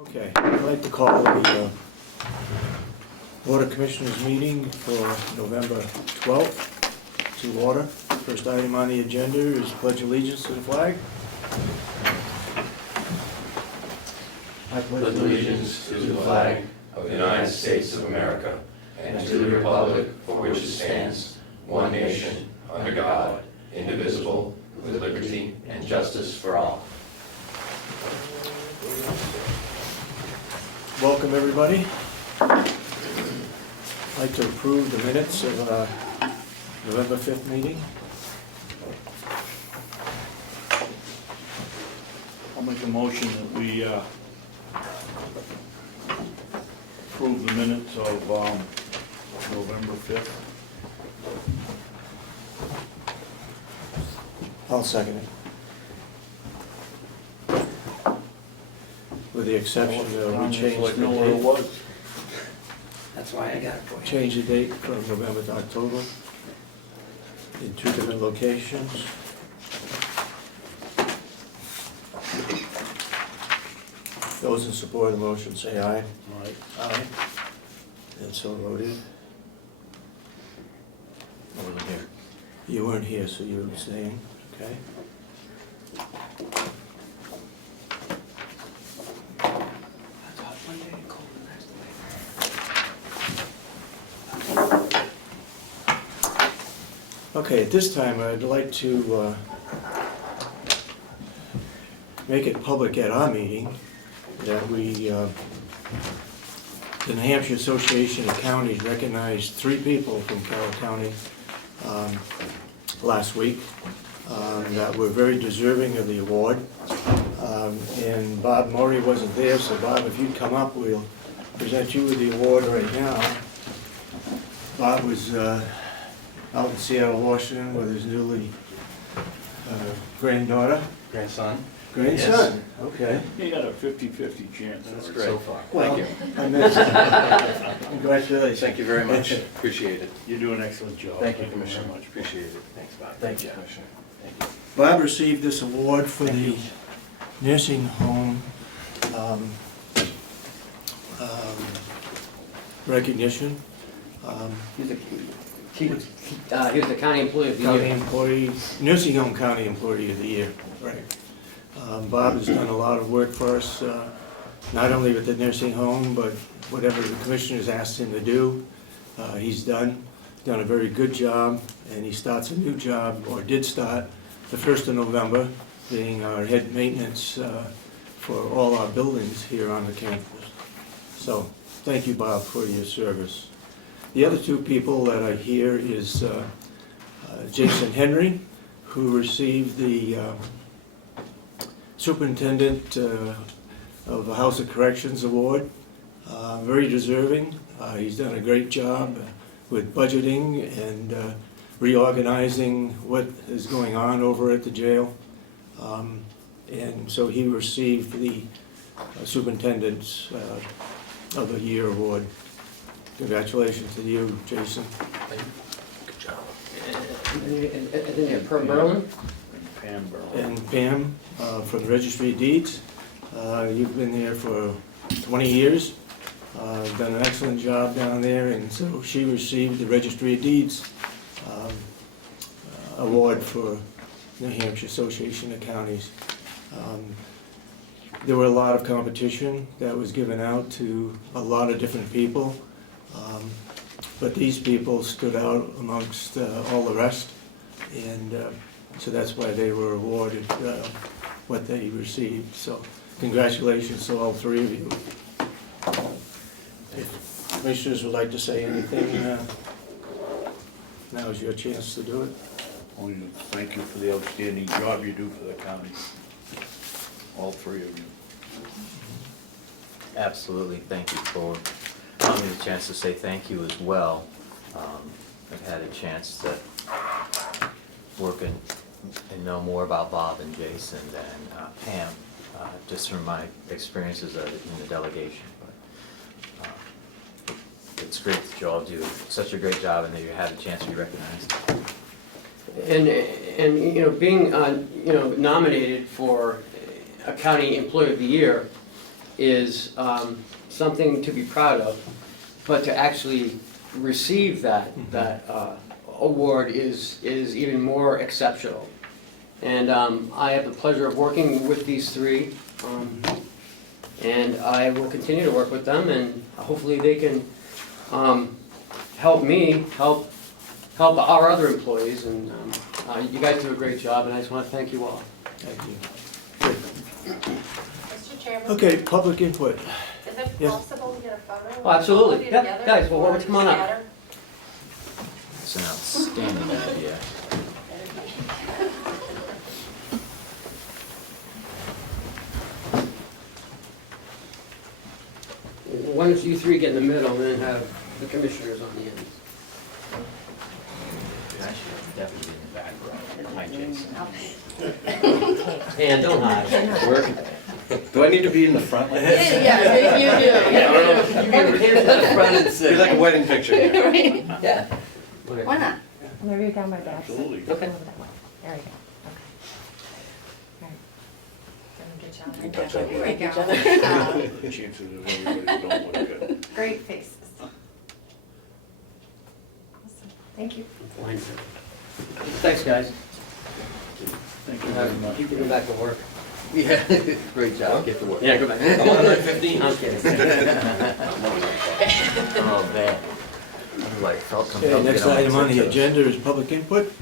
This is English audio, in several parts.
Okay, I'd like to call the Board of Commissioners meeting for November 12th to order. First item on the agenda is pledge allegiance to the flag. I pledge allegiance to the flag of the United States of America and to the republic for which it stands, one nation, under God, indivisible, with liberty and justice for all. Welcome, everybody. I'd like to approve the minutes of November 5th meeting. I'll make a motion that we approve the minutes of November 5th. I'll second it. With the exception of we changed the Know where it date. was. That's why I got it for you. Change the date from November to October in two different locations. Those in support of the motion say aye. All right. Aye. And so voted. I wasn't here. You weren't here, so you're abstaining, okay? That's hot Monday and cold the next day. Okay, at this time, I'd like to make it public at our meeting that we, the New Hampshire Association of Counties recognized 3 people from Carroll County last week that were very deserving of the award. And Bob Murray wasn't there, so Bob, if you'd come up, we'll present you with the award right now. Bob was out in Seattle, Washington with his newly grandson. Grandson, okay. He had a 50-50 chance. That's great. So far. Well, Thank you. I missed. Congratulations. Thank you very much. Appreciate it. You do an excellent job. Thank you, Commissioner. Much appreciate it. Thanks, Bob. Thank you. Commissioner. Thank you. Bob received this award for the nursing home recognition. He was the county employee of the County year. employee, nursing home county employee of the year, right. Bob has done a lot of work for us, not only with the nursing home, but whatever the commissioners asked him to do, he's done a very good job, and he starts a new job, or did start, the 1st of November, being our head maintenance for all our buildings here on the campus. So, thank you, Bob, for your service. The other 2 people that are here is Jason Henry, who received the Superintendent of the House of Corrections Award. Very deserving. He's done a great job with budgeting and reorganizing what is going on over at the jail. And so he received the Superintendent's of the Year Award. Congratulations to you, Jason. Thank you. Good job. And then you have Per Berlin. Pam Burrow. And Pam from the Registry of Deeds. You've been there for 20 years. Done an excellent job down there, and so she received the Registry of Deeds award for New Hampshire Association of Counties. There were a lot of competition that was given out to a lot of different people, but these people stood out amongst all the rest, and so that's why they were awarded what they received. So congratulations to all 3 of you. If commissioners would like to say anything, now is your chance to do it. Only to thank you for the outstanding job you do for the county. All 3 of you. Absolutely, thank you for giving me the chance to say thank you as well. I've had a chance to work and know more about Bob and Jason than Pam, just from my experiences in the delegation. But it's great that you all do such a great job and that you have a chance to be recognized. And you know, being nominated for a county employee of the year, is something to be proud of, but to actually receive that award is even more exceptional. And I have the pleasure of working with these three, and I will continue to work with them, and hopefully they can help me help our other employees. And you guys do a great job, and I just want to thank you all. Thank you. Mr. Chairman? Okay, public input. Is it Yeah. possible to get a photo? Oh, absolutely. Of all of you Yeah, together guys, well, before come on up. we scatter? It's an outstanding idea. Why don't you three get in the middle and then have the commissioners on the end? Actually, definitely in the back row. Hi, Jason. And don't hide. Do I need to be in the front like this? Yeah, you do. You get the hands at the front and sit. Be like a wedding picture. Yeah. Why not? Maybe down by Babson. Absolutely. Okay. Over that way. There we go. Okay. Touch up. Here we go. The chances of everybody don't look good. Great faces. Thank you. Thanks, guys. Thank you very much. Keep getting back to work. Yeah, great job. Get to work. Yeah, go back. I'm on 115. I'm kidding. Oh, man. I like felt Okay, compelled to next get on my item on the tiptoes. agenda is public input.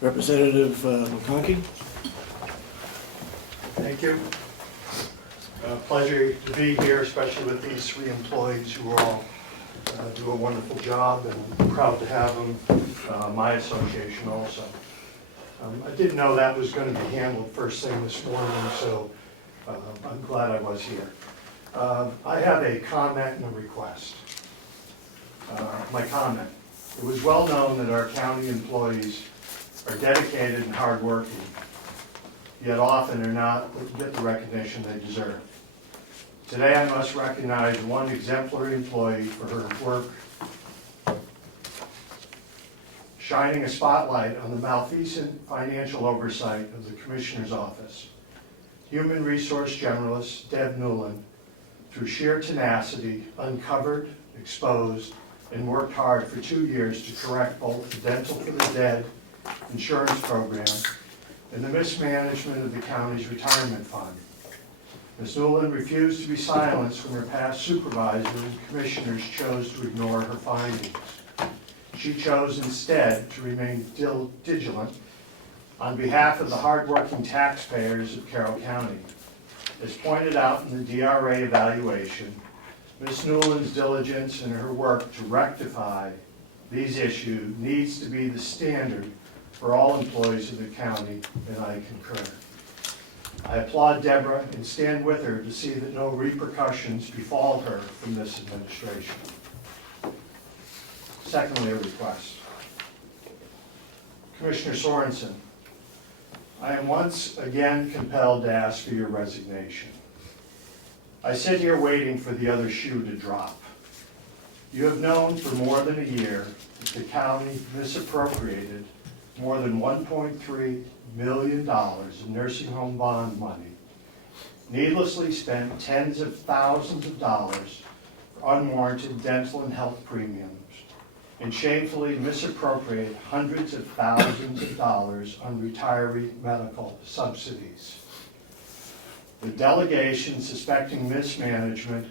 Representative McConkey. Thank you. Pleasure to be here, especially with these three employees who all do a wonderful job, and I'm proud to have them, my association also. I didn't know that was going to be handled first thing this morning, so I'm glad I was here. I have a comment and a request. My comment: it was well known that our county employees are dedicated and hardworking, yet often are not get the recognition they deserve. Today I must recognize one exemplary employee for her work shining a spotlight on the malfeasant financial oversight of the Commissioner's Office. Human Resource Generalist Deb Newland, through sheer tenacity, uncovered, exposed, and worked hard for 2 years to correct both the Dental for the Dead insurance program and the mismanagement of the county's retirement fund. Ms. Newland refused to be silenced when her past supervisor and commissioners chose to ignore her findings. She chose instead to remain vigilant on behalf of the hardworking taxpayers of Carroll County. As pointed out in the DRA evaluation, Ms. Newland's diligence and her work to rectify these issues needs to be the standard for all employees of the county, and I concur. I applaud Deborah and stand with her to see that no repercussions befall her from this administration. Secondly, a request. Commissioner Sorensen, I am once again compelled to ask for your resignation. I sit here waiting for the other shoe to drop. You have known for more than a year that the county misappropriated more than $1.3 million in nursing home bond money, needlessly spent tens of thousands of dollars for unwarranted dental and health premiums, and shamefully misappropriate hundreds of thousands of dollars on retiree medical subsidies. The delegation, suspecting mismanagement,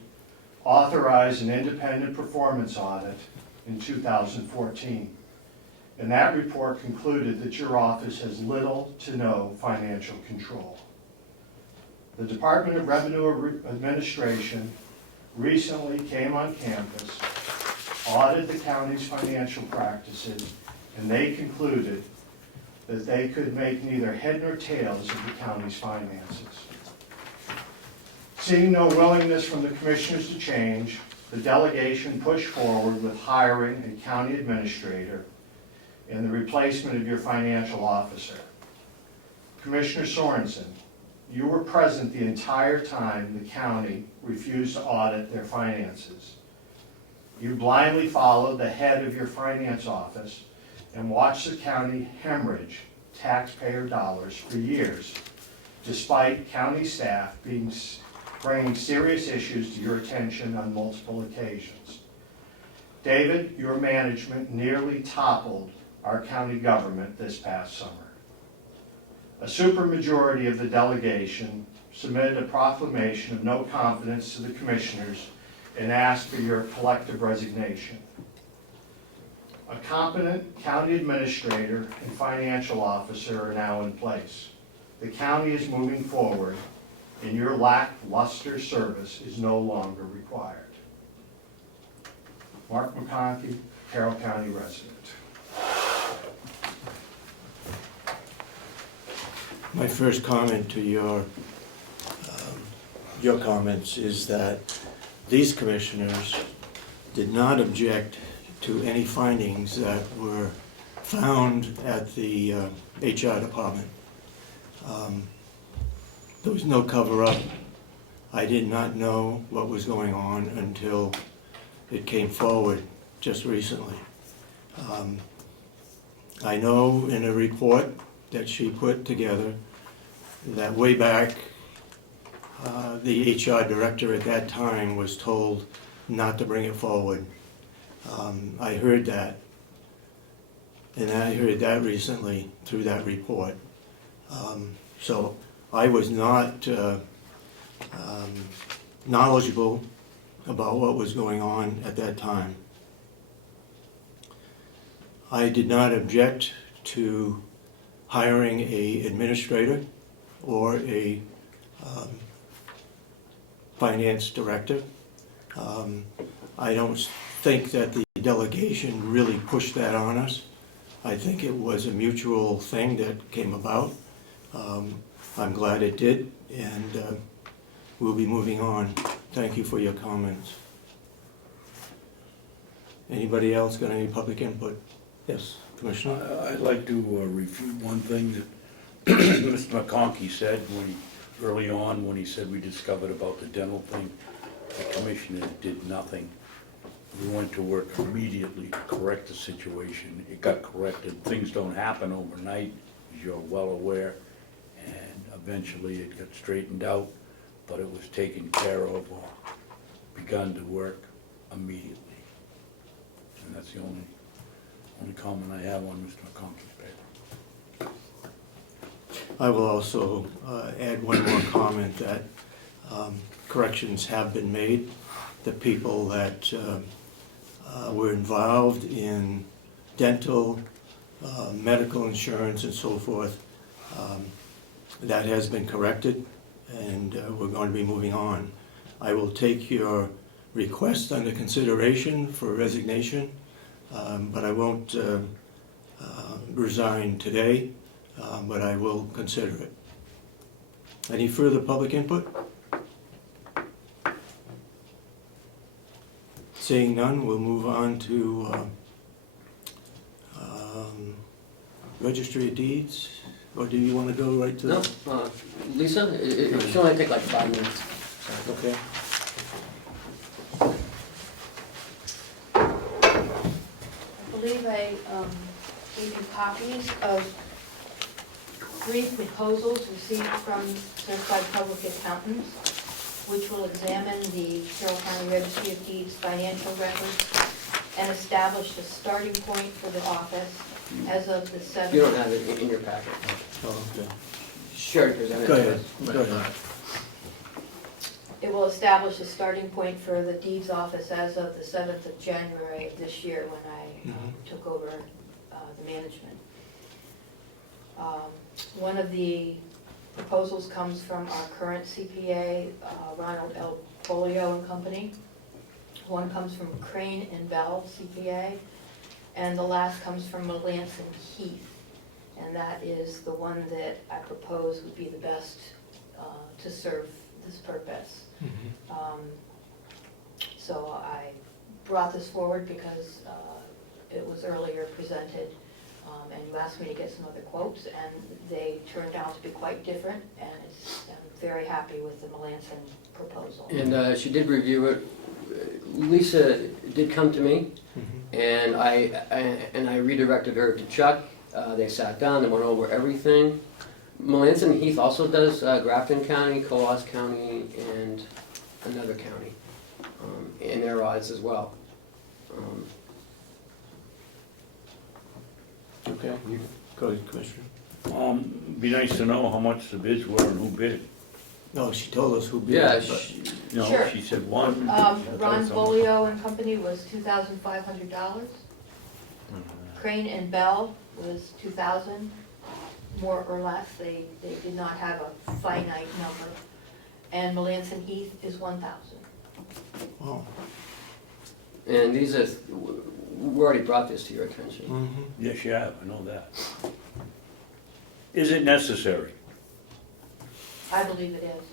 authorized an independent performance audit in 2014. And that report concluded that your office has little to no financial control. The Department of Revenue Administration recently came on campus, audited the county's financial practices, and they concluded that they could make neither head nor tails of the county's finances. Seeing no willingness from the commissioners to change, the delegation pushed forward with hiring a county administrator and the replacement of your financial officer. Commissioner Sorensen, you were present the entire time the county refused to audit their finances. You blindly followed the head of your finance office and watched the county hemorrhage taxpayer dollars for years, despite county staff being bringing serious issues to your attention on multiple occasions. David, your management nearly toppled our county government this past summer. A supermajority of the delegation submitted a proclamation of no confidence to the commissioners and asked for your collective resignation. A competent county administrator and financial officer are now in place. The county is moving forward, and your lackluster service is no longer required. Mark McConkey, Carroll County resident. My first comment to your comments is that these commissioners did not object to any findings that were found at the HR department. There was no cover-up. I did not know what was going on until it came forward just recently. I know in a report that she put together that way back, the HR director at that time was told not to bring it forward. I heard that, and I heard that recently through that report. So I was not knowledgeable about what was going on at that time. I did not object to hiring an administrator or a finance director. I don't think that the delegation really pushed that on us. I think it was a mutual thing that came about. I'm glad it did, and we'll be moving on. Thank you for your comments. Anybody else got any public input? Yes, Commissioner? I'd like to refute one thing that Mr. McConkey said early on when he said we discovered about the dental thing. The commissioner did nothing. We went to work immediately to correct the situation. It got corrected. Things don't happen overnight, as you're well aware, and eventually it got straightened out, but it was taken care of or begun to work immediately. And that's the only comment I have on Mr. McConkey's paper. I will also add one more comment that corrections have been made. The people that were involved in dental, medical insurance and so forth, that has been corrected, and we're going to be moving on. I will take your request under consideration for resignation, but I won't resign today, but I will consider it. Any further public input? Seeing none, we'll move on to Registry of Deeds, or do you want to go right to? No, Lisa, it should only take like 5 minutes. Okay. I believe I gave you copies of 3 proposals received from certified public accountants, which will examine the Carroll County Registry of Deeds financial records and establish the starting point for the office as of the 7th. You don't have it in your packet. Oh, okay. Sure, present it. Go ahead, go ahead. It will establish a starting point for the deeds office as of the 7th of January of this year when I took over the management. One of the proposals comes from our current CPA, Ronald L. Polio and Company. One comes from Crane and Bell CPA, and the last comes from Melanson Heath. And that is the one that I propose would be the best to serve this purpose. So I brought this forward because it was earlier presented, and you asked me to get some other quotes, and they turned out to be quite different, and I'm very happy with the Melanson proposal. And she did review it. Lisa did come to me, and I redirected her to Chuck. They sat down, they went over everything. Melanson Heath also does Grafton County, Coos County, and another county in their audits as well. Okay, you go ahead, Commissioner. Be nice to know how much the bids were and who bid. No, she told us who bid. Yeah, but- No, Sure. she said one. Ron Bolio and Company was $2,500. Crane and Bell was $2,000, more or less. They did not have a finite number. And Melanson Heath is $1,000. Oh. And these are, we already brought this to your attention. Mhm. Yes, you have, I know that. Is it necessary? I believe it is.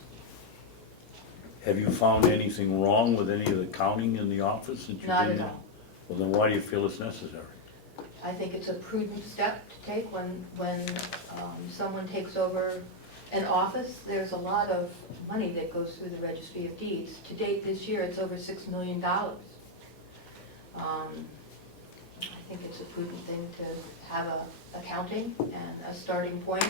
Have you found anything wrong with any of the counting in the office that you've been Not in? at all. Well, then why do you feel it's necessary? I think it's a prudent step to take when someone takes over an office. There's a lot of money that goes through the Registry of Deeds. To date, this year, it's over $6 million. I think it's a prudent thing to have a accounting and a starting point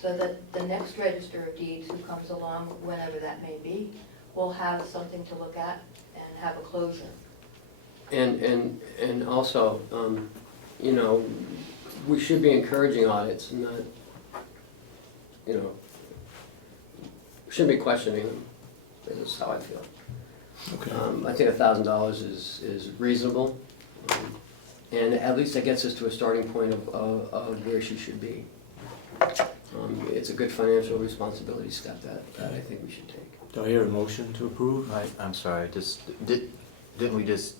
so that the next Register of Deeds who comes along, whenever that may be, will have something to look at and have a closure. And also, you know, we should be encouraging audits, not, you know, shouldn't be questioning them. This is how I feel. Okay. I think $1,000 is reasonable, and at least that gets us to a starting point of where she should be. It's a good financial responsibility step that I think we should take. Do I hear a motion to approve? I'm sorry, didn't we just,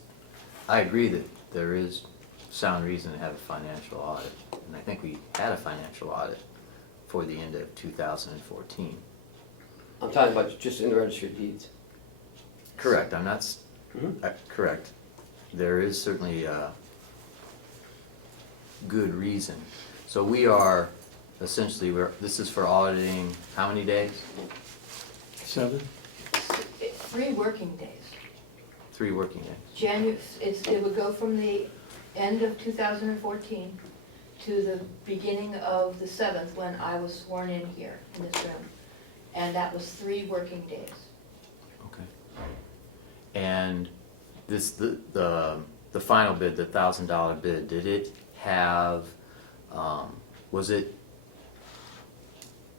I agree that there is sound reason to have a financial audit, and I think we had a financial audit for the end of 2014. I'm talking about just in the Registry of Deeds. Correct, I'm not, Mhm. correct. There is certainly a good reason. So we are, essentially, this is for auditing how many days? 7? 3 working days. 3 working days. It would go from the end of 2014 to the beginning of the 7th when I was sworn in here in this room. And that was 3 working days. Okay. And this, the final bid, the $1,000 bid, did it have, was that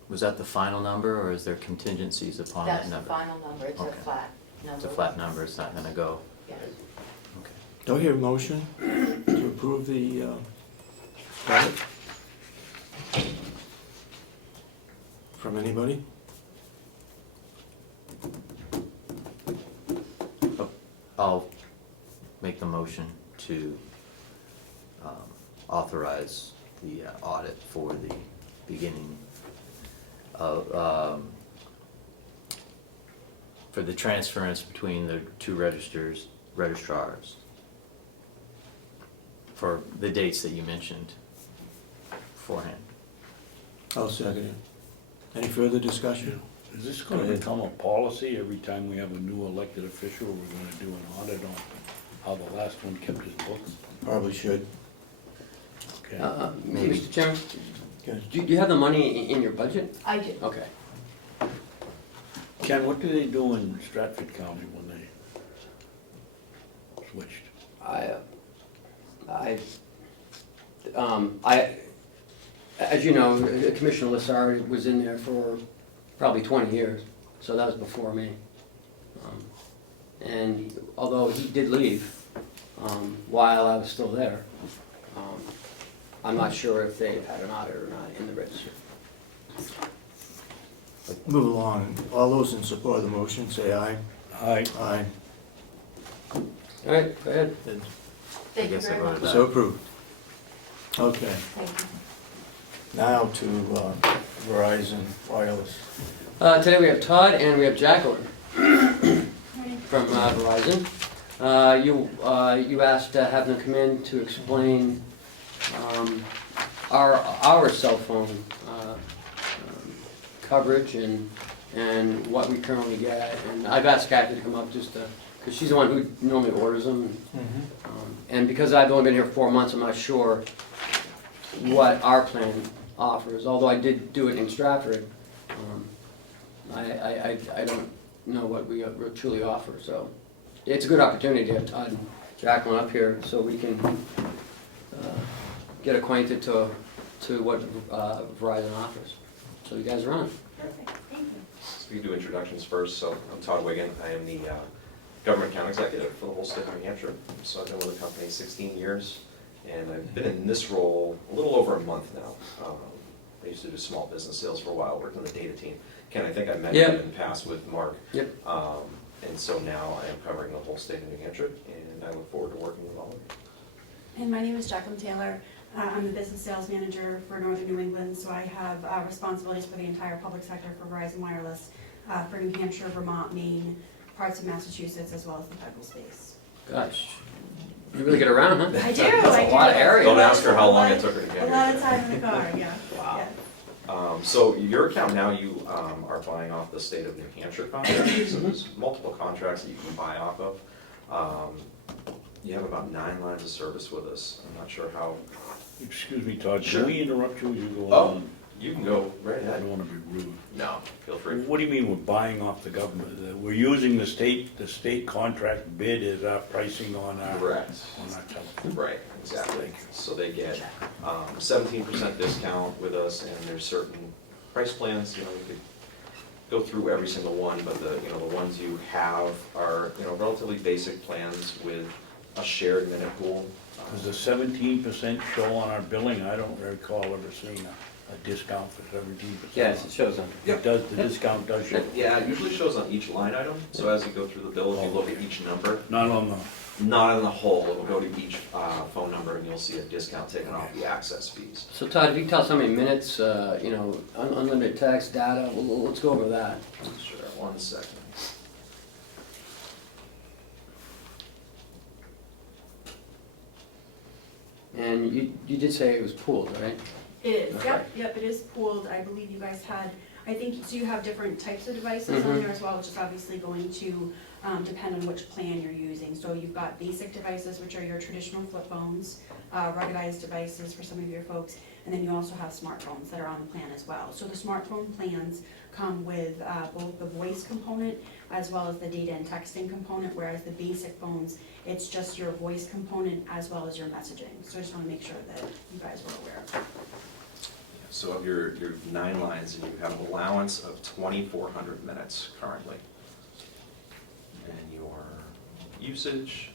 the final number, or is there contingencies upon that That's the number? final number, it's a Okay. flat number. It's a flat number, it's not gonna go, Yes. okay. Do I hear a motion to approve the audit? From anybody? I'll make the motion to authorize the audit for the beginning of, for the transference between the 2 registrars for the dates that you mentioned beforehand. I'll second it. Any further discussion? Is this gonna Go ahead. become a policy every time we have a new elected official, we're gonna do an audit on how the last one kept his books? Probably should. Okay. Mr. Chairman, Good. do you have the money in your budget? I do. Okay. Ken, what do they do in Stratford County when they switched? As you know, Commissioner Lassard was in there for probably 20 years, so that was before me. And although he did leave while I was still there, I'm not sure if they had an audit or not in the register. Move along. All those in support of the motion, say aye. Aye. Aye. All right, go ahead. And Thank you guess I very much. voted aye. so approved. Okay, Thank you. now to Verizon Wireless. Today we have Todd and we have Jacqueline from Verizon. You asked to have them come in to explain our cell phone coverage and what we currently get. And I've asked Kathy to come up just to, because she's the one who normally orders them. And because I've only been here 4 months, I'm not sure what our plan offers, although I did do it in Stratford. I don't know what we truly offer, so it's a good opportunity to have Todd and Jacqueline up here so we can get acquainted to what Verizon offers. So you guys are on. Perfect, thank you. So we can do introductions first. So I'm Todd Wigan. I am the government account executive for the whole state of New Hampshire. So I've been with the company 16 years, and I've been in this role a little over a month now. I used to do small business sales for a while, worked on the data team. Ken, I think I met you in the past with Mark. Yep. And so now I am covering the whole state of New Hampshire, and I look forward to working with all of you. And my name is Jacqueline Taylor. I'm the business sales manager for Northern New England, so I have responsibilities for the entire public sector for Verizon Wireless, for New Hampshire, Vermont, Maine, parts of Massachusetts, as well as the federal space. Gosh, you really get around, huh? I do. That's I a do. lot of area. Don't ask her how long it took her to get A here. lot of time in the car, yeah. Wow. Yeah. So your account now, you are buying off the state of New Hampshire contracts, so there's multiple contracts that you can buy off of. You have about 9 lines of service with us. I'm not sure how. Excuse me, Todd, Sure. can we interrupt you as you go Oh, on? you can go right I ahead. don't wanna be rude. No, feel free. What do you mean we're buying off the government? We're using the state contract bid as our pricing on our Correct. telephone? Right, exactly. Thank you. So they get 17% discount with us, and there's certain price plans, you could go through every single one, but the ones you have are, relatively basic plans with a shared minute pool. Does the 17% show on our billing? I don't recall ever seeing a discount for 17%. Yes, it shows on. It does, the discount does show. Yeah, it usually shows on each line item, so as you go through the bill, if you look at each number, Not on the, not on the whole, it will go to each phone number, and you'll see a discount taken off the access fees. So Todd, if you can tell us how many minutes, unlimited text, data, let's go over that. Sure, 1 second. And you did say it was pooled, right? It is, Okay. yep, it is pooled. I believe you guys had, I think, so you have different types of devices on Mhm. there as well, which is obviously going to depend on which plan you're using. So you've got basic devices, which are your traditional flip phones, ruggedized devices for some of your folks, and then you also have smartphones that are on the plan as well. So the smartphone plans come with both the voice component as well as the data and texting component, whereas the basic phones, it's just your voice component as well as your messaging. So I just want to make sure that you guys were aware of that. So of your 9 lines, and you have an allowance of 2,400 minutes currently. And your usage,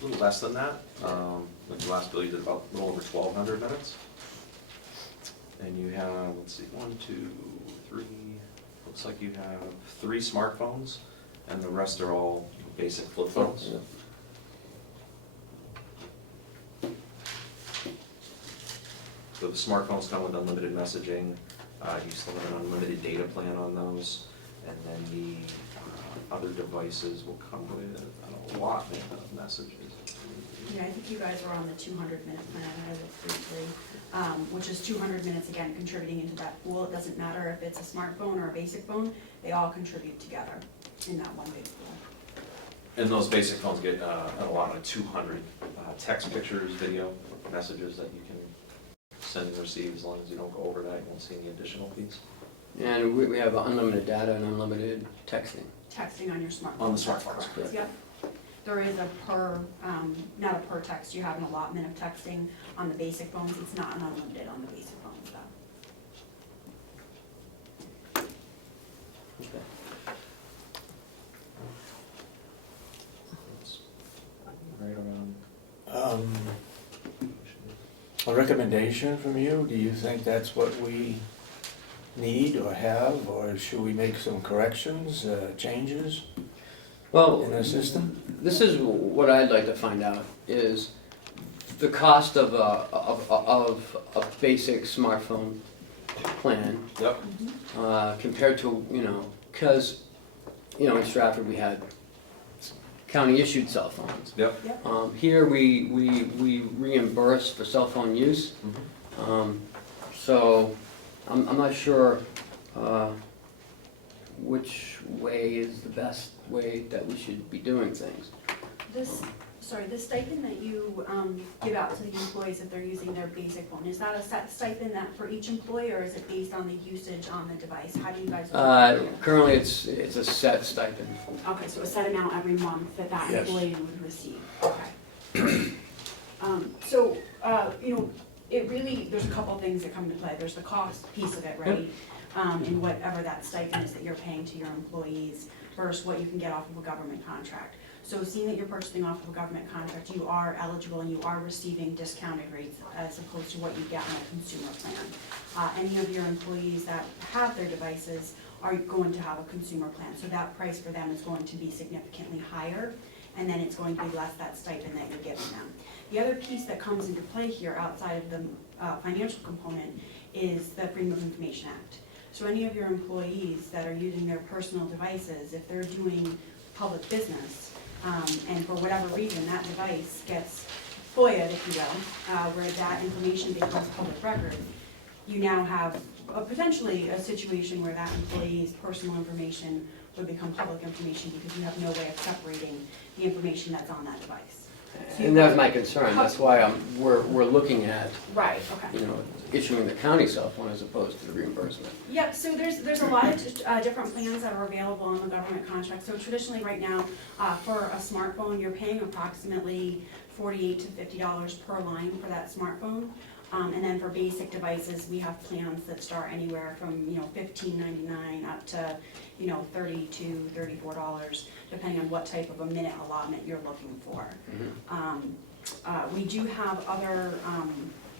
a little less than that. Like the last bill, you did about a little over 1,200 minutes. And you have, let's see, 1, 2, 3, looks like you have 3 smartphones, and the rest are all basic flip phones. Yeah. So the smartphones come with unlimited messaging, you still have an unlimited data plan on those, and then the other devices will come with a lot of messages. Yeah, I think you guys were on the 200-minute plan, I looked briefly, which is 200 minutes, again, contributing into that pool. It doesn't matter if it's a smartphone or a basic phone, they all contribute together in that one big pool. And those basic phones get a lot of 200 text, pictures, video, messages that you can send and receive. As long as you don't go over that, you won't see any additional fees. And we have unlimited data and unlimited texting. Texting on your smartphone. On the that's smartphones, correct. correct. Yep. There is a per, not a per text, you have an allotment of texting on the basic phones. It's not an unlimited on the basic phones, though. Okay. It's right around. A recommendation from you, do you think that's what we need or have, or should we make some corrections, changes Well, in our system? this is what I'd like to find out, is the cost of a basic smartphone plan Yep. compared to, because, in Stratford we had county issued cell phones. Yep. Here we reimburse for cell phone use. So I'm not sure which way is the best way that we should be doing things. This Sorry, the stipend that you give out to the employees if they're using their basic phone, is that a set stipend that for each employee, or is it based on the usage on the device? How do you guys? Currently, it's a set stipend. Okay, so a set amount every month that that Yes. employee would receive, okay. So, you know, it really, there's a couple things that come into play. There's the cost piece of it, right? And whatever that stipend is that you're paying to your employees versus what you can get off of a government contract. So seeing that you're purchasing off of a government contract, you are eligible and you are receiving discounted rates as opposed to what you get on a consumer plan. Any of your employees that have their devices are going to have a consumer plan, so that price for them is going to be significantly higher, and then it's going to be less that stipend that you're giving them. The other piece that comes into play here outside of the financial component is the Freedom of Information Act. So any of your employees that are using their personal devices, if they're doing public business, and for whatever reason that device gets FOIA'd, if you will, where that information becomes public record, you now have potentially a situation where that employee's personal information would become public information because you have no way of separating the information that's on that device. So And that's my concern, that's why we're looking at, Right, okay. you know, issuing the county cell phone as opposed to the reimbursement. Yep, so there's a lot of different plans that are available on the government contract. So traditionally, right now, for a smartphone, you're paying approximately $48 to $50 per line for that smartphone. And then for basic devices, we have plans that start anywhere from, you know, $15.99 up to, you know, $32, $34, depending on what type of a minute allotment you're looking for. We do have other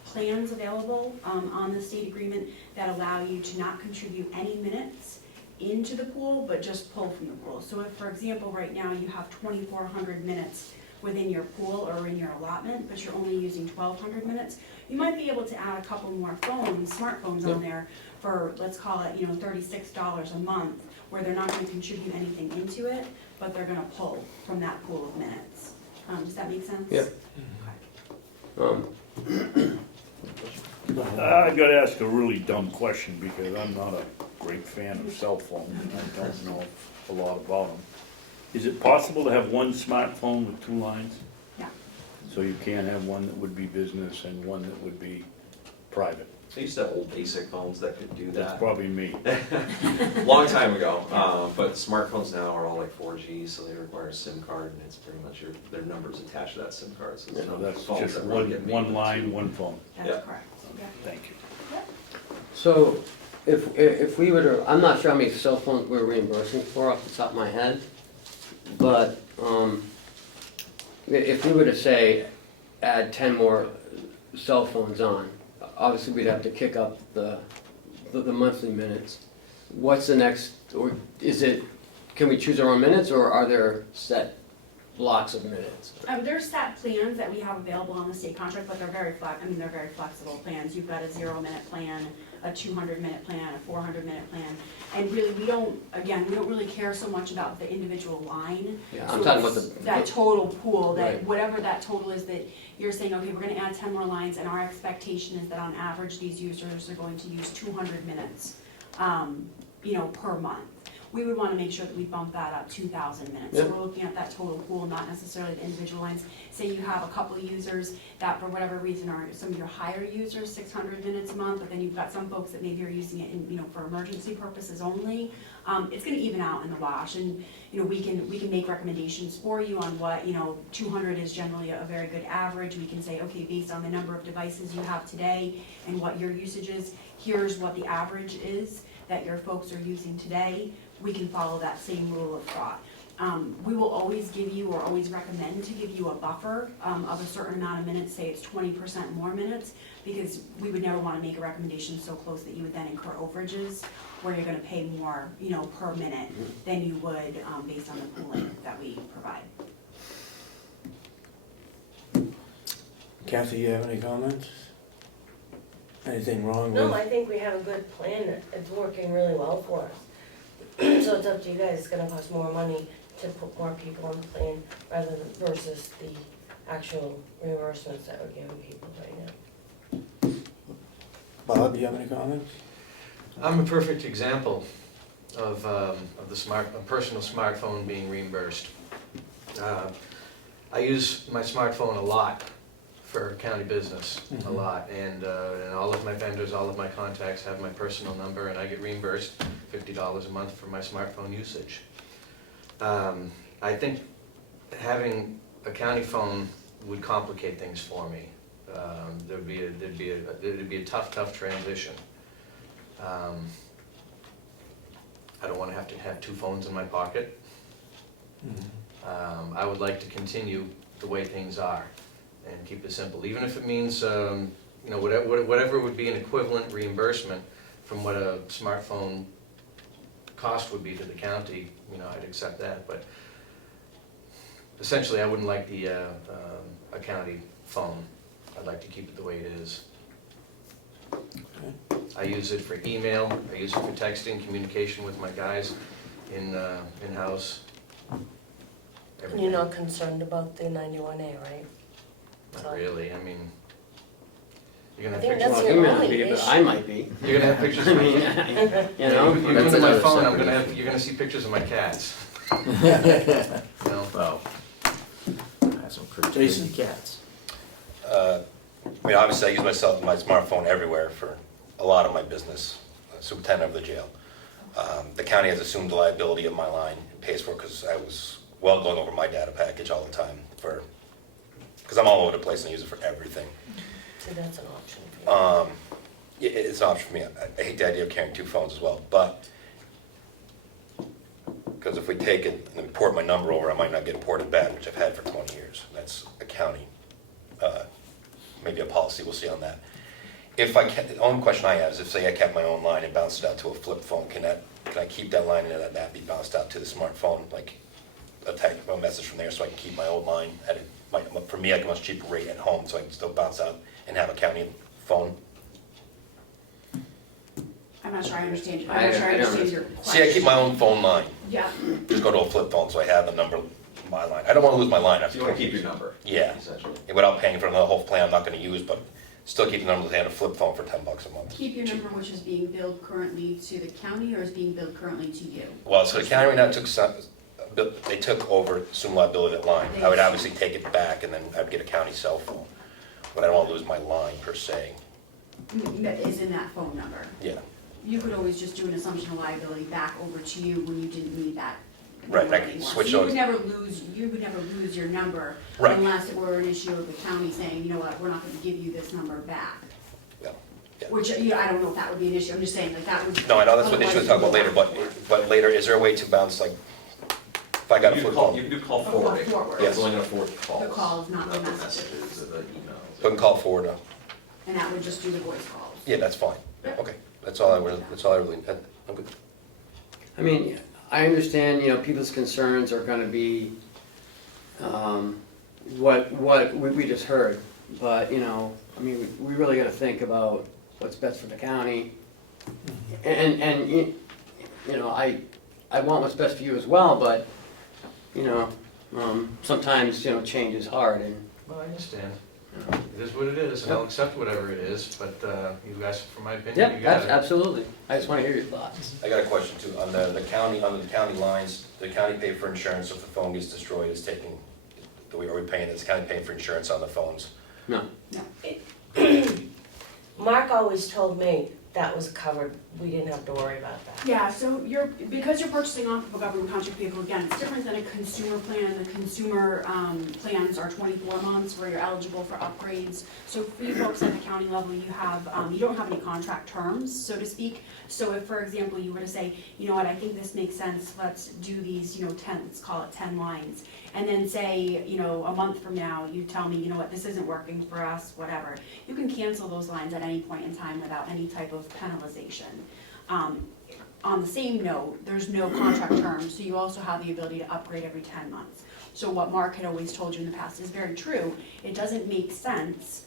plans available on the state agreement that allow you to not contribute any minutes into the pool, but just pull from the pool. So if, for example, right now you have 2,400 minutes within your pool or in your allotment, but you're only using 1,200 minutes, you might be able to add a couple more phones, smartphones on there for, let's call it, you know, $36 a month, where they're not going to contribute anything into it, but they're going to pull from that pool of minutes. Does that make sense? Yeah. I gotta ask a really dumb question because I'm not a great fan of cell phones and I don't know a lot about them. Is it possible to have one smartphone with two lines? Yeah. So you can't have one that would be business and one that would be private? I used to have old basic phones that could do That's that. probably me. Long time ago, but smartphones now are all like 4G, so they require a SIM card, and it's pretty much their number's attached to that SIM card. So So that's phones just that really get made one with line, two. one phone. That's Yeah. correct. Yeah. Thank you. So if we were to, I'm not sure how many cell phones we're reimbursing for off the top of my head, but if we were to say add 10 more cell phones on, obviously we'd have to kick up the monthly minutes. What's the next, or is it, can we choose our own minutes or are there set blocks of minutes? There's set plans that we have available on the state contract, but they're very flexible plans. You've got a 0-minute plan, a 200-minute plan, a 400-minute plan. And really, we don't really care so much about the individual line. Yeah, So I'm talking about it's the. that total pool, that Right. whatever that total is that you're saying, okay, we're gonna add 10 more lines, and our expectation is that on average, these users are going to use 200 minutes, you know, per month. We would wanna make sure that we bump that up 2,000 minutes. So Yeah. we're looking at that total pool, not necessarily the individual lines. Say you have a couple of users that for whatever reason are some of your higher users, 600 minutes a month, but then you've got some folks that maybe are using it in, you know, for emergency purposes only. It's gonna even out in the wash, and, you know, we can make recommendations for you on what, you know, 200 is generally a very good average. We can say, okay, based on the number of devices you have today and what your usage is, here's what the average is that your folks are using today. We can follow that same rule of thought. We will always give you, or always recommend to give you a buffer of a certain amount of minutes, say it's 20% more minutes, because we would never want to make a recommendation so close that you would then incur overages, where you're going to pay more, you know, per minute than you would based on the pooling that we provide. Kathy, you have any comments? Anything wrong No, with? I think we have a good plan, it's working really well for us. So it's up to you guys, it's gonna cost more money to put more people on the plan rather than versus the actual reimbursements that we're giving people right now. Bob, you have any comments? I'm a perfect example of a personal smartphone being reimbursed. I use my smartphone a lot for county business, a lot, and all of my vendors, all of my contacts have my personal number, and I get reimbursed $50 a month for my smartphone usage. I think having a county phone would complicate things for me. There'd be a tough transition. I don't want to have two phones in my pocket. I would like to continue the way things are and keep it simple, even if it means, you know, whatever would be an equivalent reimbursement from what a smartphone cost would be to the county, you know, I'd accept that, but essentially I wouldn't like the a county phone. I'd like to keep it the way it is. I use it for email, I use it for texting, communication with my guys in-house. And you're not concerned about the 91A, right? Not really, I mean, you're I gonna think have that's pictures, Well, your you may not only be, but issue. I might be. you're gonna have pictures I of my mean, cat. you know, You go That's to my another phone, separate you're gonna see pictures of my cats. You know? Well, I have some pretty Jason? crazy cats. I mean, obviously, I use my smartphone everywhere for a lot of my business, superintendent of the jail. The county has assumed the liability of my line, and pays for it, because I was going over my data package all the time because I'm all over the place and I use it for everything. So that's an option for you. It's an option for me. I hate the idea of carrying two phones as well, but because if we take it and port my number over, I might not get ported back, which I've had for 20 years. That's a county, maybe a policy, we'll see on that. If I kept, the only question I have is if, say, I kept my own line and bounced it out to a flip phone, can I keep that line and that be bounced out to the smartphone, like a message from there, so I can keep my old line at for me, like a much cheaper rate at home, so I can still bounce out and have a county phone? I'm not sure I understand you. I I'm not sure I don't understand your question. See, I keep my own phone line, Yeah, just go to a flip phone, so I have the number, my line. I don't want to lose my line after You want to 20 keep your years. number. Yeah. Essentially. Without paying for the whole plan I'm not gonna use, but still keep the number and a flip phone for $10 a month. Keep your number, which is being billed currently to the county or is being billed currently to you? Well, so the county right now they took over assumed liability of that line. I would obviously take it back and then I'd get a county cell phone, but I don't wanna lose my line per se. That is in that phone number. Yeah, You could always just do an assumption of liability back over to you when you didn't need that. Right, number I can anymore. switch So you those. would never lose your number Right. unless it were an issue of the county saying, you know what, we're not gonna give you this number back. yeah, yeah. Which, you know, I don't know if that would be an issue, I'm just saying, like, that would. No, I know that's what they should talk about later, but later, is there a way to bounce, like, if I got a You flip can call, phone? you can do call Or forwarding. forward. Yes. It's only gonna forward calls. The calls, not the the messages. messages, the emails. So I can call forward, And that would just do the voice calls. yeah, that's fine, Yeah. okay, that's all I really, I'm good. I mean, I understand, you know, people's concerns are gonna be, what we just heard, but, you know, I mean, we really gotta think about what's best for the county. And, you know, I want what's best for you as well, but, you know, sometimes, you know, change is hard, and, Well, I understand. It is what it is, and I'll accept whatever it is, but you asked for my opinion, yeah, you got it. absolutely. I just wanna hear your thoughts. I got a question too, on the county, under the county lines, the county pay for insurance if the phone gets destroyed, is taking, are we paying, is the county paying for insurance on the phones? No. Mark always told me that was covered, we didn't have to worry about that. yeah, so because you're purchasing off of a government contract vehicle, again, it's different than a consumer plan. The consumer plans are 24 months where you're eligible for upgrades. So for you folks at the county level, you have, you don't have any contract terms, so to speak. So if, for example, you were to say, you know what, I think this makes sense, let's do these, you know, 10, let's call it 10 lines. And then say, you know, a month from now, you tell me, you know what, this isn't working for us, whatever. You can cancel those lines at any point in time without any type of penalization. On the same note, there's no contract terms, so you also have the ability to upgrade every 10 months. So what Mark had always told you in the past is very true. It doesn't make sense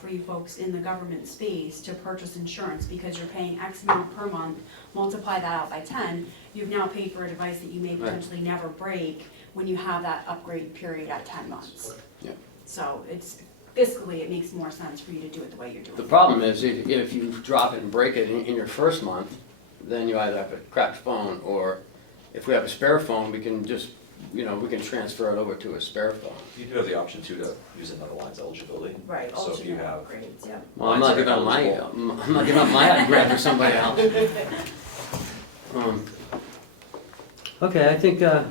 for you folks in the government space to purchase insurance because you're paying X amount per month, multiply that out by 10, you've now paid for a device that you may potentially never break when you have that upgrade period at 10 months. Yeah. So it's, fiscally, it makes more sense for you to do it the way you're doing The it. problem is, if you drop it and break it in your first month, then you either have a cracked phone, or if we have a spare phone, we can just you know, we can transfer it over to a spare phone. You do have the option too to use another line's eligibility. Right, So if you alternate have, upgrades, yep. Well, I'm not giving up my, I'm not giving up my grant for somebody else. Okay, I think I've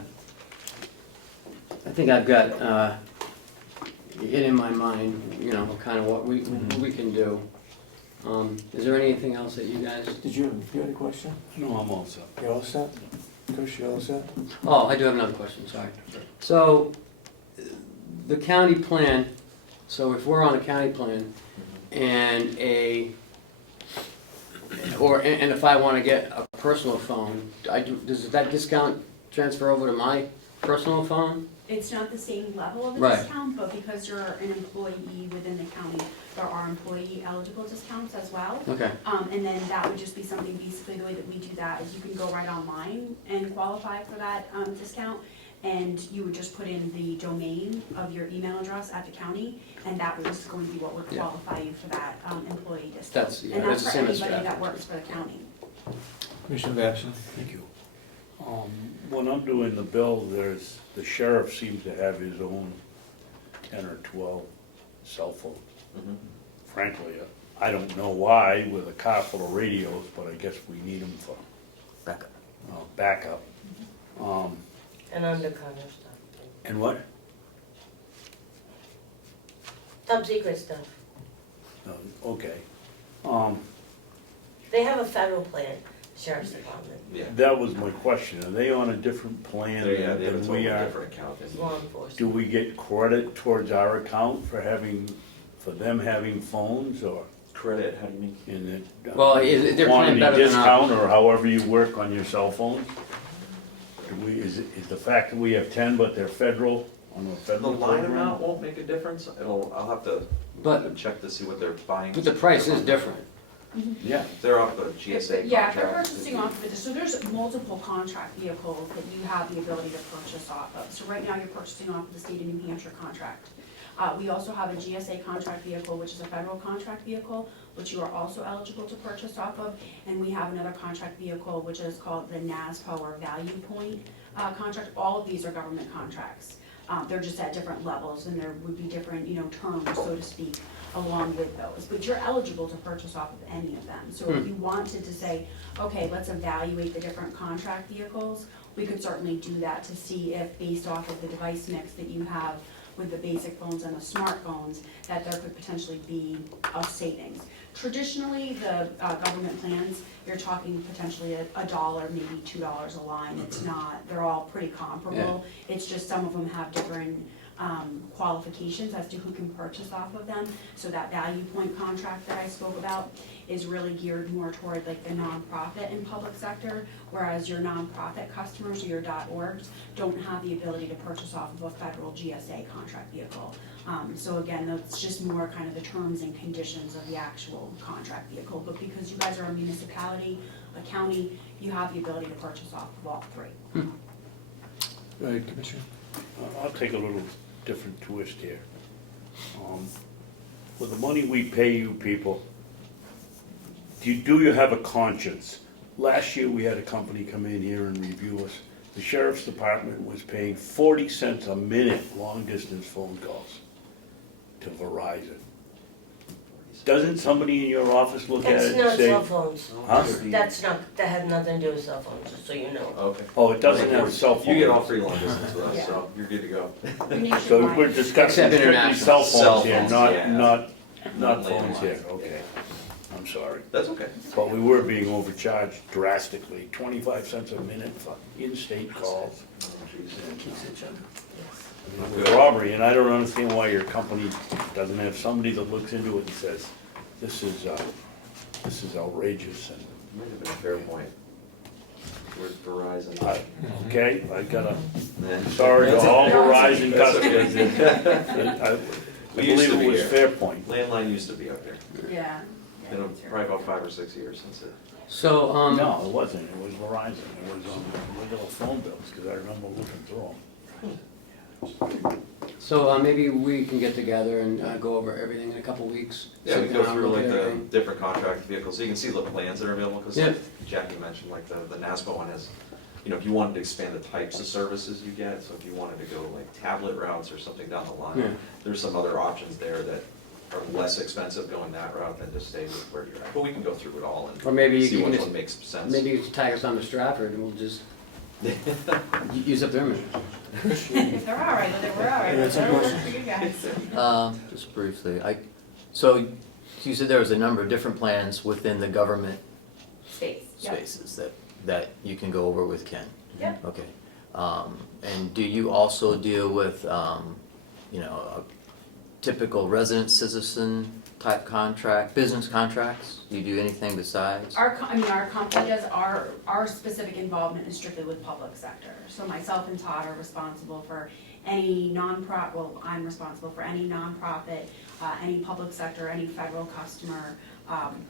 got, it in my mind, you know, kind of what we can do. Is there anything else that you guys? Did you have a question? No, I'm all set. You all set? Chris, you all set? Oh, I do have another question, sorry. So, the county plan, so if we're on a county plan and and if I wanna get a personal phone, does that discount transfer over to my personal phone? It's not the same level of a Right. discount, but because you're an employee within the county, there are employee eligible discounts as well. Okay, And then that would just be something, basically the way that we do that is you can go right online and qualify for that discount. And you would just put in the domain of your email address at the county, and that was going to be what would Yeah. qualify you for that employee discount. That's- yeah, And that's that's the for same as anybody that Stratford. works for the county. Commissioner Babson? Thank you. When I'm doing the bill, the sheriff seems to have his own 10 or 12 cell phones. Frankly, I don't know why with a car full of radios, but I guess we need them for Backup. backup. And undercover stuff. And what? Top secret stuff. Okay. They have a federal plan, Sheriff's Department, yeah, That was my question. Are they on a different plan they have a than totally we are? different account. it's law enforcement. Do we get credit towards our account for them having phones, or Credit, how do you mean? in it? Well, is their plan quantity better than discount, or however you work on your cell phone? Is the fact that we have 10 but they're federal, on a The federal line program? amount won't make a difference, I'll have to but, check to see what they're buying. but the price is different. Yeah. They're off the GSA Yeah, contract. they're purchasing off of it, so there's multiple contract vehicles that you have the ability to purchase off of. So right now, you're purchasing off of the state of New Hampshire contract. We also have a GSA contract vehicle, which is a federal contract vehicle, which you are also eligible to purchase off of. And we have another contract vehicle, which is called the NASPO or Value Point contract. All of these are government contracts. They're just at different levels, and there would be different, terms, so to speak, along with those. But you're eligible to purchase off of any of them. So if you wanted to say, okay, let's evaluate the different contract vehicles, we could certainly do that to see if, based off of the device mix that you have with the basic phones and the smartphones, that there could potentially be a savings. Traditionally, the government plans, you're talking potentially $1, maybe $2 a line. It's not, they're all pretty comparable. It's just some of them have different qualifications as to who can purchase off of them. So that Value Point contract that I spoke about is really geared more toward like the nonprofit and public sector, whereas your nonprofit customers or your .orgs don't have the ability to purchase off of a federal GSA contract vehicle. So again, that's just more kind of the terms and conditions of the actual contract vehicle. But because you guys are a municipality, a county, you have the ability to purchase off of all three. Go ahead, Commissioner. I'll take a little different twist here. With the money we pay you people, do you have a conscience? Last year, we had a company come in here and review us. The sheriff's department was paying 40 cents a minute long-distance phone calls to Verizon. Doesn't somebody in your office look at That's it and not say? cell phones. Huh? That has nothing to do with cell phones, just so you know. Okay. Oh, it doesn't have cell phones? You get all free long distance with us, Yeah. so you're good to go. You're So nationwide. we're discussing Except strictly international. cell Cell phones here, phones, not, yeah. not phones landlines. here, okay. I'm sorry. That's okay. But we were being overcharged drastically, 25 cents a minute for in-state calls. It was robbery, and I don't understand why your company doesn't have somebody that looks into it and says, this is outrageous, and, Might have been a fair point. With Verizon. okay, I gotta, Yeah. sorry to That's all okay. Verizon That's okay. customers. I We used believe to it be was here. Fair Point. Landline used to be out there. Yeah. Been probably about 5 or 6 years since it. So, No, it wasn't, it was Verizon, it was on regular phone bills, because I remember looking through them. so maybe we can get together and go over everything in a couple weeks. Yeah, Sit we go down, through look like at the everything. different contract vehicles, so you can see the plans that are available, because Yeah. like Jackie mentioned, like the NASPO one has you know, if you wanted to expand the types of services you get, so if you wanted to go like tablet routes or something down the line, Yeah. there's some other options there that are less expensive going that route than to stay with where you're at. But we can go through it all Or maybe you see can which just- one makes sense. Maybe you can tag us on to Stratford and we'll just use up their minutes. If they're all right with it, we're all right Yeah, with it, that's a that'll work question. for you guys. Just briefly, so you said there was a number of different plans within the government Space, yeah. spaces that you can go over with Ken? Yep. Okay. And do you also deal with, you know, a typical resident citizen type contract, business contracts? Do you do anything besides? Our company does, our specific involvement is strictly with public sector. So myself and Todd are responsible for any nonprofit, well, I'm responsible for any nonprofit, any public sector, any federal customer,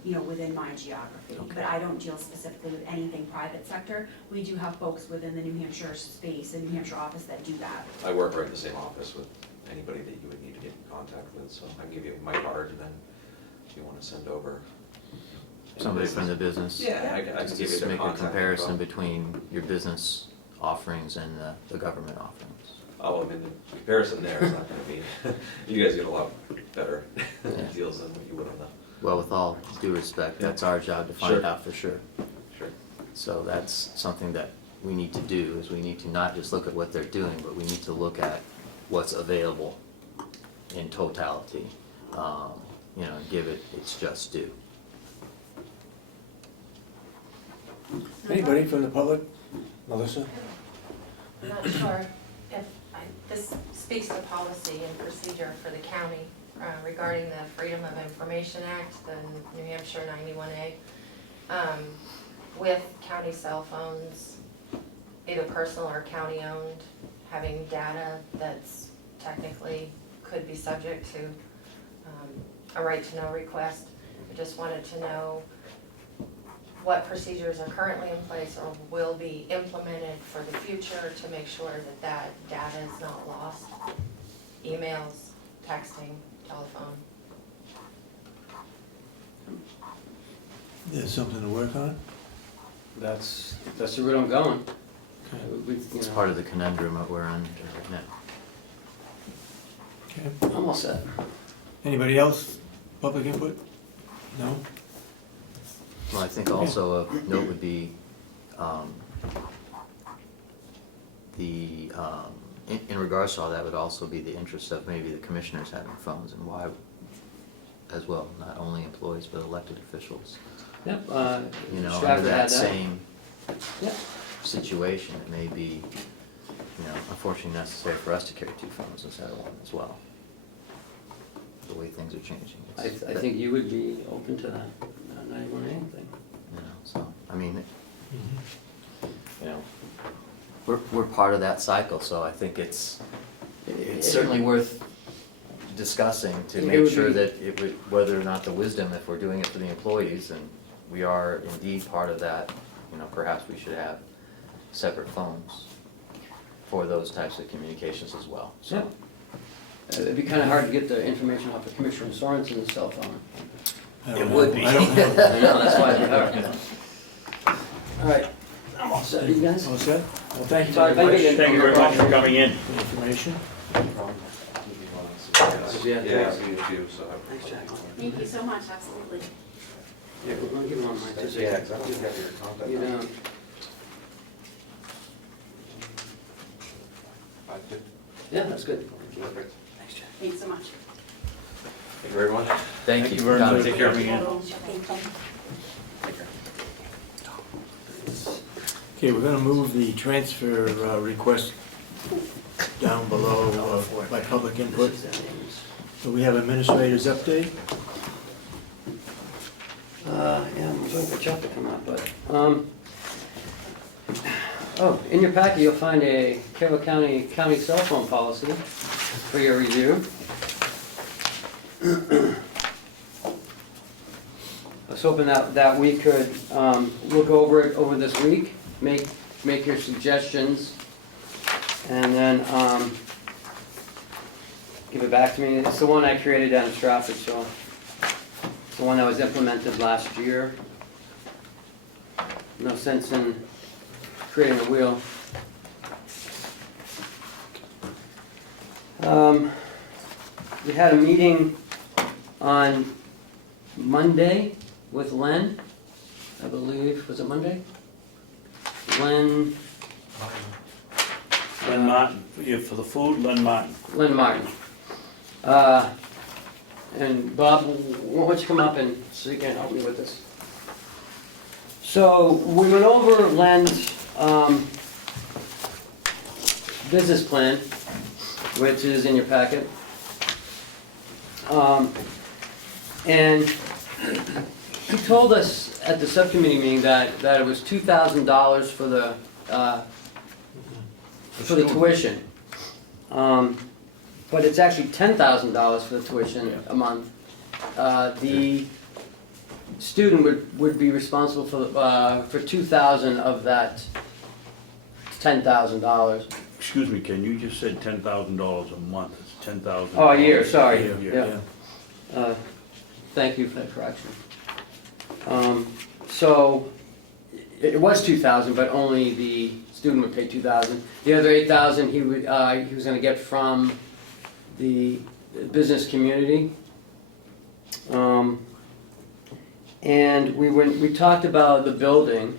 you know, within my geography. Okay. But I don't deal specifically with anything private sector. We do have folks within the New Hampshire space and New Hampshire office that do that. I work right in the same office with anybody that you would need to get in contact with, so I can give you my card, and then if you wanna send over. Somebody from the business? Yeah, I can give you Just their make a contact comparison info. between your business offerings and the government offerings. Oh, I mean, the comparison there is not gonna be, you guys get a lot better Yeah. deals than what you would on the, Well, with all due respect, that's our job to find Sure. out for sure. sure. So that's something that we need to do, is we need to not just look at what they're doing, but we need to look at what's available in totality, you know, and give it its just due. Anybody from the public? Melissa? I'm not sure if this speaks to policy and procedure for the county regarding the Freedom of Information Act, the New Hampshire 91A. With county cell phones, either personal or county-owned, having data that's technically could be subject to a right-to-know request. I just wanted to know what procedures are currently in place or will be implemented for the future to make sure that that data is not lost. Emails, texting, telephone. There's something to work on? That's the route I'm going. It's part of the conundrum that we're in right now. Okay. I'm all set. Anybody else? Public input? No? Well, I think also a note would be, in regards to all that would also be the interest of maybe the commissioners having phones, and why as well, not only employees but elected officials. Yep, You know, Stratford under that had that. same Yep. situation, it may be, you know, unfortunately necessary for us to carry two phones instead of one as well. The way things are changing. I think you would be open to that, not even anything. You know, so, I mean, you know, we're part of that cycle, so I think it's certainly worth discussing to It make would sure be- that it would, whether or not the wisdom, if we're doing it for the employees, and we are indeed part of that, you know, perhaps we should have separate phones for those types of communications as well, so. Yeah. It'd be kinda hard to get the information off of Commissioner Sorensen's cell phone. I don't It know. would be. I don't know. I know, that's why it'd be hard. All right, I'm all set, you guys? All set? Well, thank you Sorry, very much thank for you. Thank you very much for coming in. the information. Yeah. Yeah, me too, so. Thanks, Jack. Thank you so much, absolutely. Yeah, we're gonna give one of mine, too. Yeah, 'cause I don't think I have your contact. You don't. Yeah, that's good. Perfect. Thanks, Jack. Thanks so much. Thank you very much. Thank you. very much. Tom. Take care. Okay, we're gonna move the transfer request down below by public input. So we have administrators update. Yeah, I'm waiting for Chuck to come up, but, oh, in your packet, you'll find a Carroll County cell phone policy for your review. I was hoping that we could, look over it over this week, make your suggestions, and then, give it back to me. It's the one I created down in Stratford, so it's the one that was implemented last year. No sense in creating a wheel. We had a meeting on Monday with Len, I believe, was it Monday? Len Len Martin, yeah, for the food, Len Martin. Martin. And Bob, why don't you come up and so you can help me with this? So we went over Len's business plan, which is in your packet. And he told us at the subcommittee meeting that it was $2,000 for the tuition. But it's actually $10,000 for the tuition a month. The student would be responsible for $2,000 of that $10,000. Excuse me, Ken, you just said $10,000 a month, it's $10,000. Oh, a year, sorry. Yeah. Thank you for that correction. So it was $2,000, but only the student would pay $2,000. The other $8,000 he was going to get from the business community. And we talked about the building.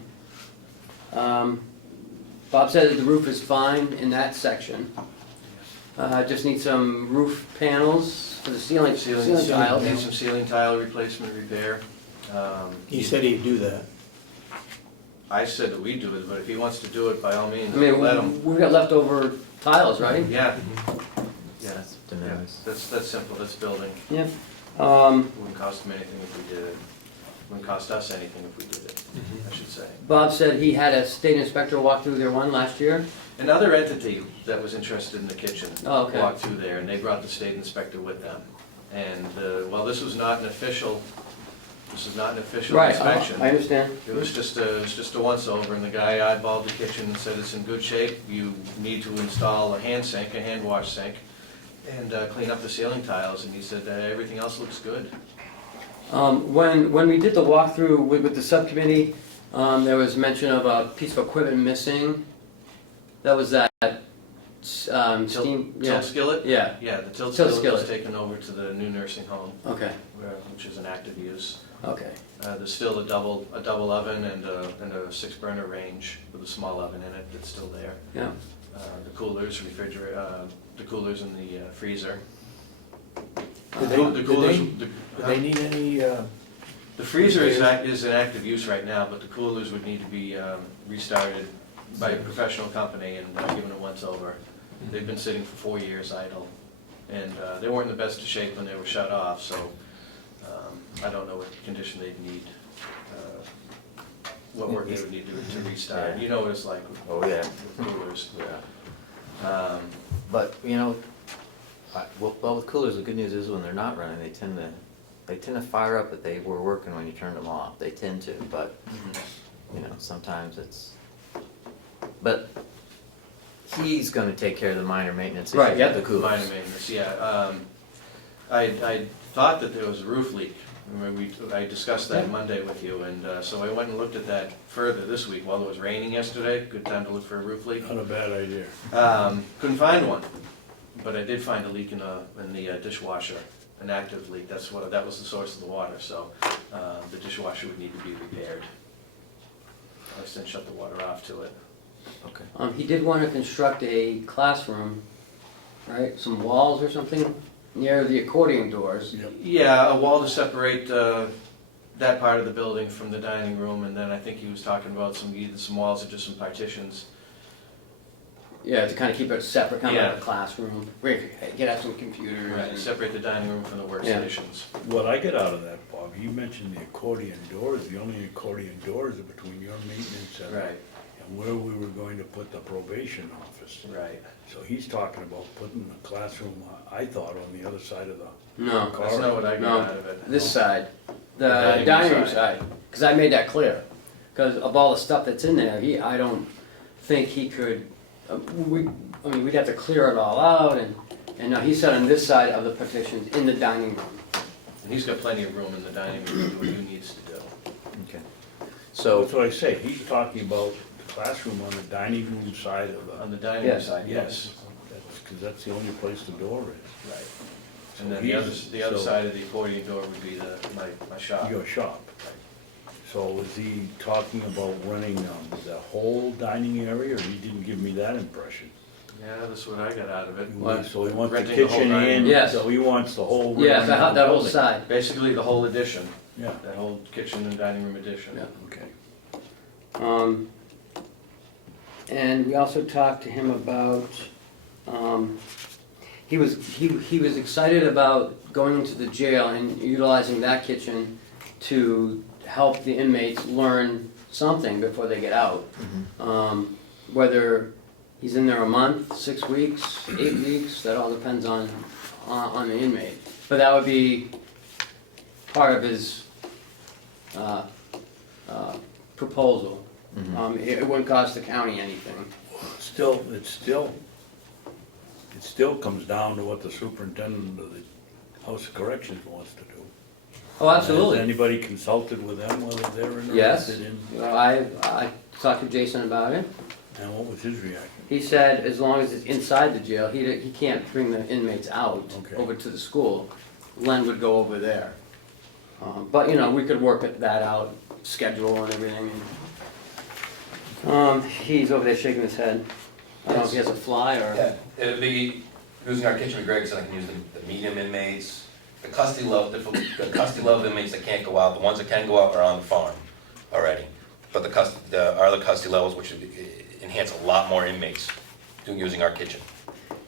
Bob said that the roof is fine in that section. Just need some roof panels for the ceiling tiles. Need some ceiling tile replacement, repair. He said he'd do that. I said that we do it, but if he wants to do it, by all means, I mean, let him. we've got leftover tiles, right? Yeah, Yeah, that's de yeah, minimis. that's simple, that's building. Yeah. Wouldn't cost him anything if we did it. Wouldn't cost us anything if we did it, I should say. Bob said he had a state inspector walk through there one last year. Another entity that was interested in the kitchen Oh, okay. walked through there, and they brought the state inspector with them. And, while this was not an official Right, inspection. I understand. It was just a once-over, and the guy eyeballed the kitchen and said it's in good shape. You need to install a hand sink, a hand wash sink, and clean up the ceiling tiles, and he said everything else looks good. When we did the walkthrough with the subcommittee, there was mention of a piece of equipment missing. That was that steam. Tilt skillet? Yeah. Yeah, the tilt Tilt skillet was skillet. taken over to the new nursing home, Okay. which is an active use. Okay. There's still a double oven and a 6-burner range with a small oven in it that's still there. Yeah. The coolers, the coolers in the freezer. Do they need any, The freezer is in active use right now, but the coolers would need to be restarted by a professional company and given a once-over. They've been sitting for 4 years idle, and they weren't in the best of shape when they were shut off, so I don't know what condition they'd need, what work they would need to restart. You know what it's like with Oh, yeah. coolers. Yeah. But, you know, well, with coolers, the good news is when they're not running, they tend to fire up, but they were working when you turned them off. They tend to, but, you know, sometimes it's, but he's gonna take care of the minor maintenance issues Right, yeah. of the coolers. Minor maintenance, yeah. I thought that there was a roof leak. I discussed that Monday with you, and so I went and looked at that further this week while it was raining yesterday. Good time to look for a roof leak. Not a bad idea. Couldn't find one, but I did find a leak in the dishwasher, an active leak. That was the source of the water, so the dishwasher would need to be repaired. I just didn't shut the water off to it. Okay. He did want to construct a classroom, right? Some walls or something near the accordion doors. Yep. Yeah, a wall to separate that part of the building from the dining room, and then I think he was talking about either some walls or just some partitions. Yeah, to kind of keep it separate, kind of like Yeah. a classroom. Where you could have some computers. Right, and- separate the dining room from the workstations. What I get out of that, Bob, you mentioned the accordion doors, the only accordion doors are between your maintenance center Right, and where we were going to put the probation office. right. So he's talking about putting the classroom, I thought, on the other side of the No, That's not what I got No. out of it. this side, the dining room dining room side. side. Because I made that clear. Because of all the stuff that's in there, I don't think he could, we'd have to clear it all out, and now he said on this side of the partitions in the dining room. And he's got plenty of room in the dining room to do what he needs to do. Okay. So So, that's what I say, he's talking about classroom on the dining room side of On the, the dining Yes. side, yes. because that's the only place the door is. Right. So And then he's- the other so- side of the accordion door would be my shop. Your shop. So is he talking about running the whole dining area, or he didn't give me that impression? Yeah, that's what I got out of it. So he wants the Renting the whole kitchen dining in, room. Yes. so he wants the whole. Yeah, room that in the that whole building. side. Basically, the whole addition, Yeah, that whole kitchen and dining room addition. Yeah. okay. And we also talked to him about, he was excited about going into the jail and utilizing that kitchen to help the inmates learn something before they get out. Whether he's in there a month, 6 weeks, 8 weeks, that all depends on the inmate. But that would be part of his proposal. It wouldn't cost the county anything. It still comes down to what the superintendent of the House of Corrections wants to do. Oh, absolutely. Has anybody consulted with them whether they're Yes. interested in, Well, I talked to Jason about it. and what was his reaction? He said as long as it's inside the jail, he can't bring the inmates out Okay. over to the school. Len would go over there. But, you know, we could work that out, schedule and everything. He's over there shaking his head. I don't know if he has a fly or. Yeah, it'd be, using our kitchen with Greg, so I can use the medium inmates, the custody level inmates that can't go out, the ones that can go out are on the farm already. But the other custody levels, which would enhance a lot more inmates, using our kitchen.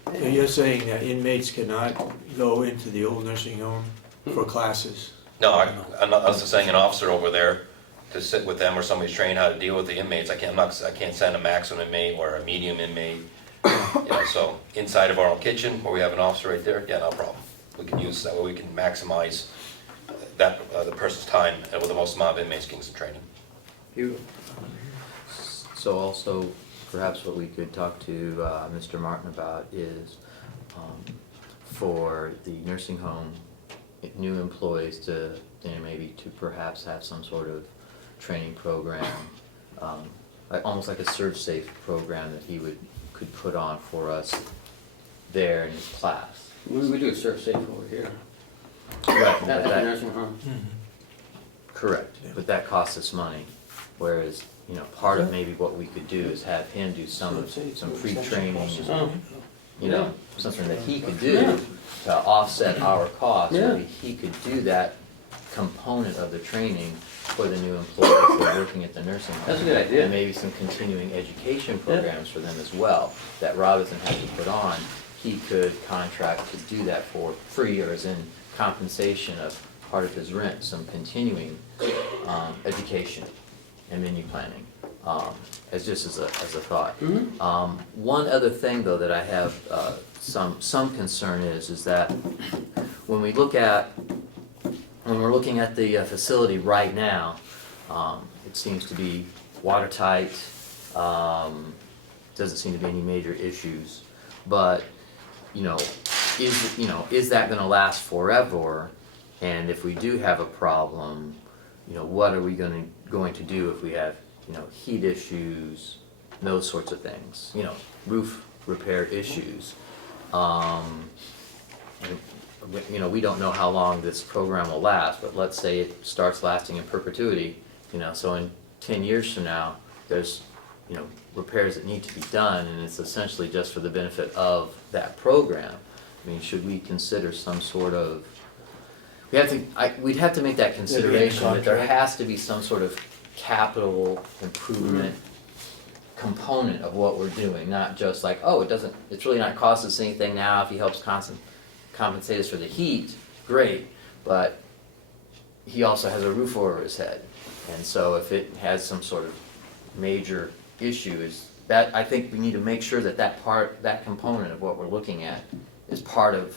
So you're saying that inmates cannot go into the old nursing home for classes? No, I'm not just saying an officer over there to sit with them or somebody's trained how to deal with the inmates. I can't send a maximum inmate or a medium inmate. You know, so inside of our own kitchen where we have an officer right there, yeah, no problem. We can use that way. We can maximize that the person's time with the most amount of inmates getting some training. So also, perhaps what we could talk to Mr. Martin about is for the nursing home, new employees to, you know, maybe to perhaps have some sort of training program, almost like a ServSafe program that he could put on for us there in his class. We do a surf safe over here. Right, At but the that- nursing home. Correct, but that costs us money, whereas, you know, part of maybe what we could do is have him do some pre-training, Oh, you know, something that he could do to offset our costs. Yeah. Maybe he could do that component of the training for the new employees that are working at the nursing home. That's a good idea. And maybe some continuing education programs for them as well, that rather than have to put on, he could contract to do that for free, or as in compensation of part of his rent, some continuing education and menu planning, as just as a thought. One other thing, though, that I have some concern is that when we're looking at the facility right now, it seems to be watertight, doesn't seem to be any major issues, but, you know, is that gonna last forever? And if we do have a problem, you know, what are we going to do if we have, you know, heat issues, those sorts of things, you know, roof repair issues. You know, we don't know how long this program will last, but let's say it starts lasting in perpetuity, you know, so in 10 years from now, there's, you know, repairs that need to be done, and it's essentially just for the benefit of that program. I mean, should we consider some sort of, we'd have to make that consideration, that there has to be some sort of capital improvement component of what we're doing, not just like, oh, it's really not cost us anything now if he helps compensate us for the heat, great, but he also has a roof over his head. And so if it has some sort of major issue, I think we need to make sure that component of what we're looking at is part of,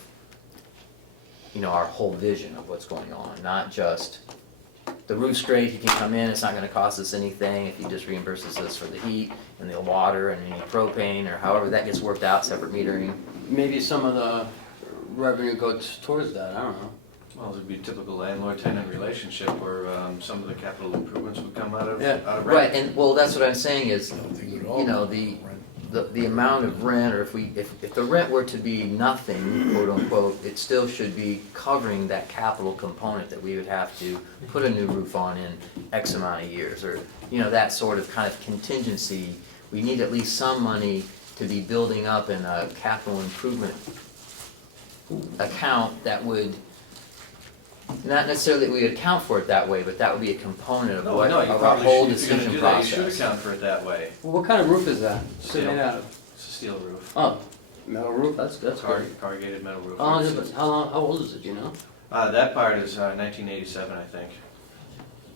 you know, our whole vision of what's going on, not just the roof's great, he can come in, it's not gonna cost us anything if he just reimburses us for the heat and the water and any propane, or however that gets worked out, separate metering. maybe some of the revenue goes towards that, I don't know. Well, it'd be a typical landlord-tenant relationship where some of the capital improvements would come out of Yeah, rent. right, and, well, that's what I'm saying is, I don't think it all you know, rent. the amount of rent, or if the rent were to be nothing, quote unquote, it still should be covering that capital component that we would have to put a new roof on in X amount of years, or, you know, that sort of kind of contingency. We need at least some money to be building up in a capital improvement account that would, not necessarily that we would account for it that way, but that would be a component of No, what, no, you of our probably whole should, if you're gonna decision do that, you should process. account for it that way. Well, what kind of roof is that? What's it Steel. made out of? It's a steel roof, Oh, metal roof, that's great. corrugated metal roof. How old is it, do you know? That part is 1987, I think,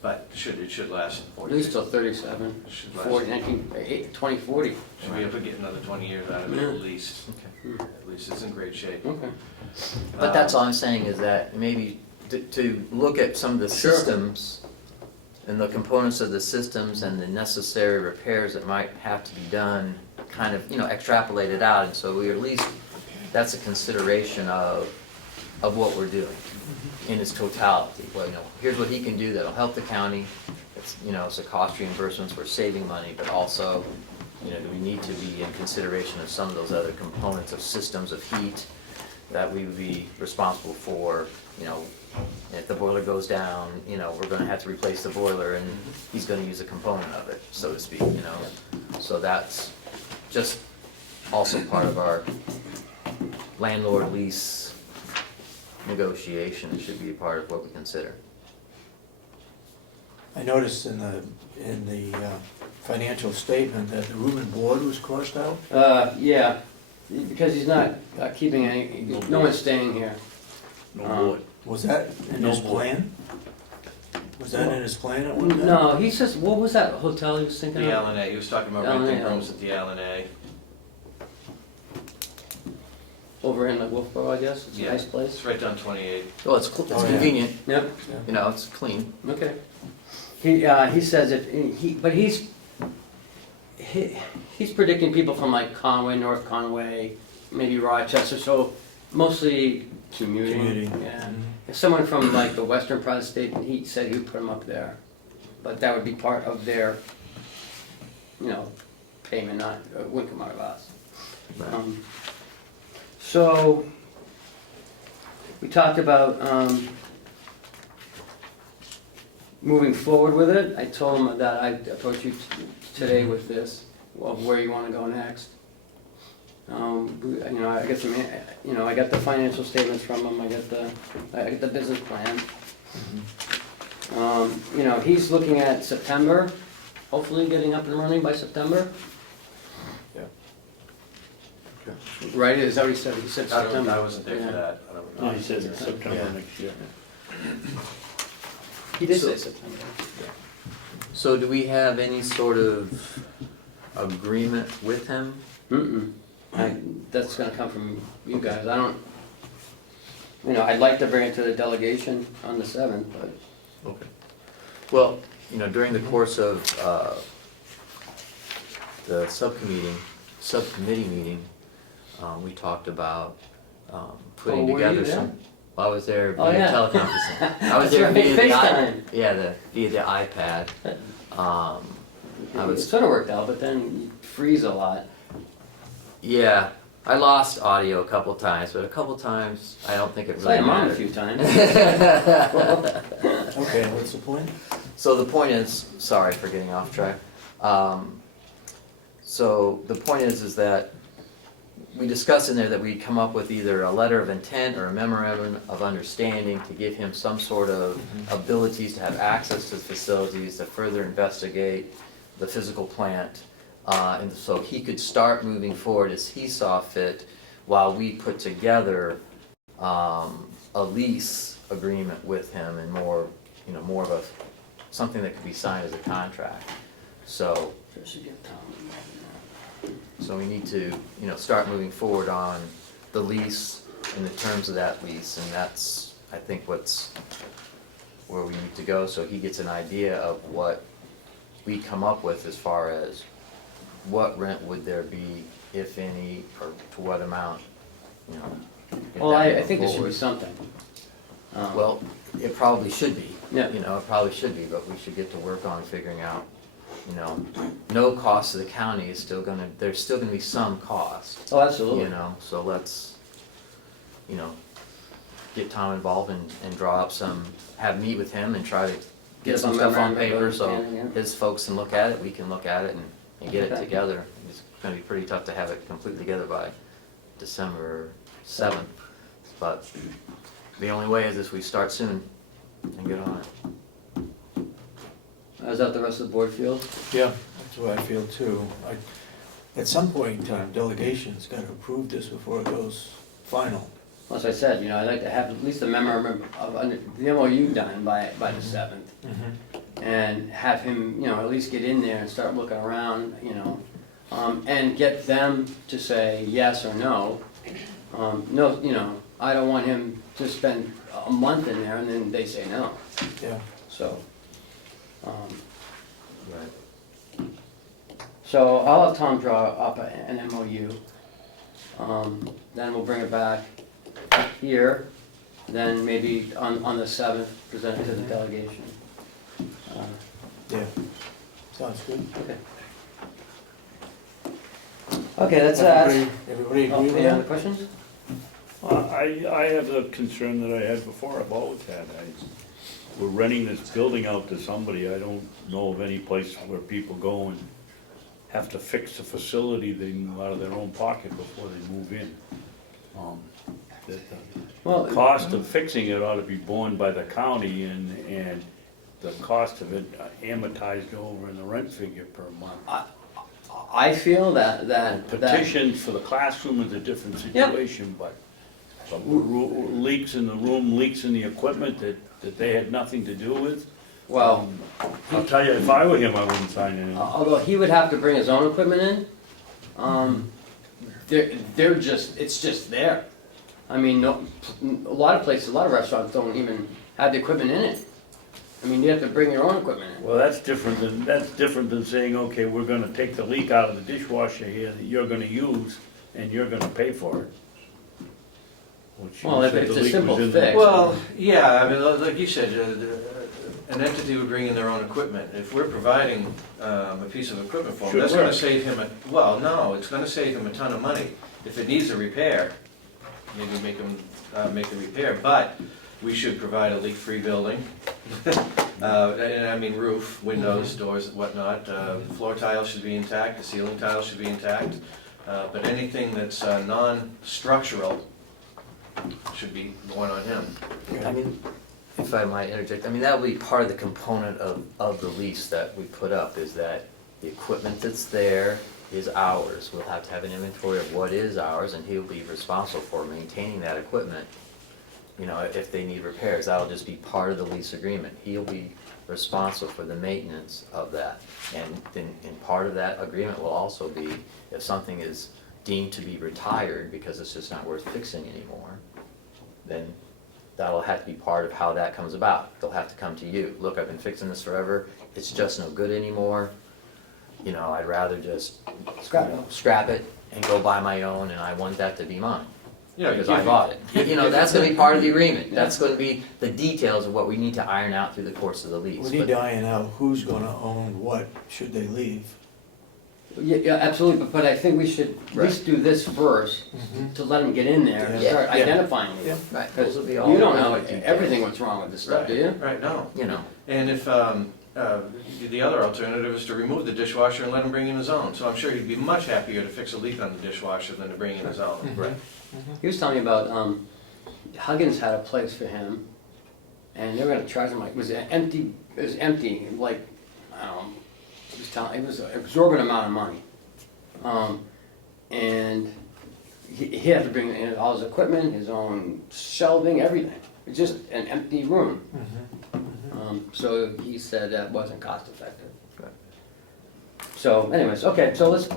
but it should last At 40. least till 37, Should last. 2040. Should be able to get another 20 years out of it Yeah. at least. Okay. At least it's in great shape. Okay. But that's all I'm saying is that maybe to look at some of the Sure. systems and the components of the systems and the necessary repairs that might have to be done, kind of, you know, extrapolate it out, and so we at least, that's a consideration of what we're doing in its totality. Well, you know, here's what he can do that'll help the county, it's, you know, it's a cost reimbursements, we're saving money, but also, you know, do we need to be in consideration of some of those other components of systems of heat that we would be responsible for, you know, if the boiler goes down, you know, we're gonna have to replace the boiler and he's gonna use a component of it, so to speak, you know? So that's just also part of our landlord lease negotiation, it should be a part of what we consider. I noticed in the financial statement that the room and board was crossed out. Yeah, because he's not keeping any, no one's staying here. No board. Was that in No his board. plan? Was that in his plan at one time? No, he says, what was that hotel he was The thinking of? LNA, he was talking about LNA, renting oh. rooms at the LNA. Over in like Wolfboro, I guess, it's a Yeah. nice place. It's right down 28. Well, it's Oh, yeah. convenient, Yep, you know, it's clean. okay. He says he's predicting people from like Conway, North Conway, maybe Rochester, so mostly commuting. Commuting. Yeah. Mhm. If someone from like the western part of the state, he said he would put them up there. But that would be part of their, you know, payment, not, it wouldn't come out of us. So, we talked about moving forward with it. I told him that I'd approach you today with this, of where you want to go next. You know, I got some, you know, I got the financial statements from him, I got the business plan. You know, he's looking at September, hopefully getting up and running by September. Yeah. Right, is that what he said? He said September. I wasn't there for Yeah. that. I don't No, know. he said it's September Yeah. next year. He did So- say September. So do we have any sort of agreement with him? Mm-mm. That's gonna come from you guys, I don't, you know, I'd like to bring it to the delegation on the 7th, but. Okay. Well, you know, during the course of the subcommittee meeting, we talked about putting Oh, were you together there? some. Well, I was there Oh, via yeah. teleconferencing. I was That's there right, via the FaceTime. via the iPad. I It was sort of worked out, but then you freeze a lot. yeah. I lost audio a couple times, but a couple times I don't think it So I really am on a mattered. few times. Okay, what's the point? So the point is, sorry for getting off track. So the point is that we discussed in there that we'd come up with either a letter of intent or a memorandum of understanding to give him some sort of abilities to have access to the facilities, to further investigate the physical plant. And so he could start moving forward as he saw fit while we put together a lease agreement with him and more, you know, more of a, something that could be signed as a contract. So we need to, you know, start moving forward on the lease and the terms of that lease, and that's, I think, what's where we need to go, so he gets an idea of what we come up with as far as what rent would there be, if any, or to what amount, you know. get Well, that I moving think there should be forward. something. Well, it probably should be. Yeah. You know, it probably should be, but we should get to work on figuring out, you know, no cost to the county is still gonna, there's still gonna be some cost. Oh, absolutely. You know, so let's, you know, get Tom involved and draw up some, have meet with him and try to get some stuff on paper so his folks can look at it, we can look at it and get it Okay. together. It's gonna be pretty tough to have it completely together by December 7th, but the only way is if we start soon and get on it. Is that the rest of the board feels? Yeah, that's what I feel too. At some point in time, delegation's gotta approve this before it goes final. As I said, you know, I'd like to have at least a memorandum of, the MOU done by the 7th. And have him, you know, at least get in there and start looking around, you know, and get them to say yes or no. No, you know, I don't want him to spend a month in there and then they say no, Yeah. so. Right. So I'll have Tom draw up an MOU. Then we'll bring it back here, then maybe on the 7th, present it to the delegation. Yeah, sounds good. Okay. Okay, that's that. Everybody agree with Any other that? questions? I have the concern that I had before, I've always had. We're renting this building out to somebody, I don't know of any place where people go and have to fix the facility they move out of their own pocket before they move in. The Well, cost of fixing it ought to be borne by the county and the cost of it amortized over in the rent figure per month. I feel that Petition for the classroom is a different situation, but leaks in the room, leaks in the equipment that they had nothing to do with. well, I'll tell you, if I were him, I wouldn't sign it. although he would have to bring his own equipment in, they're just, it's just there. I mean, no, a lot of places, a lot of restaurants don't even have the equipment in it. I mean, you have to bring your own equipment in. Well, that's different than saying, okay, we're gonna take the leak out of the dishwasher here that you're gonna use, and you're gonna pay for it. Which you Well, if said it's the a leak simple was in the- fix. Well, yeah, I mean, like you said, an entity would bring in their own equipment. If we're providing a piece of equipment for him, Should that's gonna work. save him well, no, it's gonna save him a ton of money. If it needs a repair, maybe make him make the repair, but we should provide a leak-free building. And I mean roof, windows, doors, whatnot. Floor tiles should be intact, the ceiling tiles should be intact. But anything that's non-structural should be going on him. I mean, if I might interject, I mean, that would be part of the component of the lease that we put up, is that the equipment that's there is ours. We'll have to have an inventory of what is ours, and he'll be responsible for maintaining that equipment. You know, if they need repairs, that'll just be part of the lease agreement. He'll be responsible for the maintenance of that. And then, and part of that agreement will also be, if something is deemed to be retired because it's just not worth fixing anymore, then that'll have to be part of how that comes about. They'll have to come to you. Look, I've been fixing this forever, it's just no good anymore. You know, I'd rather just scrap it and go buy my own, and I want that to be mine. Yeah, Because I bought it. You know, that's gonna be part of the agreement. That's gonna be the details of what we need to iron out through the course of the lease. We need to iron out who's gonna own what, should they leave. Yeah, absolutely, but I think we should at least do this first, to let them get in there and Yeah. start Yeah. identifying Yeah. these. Right, Because those will be all. you don't know details. everything what's wrong with this stuff, do you? Right, no. You know, And if, the other alternative is to remove the dishwasher and let him bring in his own. So I'm sure he'd be much happier to fix a leak on the dishwasher than to bring in his own. right. He was telling me about, Huggins had a place for him, and they were gonna charge him like, it was empty, like, I don't know, he was telling, it was an exorbitant amount of money. And he had to bring in all his equipment, his own shelving, everything. It's just an empty room. So he said that wasn't cost effective. Right. So anyways, okay, so let's,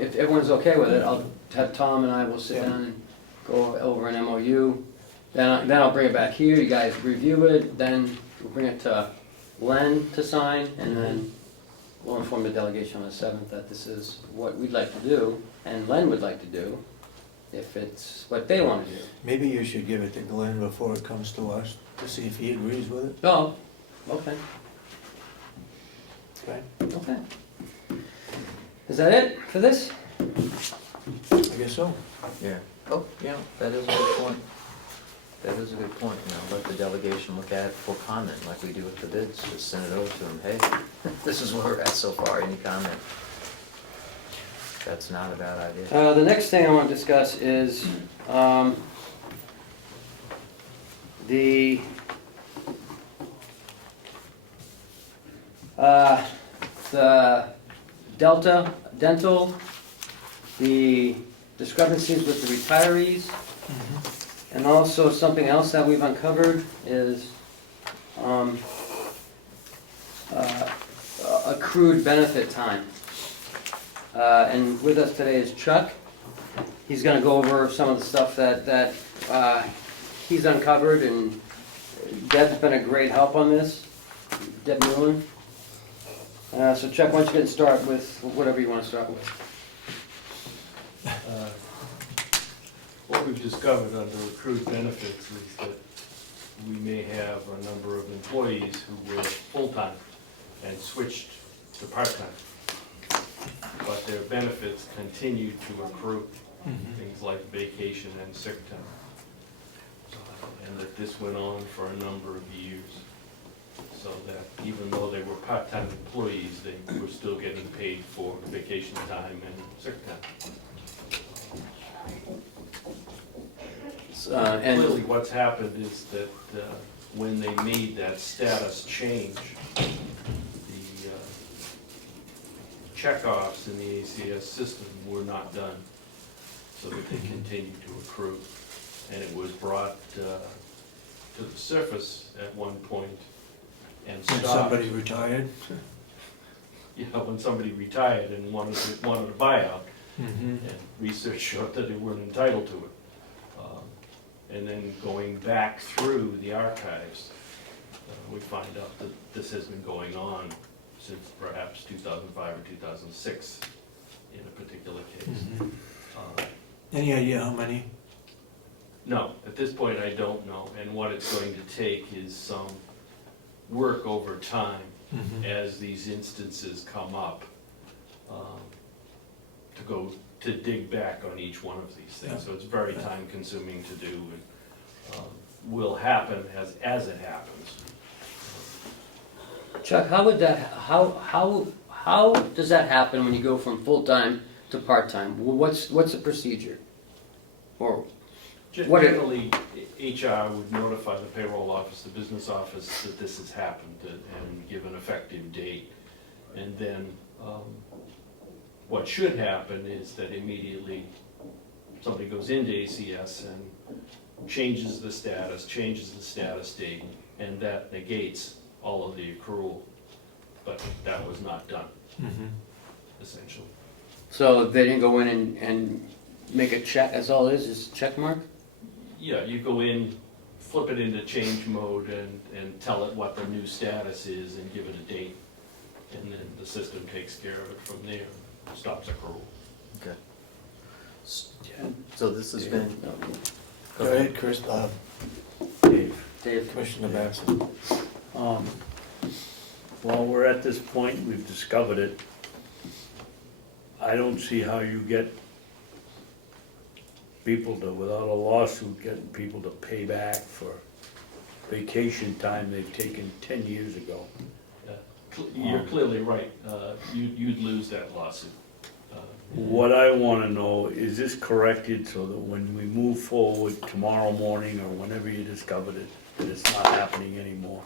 if everyone's okay with it, I'll have Tom and I will sit down and go over an MOU. Then I'll bring it back here, you guys review it, then we'll bring it to Len to sign, and then we'll inform the delegation on the 7th that this is what we'd like to do, and Len would like to do. if it's what they wanna do. Maybe you should give it to Glenn before it comes to us, to see if he agrees with it. Oh, okay, Okay. okay. Is that it for this? I guess so. Yeah. Oh, yeah, that is a good point. That is a good point, you know, let the delegation look at it for comment, like we do with the bids, just send it over to them, hey, this is where we're at so far, any comment? That's not a bad idea. The next thing I want to discuss is, the, the Delta Dental, the discrepancies with the retirees, and also something else that we've uncovered is, accrued benefit time. And with us today is Chuck. He's gonna go over some of the stuff that he's uncovered, and Deb's been a great help on this, Deb Newland. So Chuck, why don't you get started with whatever you wanna start with. What we've discovered under accrued benefits is that we may have a number of employees who were full-time and switched to part-time, but their benefits continued to accrue, things like vacation and sick time. And that this went on for a number of years, so that even though they were part-time employees, they were still getting paid for vacation time and sick time. And Clearly, what's happened is that when they made that status change, the checkoffs in the ACS system were not done, so that they continued to accrue. And it was brought to the surface at one point and And stopped. somebody retired. Yeah, when somebody retired and wanted a buyout, Mm-hmm. and research showed that they weren't entitled to it. And then going back through the archives, we find out that this has been going on since perhaps 2005 or 2006 in a particular case. Any idea how many? No, at this point I don't know, and what it's going to take is some work over time as these instances come up, to dig back on each one of these things. Yeah. So it's very time consuming to do, and will happen as it happens. Chuck, how would that, how does that happen when you go from full-time to part-time? What's the procedure? Or, what it- Generally, HR would notify the payroll office, the business office, that this has happened and give an effective date. And then what should happen is that immediately somebody goes into ACS and changes the status date, and that negates all of the accrual. But that was not done, essentially. so they didn't go in and make a check, that's all it is, just a check mark? Yeah, you go in, flip it into change mode and tell it what the new status is and give it a date. And then the system takes care of it from there, stops accrual. Okay. So this has been. Go ahead, Chris, Dave? Commissioner Babson. While we're at this point, we've discovered it. I don't see how you get people to, without a lawsuit, getting people to pay back for vacation time they've taken 10 years ago. You're clearly right, you'd lose that lawsuit. What I wanna know, is this corrected so that when we move forward tomorrow morning or whenever you discovered it, that it's not happening anymore?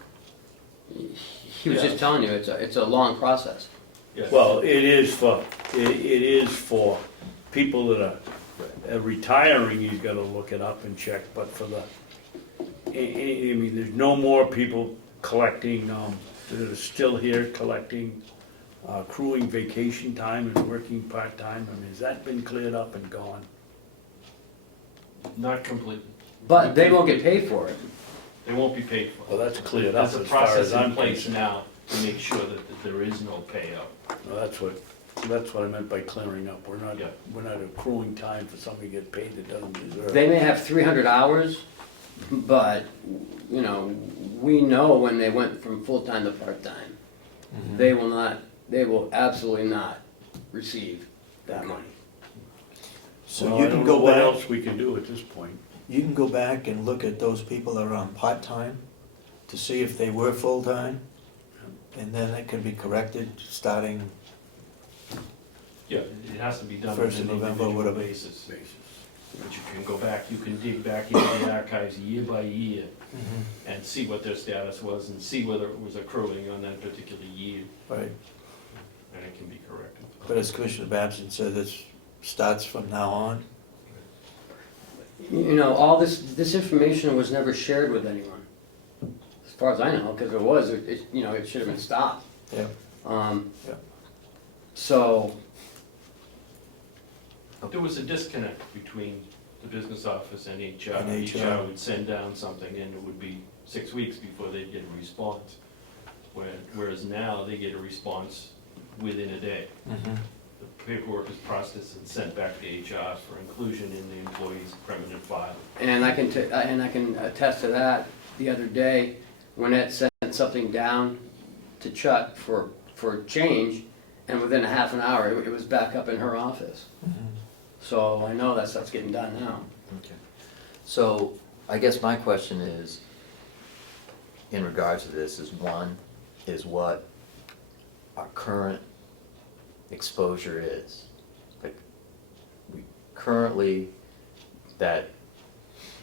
He was just telling you, it's a long process. Yes. Well, it is for people that are retiring, you've gotta look it up and check, but for the, I mean, there's no more people collecting, that are still here collecting, accruing vacation time and working part-time. I mean, has that been cleared up and gone? Not completely. But they won't get paid for it. They won't be paid for. Well, that's cleared up There's a as far process as in I'm place concerned. now to make sure that there is no payout. Well, that's what That's what I meant by clearing up. Yeah. We're not accruing time for somebody to get paid that doesn't deserve They it. may have 300 hours, but, you know, we know when they went from full-time to part-time. They will absolutely not receive that money. So Well, you I can don't know go what back, else we can do at this point. you can go back and look at those people that are on part-time to see if they were full-time. And then it can be corrected starting, Yeah, it has to be done on First an of November, individual whatever. basis. But you can go back, you can dig back into the archives year by year and see what their status was and see whether it was accruing on that particular year, right? and it can be corrected. But as Commissioner Babson said, this starts from now on. You know, all this information was never shared with anyone, as far as I know, because it was, you know, it should have been stopped. Yeah. Yeah. So, There was a disconnect between the business office and HR. And HR. HR would send down something and it would be 6 weeks before they'd get a response. Whereas now they get a response within a day. The paperwork is processed and sent back to HR for inclusion in the employee's permanent file. and I can attest to that. The other day, when Ed sent something down to Chuck for change, and within a half an hour, it was back up in her office. So I know that stuff's getting done now. Okay. So I guess my question is, in regards to this, is what our current exposure is. Like, we currently, that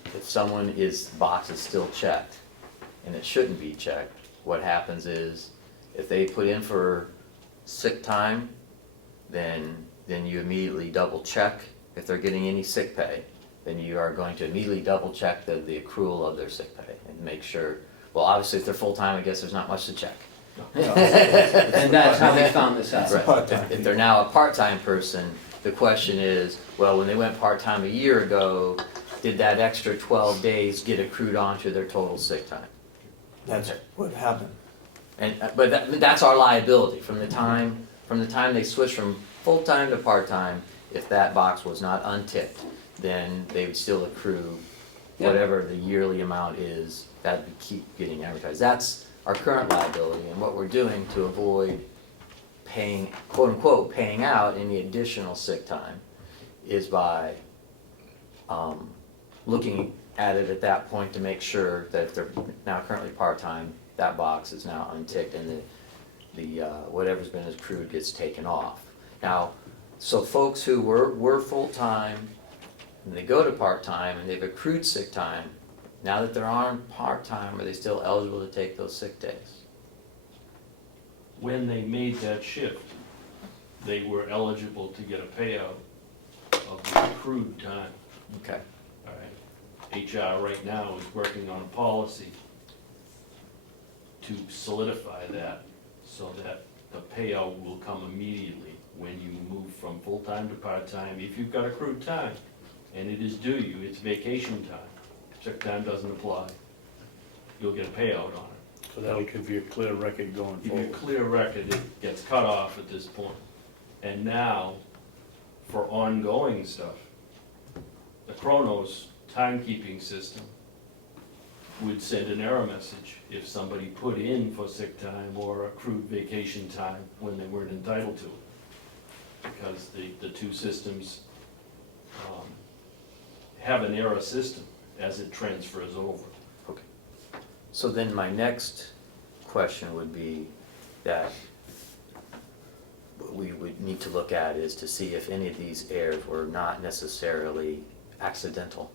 if box is still checked, and it shouldn't be checked, what happens is, if they put in for sick time, then you immediately double check if they're getting any sick pay. Then you are going to immediately double check the accrual of their sick pay and make sure, well, obviously if they're full-time, I guess there's not much to check. And that's how they found this out. Right. Part-time. If they're now a part-time person, the question is, well, when they went part-time a year ago, did that extra 12 days get accrued onto their total sick time? That's what happened. But that's our liability, from the time they switch from full-time to part-time, if that box was not unticked, then they would still accrue whatever the yearly amount is, that would keep getting advertised. That's our current liability, and what we're doing to avoid paying, quote-unquote, paying out any additional sick time is by looking at it at that point to make sure that if they're now currently part-time, that box is now unticked and the whatever's been accrued gets taken off. Now, so folks who were full-time and they go to part-time and they've accrued sick time, now that they're on part-time, are they still eligible to take those sick days? When they made that shift, they were eligible to get a payout of the accrued time. Okay. All right. HR right now is working on a policy to solidify that so that the payout will come immediately when you move from full-time to part-time. If you've got accrued time and it is due you, it's vacation time, sick time doesn't apply, you'll get a payout on it. So that'll give you a clear record going Give you a forward. clear record, it gets cut off at this point. And now, for ongoing stuff, the Chronos timekeeping system would send an error message if somebody put in for sick time or accrued vacation time when they weren't entitled to it. Because the two systems have an error system as it transfers over. Okay. So then my next question would be that what we would need to look at is to see if any of these errors were not necessarily accidental.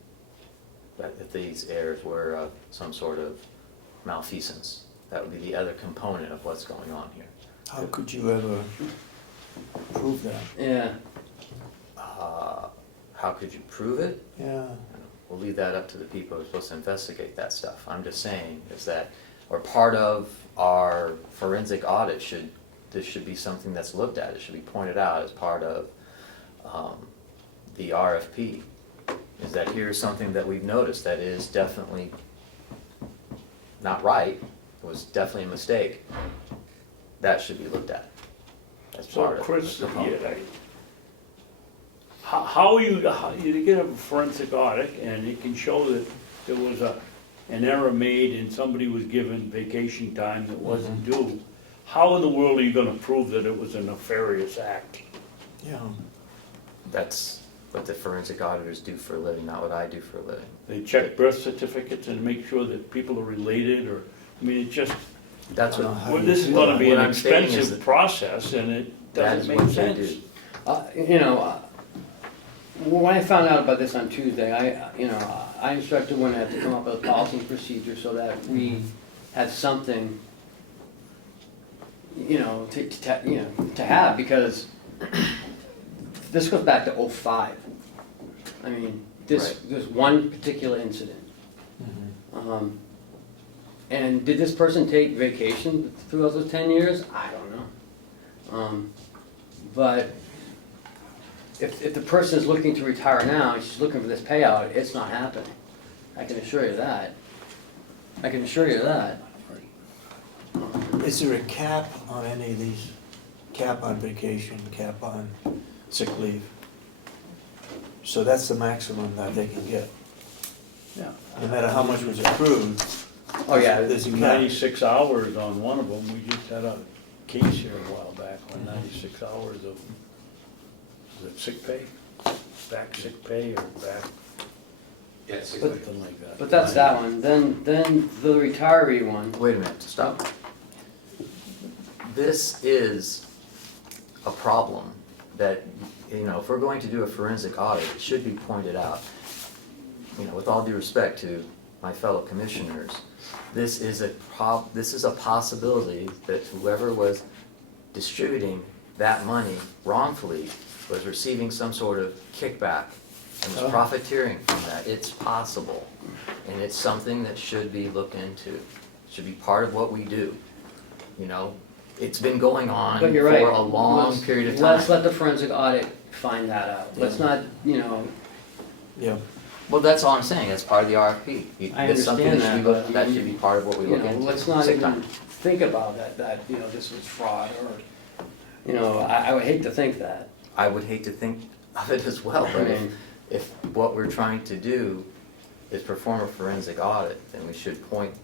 That if these errors were of some sort of malfeasance. That would be the other component of what's going on here. How could you ever prove that? Yeah. How could you prove it? Yeah. We'll leave that up to the people who are supposed to investigate that stuff. I'm just saying is that, or part of our forensic audit this should be something that's looked at. It should be pointed out as part of the RFP. Is that here's something that we've noticed that is definitely not right. It was definitely a mistake. That should be looked at. as So part of Chris, the component. how you get a forensic audit and it can show that there was an error made and somebody was given vacation time that wasn't due. How in the world are you gonna prove that it was a nefarious act? Yeah. That's what the forensic auditors do for a living, not what I do for a living. They check birth certificates and make sure that people are related, or, I mean, it just, That's what, well, this is gonna be What an I'm stating is expensive that process and it that doesn't is make what they sense. do. You know, when I found out about this on Tuesday, I instructed Winnet to come up with a policy and procedure so that we had something, to have, because this goes back to '05. I mean, this one particular incident. And did this person take vacation throughout those 10 years? I don't know. But if the person is looking to retire now and she's looking for this payout, it's not happening. I can assure you that. I can assure you that. Is there a cap on any of these? Cap on vacation, cap on sick leave? So that's the maximum that they can get. Yeah. No matter how much was accrued. Oh, yeah. There's a cap. 96 hours on one of them, we just had a case here a while back on 96 hours of, is it sick pay? Back sick pay or back, Yes, something like that. But that's that one. Then the retiree one. Wait a minute, stop. This is a problem that, if we're going to do a forensic audit, it should be pointed out. With all due respect to my fellow commissioners, this is a possibility that whoever was distributing that money wrongfully was receiving some sort of kickback and was profiteering from that. It's possible, and it's something that should be looked into. It should be part of what we do. It's been going on But you're right. for a long period of time. Let's let the forensic audit find that out. Let's not, Yeah. Well, that's all I'm saying, that's part of the RFP. I It's something understand that, but, that should be part of what we look into. let's not Sick even time. think about that, this was fraud or, I would hate to think that. I would hate to think of it as well, but if what we're trying to do is perform a forensic audit, then we should point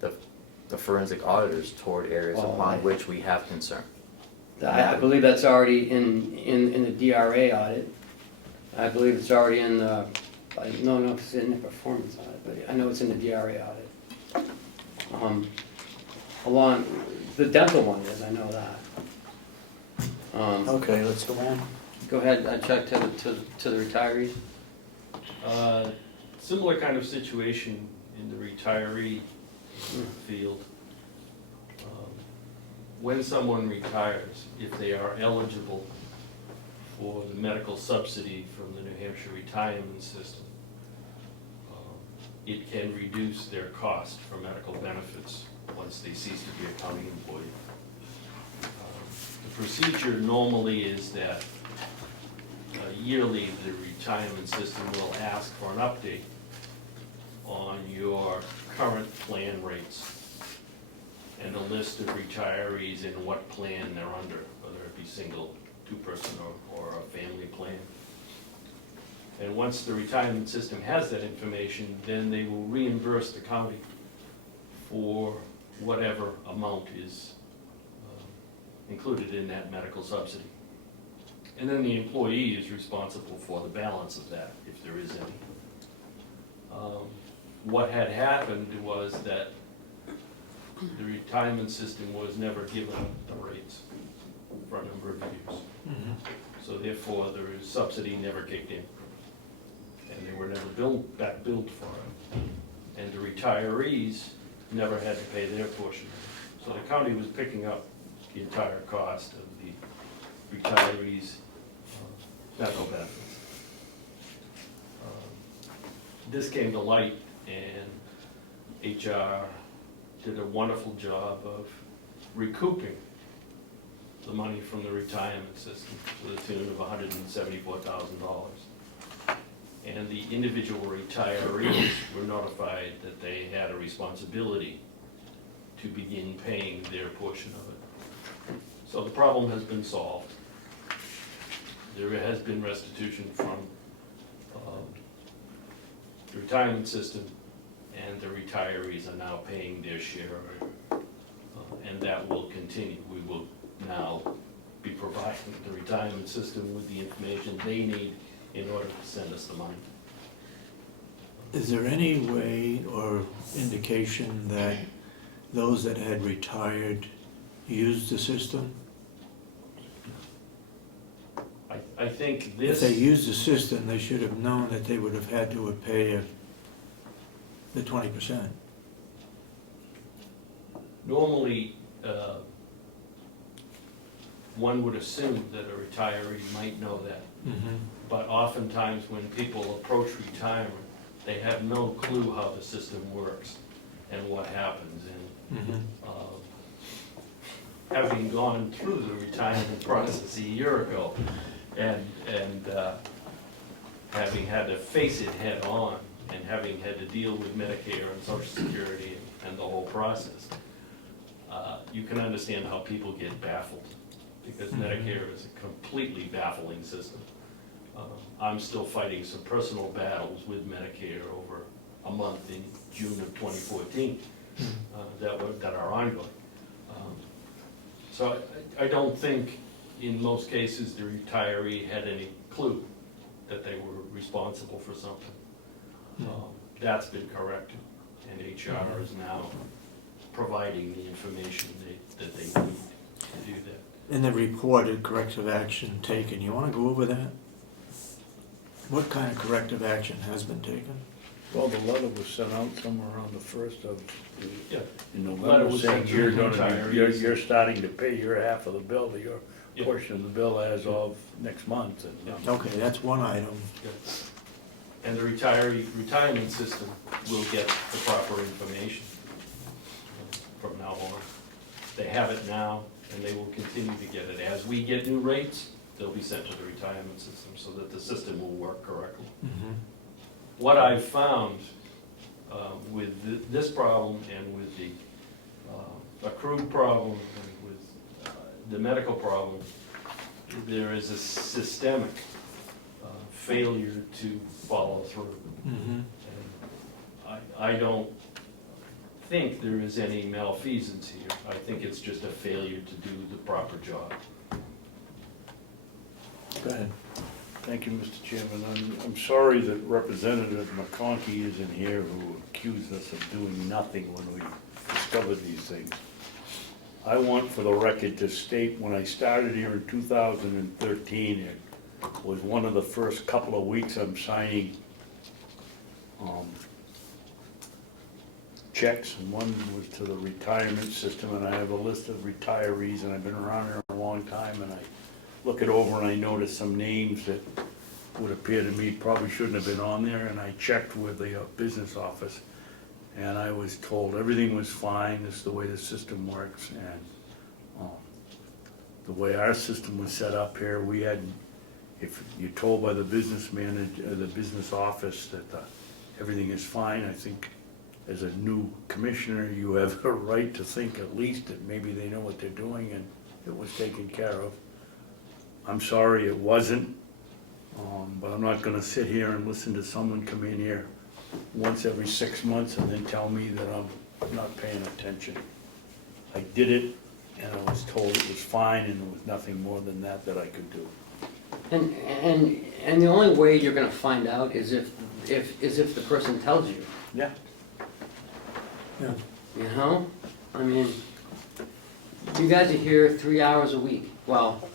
the forensic auditors toward areas upon which we have concern. I believe that's already in the DRA audit. I believe it's already in the, no, it's in the performance audit, but I know it's in the DRA audit. Along, the dental one is, I know that. Okay, let's go on. Go ahead, Chuck, to the retirees. Similar kind of situation in the retiree field. When someone retires, if they are eligible for the medical subsidy from the New Hampshire retirement system, it can reduce their cost for medical benefits once they cease to be a county employee. The procedure normally is that yearly the retirement system will ask for an update on your current plan rates and a list of retirees and what plan they're under, whether it be single, two-person, or a family plan. And once the retirement system has that information, then they will reimburse the county for whatever amount is included in that medical subsidy. And then the employee is responsible for the balance of that, if there is any. What had happened was that the retirement system was never given the rates for a number of years. So therefore, the subsidy never kicked in. And they were never billed for it. And the retirees never had to pay their portion. So the county was picking up the entire cost of the retirees' medical benefits. This came to light, and HR did a wonderful job of recouping the money from the retirement system to the tune of $174,000. And the individual retirees were notified that they had a responsibility to begin paying their portion of it. So the problem has been solved. There has been restitution from the retirement system, and the retirees are now paying their share, and that will continue. We will now be providing the retirement system with the information they need in order to send us the money. Is there any way or indication that those that had retired used the system? I think If this. they used the system, they should have known that they would have had to pay the 20%. Normally, one would assume that a retiree might know that, but oftentimes when people approach retirement, they have no clue how the system works and what happens. And having gone through the retirement process a year ago, and having had to face it head on, and having had to deal with Medicare and Social Security and the whole process, you can understand how people get baffled, because Medicare is a completely baffling system. I'm still fighting some personal battles with Medicare over a month in June of 2014 that are ongoing. So I don't think in most cases the retiree had any clue that they were responsible for something. That's been corrected, and HR is now providing the information that they need to do that. In the reported corrective action taken, you want to go over that? What kind of corrective action has been taken? Well, the letter was sent out somewhere around the 1st of, Yeah. in Letter November, was saying sent to you're the gonna, retirees. you're starting to pay your half of the bill, your Yeah. portion of the bill as of next month. And, Okay, that's one item. And the retirement system will get the proper information from now on. They have it now, and they will continue to get it. As we get new rates, they'll be sent to the retirement system so that the system will work correctly. What I've found with this problem and with the accrued problem and with the medical problem, there is a systemic failure to follow through. And I don't think there is any malfeasance here. I think it's just a failure to do the proper job. Go ahead. Thank you, Mr. Chairman. I'm sorry that Representative McConkey isn't here, who accused us of doing nothing when we discovered these things. I want for the record to state, when I started here in 2013, it was one of the first couple of weeks I'm signing checks, and one was to the retirement system, and I have a list of retirees, and I've been around here a long time, and I look it over and I notice some names that would appear to me probably shouldn't have been on there, and I checked with the business office, and I was told everything was fine. This is the way the system works, and the way our system was set up here, we had, if you're told by the business manager, the business office that everything is fine, I think as a new commissioner, you have a right to think at least that maybe they know what they're doing and it was taken care of. I'm sorry it wasn't, but I'm not gonna sit here and listen to someone come in here once every 6 months and then tell me that I'm not paying attention. I did it, and I was told it was fine, and there was nothing more than that I could do. And the only way you're gonna find out is if the person tells you. Yeah. Yeah. You know? I mean, you guys are here 3 hours a week. Well,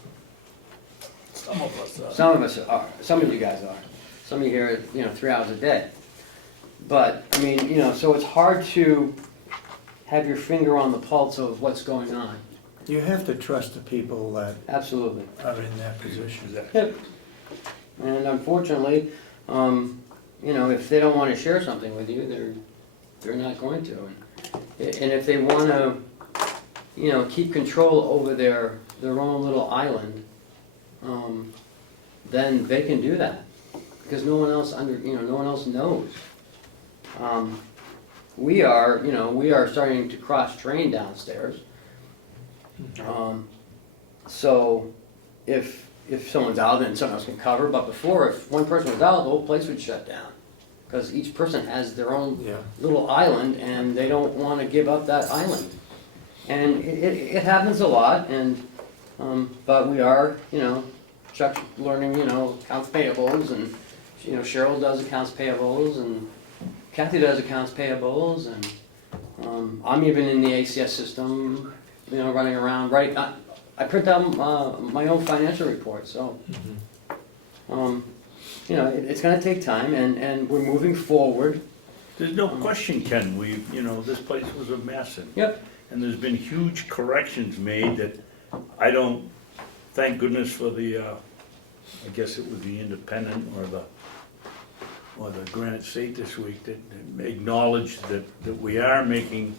Some of us are. some of us are, some of you guys are. Some of you here, 3 hours a day. But, I mean, so it's hard to have your finger on the pulse of what's going on. You have to trust the people that Absolutely. are in that position. Yep. And unfortunately, if they don't want to share something with you, they're not going to. And if they want to, keep control over their own little island, then they can do that because no one else no one else knows. We are starting to cross train downstairs. So if someone's out, then someone else can cover, but before, if one person was out, the whole place would shut down. Because each person has their own Yeah. little island, and they don't want to give up that island. And it happens a lot, and, but we are, Chuck's learning, accounts payables, and, Cheryl does accounts payables, and Kathy does accounts payables, and, I'm even in the ACS system, running around, writing, I print out, my own financial report, so, it's gonna take time, and we're moving forward. There's no question, Ken, this place was a mess, Yep. and there's been huge corrections made that I don't, thank goodness for the, I guess it was the Independent or the Granite State this week that acknowledged that we are making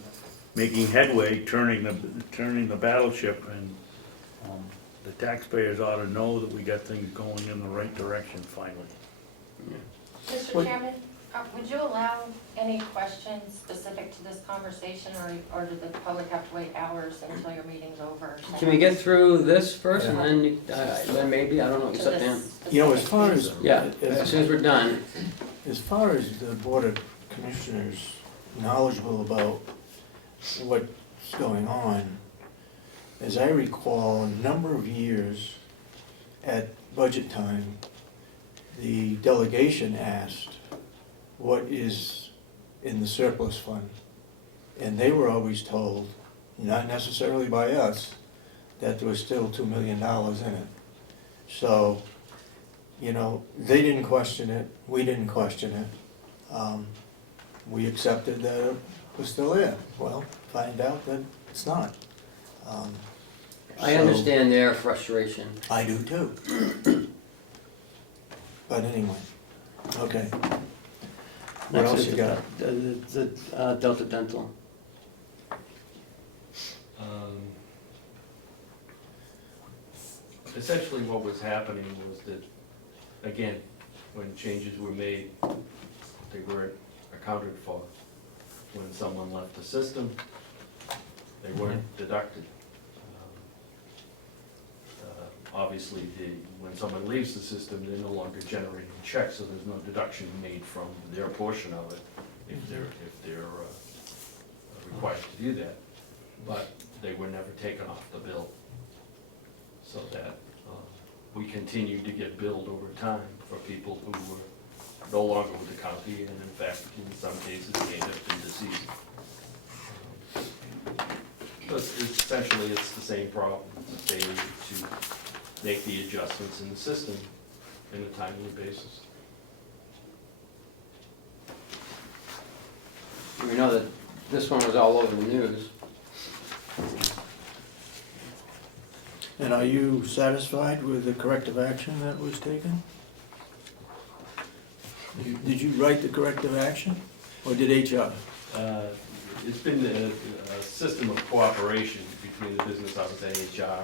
headway, turning the battleship, and the taxpayers ought to know that we got things going in the right direction finally. Mr. Chairman, would you allow any questions specific to this conversation, or did the public have to wait hours until your meeting's over? Can we get through this first, and then maybe, I don't know, you To sit this down. specific- As far as. Yeah, as soon as we're done. As far as the Board of Commissioners knowledgeable about what's going on, as I recall, a number of years at budget time, the delegation asked, what is in the surplus fund? And they were always told, not necessarily by us, that there was still $2 million in it. So, they didn't question it, we didn't question it. We accepted that it was still there. Well, find out that it's not. I So- understand their frustration. I do too. But anyway, okay. What Next else is you got? The Delta Dental. Essentially what was happening was that, again, when changes were made, they weren't accounted for. When someone left the system, they weren't deducted. Obviously, when someone leaves the system, they're no longer generating checks, so there's no deduction made from their portion of it if they're required to do that. But they were never taken off the bill. So that we continued to get billed over time for people who were no longer with the county, and in fact, in some cases, may have been deceased. But essentially, it's the same problem, it's a failure to make the adjustments in the system in a timely basis. We know that this one was all over the news. And are you satisfied with the corrective action that was taken? Did you write the corrective action, or did HR? It's been a system of cooperation between the business office and HR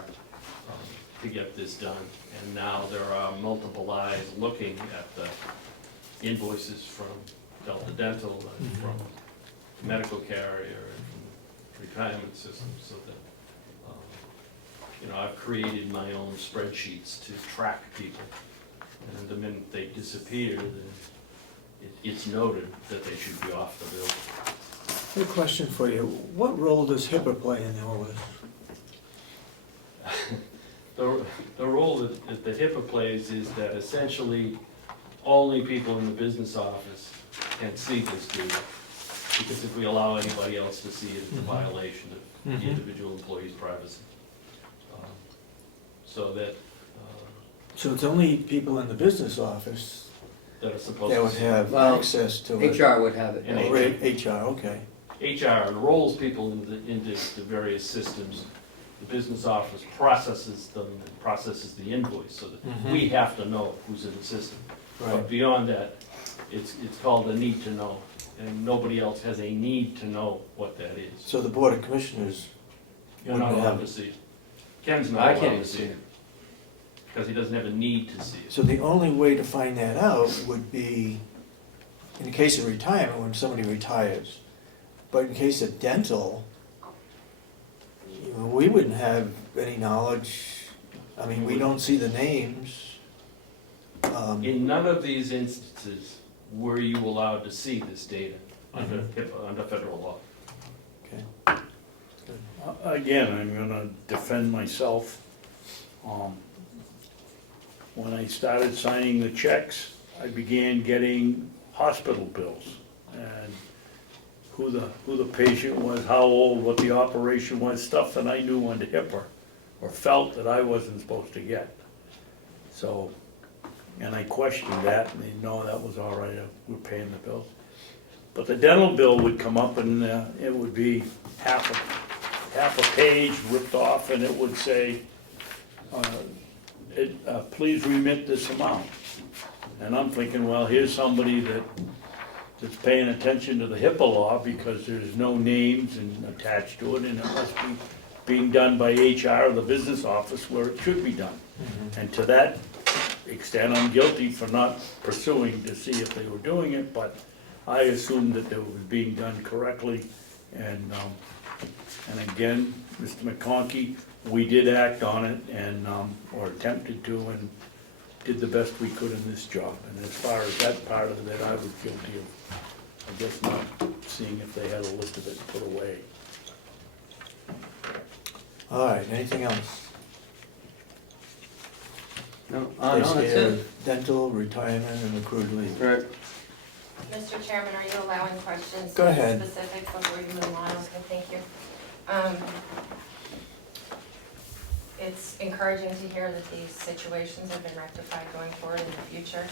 to get this done. And now there are multiple eyes looking at the invoices from Delta Dental and from the medical carrier and from the retirement system, so that, I've created my own spreadsheets to track people. And the minute they disappear, then it's noted that they should be off the bill. Good question for you. What role does HIPAA play in all this? The role that the HIPAA plays is that essentially only people in the business office can see this data. Because if we allow anybody else to see it, it's a violation of the individual employee's privacy. So that, So it's only people in the business office that are supposed that to would see. have Well, access to it? HR would have it. And Or HR, okay. HR enrolls people into the various systems. The business office processes them and processes the invoice, so that we have to know who's in the system. Right. But beyond that, it's called a need to know, and nobody else has a need to know what that is. So the Board of Commissioners, You're not wouldn't allowed have- to see it. Ken's I not can't allowed even to see see it, because he doesn't have a need to see it. so the only way to find that out would be in the case of retirement, when somebody retires. But in case of dental, we wouldn't have any knowledge I mean, we don't see the names. In none of these instances were you allowed to see this data under HIPAA, under federal law. Okay. Again, I'm gonna defend myself. When I started signing the checks, I began getting hospital bills. And who the patient was, how old, what the operation was, stuff that I knew under HIPAA, or felt that I wasn't supposed to get. So, and I questioned that, and they know that was all right, we're paying the bills. But the dental bill would come up and it would be half a page ripped off, and it would say, please remit this amount. And I'm thinking, well, here's somebody that's paying attention to the HIPAA law, because there's no names attached to it, and it must be being done by HR or the business office where it should be done. And to that extent, I'm guilty for not pursuing to see if they were doing it, but I assumed that it was being done correctly. And again, Mr. McConkey, we did act on it, and or attempted to, and did the best we could in this job. And as far as that part of it, I was guilty of, I guess, not seeing if they had a list of it put away. All right, anything else? No, Takes that's care it. of dental, retirement, and accrued leave. Right. Mr. Chairman, are you allowing questions? Go ahead. Specific before you move on? Okay, thank you. It's encouraging to hear that these situations have been rectified going forward in the future.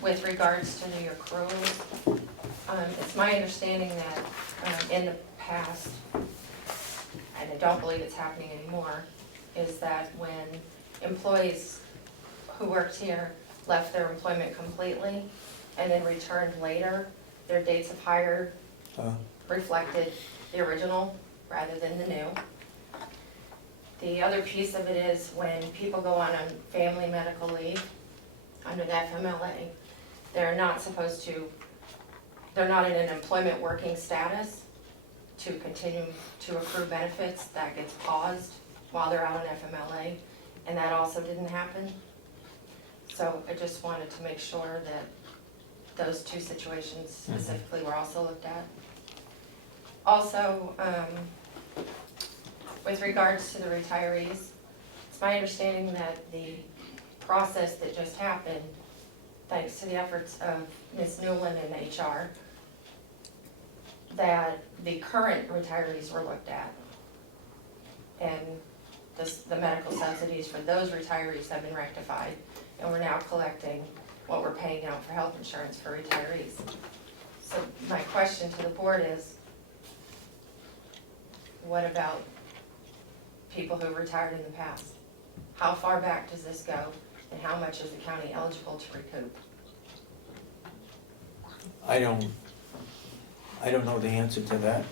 With regards to the accruals, it's my understanding that in the past, and I don't believe it's happening anymore, is that when employees who worked here left their employment completely and then returned later, their dates of hire reflected the original rather than the new. The other piece of it is when people go on family medical leave under the FMLA, they're not in an employment working status to continue to accrue benefits. That gets paused while they're out on FMLA, and that also didn't happen. So I just wanted to make sure that those two situations specifically were also looked at. Also, with regards to the retirees, it's my understanding that the process that just happened, thanks to the efforts of Ms. Newland and HR, that the current retirees were looked at. And the medical subsidies for those retirees have been rectified, and we're now collecting what we're paying out for health insurance for retirees. So my question to the board is, what about people who retired in the past? How far back does this go, and how much is the county eligible to recoup? I don't know the answer to that.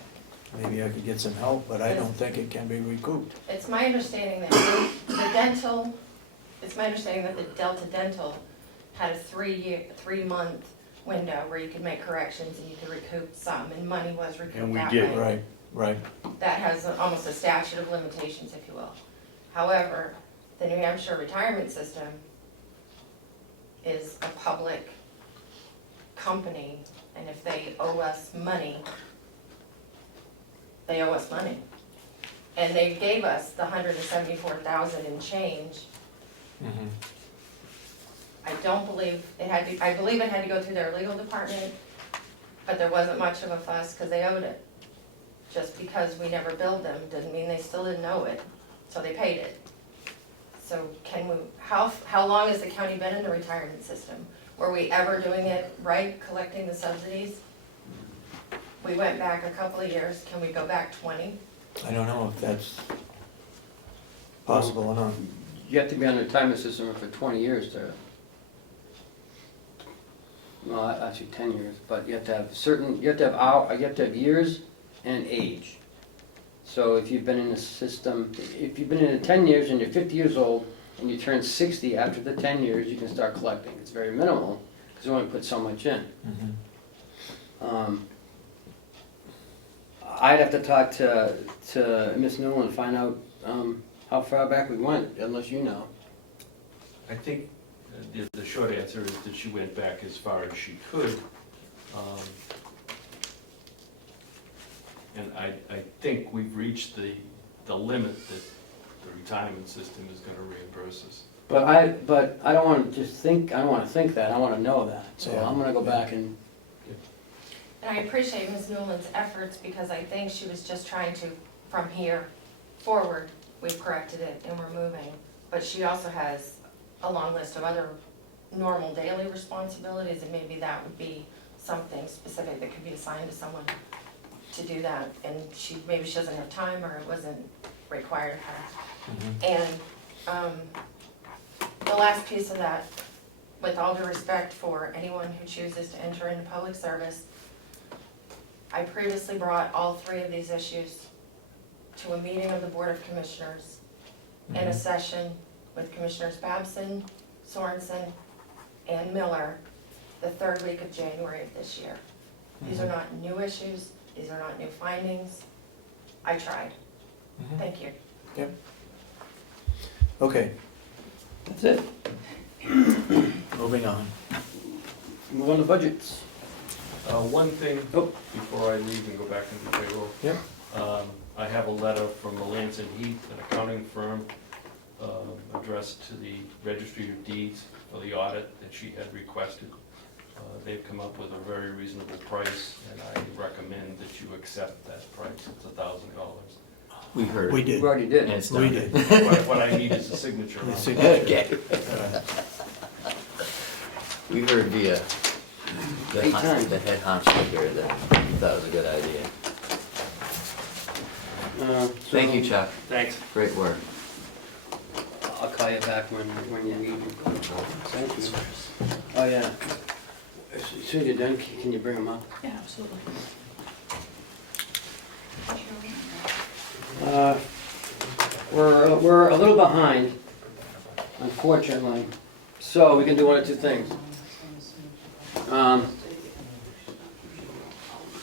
Maybe I could get some help, but I don't think it can be recouped. It's my understanding that the Delta Dental had a 3-month window where you could make corrections and you could recoup some, and money was recouped And we that did, way. Right. That has almost a statute of limitations, if you will. However, the New Hampshire retirement system is a public company, and if they owe us money, they owe us money. And they gave us the $174,000 and change. I don't believe it had to, I believe it had to go through their legal department, but there wasn't much of a fuss because they owed it. Just because we never billed them doesn't mean they still didn't owe it, so they paid it. So can we, how long has the county been in the retirement system? Were we ever doing it right, collecting the subsidies? We went back a couple of years, can we go back 20? I don't know if that's possible or not. You have to be on the retirement system for 20 years to, well, actually 10 years, but you have to have years and age. So if you've been in the system, if you've been in it 10 years and you're 50 years old and you turn 60 after the 10 years, you can start collecting. It's very minimal because you only put so much in. I'd have to talk to Ms. Newell and find out how far back we went, unless you know. I think the short answer is that she went back as far as she could. And I think we've reached the limit that the retirement system is gonna reimburse us. But I don't wanna just think, I don't wanna think that, I wanna know that, so Yeah. I'm gonna go back and, And I appreciate Ms. Newland's efforts because I think she was just trying to, from here forward, we've corrected it and we're moving. But she also has a long list of other normal daily responsibilities, and maybe that would be something specific that could be assigned to someone to do that. And maybe she doesn't have time, or it wasn't required of her. And the last piece of that, with all due respect for anyone who chooses to enter into public service, I previously brought all three of these issues to a meeting of the Board of Commissioners in a session with Commissioners Babson, Sorensen, and Miller the third week of January of this year. These are not new issues, these are not new findings. I tried. Thank you. Yep. Okay, that's it. moving on. Move on to budgets. One thing, Oh. before I leave and go back into payroll. Yep. I have a letter from Melanson Heath, an accounting firm, addressed to the Registry of Deeds for the audit that she had requested. They've come up with a very reasonable price, and I recommend that you accept that price. It's $1,000. We heard. We We did. already did. And it's We done. did. What I need is a signature on The it. signature. Okay. We heard via the 8 times. the head honcho here that that was a good idea. Thank you, Chuck. Thanks. Great work. I'll call you back when you need. Thank you. Oh, yeah. As soon as you're done, can you bring them up? Yeah, absolutely. We're a little behind, unfortunately, so we can do one of two things. I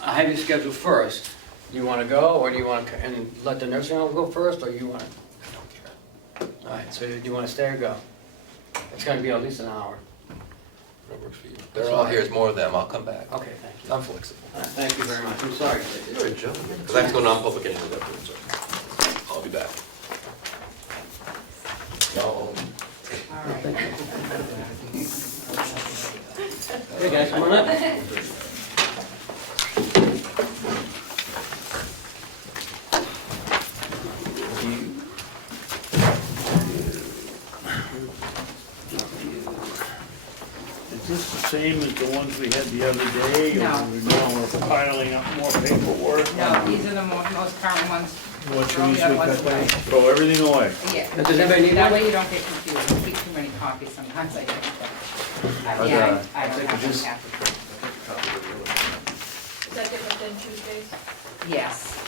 have you scheduled first. Do you want to go, or do you want to, and let the nursing home go first, or you want to? All right, so do you want to stay or go? It's going to be at least an hour. That works for you. They're all here, it's more of them, I'll come back. Okay, thank you. I'm flexible. All right, thank you very much. I'm sorry. You're a gentleman. Because I have to go non-public anyway, so I'll be back. Hey, guys, come on up. Is this the same as the ones we had the other day? No. Or we're piling up more paperwork? No, these are the most current ones. What Throw trees the other we ones cut down? away. Throw everything away. Yeah. Does anybody need That one? way you don't get confused. I keep too many copies sometimes, I don't. Are Yeah, the- I don't have them just- half. Is that different than Tuesdays? Yes.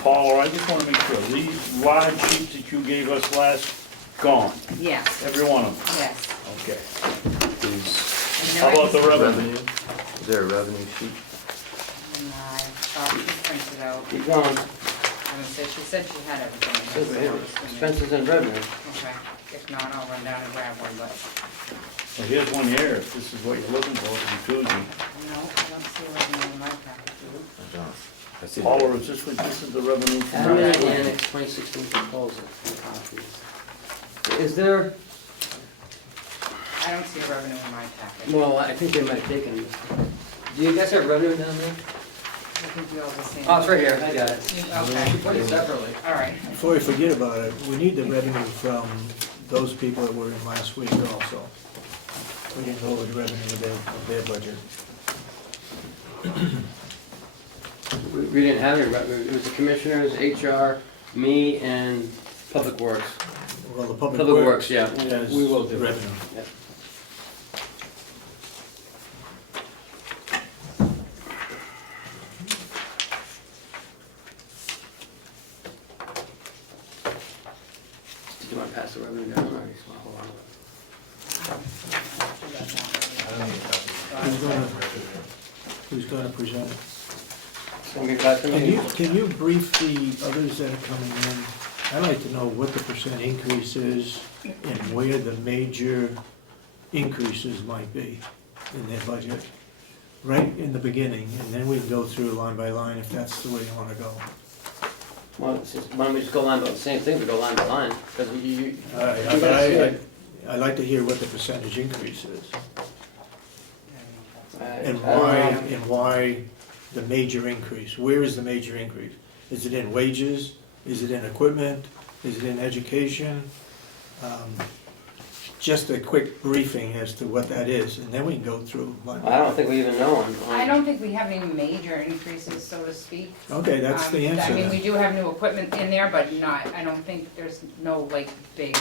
Paul, I just wanna make sure, these large sheets that you gave us last, gone, Yes, every one of them, yes. okay. Is How about the revenue? Is there a revenue sheet? And I thought she printed out, Keep going. she said she had everything. Says right here, expenses and revenue. Okay, if not, I'll run down and grab one, but, Well, here's one here, if this is what you're looking for, from Tuesday. no, I don't see revenue in my packet. I don't. I see. Paul, or is this what, this is the revenue from Admin last week? Annex 2016 proposal. Is there, I don't see a revenue in my packet. well, I think they might have taken this. Do you guys have revenue down there? I think we all the same. Oh, it's right here, I got it. Okay, Put it separately. all right. Before we forget about it, we need the revenue from those people that were in last week also. We didn't know the revenue of their budget. We didn't have any revenue, it was the commissioners, HR, me, and Public Works. Well, the Public Public Works Works, yeah, has we will do. revenue. Yep. Do you want to pass the revenue down, or you just want to hold on? Who's gonna present it? Can we pass them? Can you brief the others that are coming in I'd like to know what the percent increase is and where the major increases might be in their budget, right in the beginning, and then we can go through line by line if that's the way you wanna go. Well, why don't we just go line by, the same thing, we go line by line, because you I'd like to hear what the percentage increase is, and I why the major increase. Where is the major increase? Is it in wages? Is it in equipment? Is it in education? Just a quick briefing as to what that is, and then we can go through. I don't think we even know I don't think we have any major increases, so to speak. Okay, that's the answer I mean, we then. do have new equipment in there, but not, I don't think there's no like big,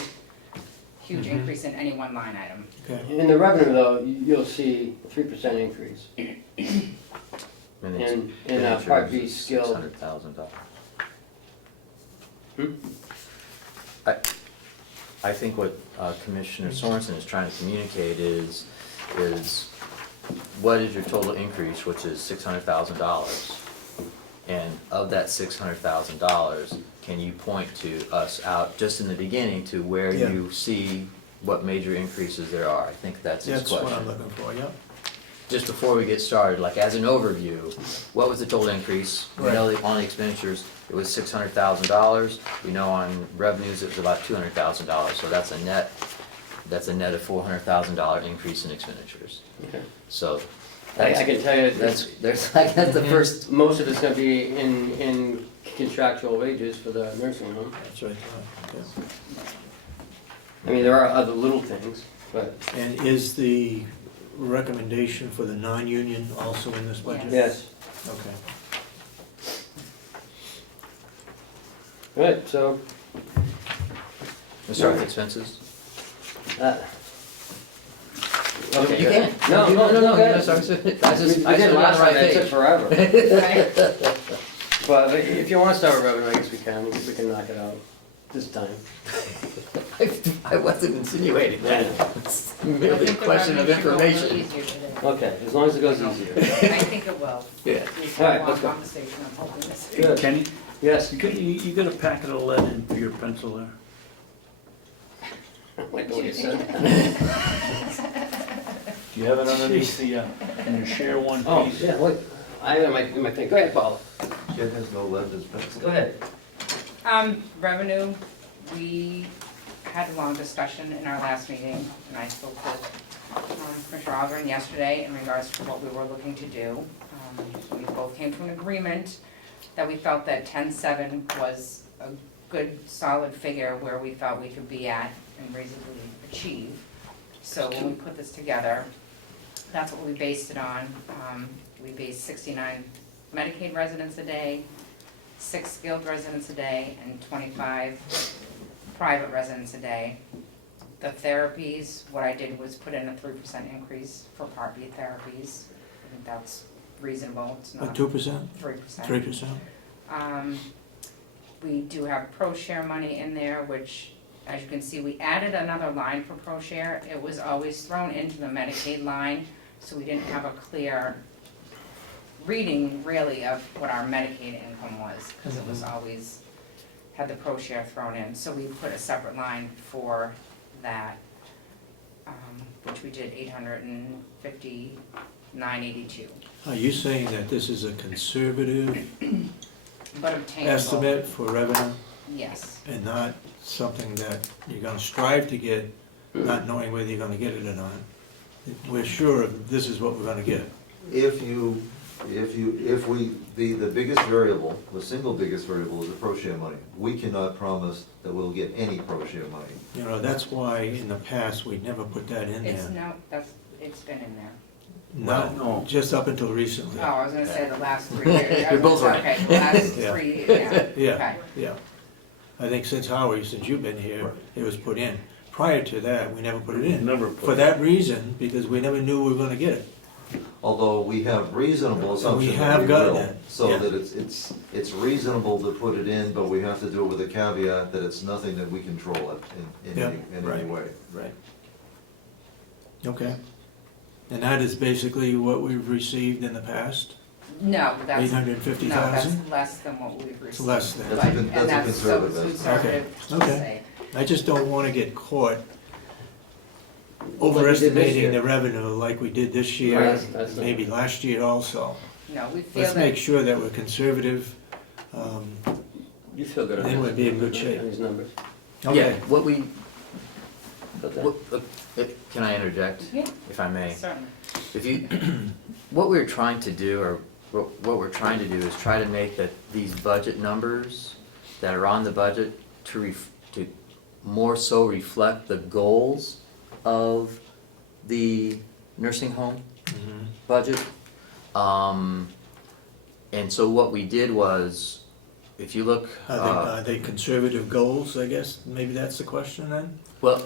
huge Mhm. increase in any one line item. Okay. In the revenue though, you'll see 3% increase. And In Part B skill. $600,000. Hmm? I think what Commissioner Sorensen is trying to communicate is what is your total increase, which is $600,000? And of that $600,000, can you point to us out, just in the beginning, to where Yeah. you see what major increases there are? I think that's his That's question. what I'm looking for, yeah. Just before we get started, like as an overview, what was the total increase? We know Right. that on the expenditures, it was $600,000. We know on revenues, it was about $200,000, so that's a net of $400,000 increase in expenditures. Okay. So I can tell you that's the first, most of it's gonna be in contractual wages for the nursing home. That's right. Yeah. I mean, there are other little things, but And is the recommendation for the non-union also in this budget? yes. Okay. Right, so, let's start with expenses. okay. You good. can. No, You good. start with- I just We I did just last ran time, the that took right forever. page. But if you wanna start with revenue, I guess we can knock it out this time. I wasn't insinuating that. It's I merely a think the question of revenue should go a little information. easier today. Okay, as long as it goes easier. I think it will. Yeah. We've All right, had a long let's go. conversation, I'm hoping this. Good. Kenny, Yes. you got a packet of lead in for your pencil there? Like the way you said. Do you have it underneath the, can you share one Oh, piece? yeah, what, I have in my thing. Go ahead, Paula. Jen has no lead in his pencil. Go ahead. Revenue, we had a long discussion in our last meeting, and I spoke with Commissioner Ahlgren yesterday in regards to what we were looking to do. We both came to an agreement that we felt that 10.7 was a good, solid figure where we felt we could be at and reasonably achieve. So when we put this together, that's what we based it on. We based 69 Medicaid residents a day, 6 skilled residents a day, and 25 private residents a day. The therapies, what I did was put in a 3% increase for Part B therapies. I think that's reasonable, it's What, not 2%? 3%. 3%? We do have pro share money in there, which, as you can see, we added another line for pro share. It was always thrown into the Medicaid line, so we didn't have a clear reading really of what our Medicaid income was, because it was always, had the pro share thrown in. So we put a separate line for that, which we did $859.82. Are you saying that this is a conservative But obtainable. estimate for revenue Yes. and not something that you're gonna strive to get, not knowing whether you're gonna get it or not? We're sure this is what we're gonna get. The biggest variable, the single biggest variable is the pro share money. We cannot promise that we'll get any pro share money. You know, that's why in the past, we never put that in It's there. it's been in there. No, just up until recently. Oh, I was gonna say the last 3 years. You're both right. Okay, the last Yeah. 3, yeah, Yeah, okay. yeah. I think since Howie, since you've been here, it was put in. Prior to that, we never put it in. Never put For it. that reason, because we never knew we were gonna get it. Although we have reasonable assumptions that have we gotten will. it, So yeah. that it's reasonable to put it in, but we have to do it with a caveat that it's nothing that we control it in Yeah, any right. way. Right. Okay. And that is basically what we've received in the past? No, that's. 850,000? No, that's less than what we've received. It's less than. That's a But- con- and that's a so conservative it's estimate. conservative to Okay. say. I just don't wanna get caught we did this overestimating year. the revenue like we did this year, That's not- maybe last year also. No, we feel Let's that. make sure that we're conservative. You feel good on Then this? we'd be in good shape. On these numbers? Yeah, Okay. what we, About that? can I interject, Yeah, if I may? certainly. If you, what we're trying to do, or what we're trying to do is try to make that these budget numbers that are on the budget to more so reflect the goals of the nursing home Mhm. budget. And so what we did was, if you look, Are they conservative goals, I guess? Maybe that's the question then? well,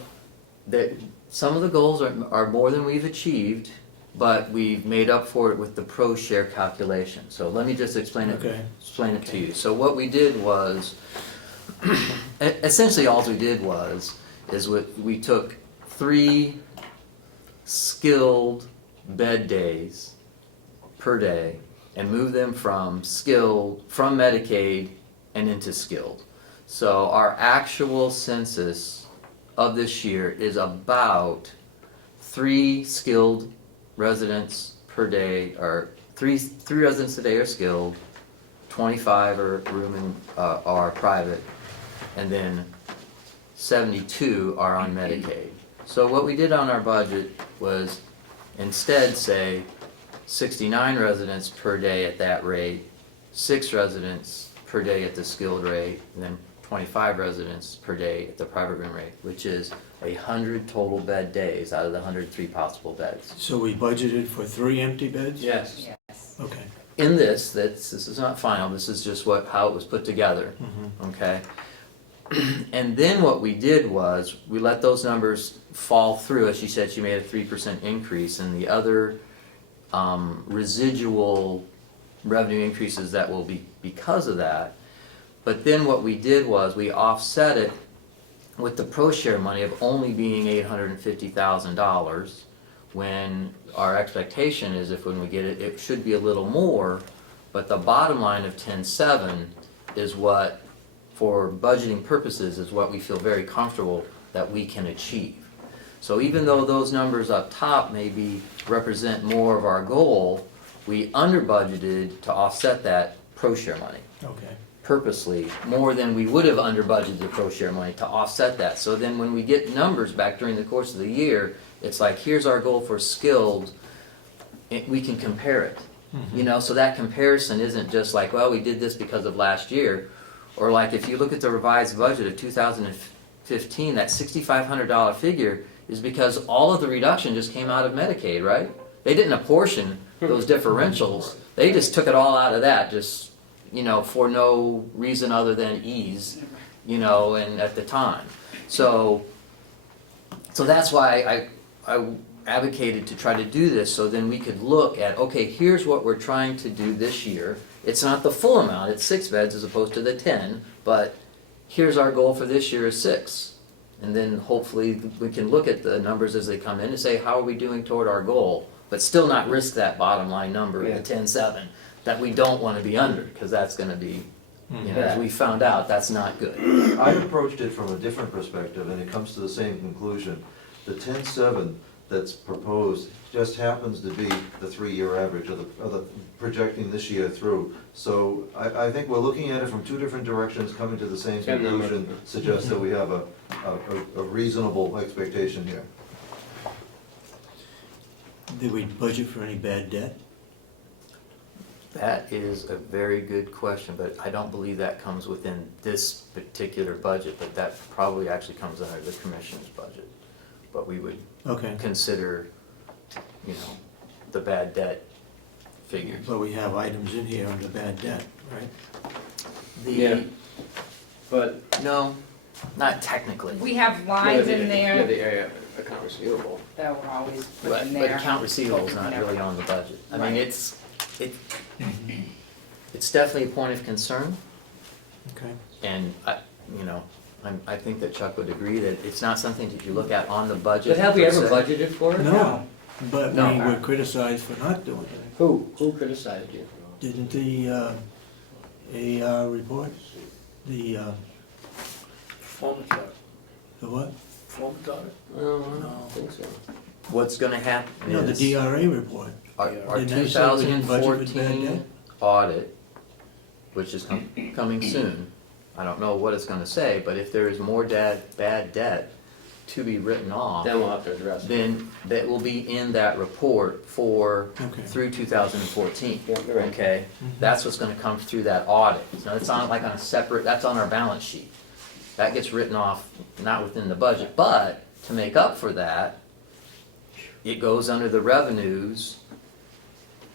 some of the goals are more than we've achieved, but we've made up for it with the pro share calculation. So let me just explain it to you. So what we did was, essentially all we did is we took 3 skilled bed days per day and moved them from Medicaid and into skilled. So our actual census of this year is about 3 skilled residents per day, or three residents a day are skilled, 25 are room and are private, and then 72 are on Medicaid. So what we did on our budget was instead say 69 residents per day at that rate, 6 residents per day at the skilled rate, and then 25 residents per day at the private room rate, which is 100 total bed days out of the 103 possible beds. So we budgeted for 3 empty beds? Yes. Yes. Okay. In this is not final, this is just how it was put together, okay? And then what we did was, we let those numbers fall through. As she said, she made a 3% increase, and the other residual revenue increases that will be because of that. But then what we did was, we offset it with the pro share money of only being $850,000, when our expectation is when we get it, it should be a little more, but the bottom line of 10.7 is what, for budgeting purposes, is what we feel very comfortable that we can achieve. So even though those numbers up top maybe represent more of our goal, we under budgeted to offset that pro share money. Okay. Purposely, more than we would have under budgeted the pro share money to offset that. So then when we get numbers back during the course of the year, it's like, here's our goal for skilled, we can compare it. You know, so that comparison isn't just like, well, we did this because of last year. Or like if you look at the revised budget of 2015, that $6,500 figure is because all of the reduction just came out of Medicaid, right? They didn't apportion those differentials. They just took it all out of that, just, you know, for no reason other than ease, you know, and at the time. So that's why I advocated to try to do this, so then we could look at, okay, here's what we're trying to do this year. It's not the full amount, it's 6 beds as opposed to the 10, but here's our goal for this year is 6. And then hopefully we can look at the numbers as they come in and say, how are we doing toward our goal? But still not risk that bottom line number, the 10.7, that we don't want to be under, because that's going to be, you know, as we found out, that's not good. I approached it from a different perspective, and it comes to the same conclusion. The 10.7 that's proposed just happens to be the 3-year average of the projecting this year through. So I think we're looking at it from 2 different directions, coming to the same conclusion, suggests that we have a reasonable expectation here. Did we budget for any bad debt? That is a very good question, but I don't believe that comes within this particular budget, but that probably actually comes under the commissioner's budget. But we would consider, you know, the bad debt figures. But we have items in here under bad debt, right? Yeah. But no, not technically. We have lines in yeah, there the area account receivable. that we're always put But in there. account receivable is not really on the budget. I mean, it's definitely a point of concern, Okay. and I think that Chuck would agree that it's not something that you look at on the budget. But have we per ever se. budgeted for it? No, but No. we were criticized for not doing it. Who criticized you? Didn't the AR report, the Performance audit, the what? performance audit? No, I don't think so. What's gonna happen No, the is, DRA report. our Didn't they say we didn't budget for bad 2014 debt? audit, which is coming soon, I don't know what it's gonna say, but if there is more bad debt to be written off, Then we'll have to address it. then that will be in that report for, Okay. through 2014. Yeah, you're right. Okay, that's what's gonna come through that audit. So it's not like on a separate, that's on our balance sheet. That gets written off, not within the budget, but to make up for that, it goes under the revenues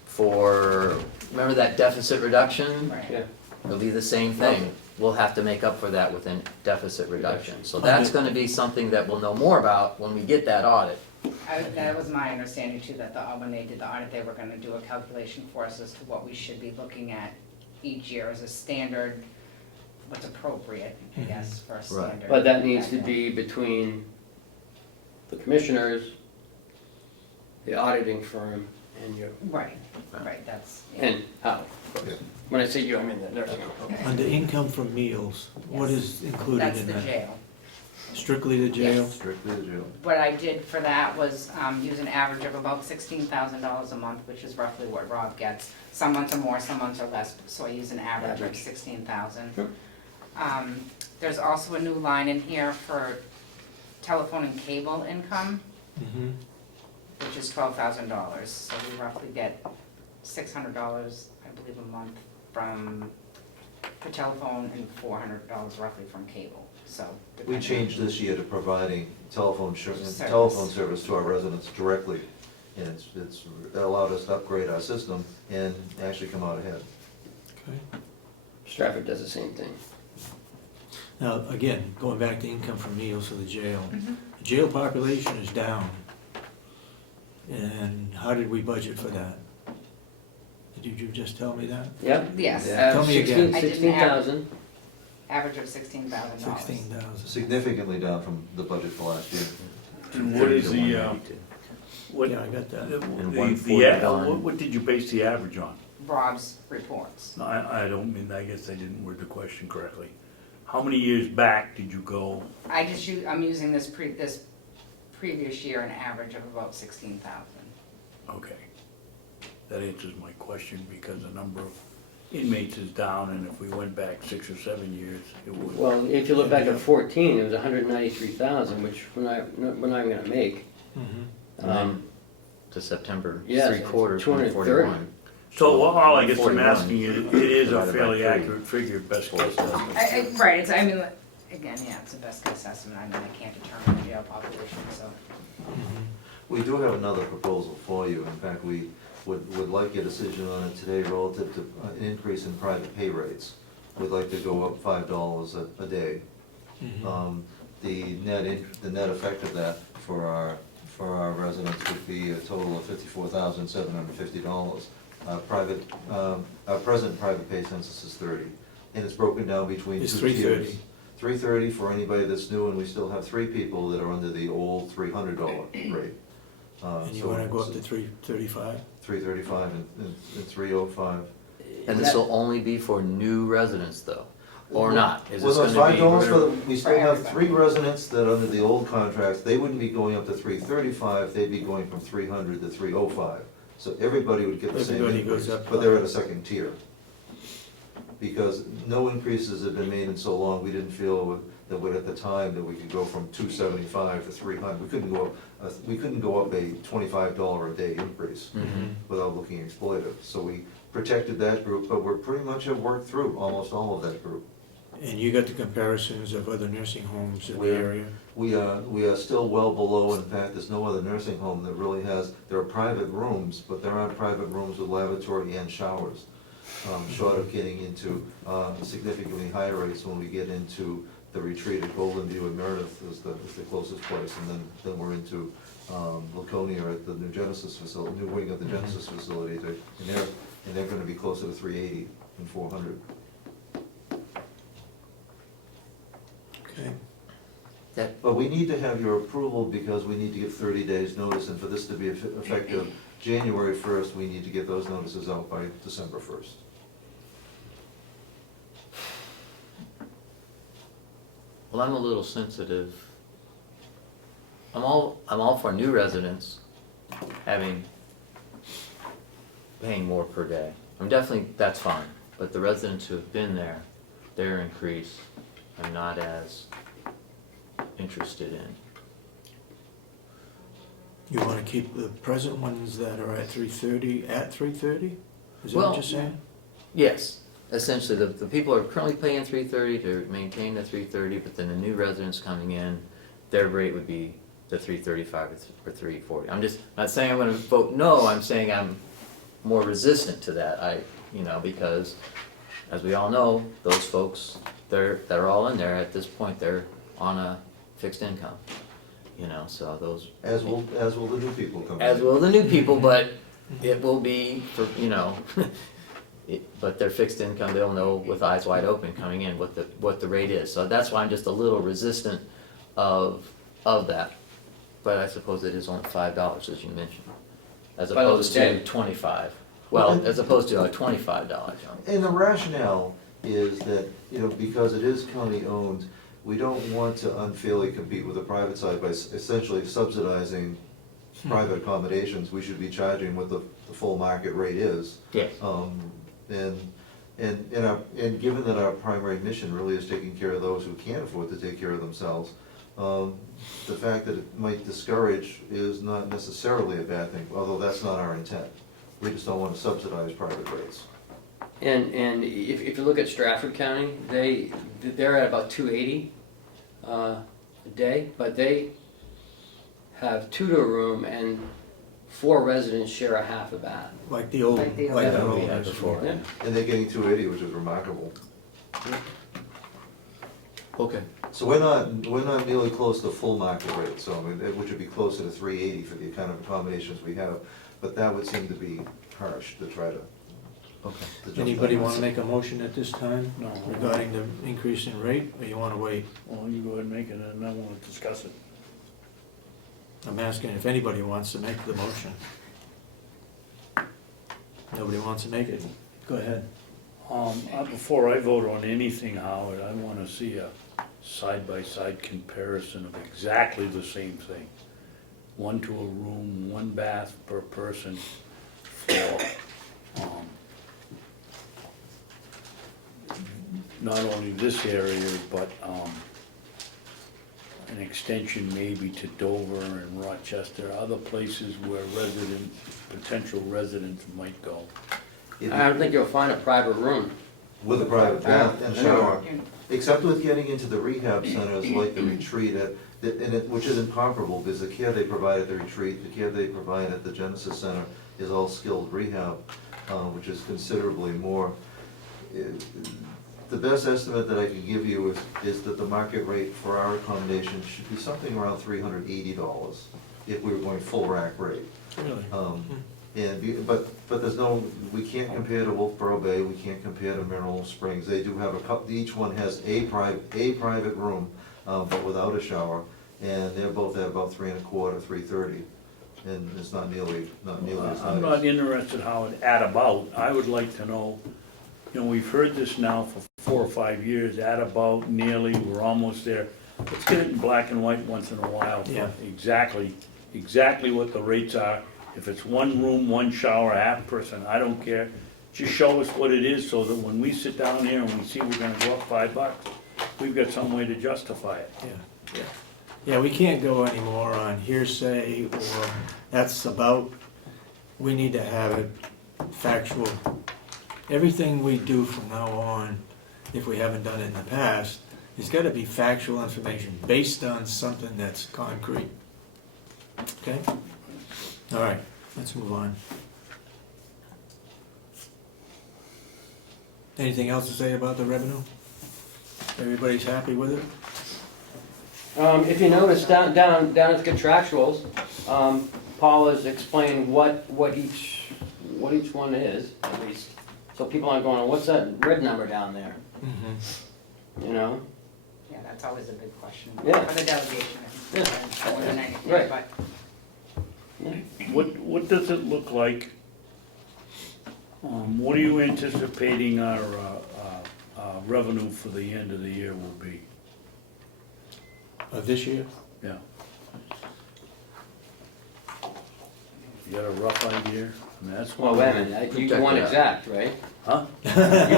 for, remember that deficit reduction? Right. Yeah. It'll be the same thing. We'll have to make up for that within deficit reduction. So that's gonna be something that we'll know more about when we get that audit. That was my understanding too, that when they did the audit, they were gonna do a calculation for us as to what we should be looking at each year as a standard, what's appropriate, I guess, for a standard. But that needs to be between the commissioners, the auditing firm, and you. Right, that's, yeah. And Howard. When I say you, I mean the nursing home. Under income from meals, what Yes. is included That's in the that? jail. Strictly the jail? Yes. Strictly the jail. What I did for that was use an average of about $16,000 a month, which is roughly what Rob gets. Some months are more, some months are less, so I use an average of 16,000. Sure. There's also a new line in here for telephone and cable income, Mhm. which is $12,000. So we roughly get $600, I believe, a month for telephone and $400 roughly from cable, so. We depending- changed this year to providing telephone Service. service to our residents directly. And it's allowed us to upgrade our system and actually come out ahead. Okay. Stratford does the same thing. Now, again, going back to income from meals of the jail, Mhm. the jail population is down. And how did we budget for that? Did you just tell me that? Yep. Yes. Tell me again. I didn't 16,000. Average of $16,000. 16,000. Significantly down from the budget for last year. And what is the, what, Yeah, I got that. And the, 141. what did you base the average on? Rob's reports. No, I don't mean, I guess I didn't word the question correctly. How many years back did you go? I'm using this previous year, an average of about 16,000. Okay. That answers my question because the number of inmates is down, and if we went back 6 or 7 years, it would. Well, if you look back at 14, it was 193,000, which we're not gonna make. Mhm. And then to September, Yes, 3/4, 230. 141. So all I guess I'm 141 asking you, it is a divided by fairly 3. accurate figure, best guess estimate. Right, again, yeah, it's a best guess estimate, I can't determine the jail population, so. We do have another proposal for you. In fact, we would like your decision on it today relative to an increase in private pay rates. We'd like to go up $5 a day. The net effect of that for our residents would be a total of $54,750. Our present private pay census is 30, and it's broken down between It's two 330. tiers. 330 for anybody that's new, and we still have 3 people that are under the old $300 rate. And you So wanna go up to 335? 335 and 305. And this will only be for new residents though, or not? Is Well, this those gonna be? $5 for the, we still For have everybody. 3 residents that are under the old contracts, they wouldn't be going up to 335, they'd be going from 300 to 305. So everybody would get the same Everybody increase, goes up but they're at a five. second tier. Because no increases have been made in so long, we didn't feel that at the time that we could go from 275 to 300. We couldn't go up a $25 a day increase without looking exploitive. So we protected that group, but we're pretty much have worked through almost all of that group. And you got the comparisons of other nursing homes in the area? We are still well below. In fact, there's no other nursing home that really has, there are private rooms, but there aren't private rooms with lavatory and showers. Short of getting into significantly higher rates when we get into the retreat at Golden View and Meredith is the closest place, and then we're into Laconia at the new Genesis facility, new wing of the Genesis facility, and they're gonna be closer to 380 and 400. Okay. But we need to have your approval because we need to give 30 days notice, and for this to be effective January 1st, we need to get those notices out by December 1st. Well, I'm a little sensitive. I'm all for new residents paying more per day. That's fine, but the residents who have been there, their increase, I'm not as interested in. You wanna keep the present ones that are at 3:30 at 3:30? Is that Well, what you're saying? Yes, essentially, the people are currently paying 330 to maintain the 330, but then the new residents coming in, their rate would be the 335 or 340. I'm just not saying I'm gonna vote no, I'm saying I'm more resistant to that. Because as we all know, those folks, they're all in there at this point, they're on a fixed income. So those. As will the new people come in. As will the new people, but it will be for, but their fixed income, they'll know with eyes wide open coming in what the rate is. So that's why I'm just a little resistant of that. But I suppose it is only $5, as you mentioned, as But opposed to instead- 25. Well, as opposed to a $25. And the rationale is that, because it is county-owned, we don't want to unfairly compete with the private side by essentially subsidizing private accommodations. We should be charging what the full market rate is. Yes. And given that our primary mission really is taking care of those who can't afford to take care of themselves, the fact that it might discourage is not necessarily a bad thing, although that's not our intent. We just don't want to subsidize private rates. And if you look at Stratford County, they're at about $280 a day, but they have 2 to a room and 4 residents share a half a bath. Like the old, Like the like old- the Yeah, we old had days. before. Yeah. And they're getting 280, which is remarkable. Okay. So we're not nearly close to full market rate, so which would be closer to 380 for the kind of accommodations we have, but that would seem to be harsh to try to. Okay. to jump Anybody that. want to make a motion at this time No. regarding the increase in rate, or you want to wait? Well, you go ahead and make it, and I want to discuss it. I'm asking if anybody wants to make the motion. Nobody wants to make it? Go ahead. Before I vote on anything, Howard, I want to see a side-by-side comparison of exactly the same thing. 1 to a room, 1 bath per person for, not only this area, but, an extension maybe to Dover and Rochester, other places where potential residents might go. I don't think you'll find a private room. With a private bath and shower, You- except with getting into the rehab centers like the retreat, which is incomparable, because the care they provide at the retreat, the care they provide at the Genesis Center is all skilled rehab, which is considerably more. The best estimate that I can give you is that the market rate for our accommodation should be something around $380 if we were going full rack rate. Really? But there's we can't compare to Wolfboro Bay, we can't compare to Mineral Springs. They do have each one has a private room, but without a shower, and they're both at about $325, $330, and it's not nearly as nice. I'm not interested, Howard, at about. I would like to know, we've heard this now for 4 or 5 years, at about, nearly, we're almost there. Let's get it in black and white once in a while for Yeah. exactly what the rates are. If it's 1 room, 1 shower, half person, I don't care. Just show us what it is so that when we sit down here and we see we're gonna go up $5, we've got some way to justify it. Yeah, we can't go anymore on hearsay or that's about, we need to have it factual. Everything we do from now on, if we haven't done it in the past, has got to be factual information based on something that's concrete. Okay? All right, let's move on. Anything else to say about the revenue? Everybody's happy with it? If you notice down at the contractuals, Paul has explained what each one is, at least. So people aren't going, what's that red number down there? Mm-hmm. Yeah, that's always a big question. Yeah. For the delegation, Yeah. more than anything, Right. but What does it look like? What are you anticipating our revenue for the end of the year will be? This year? Yeah. You got a rough idea? I mean, that's Well, one. wait a minute, you want exact, right? Huh? You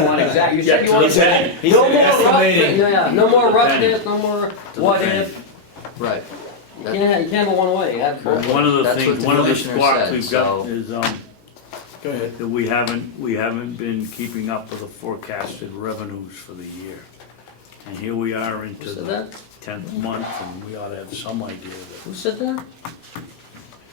want exact, you said you want He said- exact. he No said more estimating. roughness, yeah, no more roughness, no more what penny. if. Right. You can't have it one way, you have both. One of the That's what things, the one of the commissioner spots said, we've got so- is, Go ahead. that we haven't been keeping up with the forecasted revenues for the year. And here we are into Who said the that? 10th month, and we ought to have some idea Who that, said that?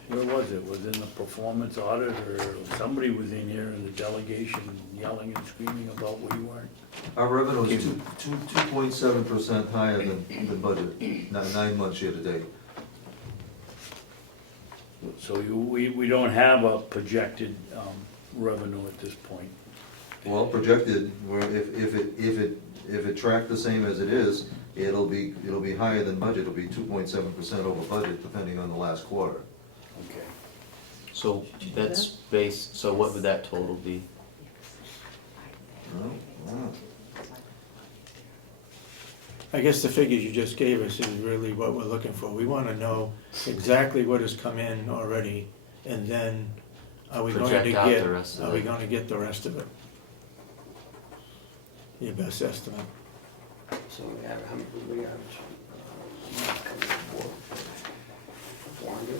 where was it? Was it in the performance audit, or somebody was in here in the delegation yelling and screaming about we weren't? Our revenue is 2.7% higher than budget, 9 months year to date. So we don't have a projected revenue at this point. Well, projected, where if it tracked the same as it is, it'll be higher than budget, it'll be 2.7% over budget, depending on the last quarter. Okay. So that's based, so what would that total be? I guess the figures you just gave us is really what we're looking for. We want to know exactly what has come in already, and then are we going to Project out get, the rest of are we it. going to get the rest of it? Your best estimate. So we have, how many, we have, 400?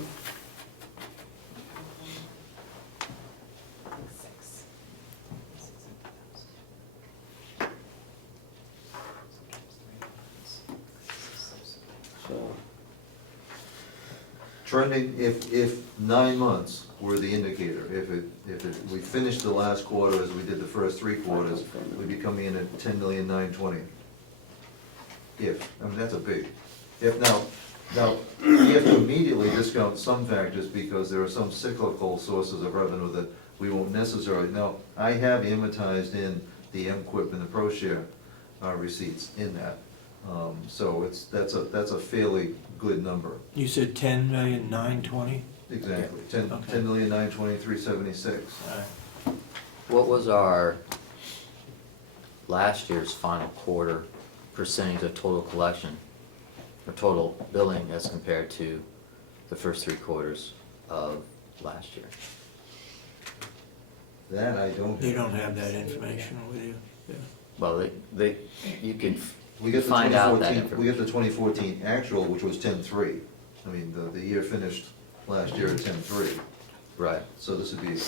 So, Trending, if 9 months were the indicator, we finished the last quarter as we did the first 3 quarters, we'd be coming in at 10,920,000. I mean, that's a big, now, we have to immediately discount some factors because there are some cyclical sources of revenue that we won't necessarily, now, I have amortized in the MQuip and the ProShare receipts in that. So that's a fairly good number. You said 10,920,000? Exactly, Okay. 10,923,76. All right. What was our last year's final quarter percentage of total collection, or total billing as compared to the first 3 quarters of last year? That I don't. You don't have that information with you? Yeah. Well, you could We get the find out that 2014, we get the 2014 actual, which was 10.3. I mean, the year finished last year at 10.3. Right. So this would be,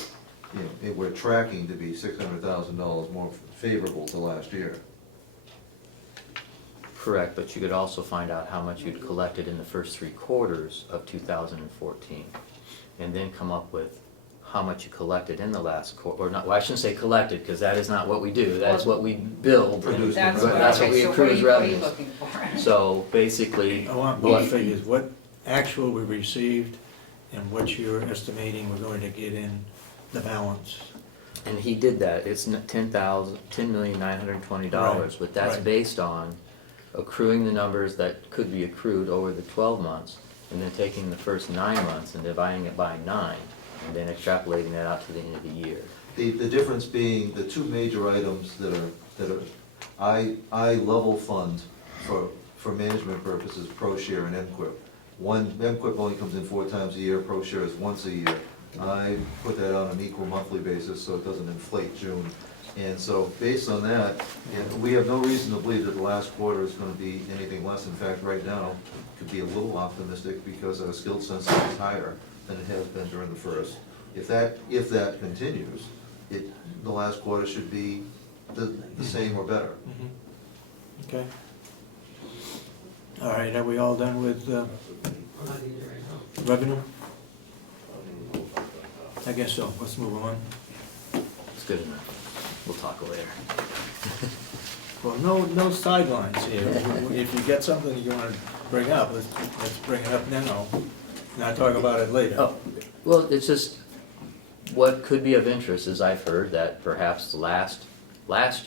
we're tracking to be $600,000 more favorable to last year. Correct, but you could also find out how much you'd collected in the first 3 quarters of 2014, and then come up with how much you collected in the last quarter, or not, well, I shouldn't say collected, because that is not what we do, that is what we build, and That's that's what we accrue as what are you revenues. looking for? So basically, I want both figures, what actual we received and what you're estimating we're going to get in the balance. and he did that, it's $10,920,000, Right, but that's right. based on accruing the numbers that could be accrued over the 12 months, and then taking the first 9 months and dividing it by 9, and then extrapolating that out to the end of the year. The difference being the 2 major items that are I level fund for management purposes, ProShare and MQuip. MQuip only comes in 4 times a year, ProShare is once a year. I put that on an equal monthly basis so it doesn't inflate June. And so based on that, and we have no reason to believe that the last quarter is gonna be anything less. In fact, right now, could be a little optimistic because our skilled census is higher than it has been during the first. If that continues, the last quarter should be the same or better. Okay. All right, are we all done with revenue? I guess so, let's move on. It's good enough. We'll talk later. Well, no sidelines here. If you get something you want to bring up, let's bring it up now, not talk about it later. Oh, well, it's just, what could be of interest is I've heard that perhaps last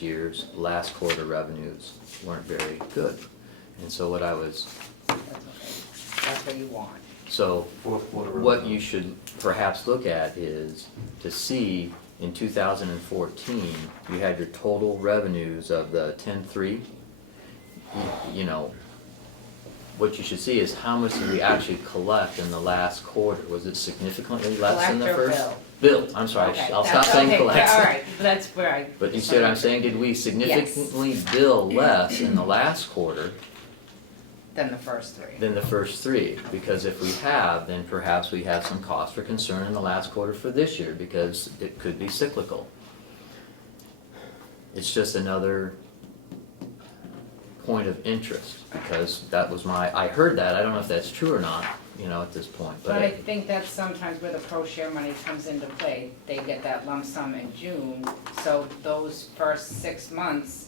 year's last quarter revenues weren't very good. And so what I was, That's okay. That's what you want. So Fourth quarter. what you should perhaps look at is to see in 2014, you had your total revenues of the 10.3. You know, what you should see is how much did we actually collect in the last quarter? Was it significantly less than the Collect or first? bill? Bill, I'm sorry, Okay, I'll that's- stop saying okay, collect. all right, that's where I. But you see what I'm saying? Did we significantly bill less in the last quarter Than the first three. than the first three? Because if we have, then perhaps we have some cause for concern in the last quarter for this year, because it could be cyclical. It's just another point of interest, because that was I heard that, I don't know if that's true or not, you know, at this point, But I think that's sometimes where the pro share money comes into play. They get that lump sum in June, so those first 6 months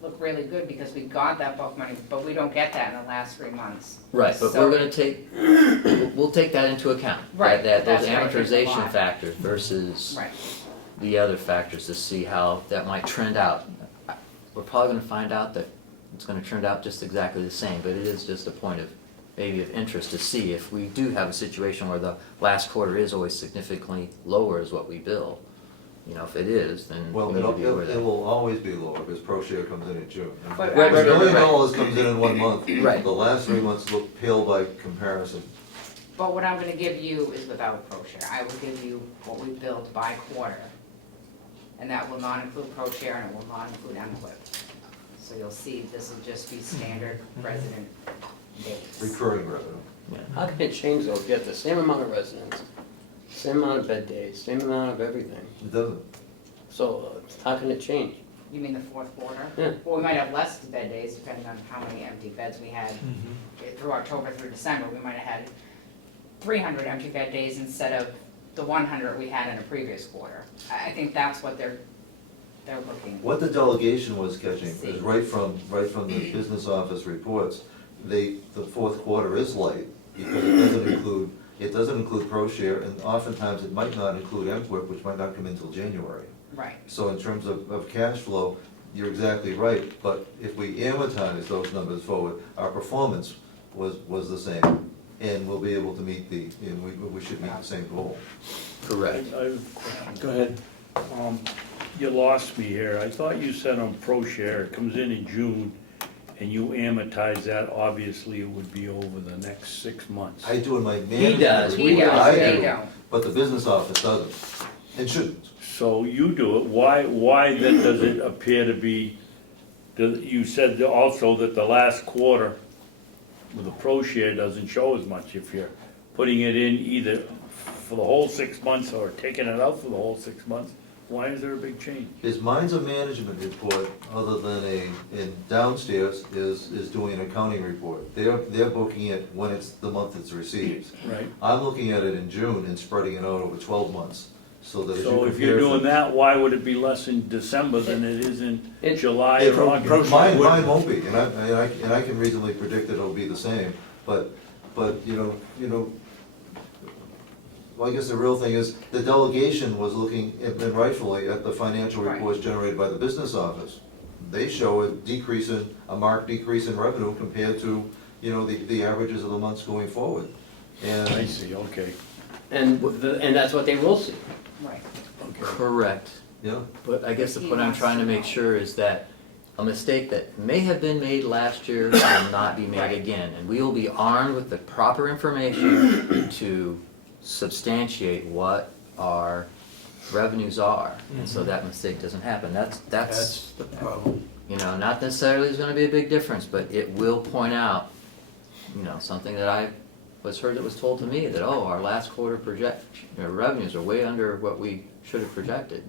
look really good because we got that bulk money, but we don't get that in the last 3 months. Right, but So- we're gonna take, we'll take that into account. Right, That but those that's where I think a amortization lot. factors versus Right. the other factors to see how that might trend out. We're probably gonna find out that it's gonna turn out just exactly the same, but it is just a point of, maybe of interest to see if we do have a situation where the last quarter is always significantly lower as what we bill. You know, if it is, then Well, we need to be aware of it that. will always be lower, because pro share comes in June. But Right, If right, $1 million right. comes in 1 month. Right. The last 3 months look pale by comparison. But what I'm gonna give you is without pro share. I will give you what we billed by quarter. And that will not include pro share and it will not include MQuip. So you'll see this will just be standard resident days. Recurring revenue. How can it change though, if you have the same amount of residents, same amount of bed days, same amount of everything? It doesn't. So how can it change? You mean the fourth quarter? Yeah. Well, we might have less bed days depending on how many empty beds we had through October through December. We might have had 300 empty bed days instead of the 100 we had in a previous quarter. I think that's what they're looking. What the delegation was catching See. is right from the business office reports, the fourth quarter is light, because it doesn't include pro share, and oftentimes it might not include MQuip, which might not come in until January. Right. So in terms of cash flow, you're exactly right, but if we amortize those numbers forward, our performance was the same, and we'll be able to meet we should meet the same goal. Correct. I have a question. Go ahead. You lost me here. I thought you said on pro share, it comes in June, and you amortize that, obviously it would be over the next 6 months. I do in my management does, report, he does, I they do, don't. but the business office doesn't, and shouldn't. So you do it, why then does it appear to be, you said also that the last quarter with the pro share doesn't show as much if you're putting it in either for the whole 6 months or taking it out for the whole 6 months. Why is there a big change? Mine's a management report, other than in downstairs is doing an accounting report. They're booking it when it's the month it's received. Right. I'm looking at it in June and spreading it out over 12 months, so that as you So if compare you're doing from- that, why would it be less in December than it is in July It- or August? Mine won't be, and I can reasonably predict that it'll be the same, but you know, well, I guess the real thing is, the delegation was looking, and rightfully, at the financial Right. reports generated by the business office. They show a marked decrease in revenue compared to, the averages of the months going forward. I And see, okay. And that's what they will see. Right. Correct. yeah, But I guess the point I'm trying to make sure is that a mistake that may have been made last year will not be made again. And we will be armed with the proper information to substantiate what our revenues are. And so that mistake doesn't happen. That's, the problem. not necessarily is gonna be a big difference, but it will point out, something that I was heard that was told to me, that, our last quarter revenues are way under what we should have projected,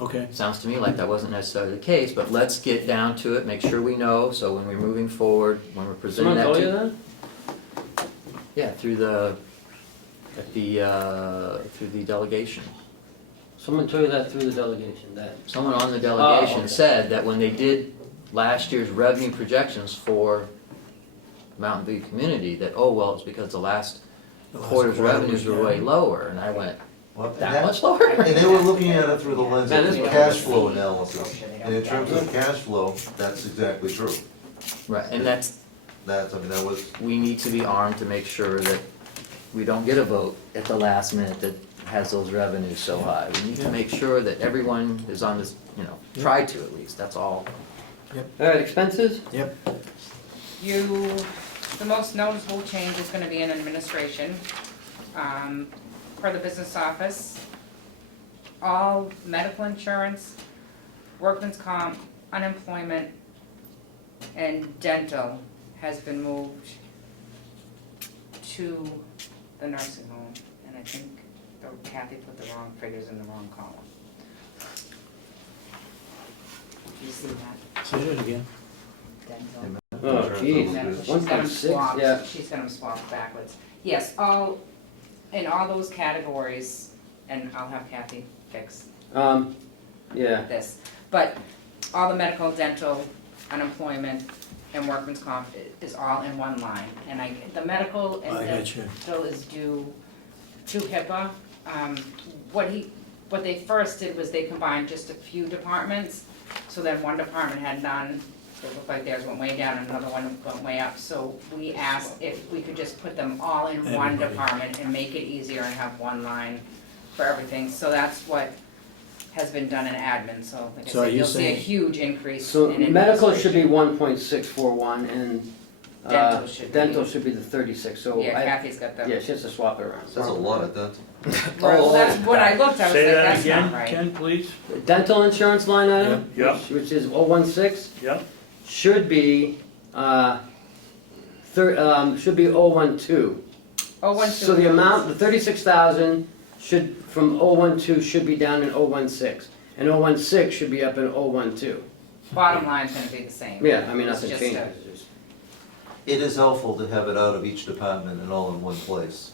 Okay. Sounds to me like that wasn't necessarily the case, but let's get down to it, make sure we know, so when we're moving forward, when we're presenting Someone that told you to. that? Yeah, through the delegation. Someone told you that through the delegation, that? Someone on the delegation okay. said that when they did last year's revenue projections for Mountain View community, that, it's because the last quarter's revenues were way lower, and I went, well, that much lower? and they were looking at it through the lens Man, of this- cash flow analysis. And in terms of cash flow, that's exactly true. Right, and that's That, I mean, that was, We need to be armed to make sure that we don't get a vote at the last minute that has those revenues so high. We need to Yeah. make sure that everyone is on this, try to at least, that's all. All right, expenses? Yep. The most noticeable change is gonna be in administration. For the business office, all medical insurance, workman's comp, unemployment, and dental has been moved to the nursing home. And I think Kathy put the wrong figures in the wrong column. Do you see that? Say that again. Dental. Oh, geez, She's got 'em 1.6, swapped. yeah. She's got them swapped backwards. Yes, in all those categories, and I'll have Kathy fix Yeah, this. But all the medical, dental, unemployment, and workman's comp is all in one line. And the medical and I get you. dental is due to HIPAA. What they first did was they combined just a few departments, so then one department had none. It looked like theirs went way down and another one went way up. So we asked if we could just put them all in one Everybody. department and make it easier and have one line for everything. So that's what has been done in admin, so like I So are said, you you'll see a saying- huge increase so in medical should be administration. 1.641 and Dental should be- dental should be the 36, so Yeah, I, Kathy's got the. yeah, she has to swap it around. that's a lot of dental. Well, that's what I looked, I was Say like, that that's not again, right. Ken, please. Dental insurance line item, Yeah. which is 016, Yep. should be, should be 012. Oh, one, So two. the amount, the 36,000 should, from 012 should be down in 016, and 016 should be up in 012. Bottom line's gonna be the same. Yeah, I mean, It's nothing just changes. a- it's just- It is helpful to have it out of each department and all in one place.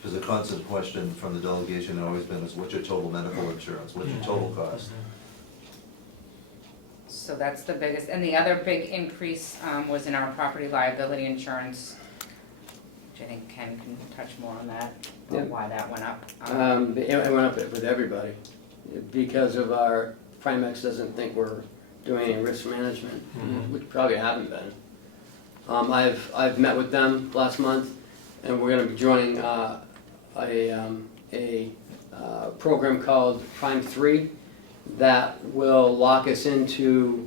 Because a constant question from the delegation has always been is what's your total medical insurance, what's your total cost? So that's the biggest, and the other big increase was in our property liability insurance, which I think Ken can touch more on that, Yeah. why that went up. It went up with everybody, because of our, Primex doesn't think we're doing any risk management, which probably haven't been. I've met with them last month, and we're gonna be joining a program called Prime 3 that will lock us into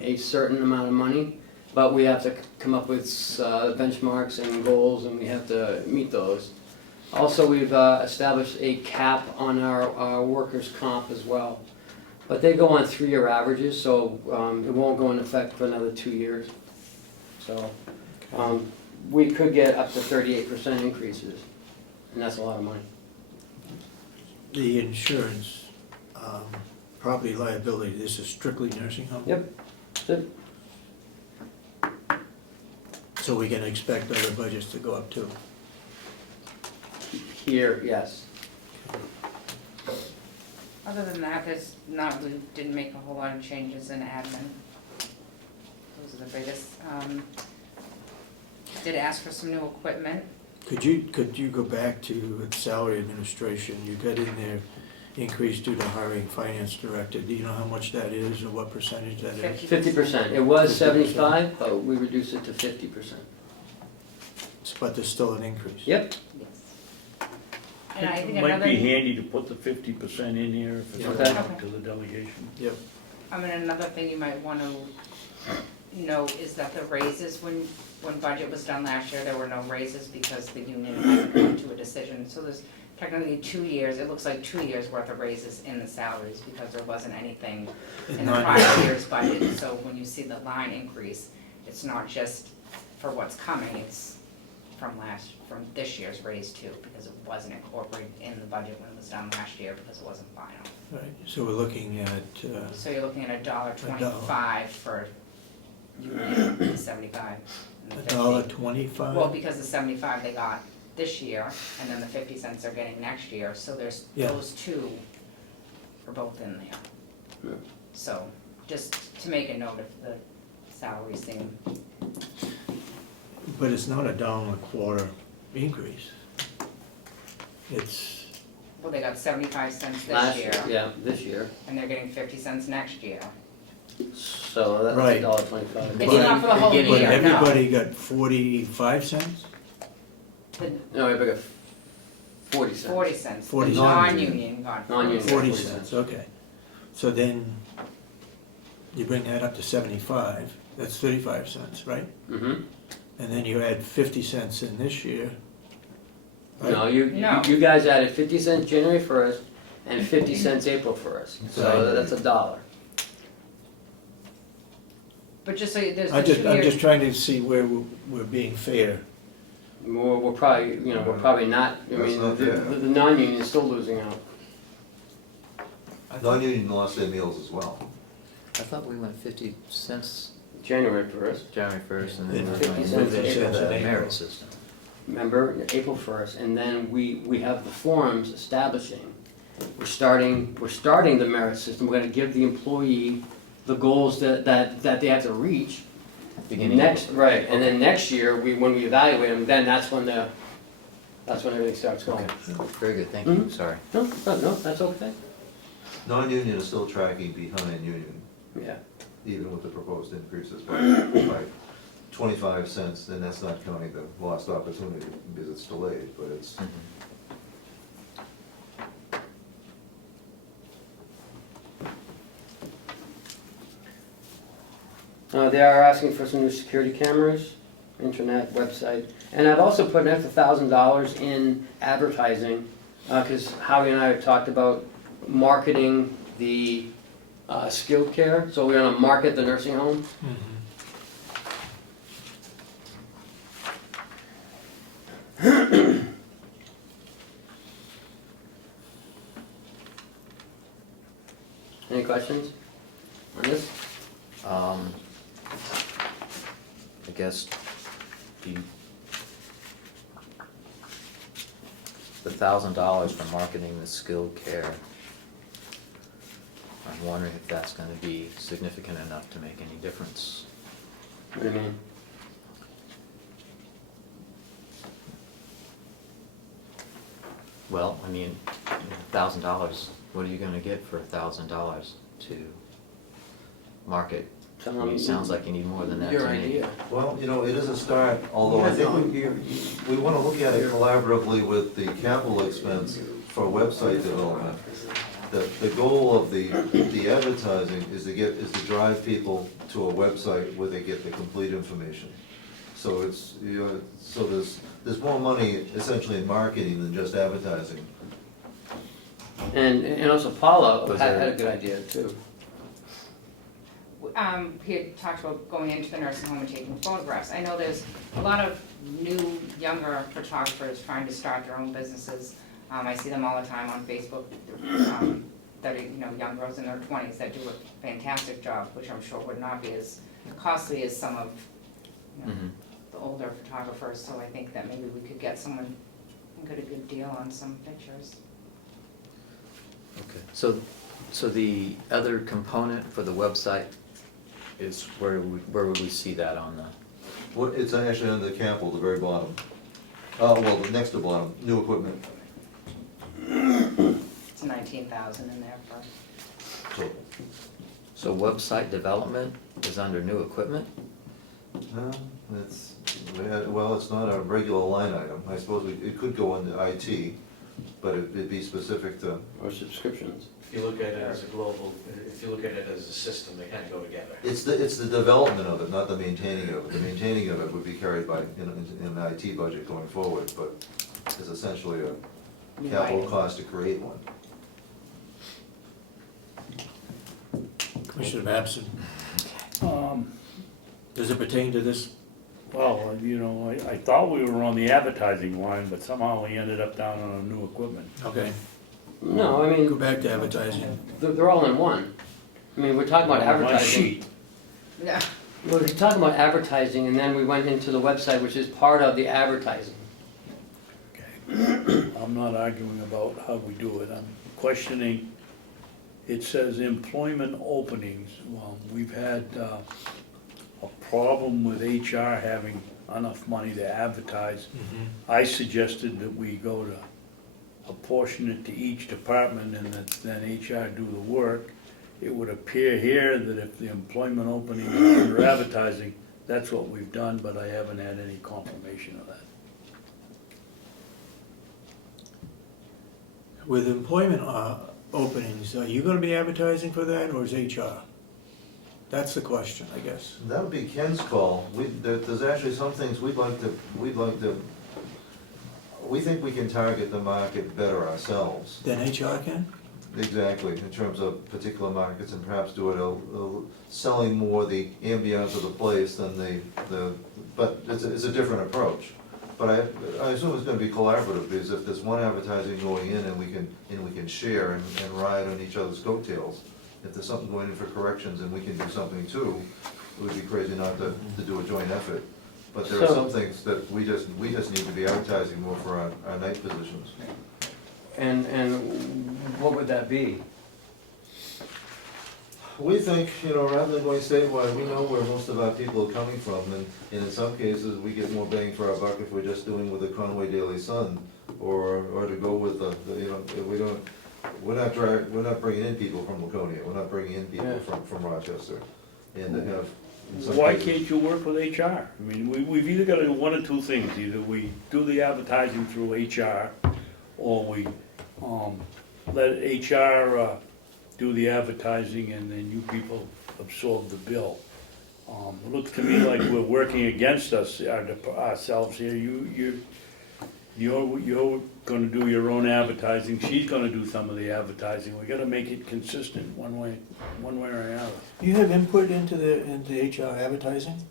a certain amount of money, but we have to come up with benchmarks and goals, and we have to meet those. Also, we've established a cap on our workers' comp as well. But they go on 3-year averages, so it won't go in effect for another 2 years. So we could get up to 38% increases, and that's a lot of money. The insurance, property liability, this is strictly nursing home? Yep. That's it. So we can expect other budgets to go up too? Here, yes. Other than that, we didn't make a whole lot of changes in admin. Those are the biggest. Did ask for some new equipment. Could you go back to salary administration? You got in there increase due to hiring finance director. Do you know how much that is or what percentage that is? 50%. It was 50%. 75, but we reduced it to 50%. But there's still an increase? Yep. And I think It might another. be handy to put the 50% in here if it's Yeah. going Okay. to the delegation. Yep. Another thing you might want to note is that the raises, when budget was done last year, there were no raises because the union hadn't come to a decision. So there's technically 2 years, it looks like 2 years worth of raises in the salaries because there wasn't anything in the prior year's budget. So when you see the line increase, it's not just for what's coming, it's from this year's raise too, because it wasn't incorporated in the budget when it was done last year because it wasn't final. Right, so we're looking at, So you're looking at $1.25 for the 75 and the 50. $1.25? Well, because the 75 they got this year, and then the 50 cents they're getting next year, so there's Yeah. those two are both in there. Yeah. So, just to make a note of the salaries thing. But it's not $1.25 increase. It's, Well, they got 75 cents this Last year, yeah, this year. and they're getting 50 cents next year. So that's Right. $1.25. It's not for the whole But year, no. everybody got 45 cents? No, we got 40 cents. 40 cents, 40 cents. non-union got Non-union. 40 cents, okay. So then you bring that up to 75, that's 35 cents, right? Mm-hmm. And then you add 50 cents in this year, right? No, you No. guys added 50 cents January 1st and 50 cents April 1st. So Right. that's $1. But just so you, there's the I'm 2 just years. trying to see where we're being fair. We're probably, we're probably not, I That's mean, not fair. the non-union is still losing out. Non-union lost their meals as well. I thought we went 50 cents January 1st, January 1st, and then And we're 50 going to cents move into April. the merit system. remember, April 1st, and then we have the forums establishing. We're starting the merit system, we're gonna give the employee the goals that they have to reach. Beginning Next, of- right, and then next year, when we evaluate them, then that's when everything starts going. Okay, very good, thank you, Mhm. sorry. No, that's okay. Non-union is still tracking behind union, Yeah. even with the proposed increases by 25 cents, and that's not counting the lost opportunity because it's delayed, but it's, Mhm. They are asking for some new security cameras, internet, website, and I've also put an extra $1,000 in advertising, because Howie and I have talked about marketing the skilled care, so we're gonna market the nursing home. Any questions on this? I guess the $1,000 for marketing the skilled care, I'm wondering if that's gonna be significant enough to make any difference. What do you mean? Well, I mean, $1,000, what are you gonna get for $1,000 to market? I mean, it sounds like you need more than that to Your me. idea. well, it is a start, although I think we want to look at it collaboratively with the capital expense for website development. The goal of the advertising is to drive people to a website where they get the complete information. So it's, so there's more money essentially in marketing than just advertising. And also Paula Was had there- a good idea too. He had talked about going into the nursing home and taking photographs. I know there's a lot of new, younger photographers trying to start their own businesses. I see them all the time on Facebook, that are, young girls in their 20s that do a fantastic job, which I'm sure would not be as costly as some of, Mhm. the older photographers. So I think that maybe we could get someone, get a good deal on some pictures. Okay, so the other component for the website is where would we see that on the? What, it's actually under the capital, the very bottom. Well, the next to bottom, new equipment. It's 19,000 in there for. So, So website development is under new equipment? well, it's not a regular line item. I suppose it could go into IT, but it'd be specific to, Or subscriptions. If you look at it as a global, if you look at it as a system, they kind of go together. it's the development of it, not the maintaining of it. The maintaining of it would be carried by, in an IT budget going forward, but it's essentially a capital cost to create one. Commissioner Babson, does it pertain to this? Well, I thought we were on the advertising line, but somehow we ended up down on a new equipment. Okay, No, I mean, go back to advertising. they're all in one. I mean, we're talking about On my advertising. sheet. Yeah. We're talking about advertising, and then we went into the website, which is part of the advertising. I'm not arguing about how we do it, I'm questioning, it says employment openings. Well, we've had a problem with HR having enough money to advertise. I suggested that we go to apportion it to each department and that then HR do the work. it would appear here that if the employment openings are under advertising, that's what we've done, but I haven't had any confirmation of that. With employment openings, are you gonna be advertising for that, or is HR? That's the question, I guess. That would be Ken's call. There's actually some things we think we can target the market better ourselves. Then HR can? Exactly, in terms of particular markets, and perhaps do it selling more the ambiance of the place than but it's a different approach. But I assume it's gonna be collaborative, because if there's one advertising going in and we can share and ride on each other's coattails, if there's something going in for corrections and we can do something too, it would be crazy not to do a joint effort. But there are some things that we just need to be advertising more for our night positions. And what would that be? We think, rather than going statewide, we know where most of our people are coming from, and in some cases, we get more bang for our buck if we're just doing with the Conway Daily Sun, or to go with we're not bringing in people from Laconia, we're not bringing in people from Rochester, and to have. in some Why cases- can't you work with HR? I mean, we've either gotta do one of two things, either we do the advertising through HR, or we, let HR, do the advertising and then you people absorb the bill. It looks to me like we're working against ourselves here. You're gonna do your own advertising, she's gonna do some of the advertising. We gotta make it consistent one way or another. You have input into HR advertising?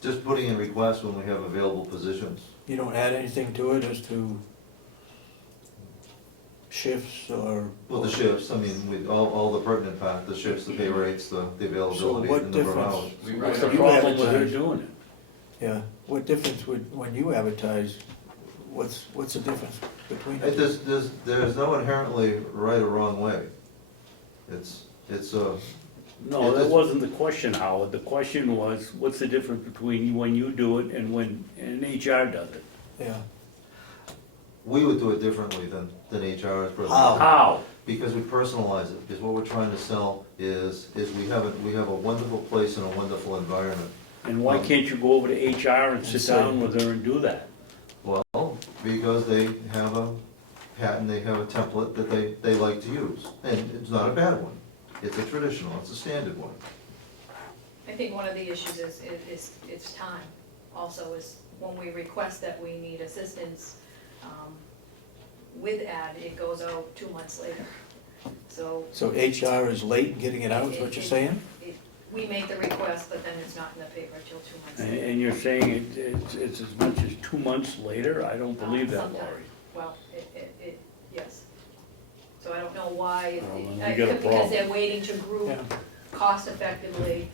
Just putting in requests when we have available positions. You don't add anything to it as to shifts or? Well, the shifts, I mean, all the pertinent part, the shifts, the pay rates, the availability, what the number of hours. difference? What's the You problem with her advertise. doing it? Yeah, what difference when you advertise, what's the difference between the two? There's no inherently right or wrong way. It's No, that wasn't the question, Howard. The question was, what's the difference between when you do it and when an HR does it? Yeah, we would do it differently than HR is. How? Because we personalize it, because what we're trying to sell is we have a wonderful place and a wonderful environment. And why can't you go over to HR and sit down with her and do that? Well, because they have a pattern, they have a template that they like to use, and it's not a bad one. It's a traditional, it's a standard one. I think one of the issues is it's time. Also is when we request that we need assistance with ad, it goes out 2 months later. So HR is late in getting it out, is what you're saying? we make the request, but then it's not in the paper till 2 months later. And you're saying it's as much as 2 months later? I don't believe that, Sometime. Laurie. Well, yes. So I don't know why, Well, then we it got a could because problem. they're waiting to group Yeah. cost effectively,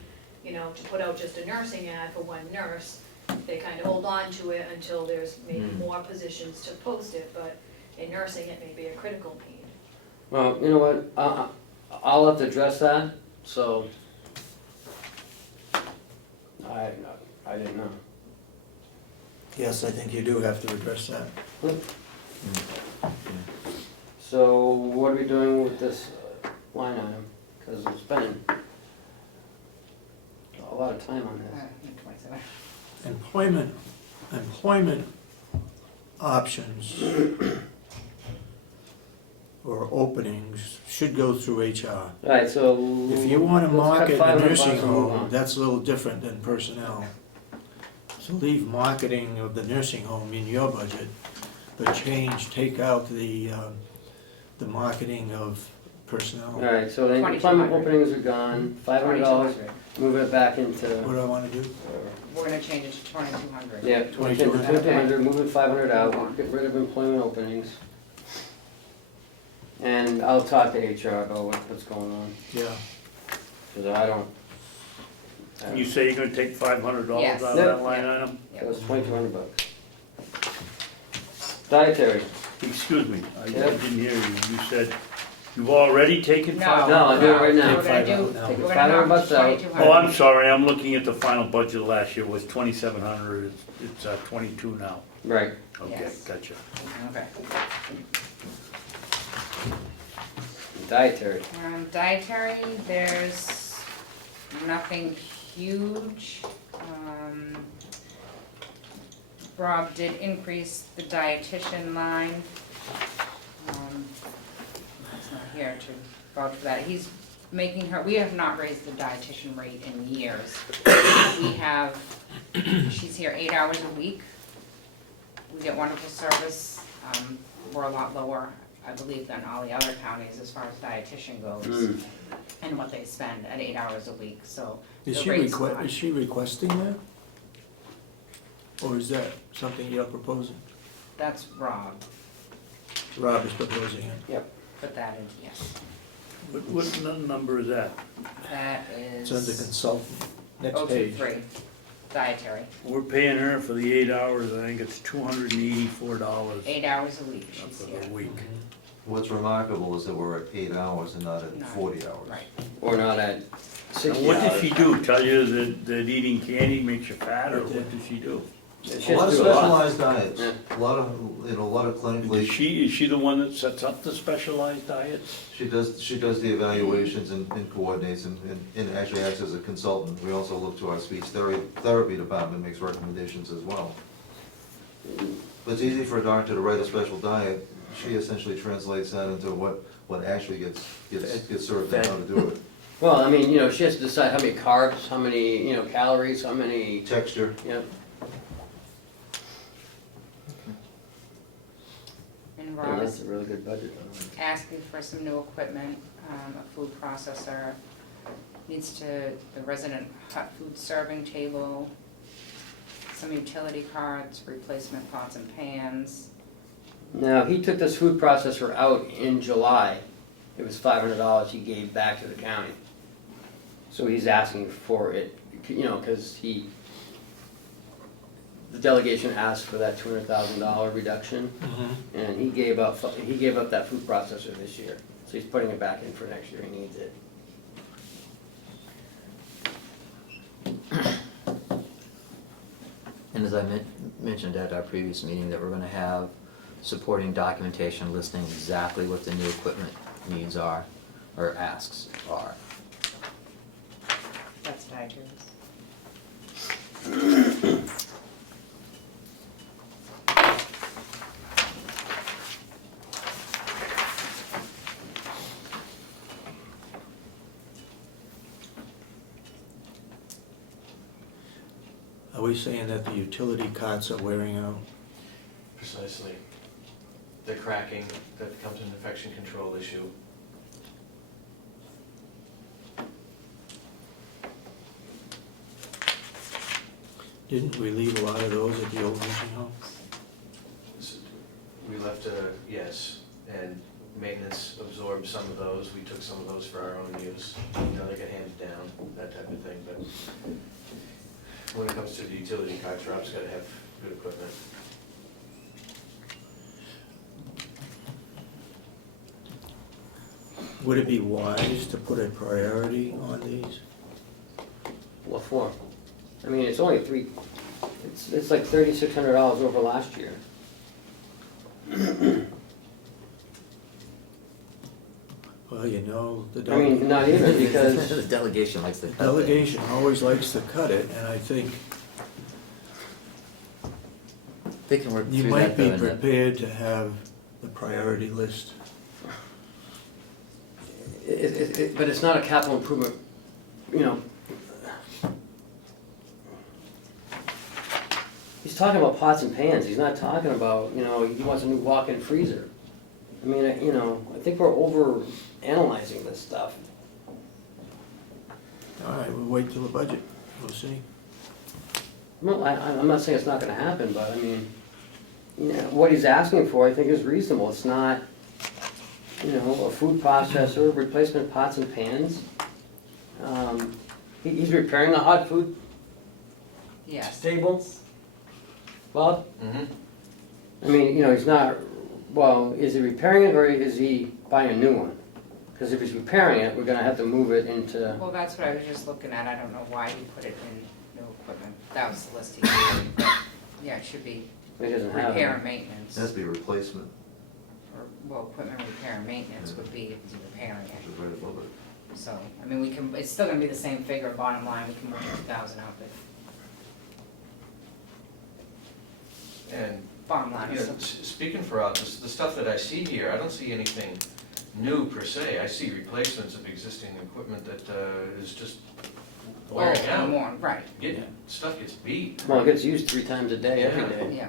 to put out just a nursing ad for one nurse. They kind of hold on to it until there's maybe more positions to post it, but in nursing, it may be a critical need. Well, you know what, I'll have to address that, so. I didn't know. Yes, I think you do have to address that. So what are we doing with this line item? Because we're spending a lot of time on this. 27. Employment options or openings should go through HR. Alright, so. If you want to let's cut market a 500 nursing bucks and move home, on. that's a little different than personnel. So leave marketing of the nursing home in your budget, but take out the marketing of personnel. Alright, so the 2200. employment openings are gone, $500, 2200. move it back into. What do I want to do? We're gonna change it to 2200. Yeah, 2200. 2200, moving 500 out, get rid of employment openings. And I'll talk to HR about what's going on, Yeah. because I don't. You say you're gonna take $500 Yes. out of that line item? It was $2,200. Dietary, Excuse me, I Yeah. didn't hear you. You said you've already taken No. $500? No, I'll do it right now. We're gonna do, Take it we're gonna 500 knock bucks out. 2200. Oh, I'm sorry, I'm looking at the final budget last year was 2,700, it's 22 now. right, Okay, Yes. gotcha. Okay. Dietary. Dietary, there's nothing huge. Rob did increase the dietitian line. He's not here to vouch for that. He's making her, we have not raised the dietitian rate in years. We have, she's here 8 hours a week. We get wonderful service. We're a lot lower, I believe, than all the other counties as far as dietitian goes. And what they spend at 8 hours a week, so. Is the she rate's high. is she requesting that? Or is that something you're proposing? That's Rob, Rob is proposing it. put that in, yes. What number is that? That It's under is consultant, next page. 023, dietary, We're paying her for the 8 hours, I think it's $284 8 hours a week she's for here. the week. What's remarkable is that we're at 8 hours and not at No. 40 hours. Right. Or not at Now, 60 what does hours. she do? Tell you that eating candy makes you fat, or what does she do? She A lot has of to do a lot. specialized diets, Yeah. a lot of, a lot of Is clinically, she the one that sets up the specialized diets? she does the evaluations and coordinates and actually acts as a consultant. We also look to our speech therapy department, makes recommendations as well. But it's easy for a doctor to write a special diet. She essentially translates that into what actually gets served and how to do it. Well, I mean, she has to decide how many carbs, how many, calories, how many, Texture. And Yeah, Rob that's is a really good budget. asking for some new equipment, a food processor, needs the resident hot food serving table, some utility cards, replacement pots and pans. Now, he took this food processor out in July. It was $500 he gave back to the county. So he's asking for it, because the delegation asked for that $200,000 reduction, and he gave up that food processor this year. So he's putting it back in for next year, he needs it. And as I mentioned at our previous meeting, that we're gonna have supporting documentation listing exactly what the new equipment needs are, or asks are. That's dietary. Are we saying that the utility carts are wearing out? Precisely. The cracking, that becomes an infection control issue. Didn't we leave a lot of those at the old nursing home? We left, yes, and maintenance absorbed some of those. We took some of those for our own use. They get handed down, that type of thing, but when it comes to the utility carts, Rob's gotta have good equipment. Would it be wise to put a priority on these? What for? I mean, it's only it's like $3,600 over last year. Well, the I mean, not even, because The delegation likes to cut things. delegation always likes to cut it, and I think They can work you through might that be though, and then- prepared to have the priority list. but it's not a capital improvement, He's talking about pots and pans, he's not talking about, he wants a new walk-in freezer. I mean, I think we're over analyzing this stuff. All right, we'll wait till the budget, we'll see. No, I'm not saying it's not gonna happen, but I mean, what he's asking for, I think is reasonable, it's not, a food processor, replacement pots and pans. He's repairing the hot food Yes. table, Bob? Mm-hmm. I mean, he's not, is he repairing it or is he buying a new one? Because if he's repairing it, we're gonna have to move it into, Well, that's what I was just looking at, I don't know why he put it in new equipment, that was the list he gave, but, yeah, it should be he doesn't have repair it. and maintenance. It has to be replacement. Or well, equipment repair and maintenance would be if he's repairing it. Which is right above it. So, I mean, we can, it's still gonna be the same figure, bottom line, we can move 2,000 out, but And, bottom line you is. know, speaking for us, the stuff that I see here, I don't see anything new per se. I see replacements of existing equipment that is just wearing Oh, out. more, right, Stuff gets beat. Well, it gets used 3 times a day, every Yeah. day. yeah.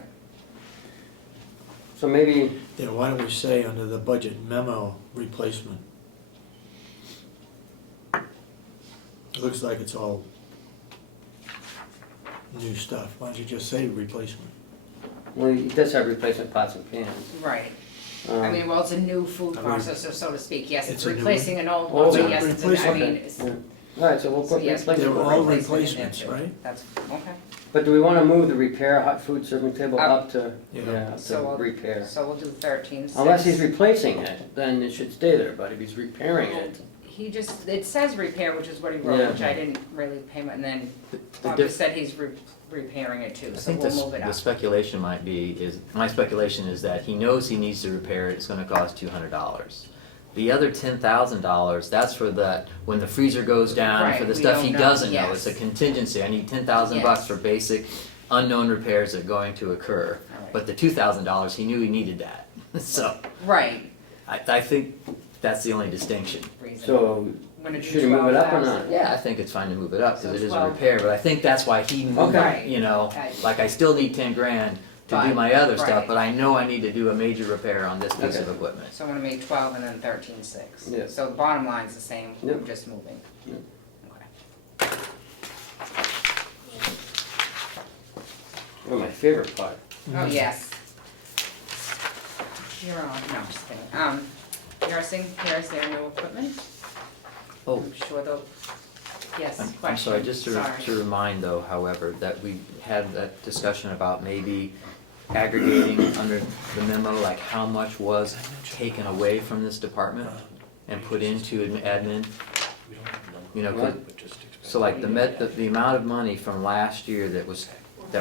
So maybe, Yeah, why don't we say under the budget memo, replacement? It looks like it's all new stuff. Why don't you just say replacement? well, he does have replacement pots and pans. Right. I mean, well, it's a new food I mean, processor, so to speak. Yes, it's it's a new replacing an old Oh, one, but it's a yes, it's, I replacement. mean, it's, Yeah. All right, so we'll so put yes, replacement. They're we'll all replace it in there replacements, too. right? That's, okay. But do we wanna move the repair hot food serving table up to, Yeah. yeah, up So to we'll- repair? So we'll do 13,600. Unless he's replacing it, then it should stay there, but if he's repairing it, He just, it says repair, which is what he wrote, Yeah. which I didn't really pay much, and then The Bob diff- just said he's repairing it too, I so think we'll move it the up. speculation might be, my speculation is that he knows he needs to repair it, it's gonna cost $200. The other $10,000, that's for when the freezer goes down, Right, for the we stuff don't he know, doesn't know, it's a yes. contingency, I need $10,000 Yes. for basic unknown repairs that are going to occur. All right. But the $2,000, he knew he needed that, so, Right. I think that's the only distinction. Reason. so Wanna do should he move it up or 12,000? not? Yeah, I think it's fine to move it up, So because it is a 12. repair, but I think that's why he moved Okay. it, you know, Okay. like I still need 10 grand to do But- my other stuff, right. but I know I need to do a major repair on this piece of Okay. equipment. So I'm gonna make 12 and then 13,600. Yeah. So the bottom line's the same, Yep. I'm just moving. Yeah. Okay. Oh, my favorite part. Oh, yes. You're on, no, I'm just kidding. Nursing, here's their new equipment. Oh, I'm sure they'll, yes, I'm question. sorry, just Sorry. to remind though, however, that we had that discussion about maybe aggregating under the memo, like how much was taken away from this department and put into admin, you know, 'cause- so like the amount of money from last year that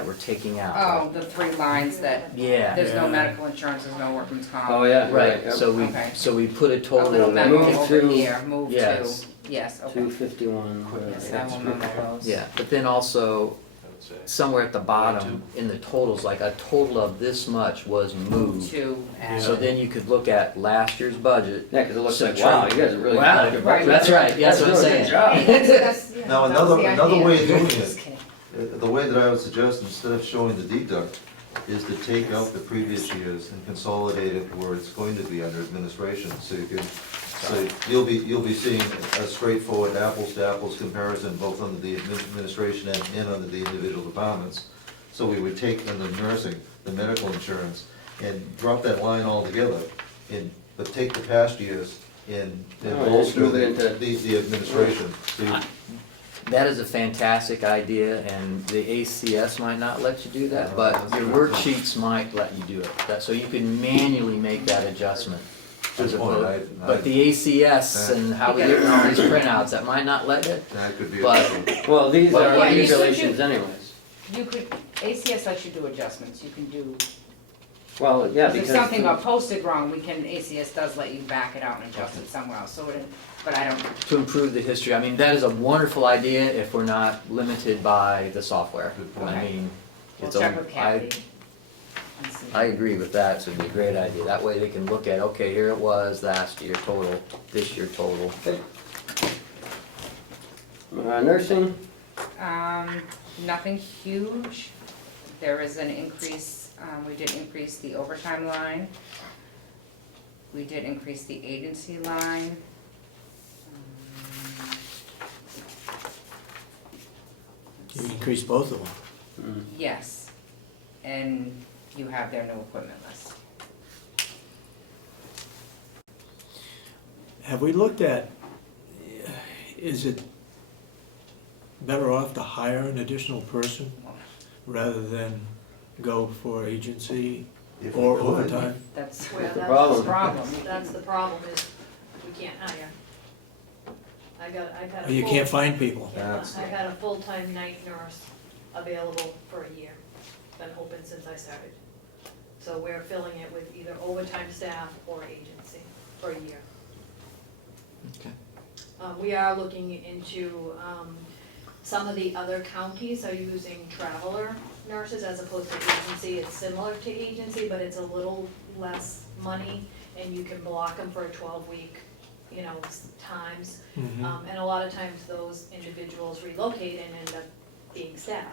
we're taking out. Oh, the 3 lines that, Yeah. there's no Yeah. medical insurance, there's no workman's comp. Oh, yeah, Right, yep. so Okay. we put a A total little of memo Move over to- here, move to, Yes. yes, okay. 251. Yes, I will memo those. Yeah, but then also, somewhere at the bottom, in the totals, like a total of this much was moved. To, So then you could look at last year's budget. Yeah, cause it looks like, Subtract- wow, you guys are really. Wow, good. right. that's right, that's what I'm Doing a saying. good job. Now, That was the another idea. way of doing it, Just kidding. the way that I would suggest, instead of showing the deduct, is to take out the previous years and consolidate it where it's going to be under administration, so you can, so you'll be seeing a straightforward apples to apples comparison, both under the administration and under the individual departments. So we would take in the nursing, the medical insurance, and drop that line altogether, but take the past years and Oh, just bolster move it into- the administration. So you- That is a fantastic idea, and the ACS might not let you do that, but your worksheets might let you do it. So you can manually make that adjustment. as Good point. opposed- But the ACS and how we get all these printouts, that might not let you. That could be. But- Well, these But are yeah, you should regulations do- anyways. You could, ACS lets you do adjustments, you can do, Well, yeah, if because. something got posted wrong, we can, ACS does let you back it out and adjust it somewhere else, so it, but I don't, To improve the history, I mean, that is a wonderful idea if we're not limited by the software. Good point. I mean, we'll it's check with Kathy. and see. I agree with that, so it'd be a great idea. That way they can look at, okay, here it was last year total, this year total. Nursing, Nothing huge, there is an increase, we did increase the overtime line. We did increase the agency line. You increased both of them. Yes, and you have their new equipment list. Have we looked at, is it better off to hire an additional person rather than go for agency If or we could. overtime? That's Well, the that's problem. problem. That's the problem, is we can't hire. I've had a You full- can't find people. Yeah, That's- I've had a full-time night nurse available for a year, been open since I started. So we're filling it with either overtime staff or agency for a year. Okay. We are looking into, some of the other counties are using traveler nurses as opposed to agency. It's similar to agency, but it's a little less money, and you can block them for a 12-week, times. And a lot of times those individuals relocate and end up being staff.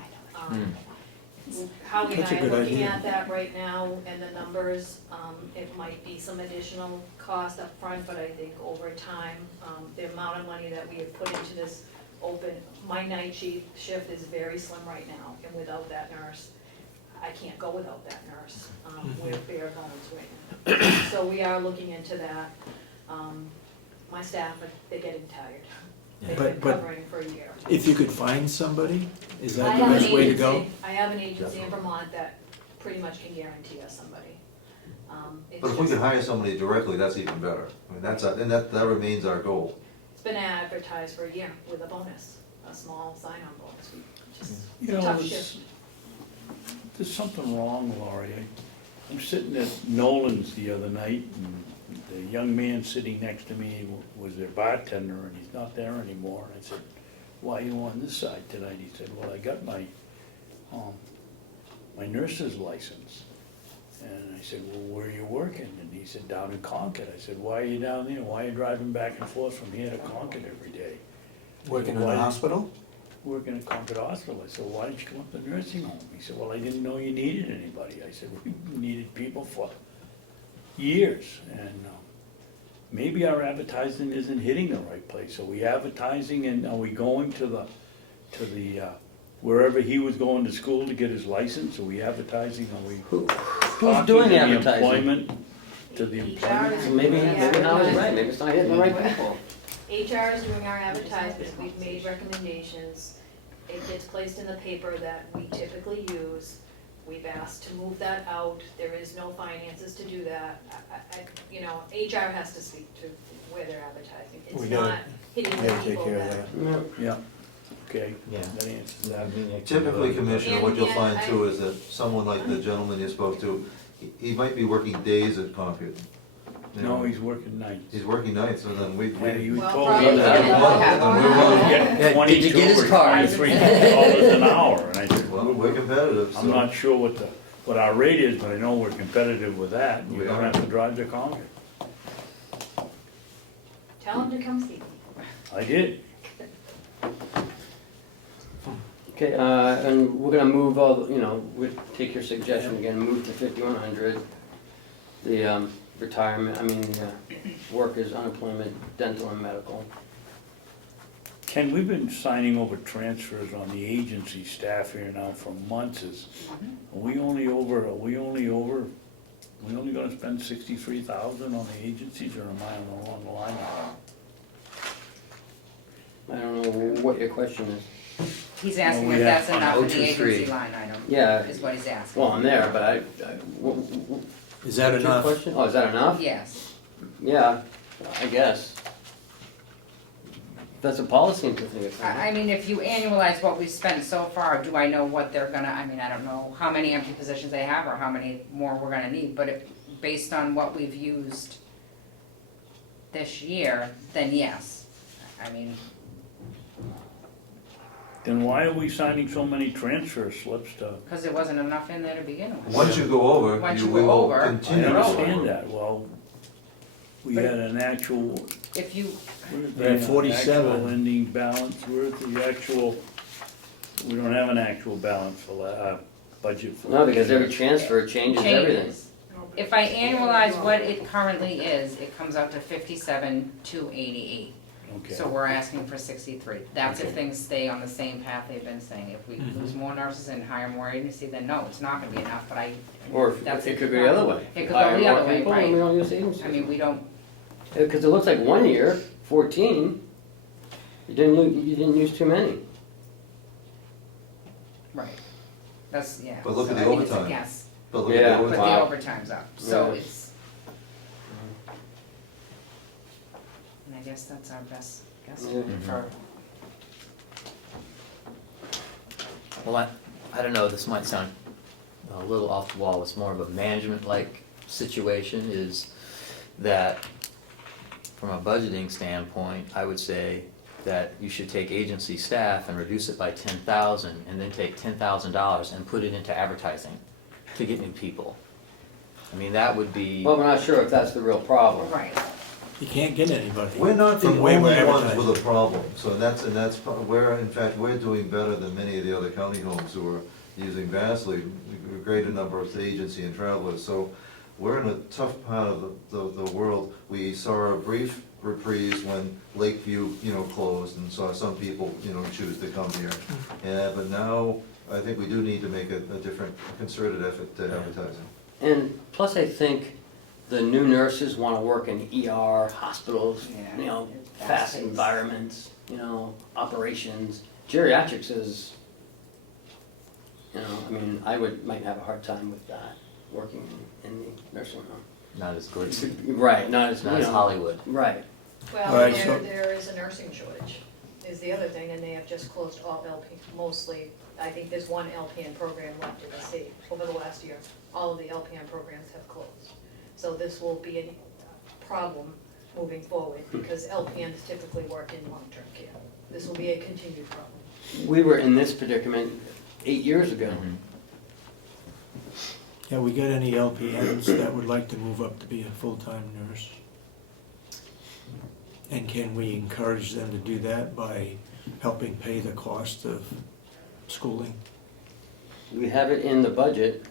Howie and That's a I are good looking idea. at that right now, and the numbers, it might be some additional cost up front, but I think over time, the amount of money that we have put into this my night shift is very slim right now, and without that nurse, I can't go without that nurse. We're bare bones right now. So we are looking into that. My staff, they're getting tired. They've been But covering for a year. if you could find somebody, is I that the have an best way to go? agency. I have an agency in Vermont that pretty much can guarantee us somebody. It's But if we just- can hire somebody directly, that's even better. I mean, and that remains our goal. It's been advertised for a year with a bonus, a small sign-on bonus. We just, You know, tough shift. there's something wrong, Laurie. I'm sitting at Nolan's the other night, and the young man sitting next to me was their bartender, and he's not there anymore. And I said, "Why are you on this side tonight?" He said, "Well, I got my nurse's license." And I said, "Well, where are you working?" And he said, "Down in Concord." I said, "Why are you down there? Why are you driving back and forth from here to Concord every day?" Working in Why a did- hospital? Working at Concord Hospital. I said, "Why didn't you come up to the nursing home?" He said, "Well, I didn't know you needed anybody." I said, "We needed people for years, and maybe our advertising isn't hitting the right place. Are we advertising, and are we going to the wherever he was going to school to get his license? Are we advertising, are we Who's talking doing to the advertising? employment, to the employment? So maybe now is right, maybe it's not hitting the right people. HR is doing our advertisement, we've made recommendations. It gets placed in the paper that we typically use. We've asked to move that out, there is no finances to do that. HR has to speak to where they're advertising. We It's gotta- not hitting We the gotta take people care of that. that. Yeah, okay, Yeah. that answers that. Typically, Commissioner, what you'll And- find and too is that someone like the gentleman you spoke to, he might be working days at Concord. You know, No, he's working nights. He's working nights, and then we, Yeah, he Well, told probably me that. get Get Yeah, did you 22 get his or card? $23 an hour, and I said, well, we're competitive, I'm so. not sure what our rate is, but I know we're competitive with that, and you We don't are. have to drive to Concord. Tell them to come see me. I did. Okay, and we're gonna move all, we'll take your suggestion again, move to 5,100. The retirement, workers, unemployment, dental and medical. Ken, we've been signing over transfers on the agency staff here now for months. Are we only gonna spend 63,000 on the agencies, or am I on the wrong line? I don't know what your question is. He's asking Well, if we that's have enough on in the 023. agency line item. Yeah. Is what he's asking. Well, I'm there, but Is that what's your enough? question? Oh, is that enough? Yes. Yeah, I guess. That's a policy implication. I mean, if you annualize what we've spent so far, do I know what they're gonna, I don't know how many empty positions they have or how many more we're gonna need, but based on what we've used this year, then yes. Then why are we signing so many transfer slips to? Because there wasn't enough in there to begin with. Once you go over, Once you you we go will over. I continue to understand go. that, well, we had an actual, If you, where's We're at the 47. actual ending balance, where's the actual, we don't have an actual balance for budget for. No, because every transfer changes everything. changes. If I annualize what it currently is, it comes out to 57,288. Okay. So we're asking for 63. That's if Okay. things stay on the same path they've been saying. If we lose more nurses and hire more agency, then no, it's not gonna be enough, but Or that's it could go the other way. It could Hire go the more other way, people and we right. don't use agencies. We don't, Because it looks like one year, 14, you didn't use too many. right. That's, yeah. But look at So the I think it's a overtime. guess. But look Yeah. at the But the overtime. overtime's up, so Right. it's. And I guess that's our best guess for, Well, I don't know, this might sound a little off the wall, it's more of a management-like situation, is that from a budgeting standpoint, I would say that you should take agency staff and reduce it by 10,000, and then take $10,000 and put it into advertising to get new people. I mean, that would be. Well, we're not sure if that's the real problem. Right. You can't get anybody. We're not the from only where we're ones advertising. with a problem, so that's, where, in fact, we're doing better than many of the other county homes who are using vastly greater number of agency and travelers, so we're in a tough part of the world. We saw a brief reprise when Lakeview, closed, and saw some people, choose to come here. But now, I think we do need to make a different concerted effort to advertising. And plus, I think the new nurses want to work in ER, hospitals, Yeah. fast Fast-paced. environments, operations. Geriatrics is, I mean, might have a hard time with that, working in the nursing home. Not as good, Right, not as, not as Hollywood. Right. Well, Right, there, so- there is a nursing shortage, is the other thing, and they have just closed all LP, mostly, I think there's one LPN program left in the state over the last year. All of the LPN programs have closed. So this will be a problem moving forward, because LPNs typically work in long-term care. This will be a continued problem. We were in this predicament 8 years ago. Mhm. Have we got any LPNs that would like to move up to be a full-time nurse? And can we encourage them to do that by helping pay the cost of schooling? We have it in the budget,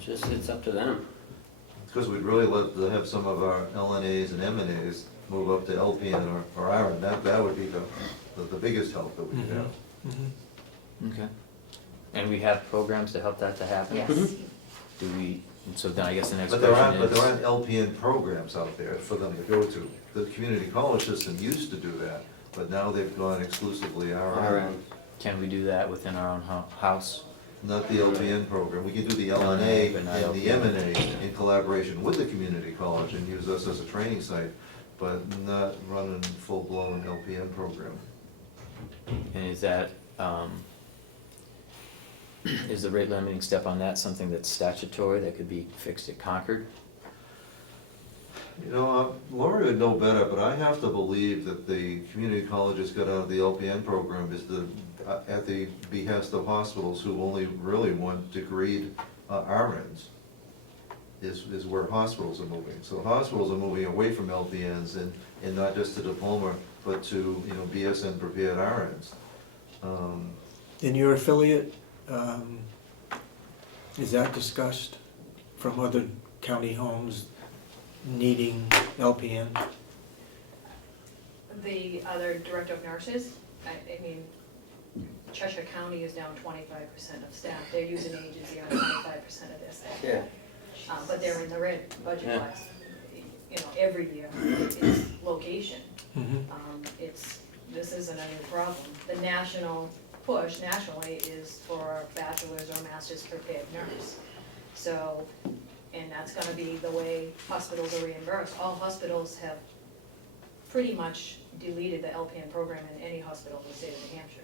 just it's up to them. Because we'd really love to have some of our LNAs and MNAs move up to LPN or RN, that would be the biggest help that we could have. Mhm. Okay. And we have programs to help that to happen? Yes. Do we, so then I guess the next But there question aren't, is. LPN programs out there for them to go to. The community college system used to do that, but now they've gone exclusively RN. Can we do that within our own house? Not the LPN program. We can do the LNA But not and the LPN. MNA in collaboration with the community college and use us as a training site, but not run a full-blown LPN program. And is that, is the rate limiting step on that something that's statutory that could be fixed at Concord? Lori would know better, but I have to believe that the community colleges got out of the LPN program is at the behest of hospitals who only really want degreed RNs, is where hospitals are moving. So hospitals are moving away from LPNs and not just to diploma, but to, BSN prepared RNs. In your affiliate, is that discussed from other county homes needing LPN? The other director of nurses, I mean, Cheshire County is down 25% of staff. They're using agency on 25% of their staff. Yeah. But they're in the red budget Yeah. wise. Every year, it's location. Mhm. This isn't a new problem. The national push nationally is for bachelor's or master's prepared nurse. So, and that's gonna be the way hospitals are reimbursed. All hospitals have pretty much deleted the LPN program in any hospital in the state of New Hampshire.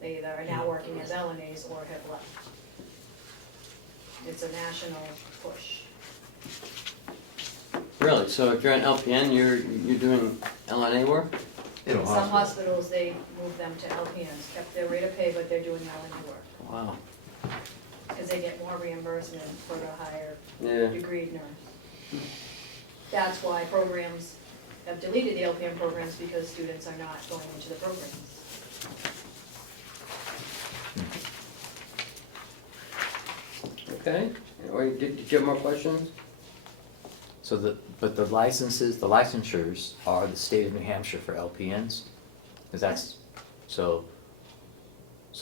They either are now working as LNAs or have left. It's a national push. Really? So if you're an LPN, you're doing LNA work? Some hospitals, they moved them to LPNs, kept their rate of pay, but they're doing LNA work. Wow. Because they get more reimbursement for the higher Yeah. degreed nurse. That's why programs have deleted the LPN programs, because students are not going into the programs. Okay. Or did you have more questions? So but the licenses, the licensures are the state of New Hampshire for LPNs? Because that's, so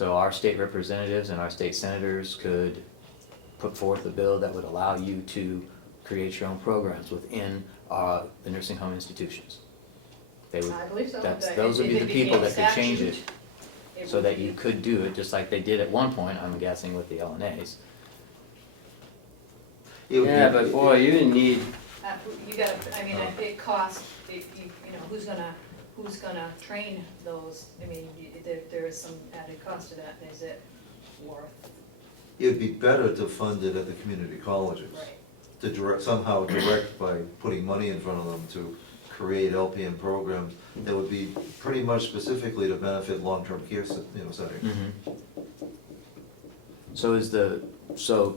our state representatives and our state senators could put forth a bill that would allow you to create your own programs within the nursing home institutions. They would, I believe so. those would be If the it people became that could change statute, it, so that you could do it, just like they did at one point, I'm guessing, with the LNAs. Yeah, but boy, you didn't need, You gotta, I mean, it costs, who's gonna train those? I mean, there is some added cost to that, and is it worth it'd be better to fund it at the community colleges. To direct, somehow direct by putting money in front of them to create LPN programs that would be pretty much specifically to benefit long-term care, settings. So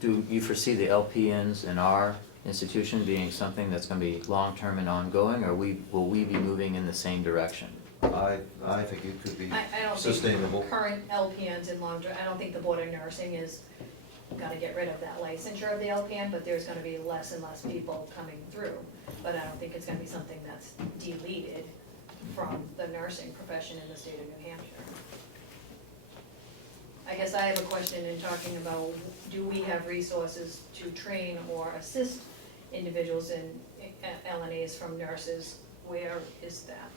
do you foresee the LPNs in our institution being something that's gonna be long-term and ongoing, or will we be moving in the same direction? I think it could be I don't sustainable. think current LPNs in long term, I don't think the Board of Nursing is gonna get rid of that licensure of the LPN, but there's gonna be less and less people coming through. But I don't think it's gonna be something that's deleted from the nursing profession in the state of New Hampshire. I guess I have a question in talking about, do we have resources to train or assist individuals in LNAs from nurses? Where is that?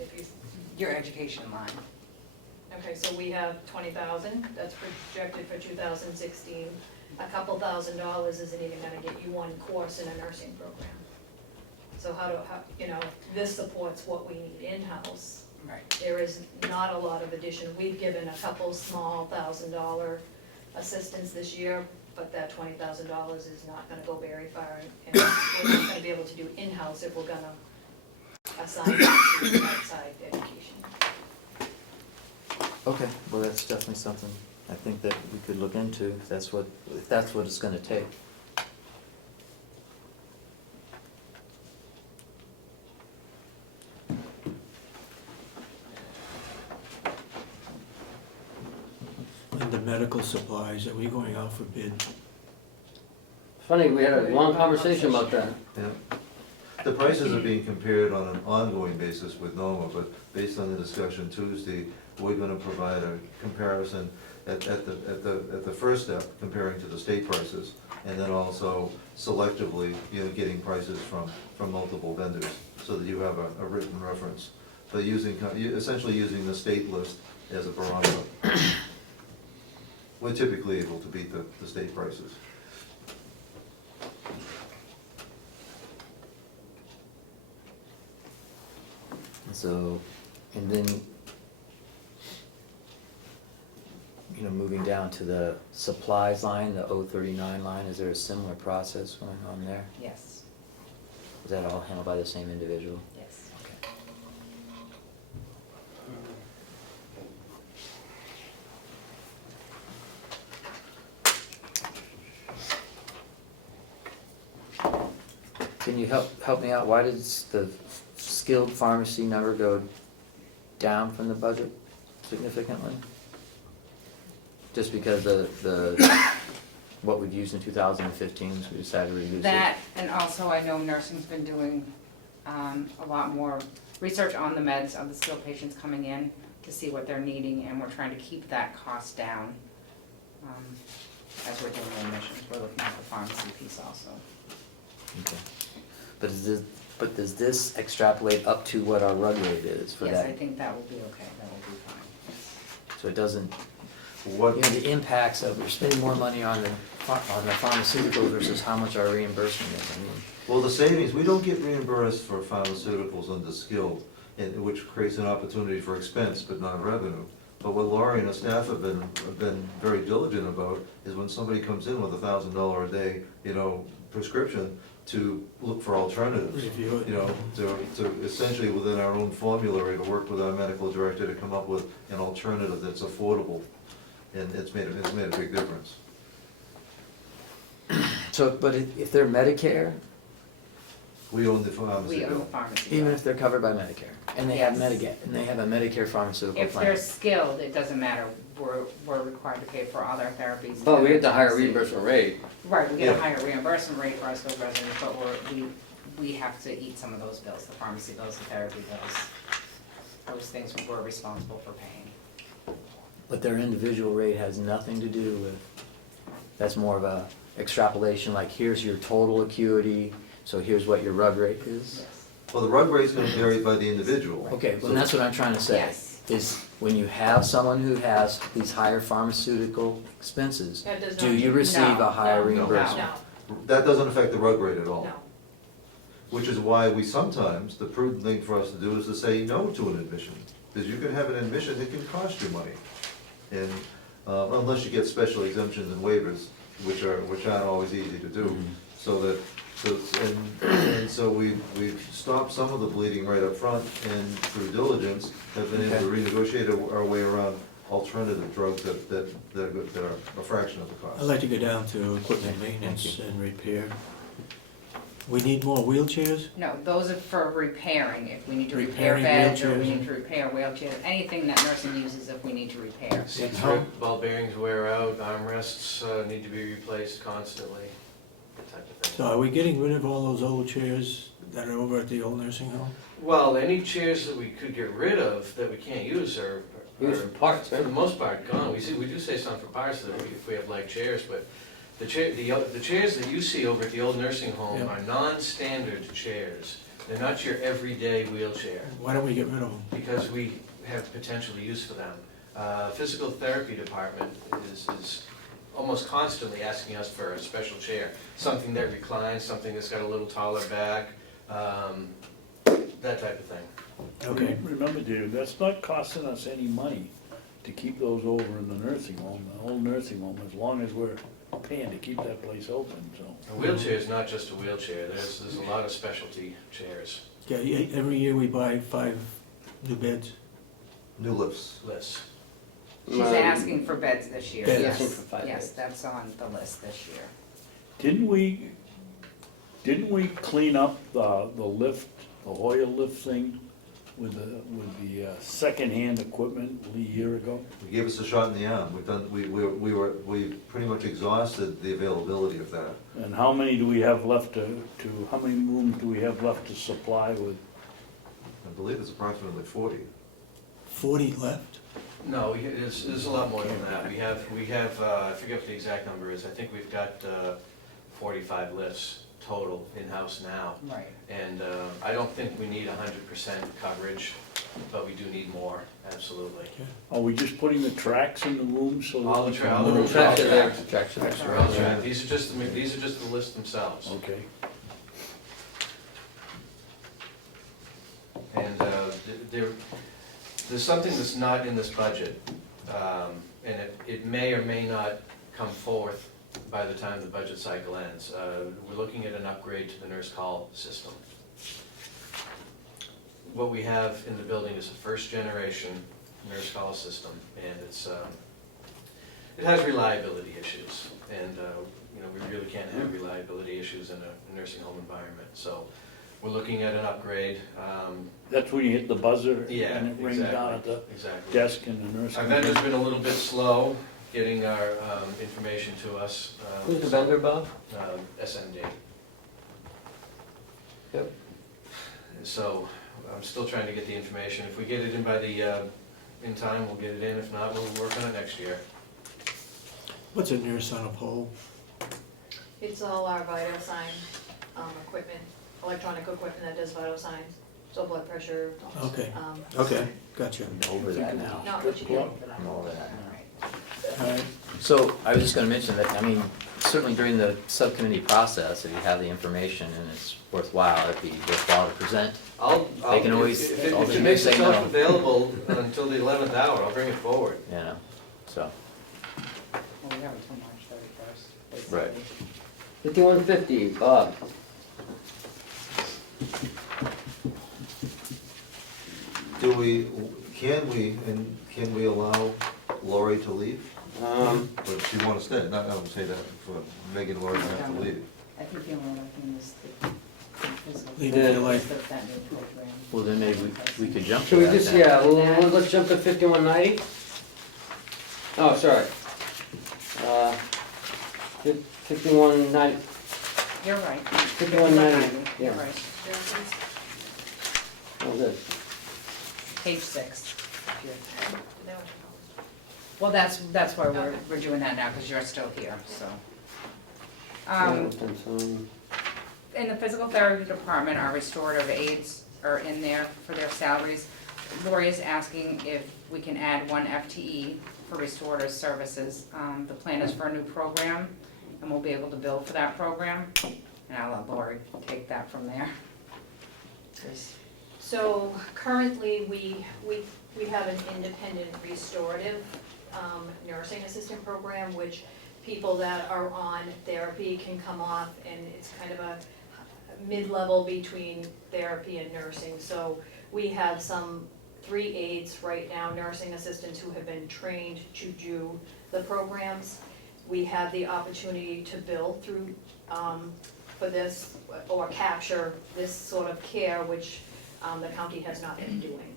If you, Your education line. okay, so we have 20,000, that's projected for 2016. A couple $1,000s isn't even gonna get you one course in a nursing program. So how, this supports what we need in-house. Right. There is not a lot of addition. We've given a couple small $1,000 assistance this year, but that $20,000 is not gonna go very far. And we're not gonna be able to do in-house if we're gonna assign it to outside education. Okay, well, that's definitely something I think that we could look into, if that's what it's gonna take. And the medical supplies, are we going out for bid? Funny, we had a long conversation about that. Yeah. The prices are being compared on an ongoing basis with NOMA, but based on the discussion Tuesday, we're gonna provide a comparison at the first step, comparing to the state prices, and then also selectively, getting prices from multiple vendors, so that you have a written reference. But essentially using the state list as a barometer. We're typically able to beat the state prices. So, and then, moving down to the supplies line, the 039 line, is there a similar process going on there? Yes, Is that all handled by the same individual? yes. Okay. Can you help me out? Why does the skilled pharmacy number go down from the budget significantly? Just because what we've used in 2015, so we decided to reduce it? That, and also I know nursing's been doing a lot more research on the meds of the skilled patients coming in to see what they're needing, and we're trying to keep that cost down as we're doing the admissions. We're looking at the pharmacy piece also. Okay. But does this extrapolate up to what our run rate is for Yes, that? I think that will be okay, that will be fine. So it doesn't, What, the impacts of we're spending more money on the pharmaceuticals versus how much our reimbursement is, I mean. well, the savings, we don't get reimbursed for pharmaceuticals under skilled, which creates an opportunity for expense but not revenue. But what Laurie and the staff have been very diligent about is when somebody comes in with $1,000 a day, prescription, to look for alternatives. Review it. To essentially within our own formulary, to work with our medical director to come up with an alternative that's affordable. And it's made a big difference. So, but if they're Medicare, We own the pharmacy. We own the bill. pharmacy. even if they're covered by Medicare, and they have Yes. Medigap, and they have a Medicare pharmaceutical If plan. they're skilled, it doesn't matter, we're required to pay for all their therapies. But we get the higher reimbursement rate. Right, we get a Yeah. higher reimbursement rate for our skilled residents, but we have to eat some of those bills, the pharmacy bills, the therapy bills. Those things we're responsible for paying. But their individual rate has nothing to do with, that's more of a extrapolation, like here's your total acuity, so here's what your rug rate is? Yes. Well, the rug rate's gonna vary by the individual. Okay, well, that's what I'm trying to say. Yes. Is when you have someone who has these higher pharmaceutical expenses, That does do not- you receive no, a higher no, reimbursement? No, That doesn't affect the rug rate at all. no. Which is why we sometimes, the prudent thing for us to do is to say no to an admission. Because you can have an admission that can cost you money. And unless you get special exemptions and waivers, which aren't always easy to do. So that, and so we've stopped some of the bleeding right up front, and through diligence, have been able to renegotiate our way around alternative drugs that are a fraction of the cost. I'd like to go down to equipment maintenance and repair. We need more wheelchairs? No, those are for repairing, if we need to repair Repairing beds, or we wheelchairs. need to repair wheelchairs, anything that nursing uses if we need to repair. Seats how- rip, ball bearings wear out, armrests need to be replaced constantly, that type of thing. So are we getting rid of all those old chairs that are over at the old nursing home? Well, any chairs that we could get rid of that we can't use are, Use for parts, for right? the most part, gone. We do say some for parts that if we have like chairs, but the chairs that you see over at the old nursing home Yeah. are non-standard chairs. They're not your everyday wheelchair, Why don't we get rid of them? because we have potential use for them. Physical therapy department is almost constantly asking us for a special chair, something that reclines, something that's got a little taller back, that type of thing. Okay. Remember, David, that's not costing us any money to keep those over in the nursing home, the old nursing home, as long as we're paying to keep that place open, so. A wheelchair is not just a wheelchair, there's a lot of specialty chairs, Yeah, every year we buy 5 new beds. New lifts. lists. She's asking for beds this year, Beds. yes, Asking for 5 yes, beds. that's on the list this year. Didn't we clean up the lift, the Hoyer lift thing with the secondhand equipment a year ago? We gave us a shot in the arm. We pretty much exhausted the availability of that. And how many do we have left how many rooms do we have left to supply with? I believe it's approximately 40. 40 left? No, there's a lot more than that. We have, I forget what the exact number is, I think we've got 45 lifts total in-house now. Right. And I don't think we need 100% coverage, but we do need more, absolutely. Are we just putting the tracks in the rooms so that? All the we tra- can- all the The rooms tracks are are there, tracked. the tracks are there. They're all tracked. These are just the lists themselves. Okay. And there's something that's not in this budget, and it may or may not come forth by the time the budget cycle ends. We're looking at an upgrade to the nurse call system. What we have in the building is a first-generation nurse call system, and it has reliability issues, and we really can't have reliability issues in a nursing home environment. So we're looking at an upgrade. That's when you hit the buzzer Yeah, and it rings down at the Exactly. desk in the nursing Our home. vendor's been a little bit slow getting our information to us. Who's the vendor, Bob? SMD. Yep. So I'm still trying to get the information. If we get it in by in time, we'll get it in. If not, we'll work on it next year. What's a nurse on a pole? It's all our vital sign equipment, electronic equipment that does vital signs, so blood pressure. Okay. um, Okay, gotcha. I'm over that now. Not what you do. I'm over that now. All right. So I was just gonna mention that, I mean, certainly during the subcommittee process, if you have the information and it's worthwhile, it'd be worthwhile to present. They can always- If all they it can makes say itself no. available until the 11th hour, I'll bring it forward. You know, so. Well, we have until March 31st. Right. 5150, Bob. Can we allow Lori to leave? But she want to stay, not, I don't say that for Megan, Lori to have to leave. I think the only other thing is the physical. Leave if you like. That new program. Well, then maybe we could jump to Should we that just, then. yeah, let's jump to 5190? Oh, sorry. 5190, You're right. 5190, You're yeah. right. Oh, good. Page 6. Well, that's why we're doing that now, because you're still here, so. In the physical therapy department, our restorative aides are in there for their salaries. Lori is asking if we can add 1 FTE for restorative services. The plan is for a new program, and we'll be able to bill for that program. And I'll let Lori take that from there. So currently, we have an independent restorative nursing assistant program, which people that are on therapy can come off, and it's kind of a mid-level between therapy and nursing. So we have 3 aides right now, nursing assistants who have been trained to do the programs. We have the opportunity to bill through, for this, or capture this sort of care, which the county has not been doing.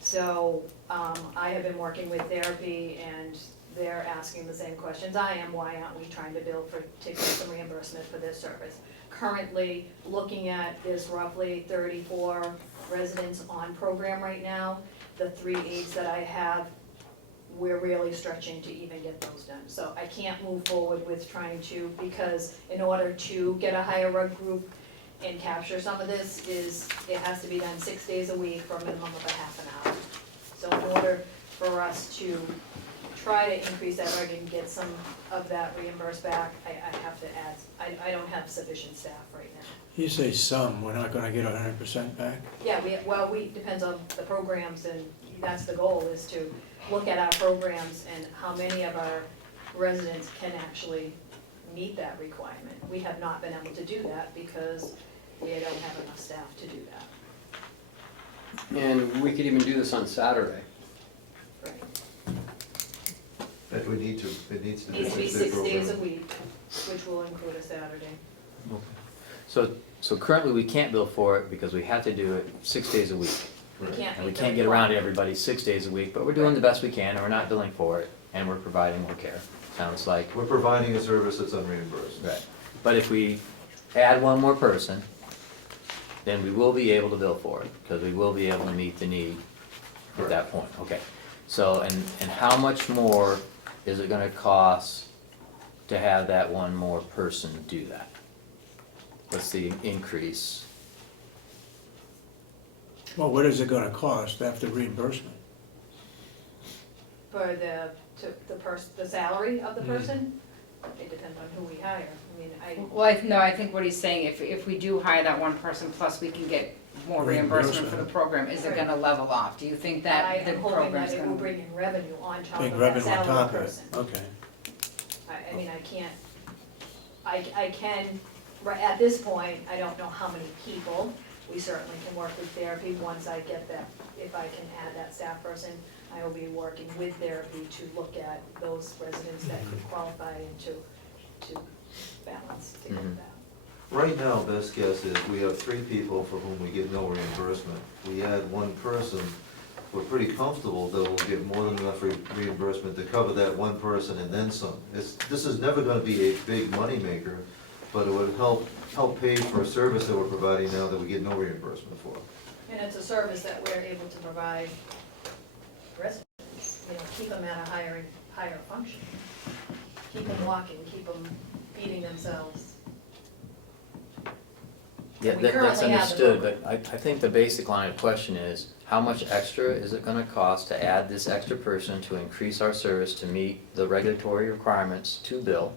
So I have been working with therapy, and they're asking the same questions I am. Why aren't we trying to bill to get some reimbursement for this service? Currently, looking at, there's roughly 34 residents on program right now. The 3 aides that I have, we're really stretching to even get those done. So I can't move forward with trying to, because in order to get a higher rug group and capture some of this, it has to be done 6 days a week for a minimum of a half an hour. So in order for us to try to increase that rug and get some of that reimbursed back, I have to add, I don't have sufficient staff right now. You say some, we're not gonna get 100% back? Yeah, depends on the programs, and that's the goal, is to look at our programs and how many of our residents can actually meet that requirement. We have not been able to do that because we don't have enough staff to do that. And we could even do this on Saturday. Right. But it needs to be Needs to be 6 days a week, which will include a Saturday. So currently we can't bill for it because we have to do it 6 days a week. We can't And we meet can't the get around to requirement. everybody 6 days a week, but we're doing the best we can, and we're not billing for it, and we're providing more care. Sounds like, We're providing a service that's unreimbursed. right. But if we add one more person, then we will be able to bill for it, because we will be able to meet the need at that point. Okay. So, and how much more is it gonna cost to have that one more person do that? What's the increase? Well, what is it gonna cost after reimbursement? For the salary of the person, it depends on who we hire. I mean, Well, I think what he's saying, if we do hire that one person, plus we can get more reimbursement for the program, is it gonna level off? Do you think that the I'm hoping that program's it will gonna? bring in revenue on top Big of that revenue on salary top of it, person. okay. I mean, I can't, I can, at this point, I don't know how many people. We certainly can work with therapy once I get that, if I can add that staff person. I will be working with therapy to look at those residents that could qualify and to balance, to get Mhm. that. Right now, best guess is we have 3 people for whom we get no reimbursement. We add 1 person, we're pretty comfortable that we'll get more than enough reimbursement to cover that 1 person and then some. This is never gonna be a big moneymaker, but it would help pay for a service that we're providing now that we get no reimbursement for. And it's a service that we're able to provide residents, keep them at a higher function. Keep them walking, keep them feeding themselves. Yeah, We that's currently have the understood, but I think the basic line of question is, how much extra is it gonna cost to add this extra person to increase our service to meet the regulatory requirements to bill?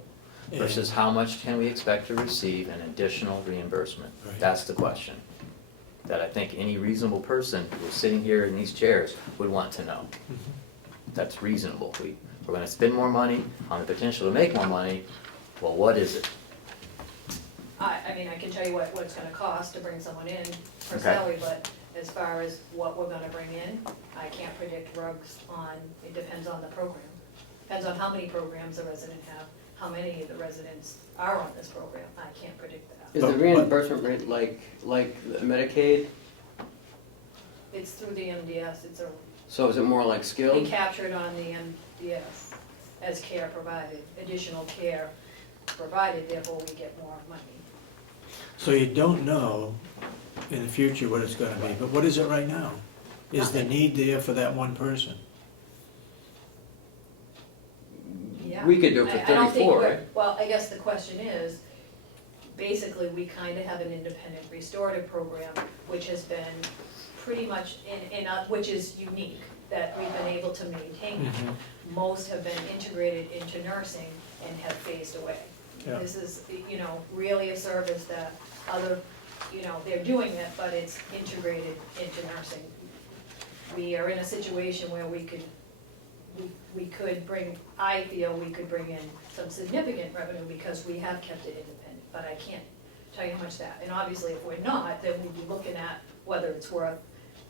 Versus how much can we expect to receive in additional reimbursement? Right. That's the question that I think any reasonable person who's sitting here in these chairs would want to know. That's reasonable. We're gonna spend more money on the potential to make more money, well, what is it? I mean, I can tell you what it's gonna cost to bring someone in for Okay. salary, but as far as what we're gonna bring in, I can't predict rugs it depends on the program. Depends on how many programs the resident have, how many of the residents are on this program. I can't predict that. Is the reimbursement rate like Medicaid? It's through the MDS, So is it more like we skilled? captured on the MDS as care provided, additional care provided, therefore we get more money. So you don't know in the future what it's gonna be, but what is it right now? Is the need there for that 1 person? Yeah. We could do it for I don't think 34, we're- right? Well, I guess the question is, basically, we kind of have an independent restorative program, which has been pretty much which is unique, that we've been able to maintain. Mhm. Most have been integrated into nursing and have phased away. Yeah. This is, really a service that they're doing it, but it's integrated into nursing. We are in a situation where we could we could bring, I feel we could bring in some significant revenue because we have kept it independent, but I can't tell you how much that, and obviously if we're not, then we'd be looking at whether it's worth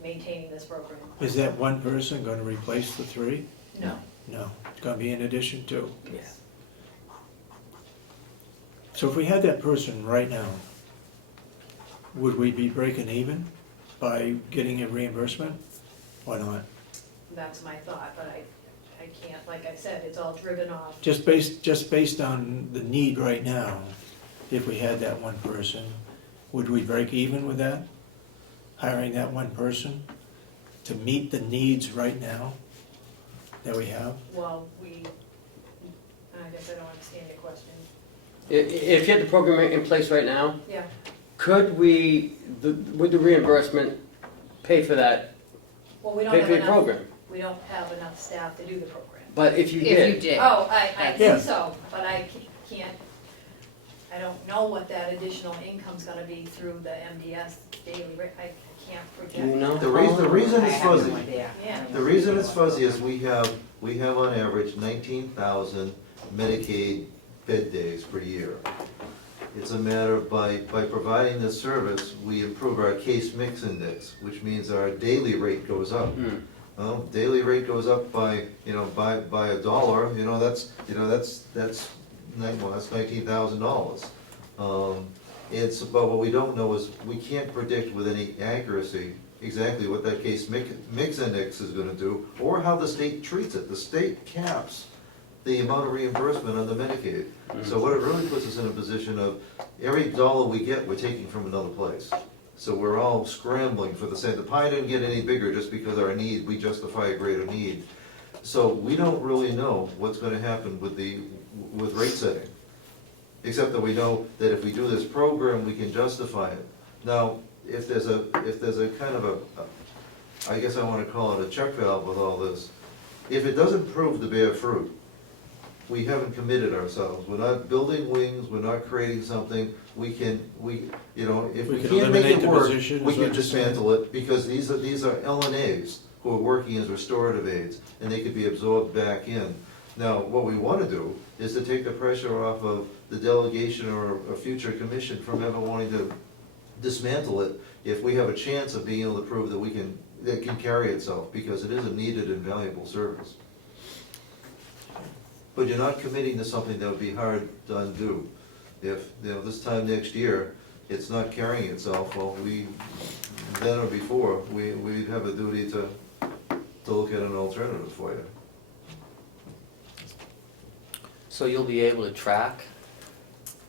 maintaining this program. Is that one person gonna replace the three? No. No, it's gonna be in addition to. Yes. So if we had that person right now, would we be breaking even by getting a reimbursement or not? That's my thought, but I can't, like I said, it's all driven off. Just based on the need right now, if we had that one person, would we break even with that? Hiring that one person to meet the needs right now that we have? Well, I guess I don't understand your question. If you had the program in place right now, Yeah, could would the reimbursement pay for that, well, we don't pay have for the enough, program? we don't have enough staff to do the program. But if you If did. you did. Oh, I Yeah. think so, but I can't, I don't know what that additional income's gonna be through the MDS daily rate, I can't project. Do you know? The reason I it's have fuzzy, no idea. Yeah. the reason it's fuzzy is we have on average 19,000 Medicaid bed days per year. It's a matter of by providing this service, we improve our case mix index, which means our daily rate goes up. Hmm. Well, daily rate goes up by $1, that's $19,000. But what we don't know is, we can't predict with any accuracy exactly what that case mix index is gonna do, or how the state treats it. The state caps the amount of reimbursement under Medicaid. So what it really puts us in a position of, every dollar we get, we're taking from another place. So we're all scrambling for the same, the pie didn't get any bigger just because we justify a greater need. So we don't really know what's gonna happen with rate setting, except that we know that if we do this program, we can justify it. Now, if there's a kind of I guess I wanna call it a check valve with all this, if it doesn't prove to bear fruit, we haven't committed ourselves. We're not building wings, we're not creating something. If We we can can't make eliminate it the work, position, we is can what you're saying? dismantle it, because these are LNAs who are working as restorative aides, and they could be absorbed back in. Now, what we wanna do is to take the pressure off of the delegation or a future commission from ever wanting to dismantle it, if we have a chance of being able to prove that it can carry itself, because it is a needed and valuable service. But you're not committing to something that would be hard to undo. If, this time next year, it's not carrying itself, well, then or before, we'd have a duty to look at an alternative for you. So you'll be able to track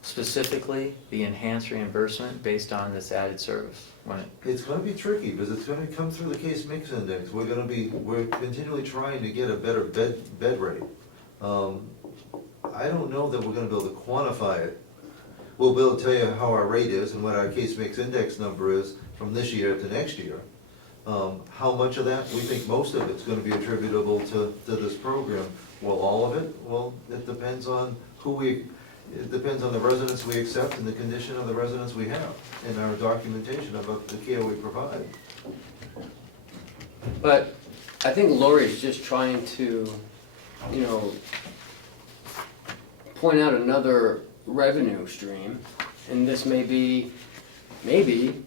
specifically the enhanced reimbursement based on this added service when it. It's gonna be tricky, because it's gonna come through the case mix index. We're continually trying to get a better bed rate. I don't know that we're gonna be able to quantify it. We'll be able to tell you how our rate is and what our case mix index number is from this year to next year. How much of that? We think most of it's gonna be attributable to this program. Well, all of it? Well, it depends on it depends on the residents we accept and the condition of the residents we have, and our documentation about the care we provide. But I think Lori's just trying to, point out another revenue stream, and this may be, maybe,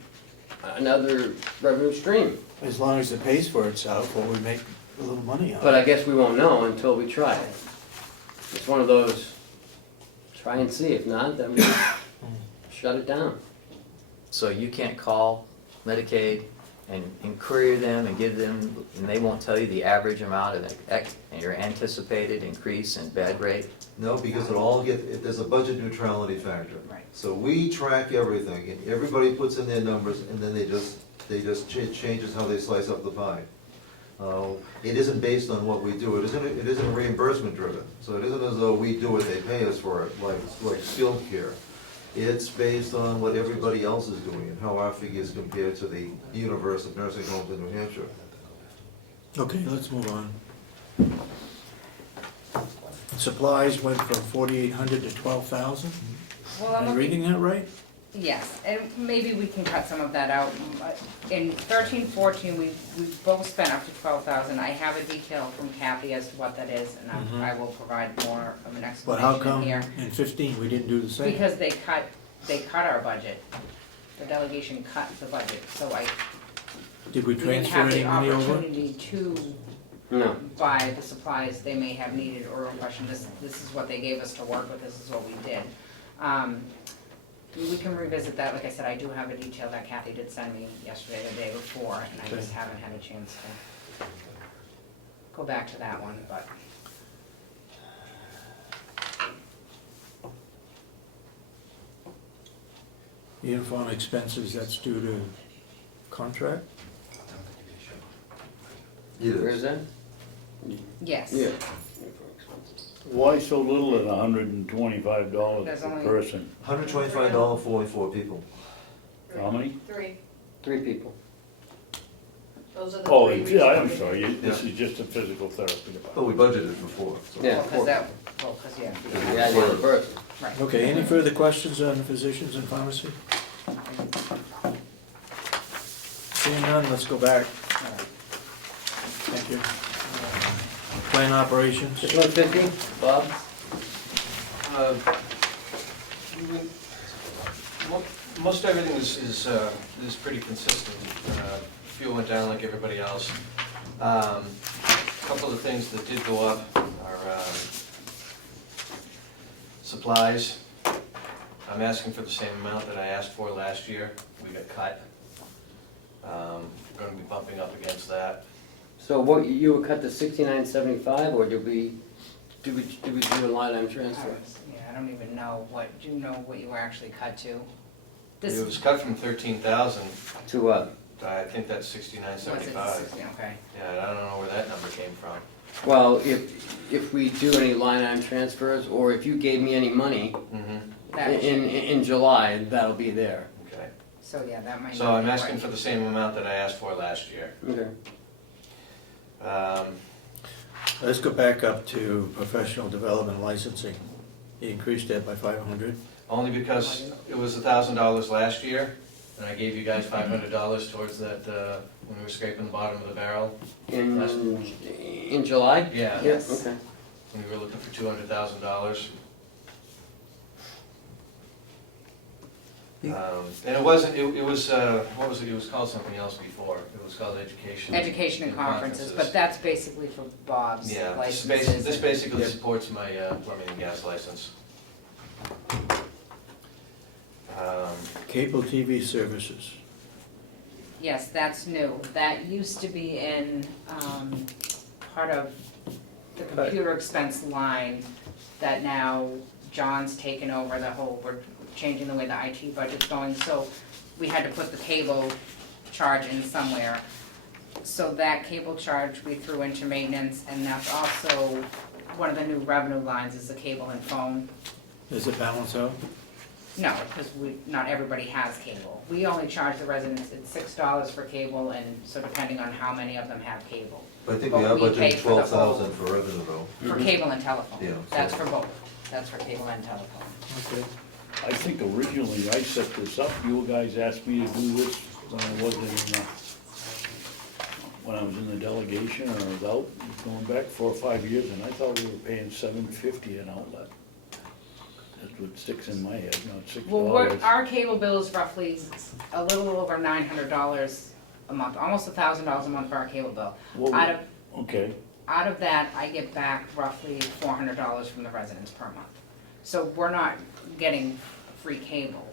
another revenue stream. As long as it pays for itself, or we make a little money on it. But I guess we won't know until we try it. It's one of those, try and see, if not, then we shut it down. So you can't call Medicaid and inquire them and give them, and they won't tell you the average amount of your anticipated increase in bed rate? No, because there's a budget neutrality factor. Right. So we track everything, and everybody puts in their numbers, and then it changes how they slice up the pie. It isn't based on what we do, it isn't reimbursement driven, so it isn't as though we do it, they pay us for it, like skilled care. It's based on what everybody else is doing and how our figures compare to the universe of nursing homes in New Hampshire. Okay, let's move on. Supplies went from 4,800 to 12,000. Well, Am I reading that right? Yes, and maybe we can cut some of that out. In 13-14, we both spent up to 12,000. I have a detail from Kathy as to what that is, and I will provide more of an But how explanation come here. in 15 we didn't do the same? Because they cut our budget. The delegation cut the budget, so Did we we didn't transfer have any the money over? opportunity to No. buy the supplies they may have needed or question. This is what they gave us to work with, this is what we did. We can revisit that, like I said, I do have a detail that Kathy did send me yesterday, the day before, and I just Okay. haven't had a chance to go back to that one, but. Uniform expenses, that's due to contract? Where is that? Yes. Yeah. Why so little at $125 There's per only- person? $125 for only 4 people. How many? Three, 3 people. those are the Oh, three. yeah, I'm reasons. sorry, this is just a physical therapy But we department. budgeted for 4. So. Yeah. Yeah. Yeah, the person. Right. Okay, any further questions on the physicians and pharmacy? Seeing none, let's go back. Thank you. Plan operations? Just 150, Bob? Most everything is pretty consistent. Fuel went down like everybody else. A couple of things that did go up are supplies. I'm asking for the same amount that I asked for last year. We got cut. We're gonna be bumping up against that. So what, you were cut to 69.75, or did we do a line item transfer? Yeah, I don't even know do you know what you were actually cut to? It was cut from 13,000. To what? I think that's 69.75. Okay. Yeah, I don't know where that number came from. Well, if we do any line item transfers, or if you gave me any money in July, that'll be there. Okay. So, yeah, that might. So I'm asking for the same amount that I asked for last year. Okay. Let's go back up to professional development licensing. You increased that by 500. Only because it was $1,000 last year, and I gave you guys $500 towards that, when we were scraping the bottom of the barrel. In July? Yeah. Yes. Okay. We were looking for $200,000. And it wasn't, it was, what was it, it was called something else before. It was called education. Education and conferences, but that's basically for Bob's Yeah, licenses. this basically supports my plumbing and gas license. Cable TV services. Yes, that's new. That used to be in part of the computer expense line that now John's taken over the whole, we're changing the way the IT budget's going, so we had to put the cable charge in somewhere. So that cable charge we threw into maintenance, and that's also one of the new revenue lines is the cable and phone. Does it balance out? No, because not everybody has cable. We only charge the residents, it's $6 for cable, and so depending on how many of them have cable. But I think But we are we pay budgeting for the whole- 12,000 for revenue though. For cable and telephone. Yeah, That's so- for both. That's for cable and telephone. Okay. I think originally I set this up, you guys asked me to do this when I was in the delegation, or I was out, going back 4 or 5 years, and I thought we were paying $7.50 an outlet. That's what sticks in my head, not $6. Well, our cable bill is roughly a little over $900 a month, almost $1,000 a month for our cable bill. Okay, Out of that, I get back roughly $400 from the residents per month. So we're not getting free cable.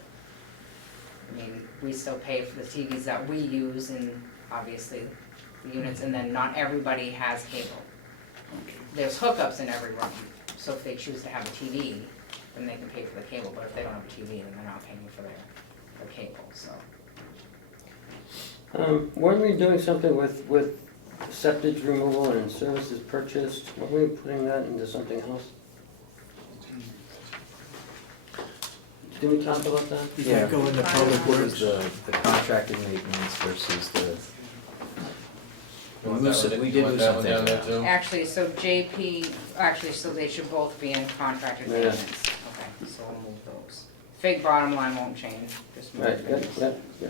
I mean, we still pay for the TVs that we use and obviously the units, and then not everybody has cable. There's hookups in every room, so if they choose to have a TV, then they can pay for the cable, but if they don't have a TV, then they're not paying for their cable, so. Weren't we doing something with septic removal and services purchased? Weren't we putting that into something else? Did we talk about that? You can't go into public works. The contracted maintenance versus the. You want that one- We you did want do that one something. down there too? Actually, so JP, so they should both be in contracted Yeah. maintenance. Okay, so we'll move those. fake bottom line won't change, just move Right, good, things. yeah.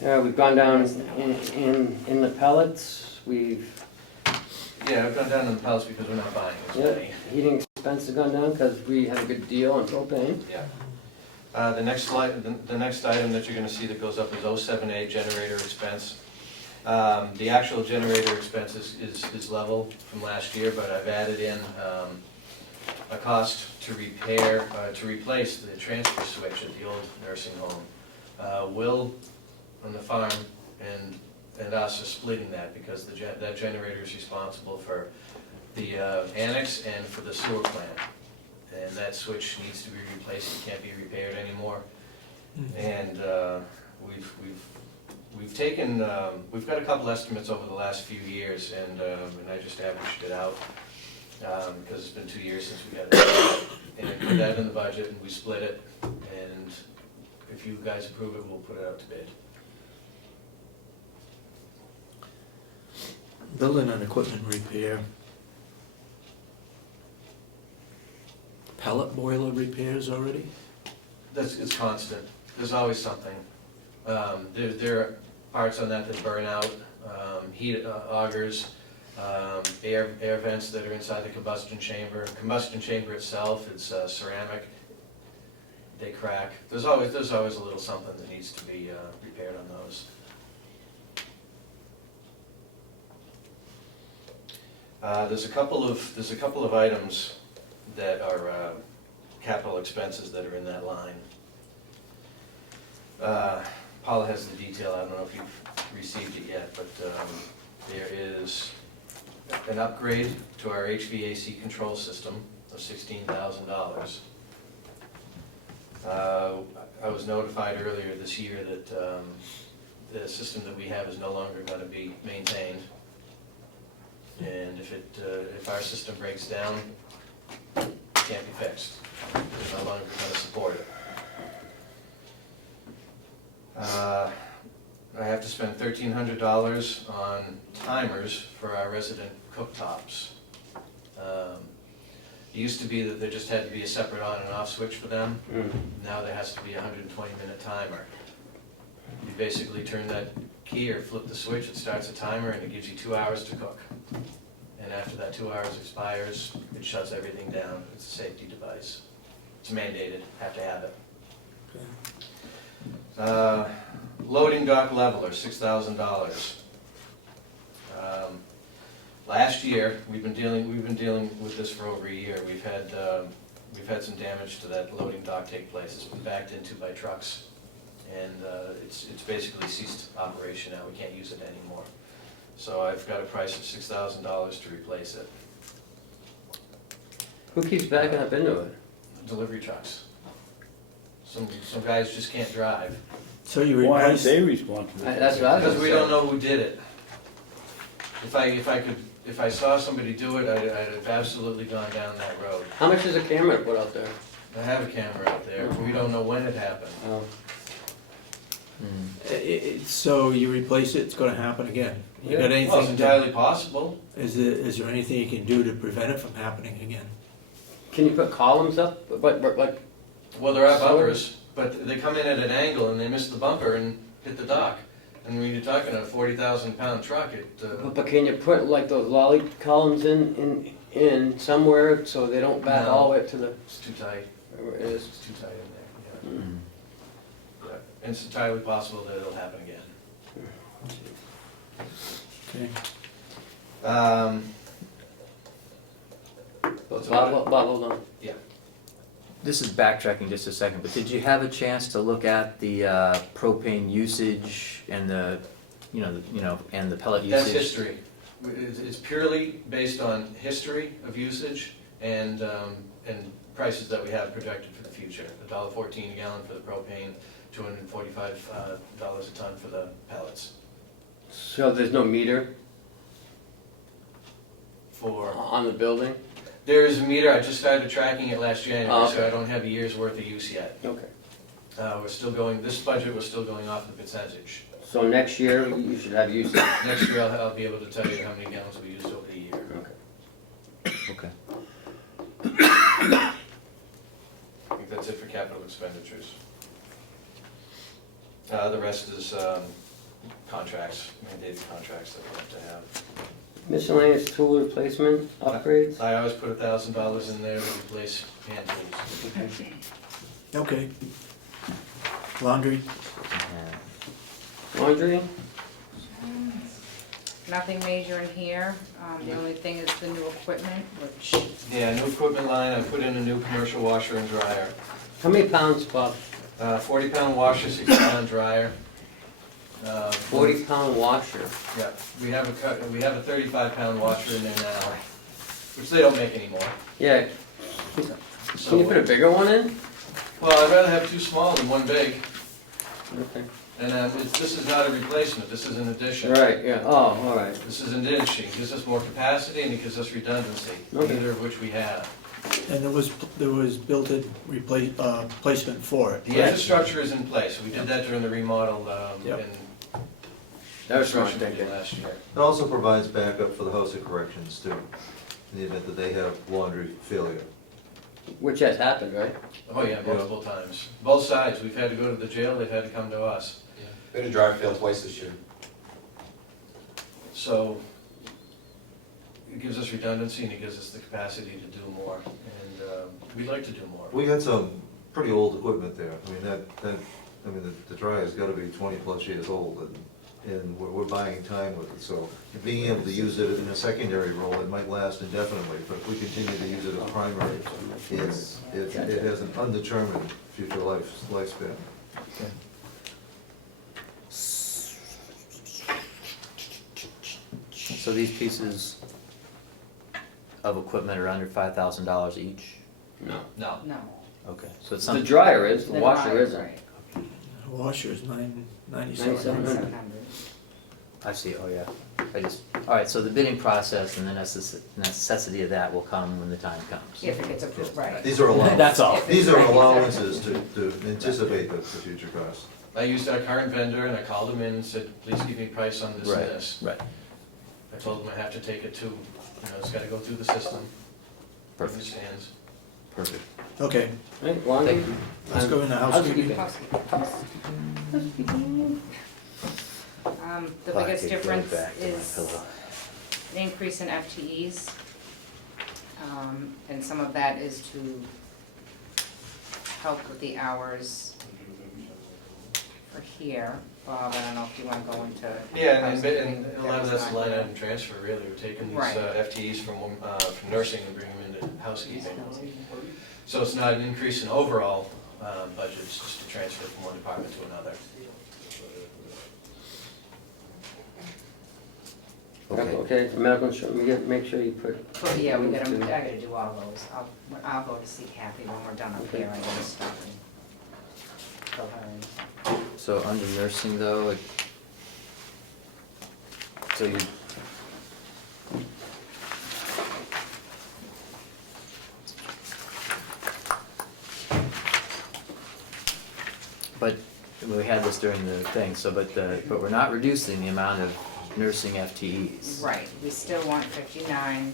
Yeah, we've gone down in the pellets, we've, Yeah, I've gone down on the pallets because we're not buying as yeah, many. heating expense has gone down because we had a good deal on propane. Yeah. The next item that you're gonna see that goes up is 07A generator expense. The actual generator expense is level from last year, but I've added in a cost to replace the transfer switch at the old nursing home. Will on the farm and us are splitting that because that generator is responsible for the annex and for the sewer plant. And that switch needs to be replaced, it can't be repaired anymore. And we've taken, we've got a couple estimates over the last few years, and I just averaged it out, because it's been 2 years since we got it. And I put that in the budget, and we split it, and if you guys approve it, we'll put it out to bid. Building and equipment repair. Pellet boiler repairs already? It's constant, there's always something. There are parts on that burn out, heat augers, air vents that are inside the combustion chamber. Combustion chamber itself, it's ceramic, they crack. There's always a little something that needs to be repaired on those. There's a couple of items that are capital expenses that are in that line. Paula has the detail, I don't know if you've received it yet, but there is an upgrade to our HVAC control system of $16,000. I was notified earlier this year that the system that we have is no longer going to be maintained. And if our system breaks down, it can't be fixed. We're no longer going to support it. I have to spend $1,300 on timers for our resident cooktops. It used to be that there just had to be a separate on and off switch for them. Now there has to be a 120-minute timer. You basically turn that key or flip the switch, it starts a timer, and it gives you 2 hours to cook. And after that 2 hours expires, it shuts everything down. It's a safety device. It's mandated, have to have it. Loading dock leveler, $6,000. Last year, we've been dealing with this for over a year. We've had some damage to that loading dock take place. It's been backed into by trucks, and it's basically ceased operation now. We can't use it anymore. So I've got a price of $6,000 to replace it. Who keeps backing up into it? Delivery trucks. Some guys just can't drive. So you Why aren't replace, they responsible? That's what I was Because gonna we say. don't know who did it. If I saw somebody do it, I'd have absolutely gone down that road. How much is a camera to put out there? I have a camera out there, we don't know when it happened. Oh. so you replace it, it's gonna happen again. You got Well, it's anything, entirely possible. is there anything you can do to prevent it from happening again? Can you put columns up, but like, Well, there are bumpers, but they come in at an angle and they miss the bumper and hit the dock. And when you're talking a 40,000-pound truck, but can you put like those lolly columns in somewhere so they don't back No. all the way up to the, it's too tight. where it is? It's too tight in there, yeah. And it's entirely possible that it'll happen again. Okay. Bob, hold on. This is backtracking just a second, but did you have a chance to look at the propane usage and the, and the pellet usage? That's history. It's purely based on history of usage and prices that we have projected for the future. $1.14 a gallon for the propane, $245 a ton for the pellets. So there's no meter For on the building? There is a meter, I just started tracking it last January, Oh, okay. so I don't have a year's worth of use yet. Okay. We're still going, this budget, we're still going off the percentage. So next year, you should have usage? Next year, I'll be able to tell you how many gallons we used over the year. Okay. I think expenditures. The rest is contracts, mandated contracts that we have to have. Miscellaneous tool replacement upgrades? I always put $1,000 in there to replace hand tools. Okay. Laundry? Laundry? Nothing major in here. The only thing is the new equipment, which, Yeah, new equipment line, I put in a new commercial washer and dryer. How many pounds, Bob? 40-pound washer, 60-pound dryer. 40-pound washer. Yeah, we have a 35-pound washer in there now, which they don't make anymore. Yeah. Can you put a bigger one in? Well, I'd rather have two small than one big. Okay. And this is not a replacement, this is an addition. Right, yeah, oh, all right. This is an addition, it gives us more capacity and it gives us redundancy, Okay. neither of which we have. And there was built-in placement for it. The infrastructure is in place, we did that during the remodel Yep. in That was smart construction thinking. last year. It also provides backup for the House of Corrections too, in the event that they have laundry failure. Which has happened, right? Oh yeah, multiple times. Both sides, we've had to go to the jail, they've had to come to us. We had a dryer fail twice this year. So it gives us redundancy and it gives us the capacity to do more, and we'd like to do more. We had some pretty old equipment there. I mean, the dryer's gotta be 20-plus years old, and we're buying time with it, so being able to use it in a secondary role, it might last indefinitely, but if we continue to use it as primary, it has an undetermined future lifespan. Okay. So these pieces of equipment are under $5,000 each? No. No. no. Okay, so it's The something, dryer is, the The washer dryer, isn't. right. The washer is $97. 97. I see, oh yeah. All right, so the bidding process and the necessity of that will come when the time comes. If it gets approved, right. These are allowances. That's all. These are allowances to anticipate the future costs. I used our current vendor and I called them in and said, please give me a price on this and Right, this. right. I told them I have to take it to, it's gotta go through the system. Perfect. Understands. Perfect. Okay, Right, laundry? let's go into housekeeping. The Well, I biggest could go difference back to my is pillow. an increase in FTEs. And some of that is to help with the hours for here. Bob, I don't know if you want to go into. Yeah, and housekeeping. a lot of that's That was line not- item transfer, really. We're taking these Right. FTEs from nursing and bringing them into housekeeping. So it's not an increase in overall budget, it's just a transfer from one department to another. Okay, medical insurance, make sure you put. But yeah, I gotta do all those. I'll go to see Kathy when we're done up here. I gotta stop and fill her in. So under nursing though, so you. But we had this during the thing, so but we're not reducing the amount of nursing FTEs. Right, we still want 59.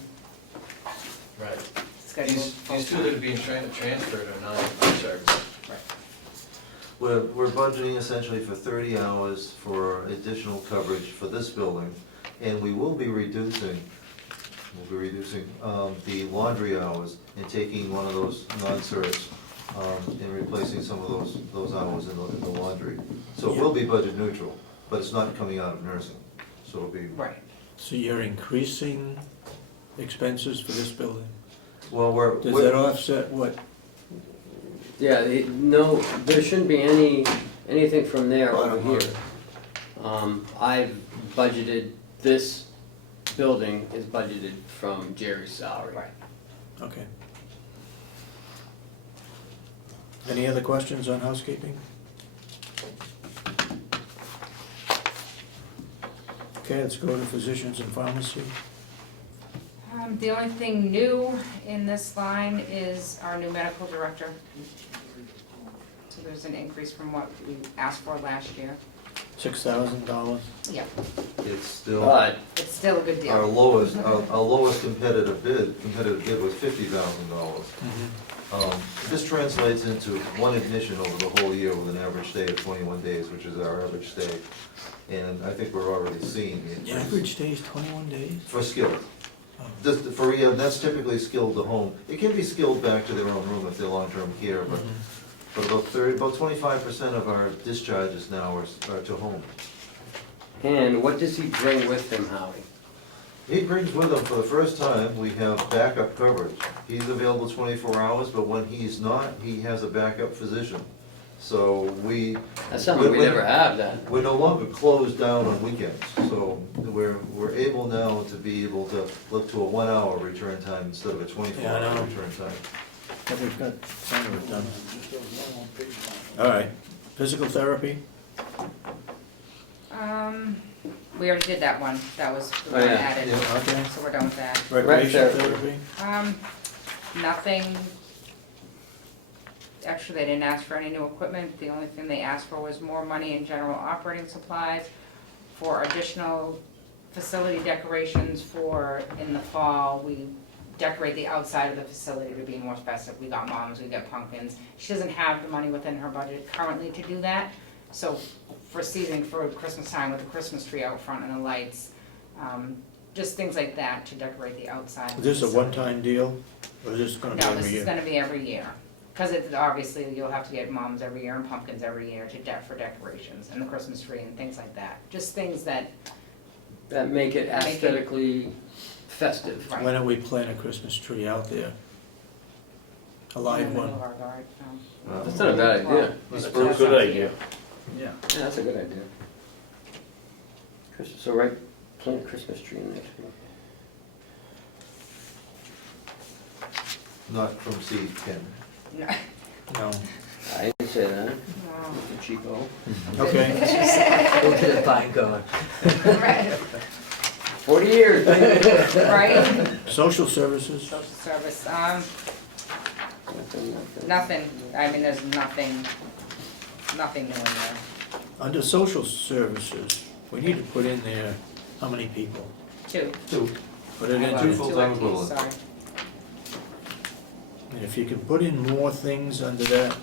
Right. Scheduled These two that are being transferred are non-service. We're budgeting essentially for 30 hours for additional coverage for this building, and we will be reducing the laundry hours and taking one of those non-certs and replacing some of those hours in the laundry. So it will be budget neutral, but it's not coming out of nursing, so it'll be. Right. So you're increasing expenses for this building? Well, Does that offset what? Yeah, no, there shouldn't be anything from there over here. I've budgeted, this building is budgeted from Jerry's salary. Right. Okay. Any other questions on housekeeping? Okay, let's go to physicians and pharmacy. The only thing new in this line is our new medical director. So there's an increase from what we asked for last year. $6,000. Yeah, It's still. But it's still a good deal. Our lowest competitive bid was $50,000. This translates into one admission over the whole year with an average stay of 21 days, which is our average stay. And I think we're already seeing the The increase. average stay is 21 days? For skilled. Oh. Just for, yeah, that's typically skilled to home. It can be skilled back to their own room if they're long-term care, but about 25% of our discharges now are to home. And what does he bring with him, Howie? He brings with him, for the first time, we have backup coverage. He's available 24 hours, but when he's not, he has a backup physician. So we. That's something we never have, that. We're no longer closed down on weekends, so we're able now to be able to look to a 1 hour return time instead of a 24-hour return time. But we've got some of it done. All right, physical therapy? We already did that one, that was the Oh, one yeah. added, Yeah, okay. so we're done with that. Recreation therapy. therapy? Nothing, actually, they didn't ask for any new equipment, the only thing they asked for was more money in general operating supplies for additional facility decorations for, in the fall, we decorate the outside of the facility to be more festive. We got moms, we got pumpkins. She doesn't have the money within her budget currently to do that, so for Christmas time with the Christmas tree out front and the lights, just things like that to decorate the outside. Is this a one-time deal, or is this gonna be No, every this is year? gonna be every year, cause it, obviously, you'll have to get moms every year and pumpkins every year for decorations, and the Christmas tree and things like that, just things that. That make it aesthetically festive. Right. Why don't we plant a Christmas tree out there? A live in the one? middle of our garden, That's not a bad idea. That's a good idea. Yeah. Yeah, that's a good idea. So right, plant a Christmas tree in there too. Not from seed, Ken. No. No. I didn't say that. No. Mr. Chico. Okay. Go to the pine cone. Right. 40 years. Right? Social services? Social service, Nothing. nothing, I mean, there's nothing new in there. Under social services, we need to put in there how many people? Two. Put it in I there. Two wrote full-time FTEs, equivalents. sorry. And if you can put in more things under that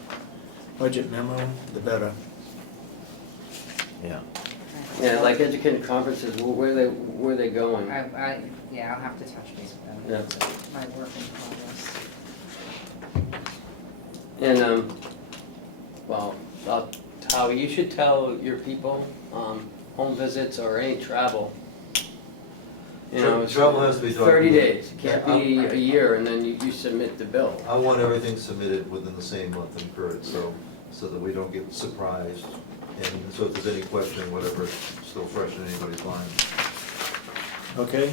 budget memo, the better. Yeah. Yeah, like educated conferences, where are they going? Yeah, I'll have to touch base with them. Yeah. It's my work in progress. And, well, Howie, you should tell your people, home visits or any travel. You know, it's Travel has to be 30 documented. days, it can't be a year and then you submit the bill. I want everything submitted within the same month incurred, so that we don't get surprised. And so if there's any question, whatever, it's still fresh in anybody's mind. Okay?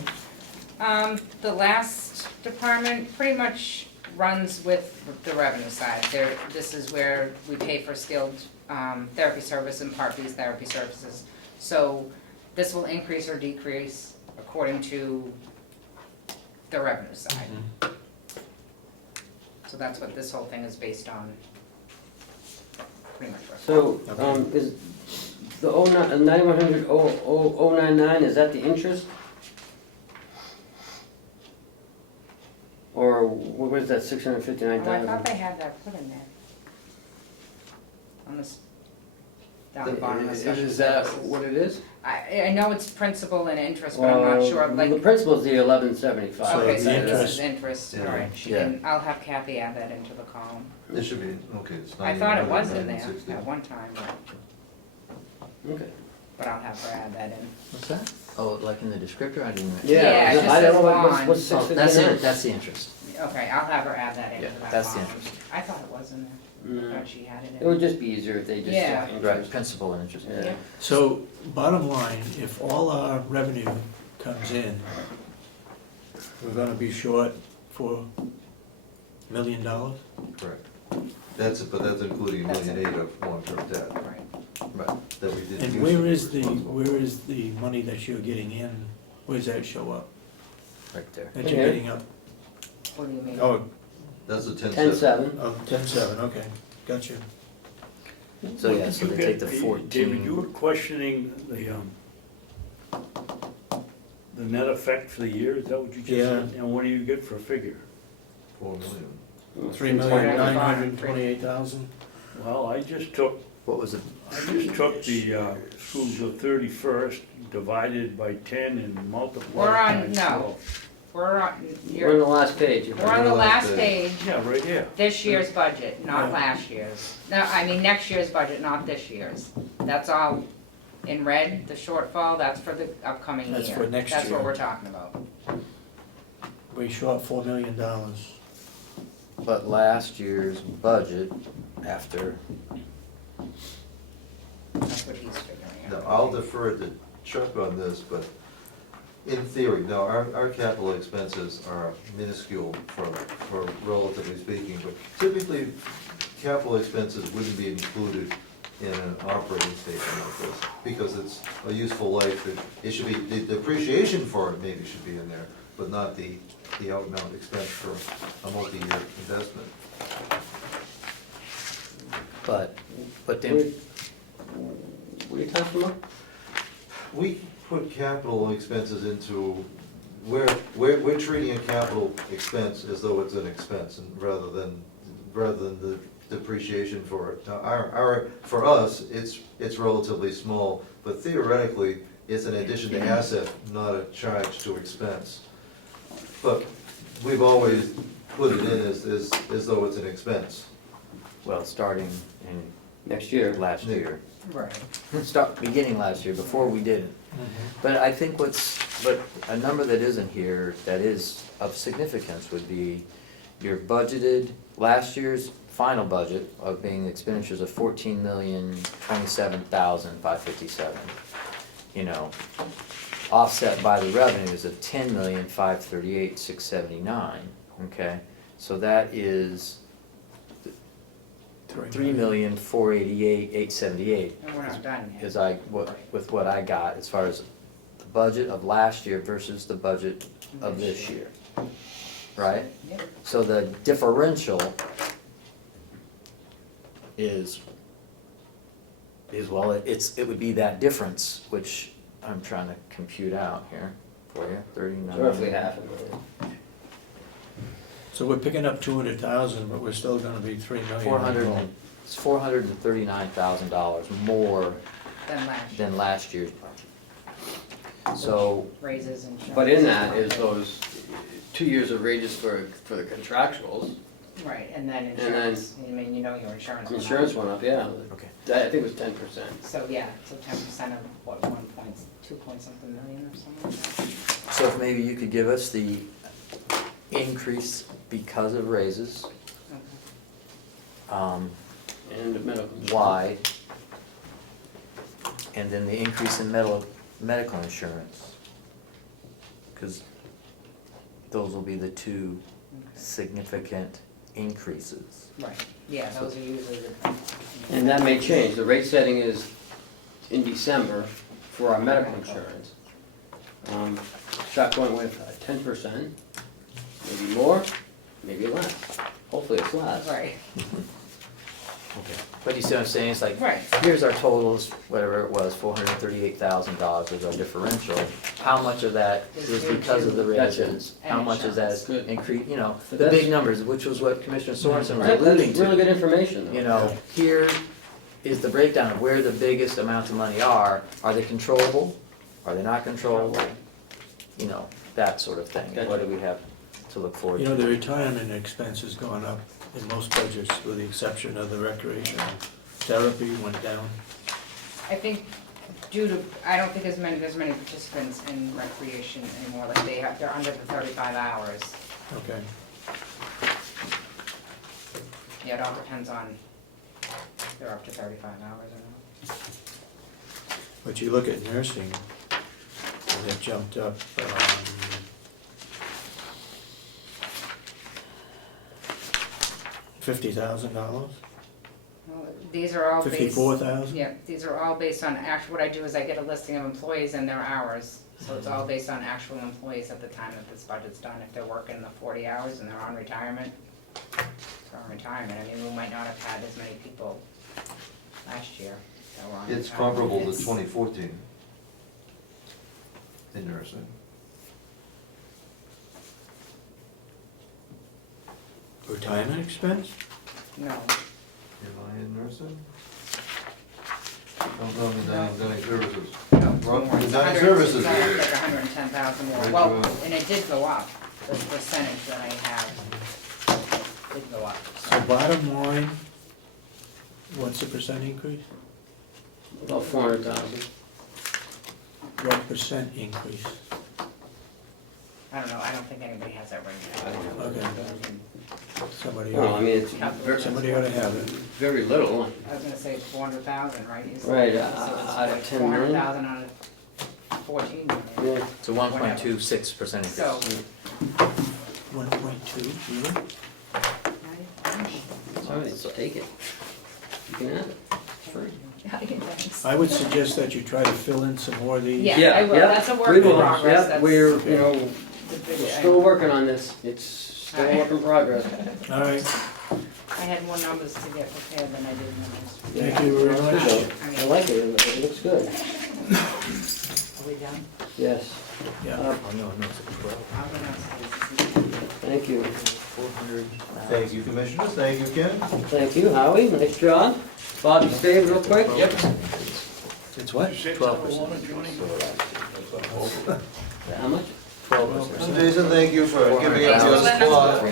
The last department pretty much runs with the revenue side. This is where we pay for skilled therapy service and Part B's therapy services. So this will increase or decrease according to the revenue side. So that's what this whole thing is based on. Pretty much. So, is the 9100 099, is that the interest? Or what is that, Oh, I 659,000? thought they had that put in there. On this, down the bottom of special Is that services. what it is? I know it's principal and interest, but I'm not sure, like. The principal is the 1175. So Okay, the so this interest- is interest, Yeah. alright, she Yeah. can, I'll have Kathy add that into the column. It should be, okay, it's I thought it was in 91,960. there at one time, Okay. but I'll have her add that in. What's that? Oh, like in the descriptor, I didn't. Yeah, it just I don't says know bond. what's Oh, 659. that's the interest. Okay, I'll have her add that Yeah, into that column. that's the interest. I thought it was in there, I thought she had it It in. would just be easier if they just Yeah. said Right, interest. principal and interest. Yeah. So, bottom line, if all our revenue comes in, we're gonna be short for $1 million? Correct. But that's including $1.8 million of long-term debt Right. that we didn't use. And where is the money that you're getting in? Where does that show up? Right there. That you're getting up? What do you mean? Oh, That's the 10.7. 10.7, okay, gotcha. So yeah, so they take the David, 14. you were questioning the net effect for the year, is that what you just Yeah. said? And what do you get for a figure? $4 million. $3,928,000. Well, I just took, What was it? I just took the schools of 31st, divided by 10 and multiplied We're on, times no. 12. We're on, We're on the last page. we're on the last page, Yeah, right here. this year's budget, not Yeah. last year's. No, I mean, next year's budget, not this year's. That's all in red, the shortfall, that's for the upcoming year. That's for next That's what year. we're talking about. We short $4 million. But last year's budget, after, That's what he's figuring Now, out. I'll defer to Chuck on this, but in theory, now, our capital expenses are minuscule for relatively speaking, but typically, capital expenses wouldn't be included in an operating statement like this, because it's a useful life, it should be, the depreciation for it maybe should be in there, but not the out and out expense for a multi-year investment. but then, What are you talking about? We put capital expenses into, we're treating a capital expense as though it's an expense, and rather than the depreciation for it. Now, for us, it's relatively small, but theoretically, it's an addition to asset, not a charge to expense. But we've always put it in as though it's an expense. well, starting in Next year. last year. Right. Beginning last year, before we did it. But I think but a number that isn't here, that is of significance, would be your budgeted, last year's final budget of being expenditures of $14,027,557. You know, offset by the revenues of $10,538,679, okay? So that is $3,488,878. And we're not done yet. Is with what I got as far as the budget of last year versus the budget of this year, right? Yep. So the differential is well, it would be that difference, which I'm trying to compute out here for you, 39. Roughly half a million. So we're picking up 200,000, but we're still gonna be $3 million. 400, it's $439,000 more Then last year. than last year's budget. So, Raises and. But in that is those 2 years of wages for the contractuals. Right, and then then- insurance, I mean, you know your insurance went up. Insurance went up, yeah. okay. I think it was 10%. So, yeah, so 10% of what, 2 point something million or something like that? So if maybe you could give us the increase because of raises, Okay. And medical. why, and then the increase in medical insurance. Because those will be the two significant increases. Right, yeah, those are usually the. And that may change. The rate setting is in December for our medical insurance. Chuck went with 10%, maybe more, maybe less. Hopefully it's less. Right, Okay. But you see what I'm saying? It's like, right. here's our totals, whatever it was, $438,000 was our differential. How much of that is because of the That's it. raises? How much is that Good. increase, you know, But the that's- big numbers, which was what Commissioner Sorensen was That's alluding really to. good information, though. You know, here is the breakdown of where the biggest amounts of money are. Are they controllable? Are they not controllable? You know, that sort of thing. What do we have to look forward You to? know, the retirement expense has gone up in most budgets, with the exception of the recreation. Therapy went down. I think due to, I don't think there's many participants in recreation anymore, like they're under the 35 hours. Okay. Yeah, it all depends on, if they're up to 35 hours or not. But you look at nursing, and it jumped up, $50,000, Well, these are all based. $54,000? Yeah, these are all based on what I do is I get a listing of employees and their hours. So it's all based on actual employees at the time that this budget's done. If they're working the 40 hours and they're on retirement, they're on retirement. I mean, we might not have had as many people last year that were on retirement. It's comparable to It's- 2014 in nursing. Retirement expense? No. Am I in nursing? Oh, no, the dining services. No, Well, more. the It's dining 100 services it's like is- 110,000 more. Right, Well, right. and it did go up, the percentage that I have did go up. So bottom line, what's the percent increase? About 400,000. What percent increase? I don't know, I don't think anybody has that right now. Okay. Somebody, Well, I mean, it's somebody ought to have it. very little. I was gonna say 400,000, right? Right, So out of it's 10 million? 400,000 out of 14 million. Yeah. It's a 1.26% increase. So, 1.2, really? All right, so take it. You can have it. It's free. thanks. I would suggest that you try to fill in some more of these. Yeah, I will. That's a work we in will. progress. Yeah, That's we're, the you know, big- we're still working on this. It's still a work in progress. All right, I had more numbers to get prepared than I did when thank you very It's much. good though. I like it. It looks good. Are we done? Yes. Yeah. Oh, no, it's a 12. I'm gonna Thank you. 400. Thank you, Commissioners, thank you, Ken. Thank you, Howie. Nice job. Bob, you stay real quick? Yep. It's what? 12%. How much? 12%. Jason, thank you for giving up your spot.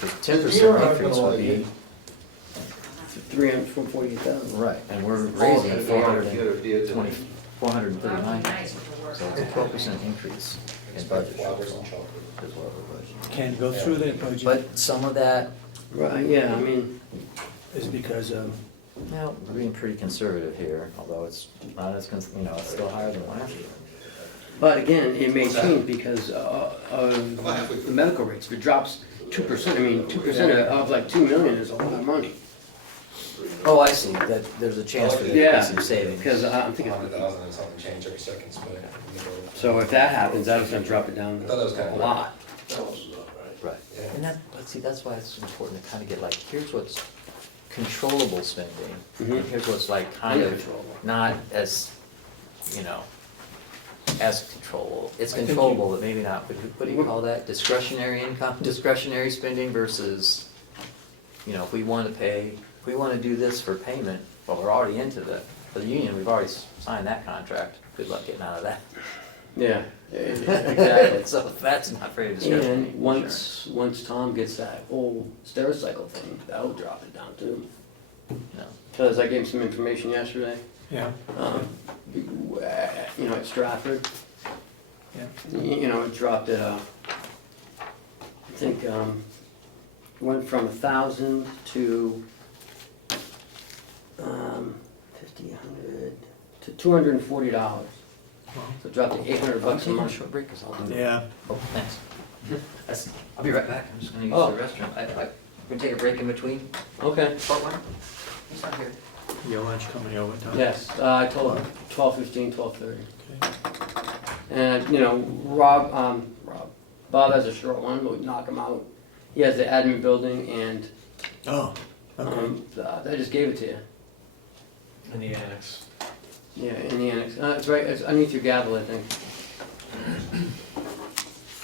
The 10% increase would be, 348,000. right, and we're raising 420, 439. So it's a 12% increase in budget. Is what we're budgeting. Can go through that budget But some of that, Right, yeah, I mean, is because of, well, we're being pretty conservative here, although it's not as, it's still higher than last year. but again, it may change because of the medical rates. If it drops 2%, I mean, 2% of like 2 million is a lot of money. Oh, I see, that there's a chance for there to be Yeah, some savings. because I'm thinking, 100,000 and something change every second split. so if that happens, that's gonna drop it down thought that was kind a of- lot. Right, and that, but see, that's why it's important to kind of get like, here's what's controllable spending, and Mhm. here's what's like kind of Uncontrollable. not as, as controllable. It's I think controllable, but maybe not, what do you call that? Discretionary income, discretionary spending versus, if we want to pay, if we want to do this for payment, well, we're already into for the union, we've already signed that contract. Good luck getting out of that. Yeah, exactly. So that's not very discretionary. And once Tom gets that whole Stericycle thing, that'll drop it down too. No. Because I gave him some information yesterday, yeah, at Stratford. yeah. It dropped at, I think, went from 1,000 to 50, 100, to $240. So it dropped to $800 I'm a taking a month. short break, 'cause I'll do. Yeah, Oh, thanks. I'll be right back, I'm just gonna use Oh. the restroom. We're gonna take a break in between, Okay, part one. He's not here. your lunch coming over, Tom? yes, I told him 12:15, 12:30. Okay. And, Bob has a short one, but we knock him out. He has the admin building and, Oh, okay. I just gave it to you. In the annex. Yeah, in the annex. It's right, it's underneath your gavel, I think.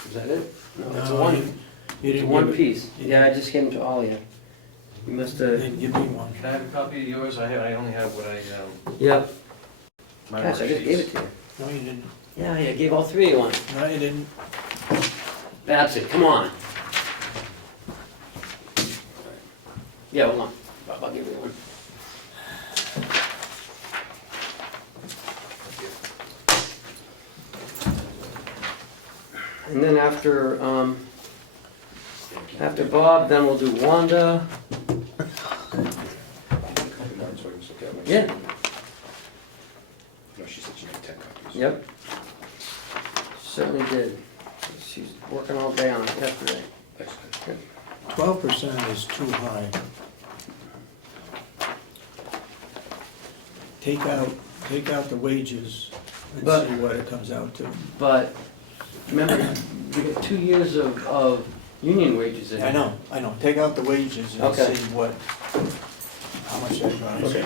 Is that it? No, it's a No, one, you it's a didn't one give it- piece. Yeah, I just gave them to all of you. You must You have, didn't give me one. Can I have a copy of yours? I only have what yep. my Gosh, I just gave it worksheets. to you. No, you didn't. Yeah, I gave all three of you one. No, you didn't. Babson, come on. Yeah, hold on. I'll give you one. And then after Bob, then we'll do Wanda. Yeah, No, she said she made 10 copies. yep. Certainly did. She's working all day on it yesterday. 12% is too high. Take out the wages and But- see what it comes out to. But remember, we got 2 years of union wages in there. I know, take out the wages and Okay. see how much that costs. Okay.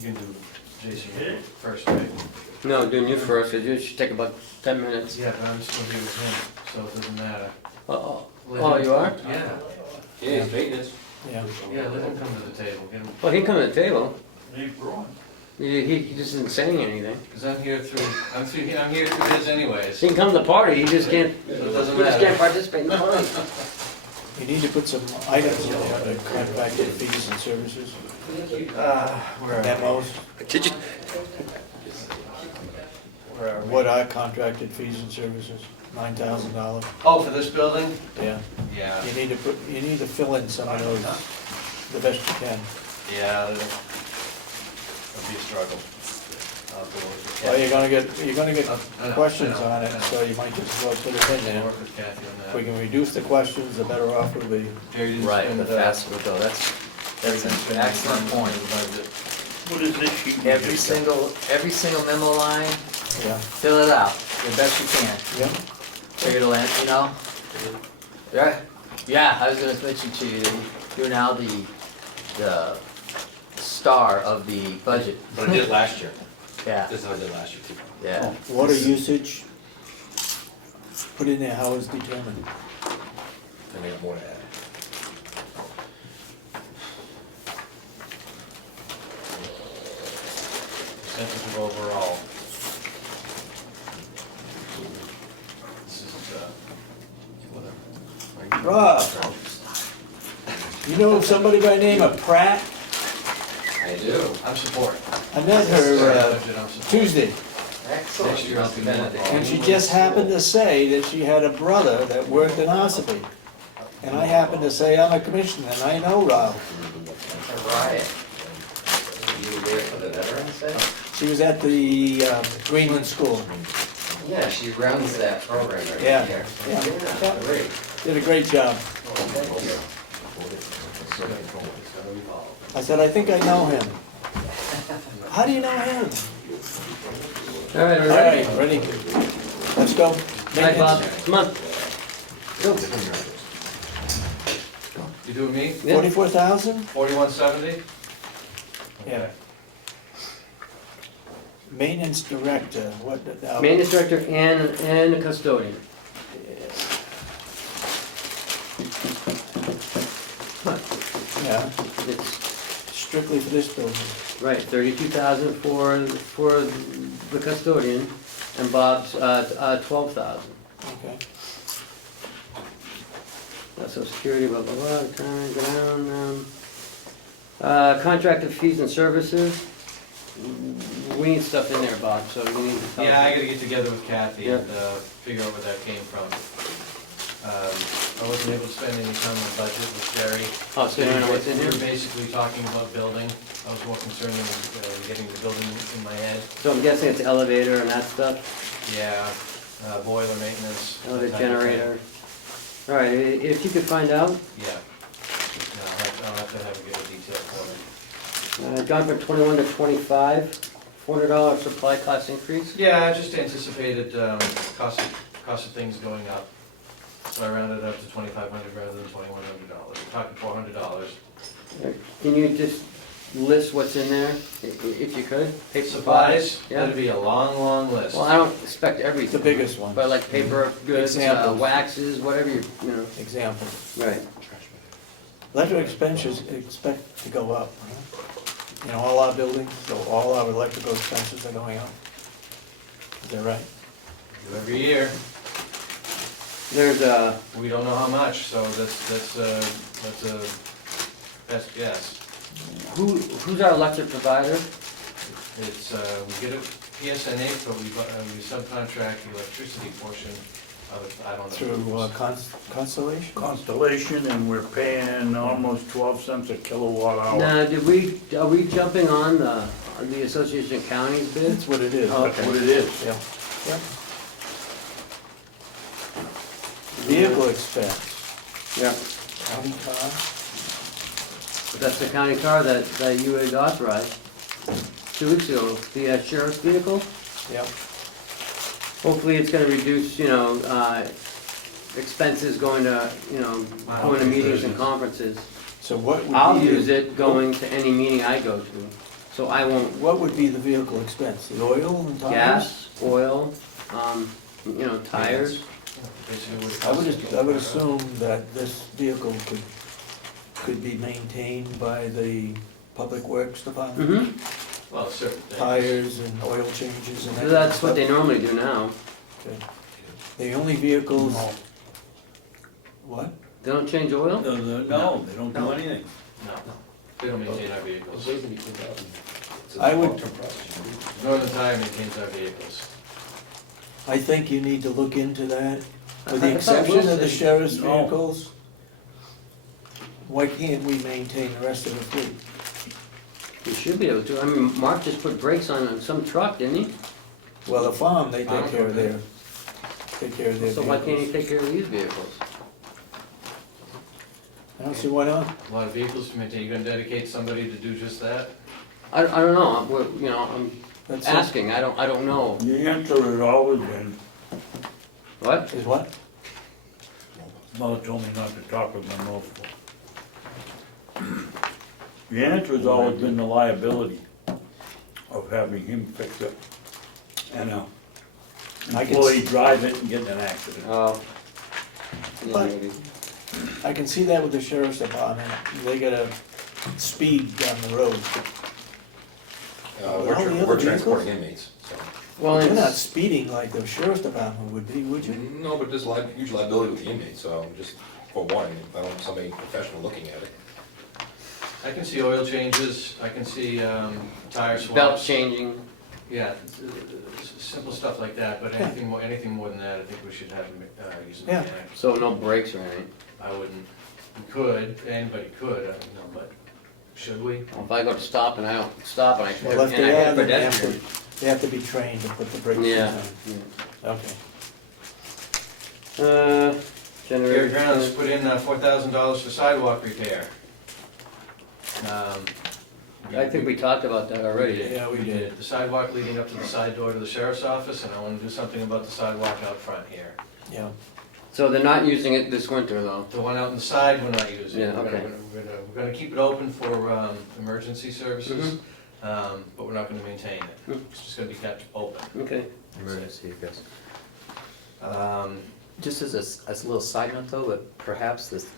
You can do Jason first, right? No, doing you first, because it should take about 10 minutes. Yeah, but I'm still here with him, so it doesn't matter. Oh, Let oh, him- you are? Yeah, Yeah, he's maintenance. Yeah. yeah, let him come to the table, get him, Well, he come to the table. Hey, Ron. He just isn't saying anything. because I'm here through his anyways. He can come to the party, he just can't, So it doesn't he just matter. can't participate in the party. You need to put some items in there, the contracted fees and services, memos. Did you? What are contracted fees and services? $9,000, Oh, for this building? yeah. Yeah. You need to fill in some of those the best you can. Yeah, it'll be a struggle. I'll go with Well, Kathy. you're gonna get I know, questions I know, on it, I know. so you might just as well put it in I'll there. work with Kathy on If we that. can reduce the questions, the better off we'll be. Jerry didn't Right, spend, the faster we go, that's an excellent point. What is this sheet? Every single memo line, Yeah. fill it out the best you can. Yep. Figure it'll end, you know? Yeah, yeah, I was gonna mention to you, that you're now the star of the budget. But I did it last year. Yeah, This is how I did last year too. yeah. Water usage, put in there how it's determined. And I got more to add. Percentage of overall. This is, whatever. Rob, you know somebody by the name of Pratt? I do. I'm support. I met her Budget, I'm support. Tuesday, Next year I'll be mad. and she just happened to say that she had a brother that worked in Ossipee. And I happened to say I'm a commissioner, and I know Rob. Right. You were there for the Veterans Day? She was at the Greenland School. Yeah, she runs that program every Yeah, year. yeah. Great. Did a great job. I said, I think I know him. How do you know him? All right, All we're ready. right, ready? Let's go. All right, Bob, come on. Go. You doing me? Yeah. 44,000? 4170? Yeah. Maintenance director, what? Maintenance director and a custodian. Yeah, It's, strictly for this building. right, 32,000 for the custodian, and Bob's 12,000. Okay. Social security, blah, blah, blah, time, down, contracted fees and services. We need stuff in there, Bob, so we need to tell. Yeah, I gotta get together with Kathy Yeah. and figure out where that came from. I wasn't able to spend any time on the budget with Jerry. Oh, so you don't know what's in We here? were basically talking about building. I was more concerned in getting the building in my head. So I'm guessing it's elevator and that stuff, Yeah, boiler maintenance. that elevator type of thing. generator. All right, if you could find out, Yeah. No, I'll have to have a good detail for it. gone from 21 to 25, $400 supply cost increase. Yeah, I just anticipated cost of things going up. So I rounded it up to $2,500 rather than $2,100. We're talking $400. Can you just list what's in there, if you could? Paper Supplies, Yeah. that'd be a long, long list. Well, I don't expect The everything, biggest one. but like paper goods, Examples. waxes, whatever you know. Example. Right. Electric expenses expect to go up. You know, all our buildings, so all our electrical expenses are going up. Is that right? Do every year. There's a, We don't know how much, so that's a best guess. who's our electric provider? It's, we get a PSNH, but we subcontract the electricity portion of it, I don't know. Through Constellation? Constellation, and we're paying almost 12 cents a kilowatt hour. Now, are we jumping on the Association of Counties bid? That's what it is. Oh, That's what it is. Yeah. Yep. Vehicle expense, Yeah. county car, That's the county car that you had authorized 2 weeks ago, the sheriff's vehicle. yep. Hopefully it's gonna reduce, expenses going to, going to meetings and conferences. So what would be? I'll use it going to any meeting I go to. So I won't, What would be the vehicle expense? The oil and tires? gas, oil, tires. Basically what it I would, costs. I would assume that this vehicle could be maintained by the Public Works Department? Mm-hmm. Well, certain things. Tires and oil changes and that kind of That's what stuff? they normally do now. Okay. The only vehicles, No, what? They don't change oil? no, they don't do anything. No, they don't maintain our vehicles. I would, Northern Tire maintains our vehicles. I think you need to look into that. With I the thought exception of the Wilson- sheriff's No. vehicles, why can't we maintain the rest of the fleet? You should be able to. I mean, Mark just put brakes on some truck, didn't he? Well, the farm, they take care of their So why can't he vehicles. take care of these vehicles? I don't see why not. A lot of vehicles to maintain. You gonna dedicate somebody to do just that? I don't know, I'm That's it. asking, I don't know. The answer has always been, What? Is what? Mother told me not to talk with my mouth full. The answer has always been the liability of having him fix it. And an I can employee drive it and get in an accident. Oh. Yeah, But- maybe. I can see that with the sheriff's department. They gotta speed down the road. All the other We're vehicles? transporting inmates, so. Well, You're not it's, speeding like the sheriff's department would be, would you? No, but there's huge liability with the inmates, so just for one, if I don't want somebody professional looking at it. I can see oil changes, I can see tire swaps. belt changing. Yeah, simple stuff like that, but anything more than that, I think we should have them use a Yeah. mechanic. So no brakes or anything. I wouldn't, we could, anybody could, I don't know, but should we? If I go to stop and I don't stop and I Well, if and I they hit are, a then they have pedestrian. to, they have to be trained to put the brakes Yeah. on. Okay. Gary Generator. Grounds put in $4,000 for sidewalk repair. I think we talked about that already. Yeah, we did. The sidewalk leading up to the side door to the sheriff's office, and I want to do something about the sidewalk out front here. Yeah. So they're not using it this winter though? The one out on the side, we're not using. Yeah, We're okay. we're gonna keep it open for emergency services, Mm-hmm. but we're not gonna maintain it. It's just gonna be kept open. Okay. Emergency, I guess. Um, Just as a little side note though, but perhaps this,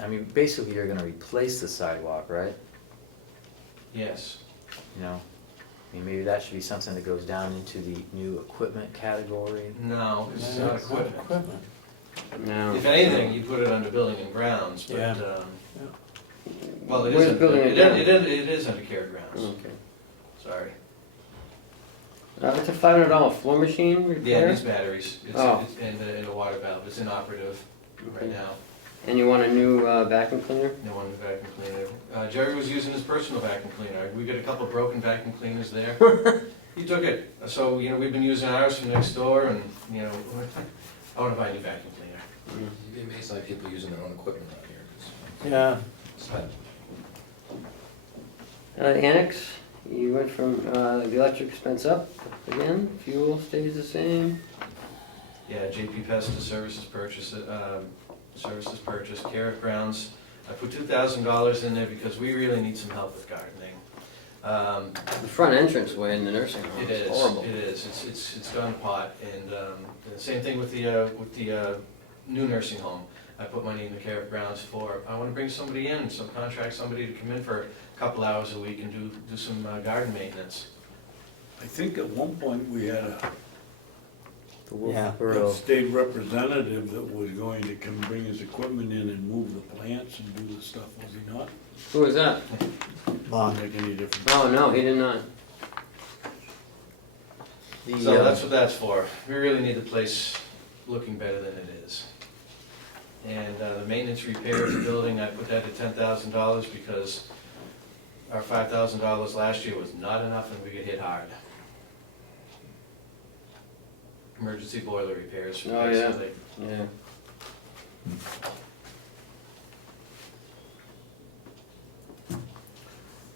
I mean, basically you're gonna replace the sidewalk, right? Yes. You know, I mean, maybe that should be something that goes down into the new equipment category. No, this is not equipment. No. If anything, you put it under building and grounds, but, Yeah. well, it Where's is, building and grounds? it is under care grounds, Okay. sorry. It's a $500 floor machine Yeah, repair? these batteries, Oh. it's in the water valve, it's inoperative right Okay. now. And you want a new vacuum cleaner? No one vacuum cleaner. Jerry was using his personal vacuum cleaner. We got a couple broken vacuum cleaners there. He took it. So, we've been using ours from next door and, I want to buy a new vacuum cleaner. You'd be amazed how many people using their own equipment out here. 'Cause Yeah. it's bad. Annex, you went from the electric expense up again, fuel stays the same. Yeah, JP Pesta services purchase, Carrot Grounds. I put $2,000 in there because we really need some help with gardening. The front entrance way in the nursing home It is is, horrible. it is, it's gone to pot, and the same thing with the new nursing home. I put money in the Carrot Grounds for, I wanna bring somebody in, subcontract somebody to come in for a couple hours a week and do some garden maintenance. I think at one point we had The Yeah. a state representative that was going to come bring his equipment in and move the plants and do the stuff, was he not? Who was that? Mark. Doesn't make any difference. Oh, no, he did not. So that's what that's for. We really need the place looking better than it is. And the maintenance repair of the building, I put that at $10,000 because our $5,000 last year was not enough and we get hit hard. Emergency boiler repairs, Oh, yeah. basically. Yeah.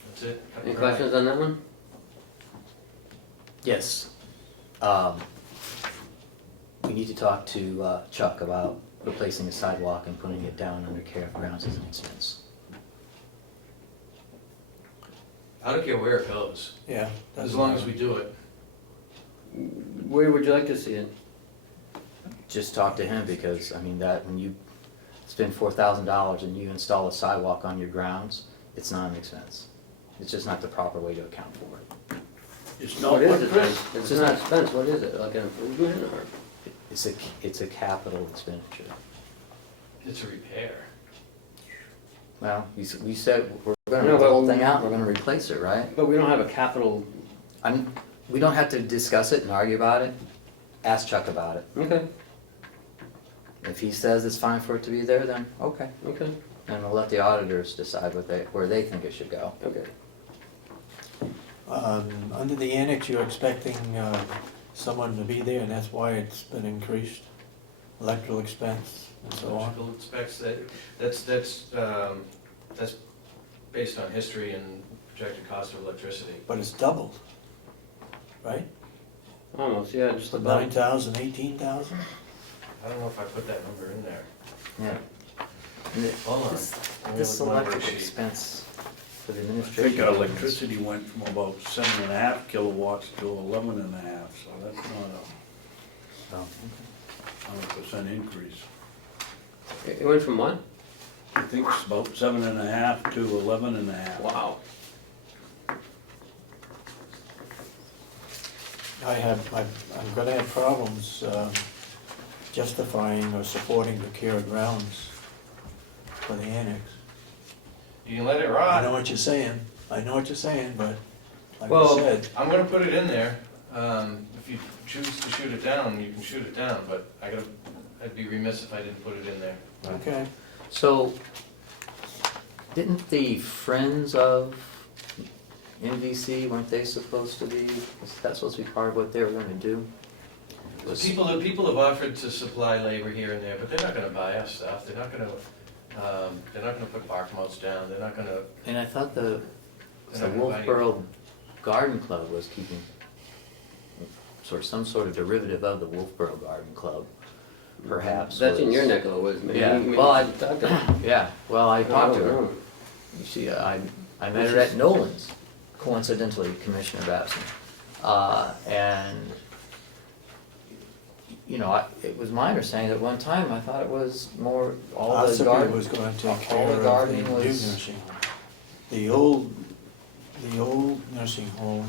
That's it. Cut Any and dry. questions on that one? Yes. We need to talk to Chuck about replacing the sidewalk and putting it down under care of grounds as an expense. I don't care where it goes, Yeah. as doesn't long as matter. we do it. Where would you like to see it? Just talk to him, because, I mean, that, when you spend $4,000 and you install a sidewalk on your grounds, it's not an expense. It's just not the proper way to account for it. It's not What is what it Chris, then? It's not expense, what is it, like an improvement or? It's a capital expenditure. It's a repair. Well, we said we're gonna No, rip the but- whole thing out, we're gonna replace it, right? But we don't have a capital, We don't have to discuss it and argue about it. Ask Chuck about it. okay, If he says it's fine for it to be there, then okay. okay, And we'll let the auditors decide where they think it should go. okay. Under the annex, you're expecting someone to be there, and that's why it's been increased, electrical expense and so on. Electrical specs, that's based on history and projected cost of electricity. But it's doubled, right? Almost, yeah, just From about. 9,000, 18,000? I don't know if I put that number in there. Yeah. Hold on. This Let me look at my electric worksheet. expense for the I administration. think our electricity went from about 7.5 kilowatts to 11.5, so that's not Oh, a 100% increase. It went from what? I think it's about 7.5 to 11.5. Wow. I'm gonna have problems justifying or supporting the care of grounds for the annex. You can let it I rot. know what you're saying, but like I Well, said, I'm gonna put it in there. If you choose to shoot it down, you can shoot it down, but I'd be remiss if I didn't put it in there. okay. So, didn't the Friends of NVC, weren't they supposed to be, was that supposed to be part of what they were gonna do? Was- People have offered to supply labor here and there, but they're not gonna buy us stuff. They're not gonna put bark mulch down. They're not gonna, And I thought the they're not gonna buy any- Wolfboro Garden Club was keeping some sort of derivative of the Wolfboro Garden Club, perhaps. That's in was- your neck of the woods, maybe. Yeah, maybe well, you should talk to them. Yeah, well, I talked to I her. don't know. You see, I met her at Nolan's, coincidentally, Commissioner Babson. And, you know, it was my understanding that one time, I thought it was more, all the Ossipee garden. was going to take all care the of the gardening new was- nursing home. The old nursing home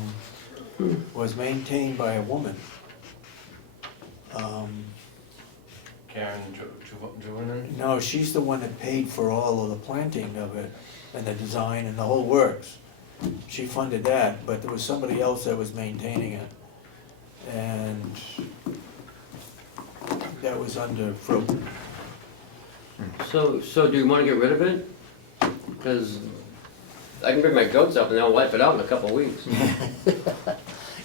was maintained by a woman. Karen Juvenin. No, she's the one that paid for all of the planting of it, and the design and the whole works. She funded that, but there was somebody else that was maintaining it. And that was under Fruit. So do you wanna get rid of it? Because I can bring my goats up and they'll wipe it out in a couple of weeks.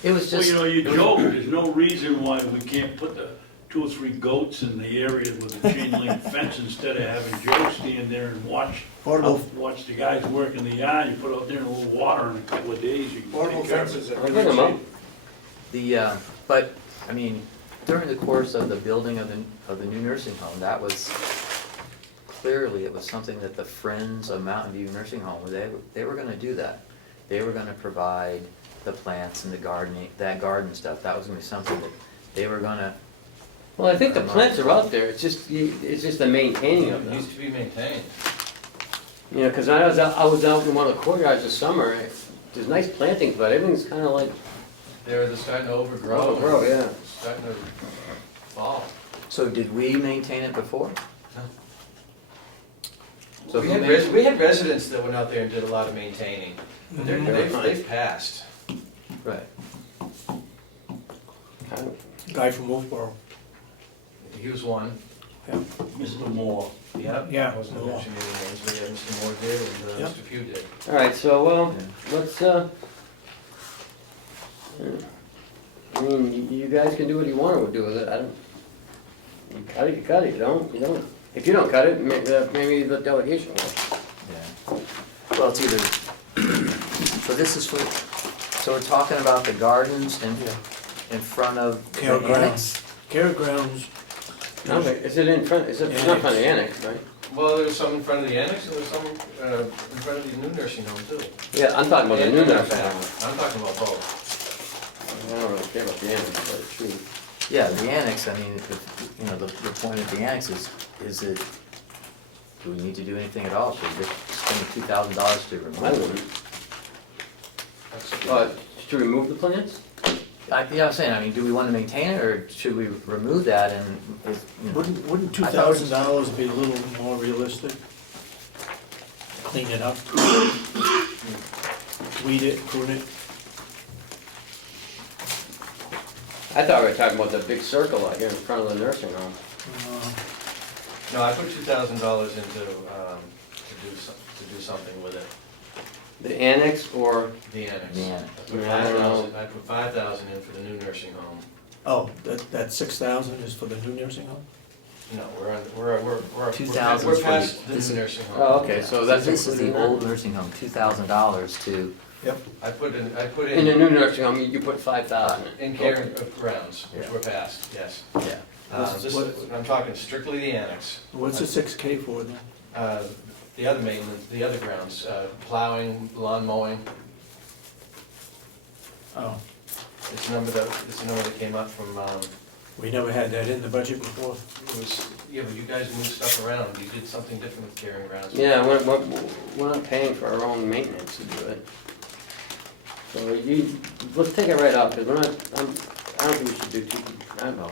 It was Well, just, you know, you joke, there's no reason why we can't put the 2 or 3 goats in the area with a chain link fence instead of having Joe stand there and watch the guys work in the yard. You put out there in a little water in a couple of days, you can take care of it. I'll bring them up. but, I mean, during the course of the building of the new nursing home, that was, clearly, it was something that the Friends of Mountain View Nursing Home, they were gonna do that. They were gonna provide the plants and the gardening, that garden stuff, that was gonna be something that they were gonna. Well, I think the plants are out there, it's just the maintaining of It them. needs to be maintained. You know, because I was out in one of the courtyards this summer, there's nice plantings, but everything's kind of like, They're starting to overgrow. yeah. Starting to fall. So did we maintain it before? So We who had maintained- we had residents that went out there and did a lot of maintaining. But they've passed. Right. Guy from Wolfboro. He was one. Mr. Moore. Yep. Yeah. I wasn't gonna mention any names, but yeah, Mr. Moore did and Yep. Mr. Pugh did. All right, so, well, let's, I mean, you guys can do what you want to do with it, I don't, you cut it, you cut it, you don't. If you don't cut it, maybe the delegation will. Yeah. Well, it's either, so this is for, so we're talking about the gardens in front of Care of the grounds. annex? Care of grounds. Okay, is it in front, it's not in front of the annex, right? Well, there's some in front of the annex, and there's some in front of the new nursing home too. Yeah, I'm talking about the new And nursing back. home. I'm talking about both. I don't really care about the annex, but it's true. Yeah, the annex, I mean, you know, the point of the annex is it, do we need to do anything at all? Should we just spend $2,000 to remove I it? wouldn't. To remove the plants? Yeah, I'm saying, I mean, do we want to maintain it, or should we remove that and, you know? Wouldn't I thought it was- $2,000 be a little more realistic? Clean it up, weed it, prune it. I thought we were talking about the big circle out here in front of the nursing home. No, I put $2,000 into, to do something with it, The annex or, the annex. The annex. I put Yeah, I don't know. I put 5,000 in for the new nursing home. Oh, that 6,000 is for the new nursing home? No, we're 2,000 we're for past the- the new nursing home. oh, okay, so that's This is included the in old that. nursing home, $2,000 to, I put In the new nursing home, you put 5,000 in care grounds, which Yeah. we're past, yes. yeah. I'm talking strictly the annex. What's the 6K for then? The other maintenance, the other grounds, plowing, lawn mowing, Oh, it's a number that came up from, we never had that in the budget before. it was, yeah, but you guys moved stuff around, you did something different with caring grounds. Yeah, we're not paying for our own maintenance to do it. So let's take it right out, because I don't think we should do two, I don't know,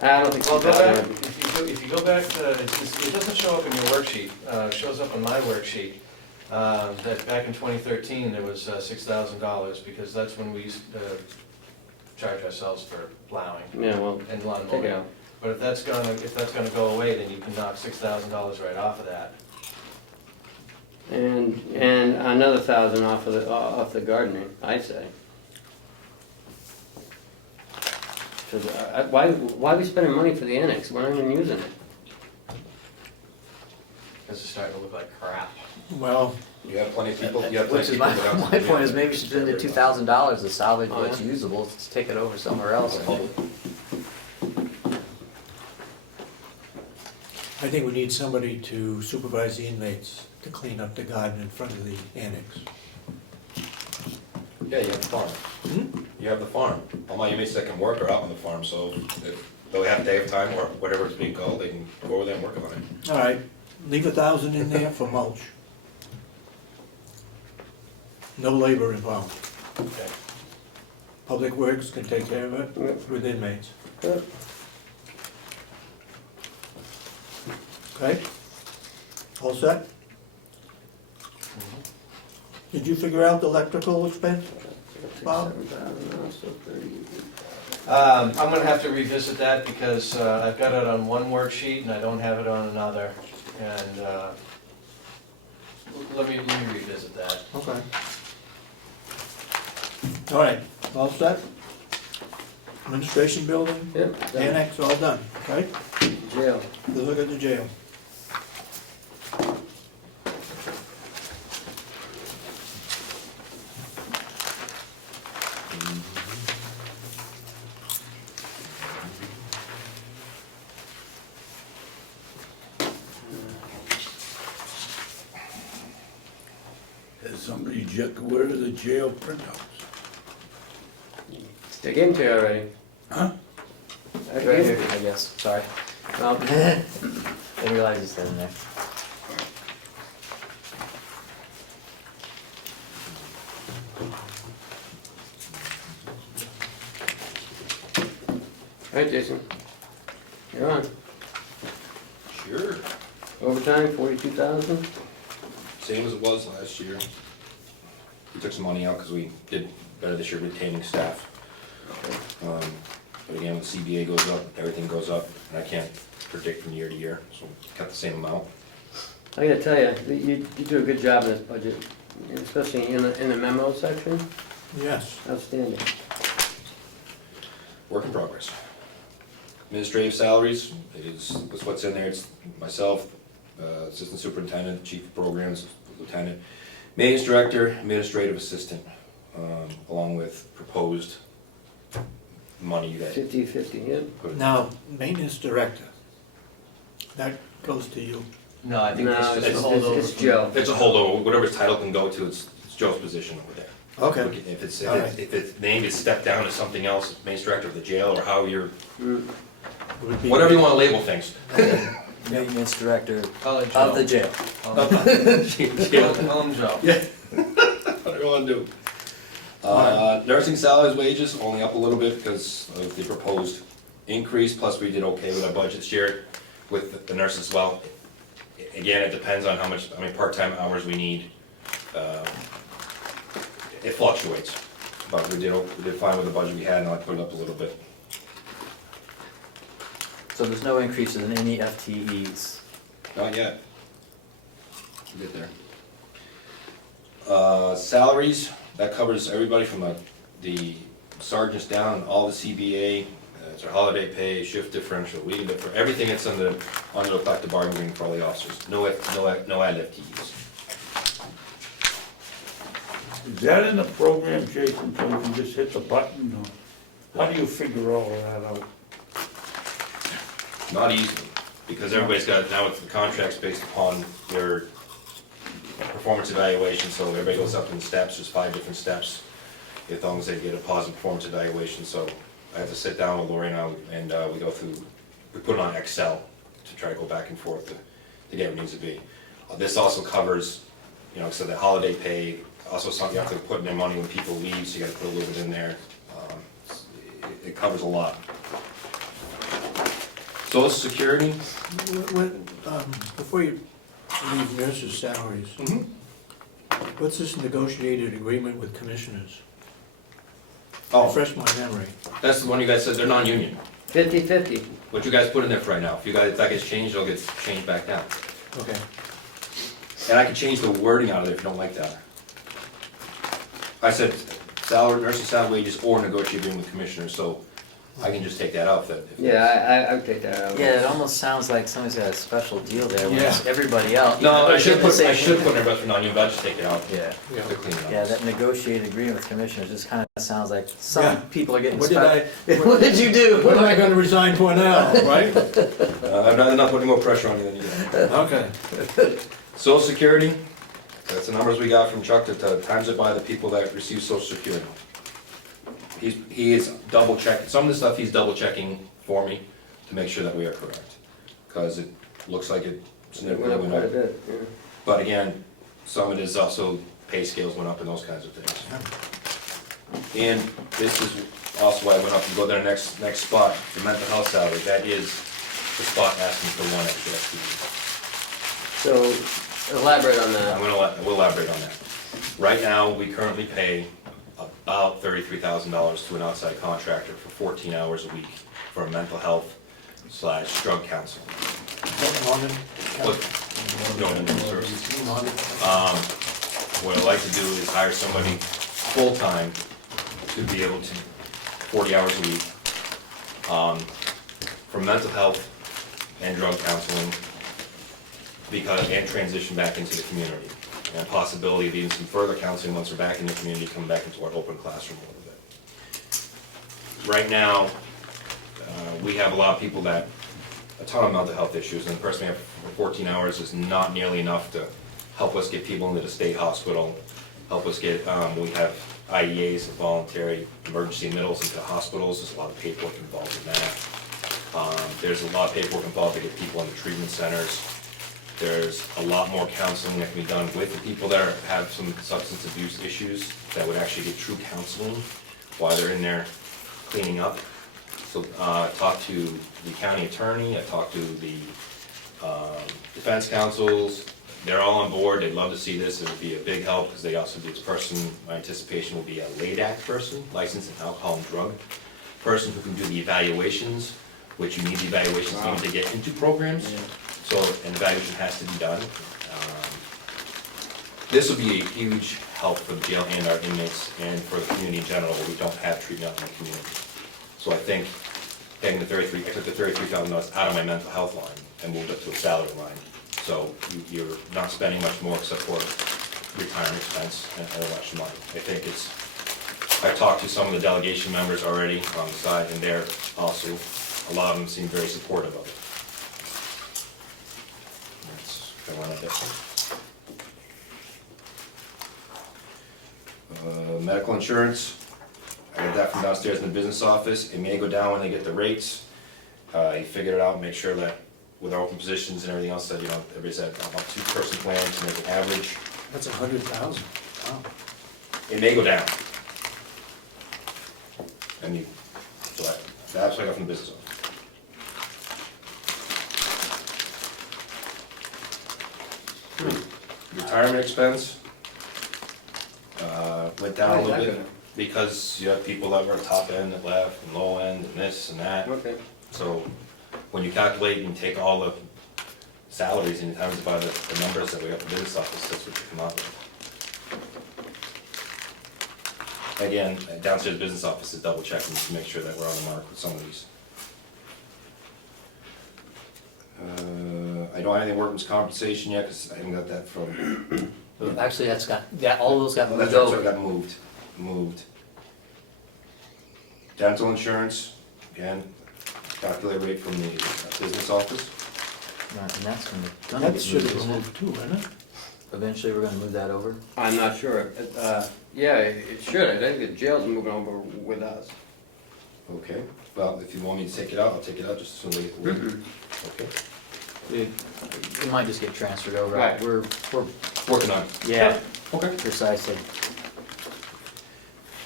I don't think Well, go back, 2,000. if you go back to, it doesn't show up in your worksheet, it shows up on my worksheet, that back in 2013, there was $6,000, because that's when we used to charge ourselves for plowing Yeah, well, and lawn take it mowing. out. But if that's gonna go away, then you can knock $6,000 right off of that. And another 1,000 off the gardening, I say. 'Cause why are we spending money for the annex? We're not even using it. Because it's starting to look like crap. Well, You have plenty of people, you have Which plenty is of people that don't. my point is maybe we should spend the $2,000 to salvage what's usable, let's take it over somewhere else. I think we need somebody to supervise the inmates to clean up the garden in front of the annex. Yeah, you have the farm. You have the farm. All my inmates that can work are out on the farm, so if they'll have day of time or whatever it's being called, they can go over there and work on it. All right, leave 1,000 in there for mulch. No labor involved. Okay. Public Works can take care of it with inmates. Good. Okay? All set? Did you figure out the electrical expense? Bob? 7,000, no, so 30. I'm gonna have to revisit that because I've got it on one worksheet and I don't have it on another. And let me revisit that. Okay. All right, all set? Administration building, Yep, done. annex, all done, okay? Jail. Let's look at the jail. Has somebody, where are the jail printouts? They gave them to you already. Huh? I Right gave here, them- I guess, sorry. Well, Didn't realize you said in there. all right, Jason. You're on. Sure. Overtime, 42,000. Same as it was last year. We took some money out because we did better this year retaining staff. But again, when the CBA goes up, everything goes up, and I can't predict from year to year, so got the same amount. I gotta tell you, you do a good job in this budget, especially in the memo section. Yes. Outstanding. Work in progress. Administrative salaries, it's what's in there, it's myself, assistant superintendent, chief of programs, lieutenant, maintenance director, administrative assistant, along with proposed money that 50/50, yeah. put in. Now, maintenance director, that goes to you. No, I think No, that's just a it's holdover. Joe. It's a holdover, whatever his title can go to, it's Joe's position over there. Okay. If it's, All right. if it's named, it's stepped down to something else, maintenance director of the jail, or how you're, Would be- whatever you wanna label things. Maintenance director Call it of the Joe. jail. Call him Joe. Yeah. Whatever you wanna do. Nursing salaries, wages, only up a little bit because of the proposed increase, plus we did okay with our budget share with the nurses as well. Again, it depends on how many part-time hours we need. It fluctuates, but we did fine with the budget we had, and I put it up a little bit. So there's no increases in any FTEs? Not yet. We'll get there. Salaries, that covers everybody from the sergeants down, and all the CBA, it's our holiday pay, shift differential, leave for everything that's under the collective bargaining agreement for all the officers. No add FTEs. Is that in the program, Jason, so we can just hit the button, or how do you figure all of that out? Not easily, because everybody's got, now it's the contracts based upon their performance evaluation, so everybody goes up in the steps, there's 5 different steps, as long as they get a positive performance evaluation, so I have to sit down with Lori now, and we go through, we put it on Excel to try to go back and forth to get what it needs to be. This also covers, so the holiday pay, also something you have to put in their money when people leave, so you gotta put a little bit in there. It covers a lot. Social Security, Before you leave nurses' salaries, what's this negotiated agreement with commissioners? oh, Refresh my memory. that's the one you guys said, they're non-union. 50/50. What you guys put in there for right now, if that gets changed, it'll get changed back down. Okay. And I can change the wording out of it if you don't like that. I said salary, nursing salary, wages, or negotiate agreement with commissioners, so I can just take that out then. Yeah, I would take that out. Yeah, it almost sounds like somebody's got a special deal there with Yeah. everybody else. No, I should put Say- in there, but for non-union, but I'll just take it out. Yeah, To clean it up. yeah, that negotiated agreement with commissioners just kind of sounds like some Yeah. people are getting What did stuck. What did you do? When am I gonna resign for now, right? I'd rather not put any more pressure on you than you do. Okay. Social Security, that's the numbers we got from Chuck, that times it by the people that receive Social Security. He is double checking, some of the stuff he's double checking for me to make sure that we are correct. Because it looks like it It went up quite a bit, yeah. But again, some of it is also pay scales went up and those kinds of things. And this is also why I went up and go to the next spot, the mental health salary, that is the spot asking for 1 extra FTE. So elaborate on that. We'll elaborate on that. Right now, we currently pay about $33,000 to an outside contractor for 14 hours a week for a mental health / drug counseling. Norman? No, services. What I'd like to do is hire somebody full-time to be able to, 40 hours a week, for mental health and drug counseling, and transition back into the community. And possibility of even some further counseling once we're back in the community, coming back into our open classroom a little bit. Right now, we have a lot of people a ton of mental health issues, and the person we have for 14 hours is not nearly enough to help us get people into the state hospital, help us get, we have IEAs, voluntary emergency admittals into hospitals, there's a lot of paperwork involved in that. There's a lot of paperwork involved to get people into treatment centers. There's a lot more counseling that can be done with the people that have some substance abuse issues that would actually get true counseling while they're in there cleaning up. So I talked to the county attorney, I talked to the defense counsels, they're all on board, they'd love to see this, it would be a big help, because they also do this person, my anticipation will be a LADAC person, licensed in alcohol and drug, person who can do the evaluations, which you need the evaluations even to get into programs. So an evaluation has to be done. This will be a huge help for the jail and our inmates and for the community in general, where we don't have treatment out in the community. So I think taking I took the $33,000 out of my mental health line and moved it to a salary line. So you're not spending much more except for retirement expense and election money. I think I've talked to some of the delegation members already on the side, and they're also, a lot of them seem very supportive of it. Go on a bit. Medical insurance, I got that from downstairs in the business office. It may go down when they get the rates. He figured it out, make sure that with our open positions and everything else, that, you know, everybody's at about 2-person plans to make an average. That's 100,000. Wow. It may go down. I mean, so that's what I got from the business office. Retirement expense, went down a little bit because you have people that were top end that left and low end and this and that. Okay. So when you calculate and take all the salaries and times it by the numbers that we got in the business office, that's what you come up with. Again, downstairs business office is double checking to make sure that we're on the mark with some of these. I don't have any workman's compensation yet, because I haven't got that from. Actually, all those got moved That's what over. got moved. Dental insurance, again, calculate rate from the business office. And that's gonna That get should moved, have isn't it? moved too, isn't it? Eventually, we're gonna move that over. I'm not sure. Yeah, it should. I think the jail's moving over with us. Okay, well, if you want me to take it out, I'll take it out just so they get the word. Okay, It might just get transferred over. Right. We're, working on it. yeah, Okay. precisely.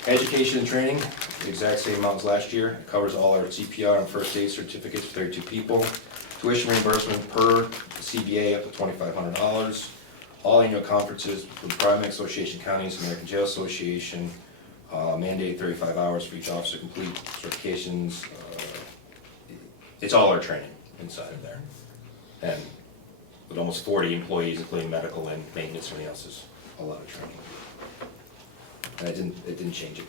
Education and training, the exact same amount as last year. It covers all our CPR and first aid certificates for 32 people. Tuition reimbursement per CBA up to $2,500. All annual conferences from Private Association Counties, American Jail Association, mandated 35 hours for each officer to complete certifications. It's all our training inside of there. And with almost 40 employees, including medical and maintenance and everything else, is a lot of training. And it didn't change it.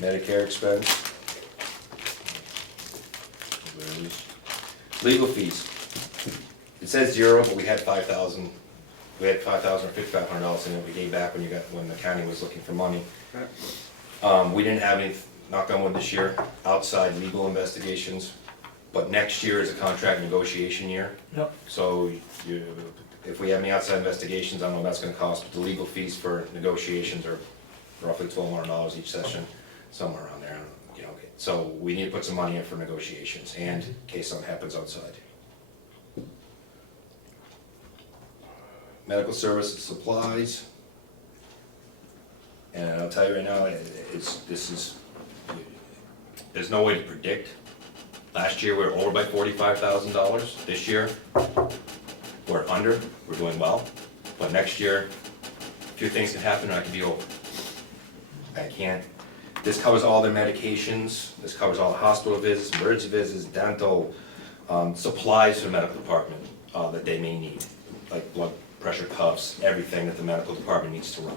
Medicare expense. Where it is. Legal fees. It says 0, but we had 5,000. We had $5,000 or $5,500 in it. We gave back when the county was looking for money. We didn't have any, knock on wood, this year, outside legal investigations. But next year is a contract negotiation year. Yep. So if we have any outside investigations, I don't know what that's gonna cost, but the legal fees for negotiations are roughly $1,200 each session, somewhere around there. You know, okay. So we need to put some money in for negotiations and in case something happens outside. Medical services supplies. And I'll tell you right now, there's no way to predict. Last year, we were over by $45,000. This year, we're under, we're doing well. But next year, a few things can happen and I can be over. I can't, this covers all their medications, this covers all the hospital visits, emergency visits, dental, supplies for the medical department that they may need, like blood pressure cuffs, everything that the medical department needs to run.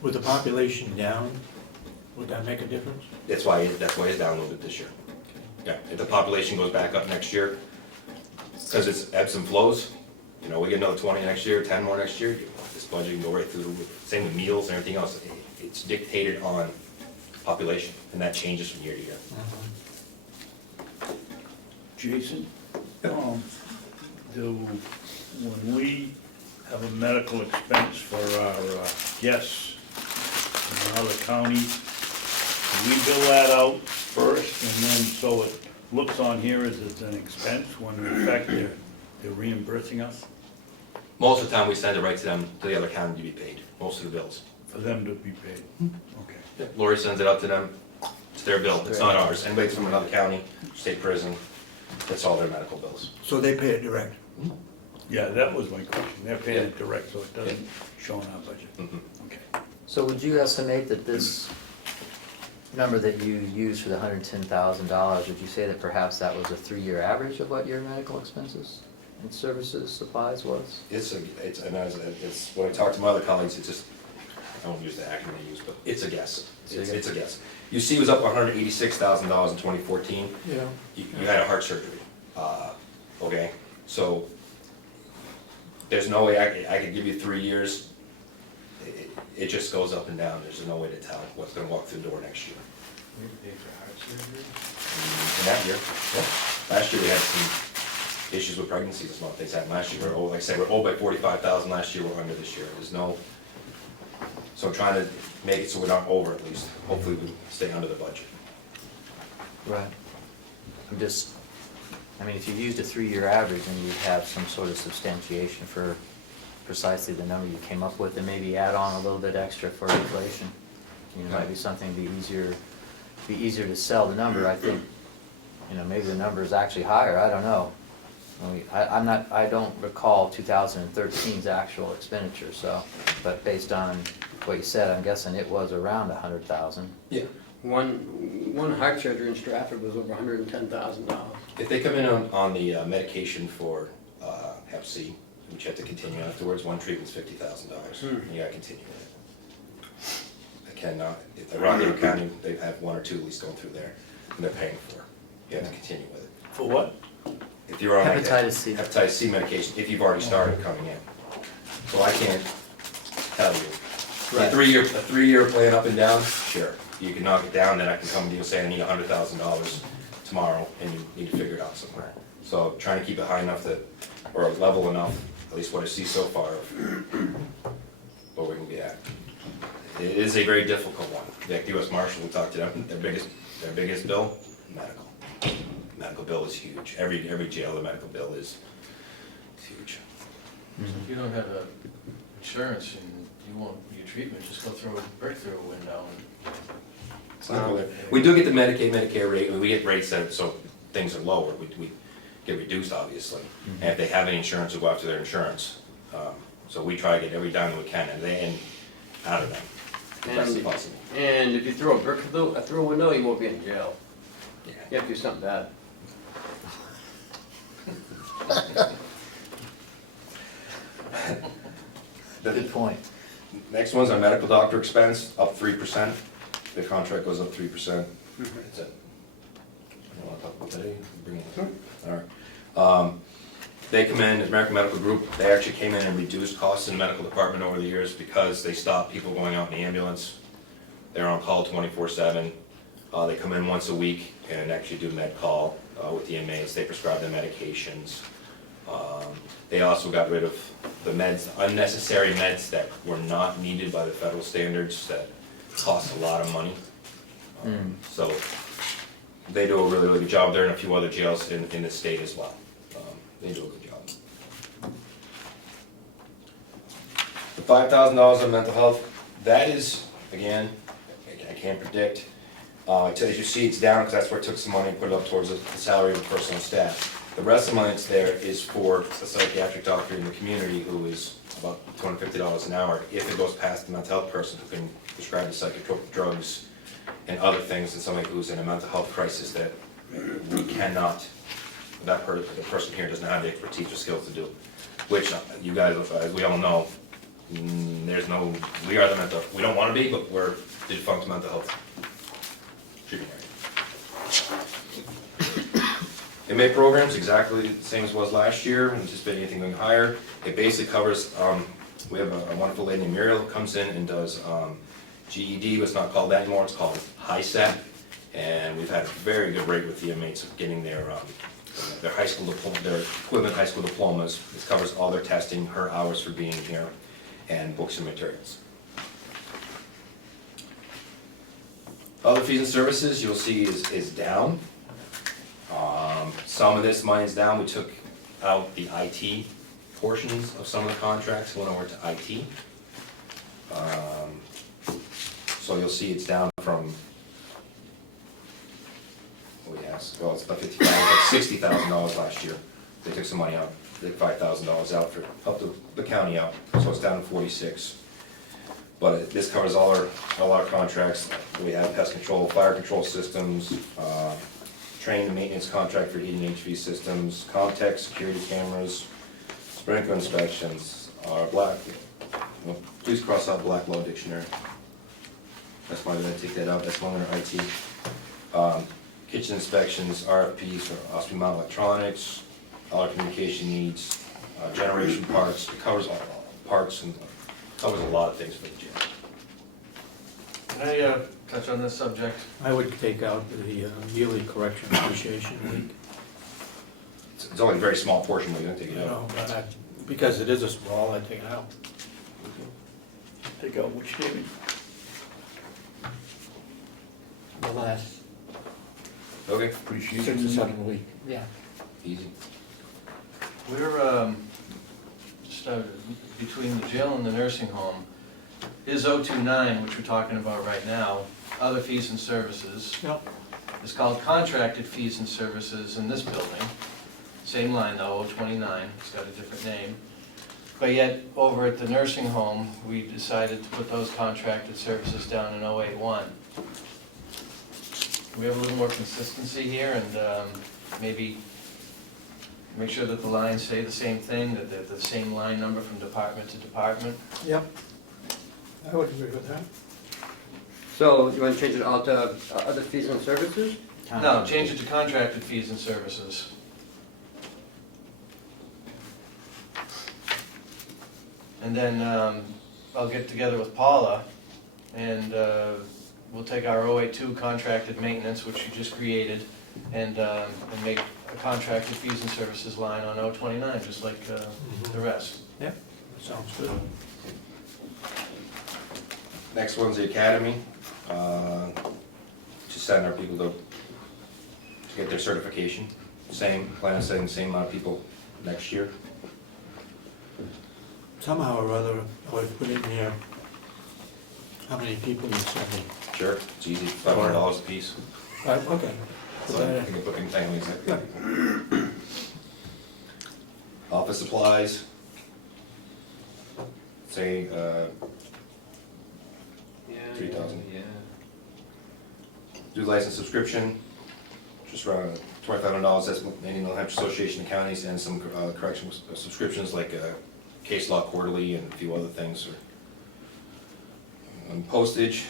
With the population down, would that make a difference? That's why it's down a little bit this year. Yeah, if the population goes back up next year, because it's ebbs and flows, you know, we get another 20 next year, 10 more next year, this budget can go right through the roof. Same with meals and everything else. It's dictated on population, and that changes from year to year. Jason, when we have a medical expense for our guests in another county, do we bill that out first, and then so it looks on here as it's an expense, when in fact they're reimbursing us? Most of the time, we send it right to them, to the other county to be paid, most of the bills. For them to be paid? Okay. Lori sends it out to them, it's their bill, it's not ours. Anybody from another county, state prison, that's all their medical bills. So they pay it direct? Yeah, that was my question. They're paying it direct, so it doesn't show in our budget. Okay. So would you estimate that this number that you used for the $110,000, would you say that perhaps that was a 3-year average of what your medical expenses and services, supplies was? It's when I talk to my other colleagues, it's just, I don't use the acronym they use, but it's a guess. It's a guess. You see it was up $186,000 in 2014. Yeah. You had a heart surgery, okay? So there's no way I could give you 3 years. It just goes up and down. There's no way to tell what's gonna walk through the door next year. We pay for heart surgery? In that year, yeah. Last year we had some issues with pregnancies this month. They said last year, like I said, we're over by 45,000 last year, we're under this year. There's no, so I'm trying to make it so we're not over at least. Hopefully we stay under the budget. Right. I'm just, I mean, if you used a 3-year average, then you'd have some sort of substantiation for precisely the number you came up with, and maybe add on a little bit extra for inflation. You know, it might be something be easier to sell the number. I think, you know, maybe the number is actually higher, I don't know. I don't recall 2013's actual expenditure, so, but based on what you said, I'm guessing it was around 100,000. Yeah. One heart surgery in Stratford was over $110,000. If they come in on the medication for Hep C, which you have to continue afterwards, one treatment's $50,000, and you gotta continue with it. I cannot, if the Rockland County, they have 1 or 2 at least going through there, and they're paying for it. You have to continue with it. For what? If you're on like Hepatitis C. Hepatitis C medication, if you've already started coming in. So I can't tell you. Right. A 3-year plan up and down, sure. You can knock it down, then I can come to you and say I need $100,000 tomorrow, and you need to figure it out somewhere. So trying to keep it high enough that, or level enough, at least what I see so far, where we can be at. It is a very difficult one. The U.S. Marshal, we talked to them, their biggest bill, medical. Medical bill is huge. Every jail, the medical bill is huge. So if you don't have insurance and you want your treatment, just go through a brick through a window and. We do get the Medicaid, Medicare rate, we get rates that, so things are lower, we get reduced obviously. And if they have any insurance, we go after their insurance. So we try to get every dime we can, and out of them, as best as possible. And if you throw a brick through a window, you won't be in jail. Yeah. You have to do something bad. Good point. Next one's our medical doctor expense, up 3%. The contract goes up 3%. That's it. You wanna talk about that? Bring it up. All right. They come in, American Medical Group, they actually came in and reduced costs in the medical department over the years because they stopped people going out in the ambulance. They're on call 24/7. They come in once a week and actually do med call with the inmates. They prescribe the medications. They also got rid of the meds, unnecessary meds that were not needed by the federal standards that cost a lot of money. So they do a really, really good job. They're in a few other jails in the state as well. They do a good job. The $5,000 on mental health, that is, again, I can't predict. As you see, it's down because that's where it took some money and put it up towards the salary of the personal staff. The rest of the money that's there is for a psychiatric doctor in the community who is about $250 an hour if it goes past the mental health person who can prescribe the psychotropic drugs and other things, and somebody who's in a mental health crisis that we cannot, the person here doesn't have the expertise or skills to do, which you guys, as we all know, there's no, we are the mental, we don't want to be, but we're the defunct mental health treatment area. Inmate programs, exactly the same as it was last year, anticipate anything going higher. It basically covers, we have a wonderful lady named Muriel who comes in and does GED, but it's not called that anymore, it's called HiSET. And we've had a very good rate with the inmates of getting their high school diploma, their equivalent high school diplomas. This covers all their testing, her hours for being here, and books and materials. Other fees and services you'll see is down. Some of this money is down. We took out the IT portions of some of the contracts, went over to IT. So you'll see it's down from, it's about $60,000 last year. They took some money out, they took $5,000 out for, helped the county out, so it's down to 46. But this covers all our contracts. We have pest control, fire control systems, train and maintenance contract for heating and HV systems, Comtech security cameras, sprinkler inspections, please cross out black law dictionary. That's why I take that out, that's one under IT. Kitchen inspections, RFPs for Ossipee Mount Electronics, all our communication needs, generation parts, it covers all parts and covers a lot of things for the jail. Can I touch on this subject? I would take out the yearly correction appreciation week. It's only a very small portion, we're gonna take You it out. know, but because it is a small, I take it out. Take out which, David? The last Okay, Appreciate 6 or it. 7 weeks. Yeah. easy. We're, started between the jail and the nursing home, is 029, which we're talking about right now, other fees and services. Yep. It's called contracted fees and services in this building. Same line though, 029, it's got a different name. But yet, over at the nursing home, we decided to put those contracted services down in 081. We have a little more consistency here and maybe make sure that the lines say the same thing, that they're the same line number from department to department. Yep. I would agree with that. So you want to change it all to other fees and services? No, change it to contracted fees and services. And then I'll get together with Paula and we'll take our 082 contracted maintenance, which you just created, and make a contracted fees and services line on 029, just like the rest. Yep, sounds good. Next one's the academy. Just send our people to get their certification. Plan on sending the same amount of people next year. Somehow or other, I would put in here how many people you're sending. Sure, it's easy, $500 a piece. Okay. Put So that I in. can put in families. Good. Office supplies. Say, 3,000. Yeah. Do license subscription, just around $2,500, that's mainly New Hampshire Association of Counties, and some correctional subscriptions like Case Law Quarterly and a few other things. Postage,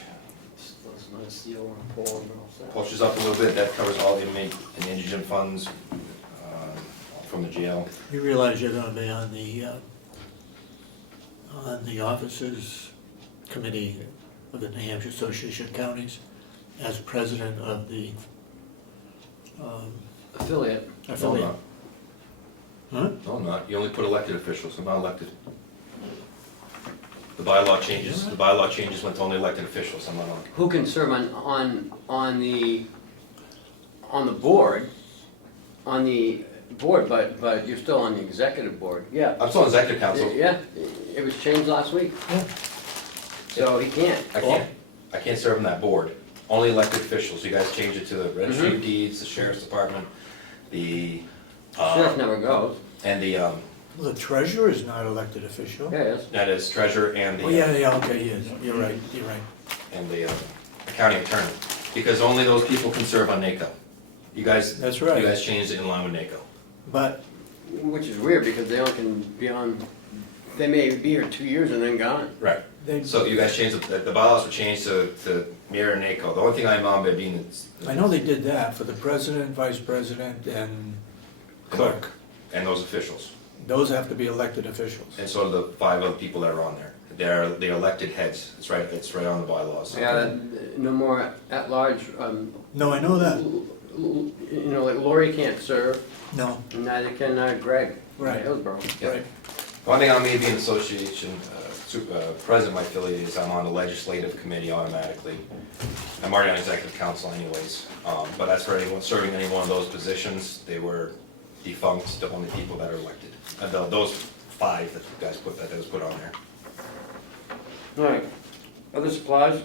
postage up a little bit, that covers all the inmate and indigent funds from the jail. You realize you're gonna be on the officers committee of the New Hampshire Association of Counties as president of the Affiliate. No, I'm affiliate. not. Huh? No, I'm not. You only put elected officials, I'm not elected. The bylaw changes went to only elected officials, I'm not on. Who can serve on the board, but you're still on the executive board, yeah. I'm still on executive council. Yeah, it was changed last week. Yeah. So he can't. I can't serve on that board, only elected officials. You guys changed it to the registry of deeds, the sheriff's department, the. Sheriff never goes. And the, Well, the treasurer is not elected official. Yeah, yes. that is treasurer and the. Oh, yeah, okay, yes, you're right. And the county attorney, because only those people can serve on NACO. You guys. That's right. You guys changed it in line with NACO. But, Which is weird because they only can be on, they may be here 2 years and then gone. Right. they, So you guys changed, the bylaws were changed to mirror NACO. The only thing I'm on by being. I know they did that for the president, vice president, and clerk. And those officials. Those have to be elected officials. And so do the 5 other people that are on there. They're elected heads. It's right on the bylaws. Yeah, no more at-large, No, I know that. you know, like Lori can't serve, No, and neither can Greg. Right. Hillsborough. right. One thing on me being association, president of my affiliate is I'm on the legislative committee automatically. I'm already on executive council anyways, but as for anyone serving any one of those positions, they were defunct, the only people that are elected. Those 5 that you guys put, that was put on there. All right, other supplies?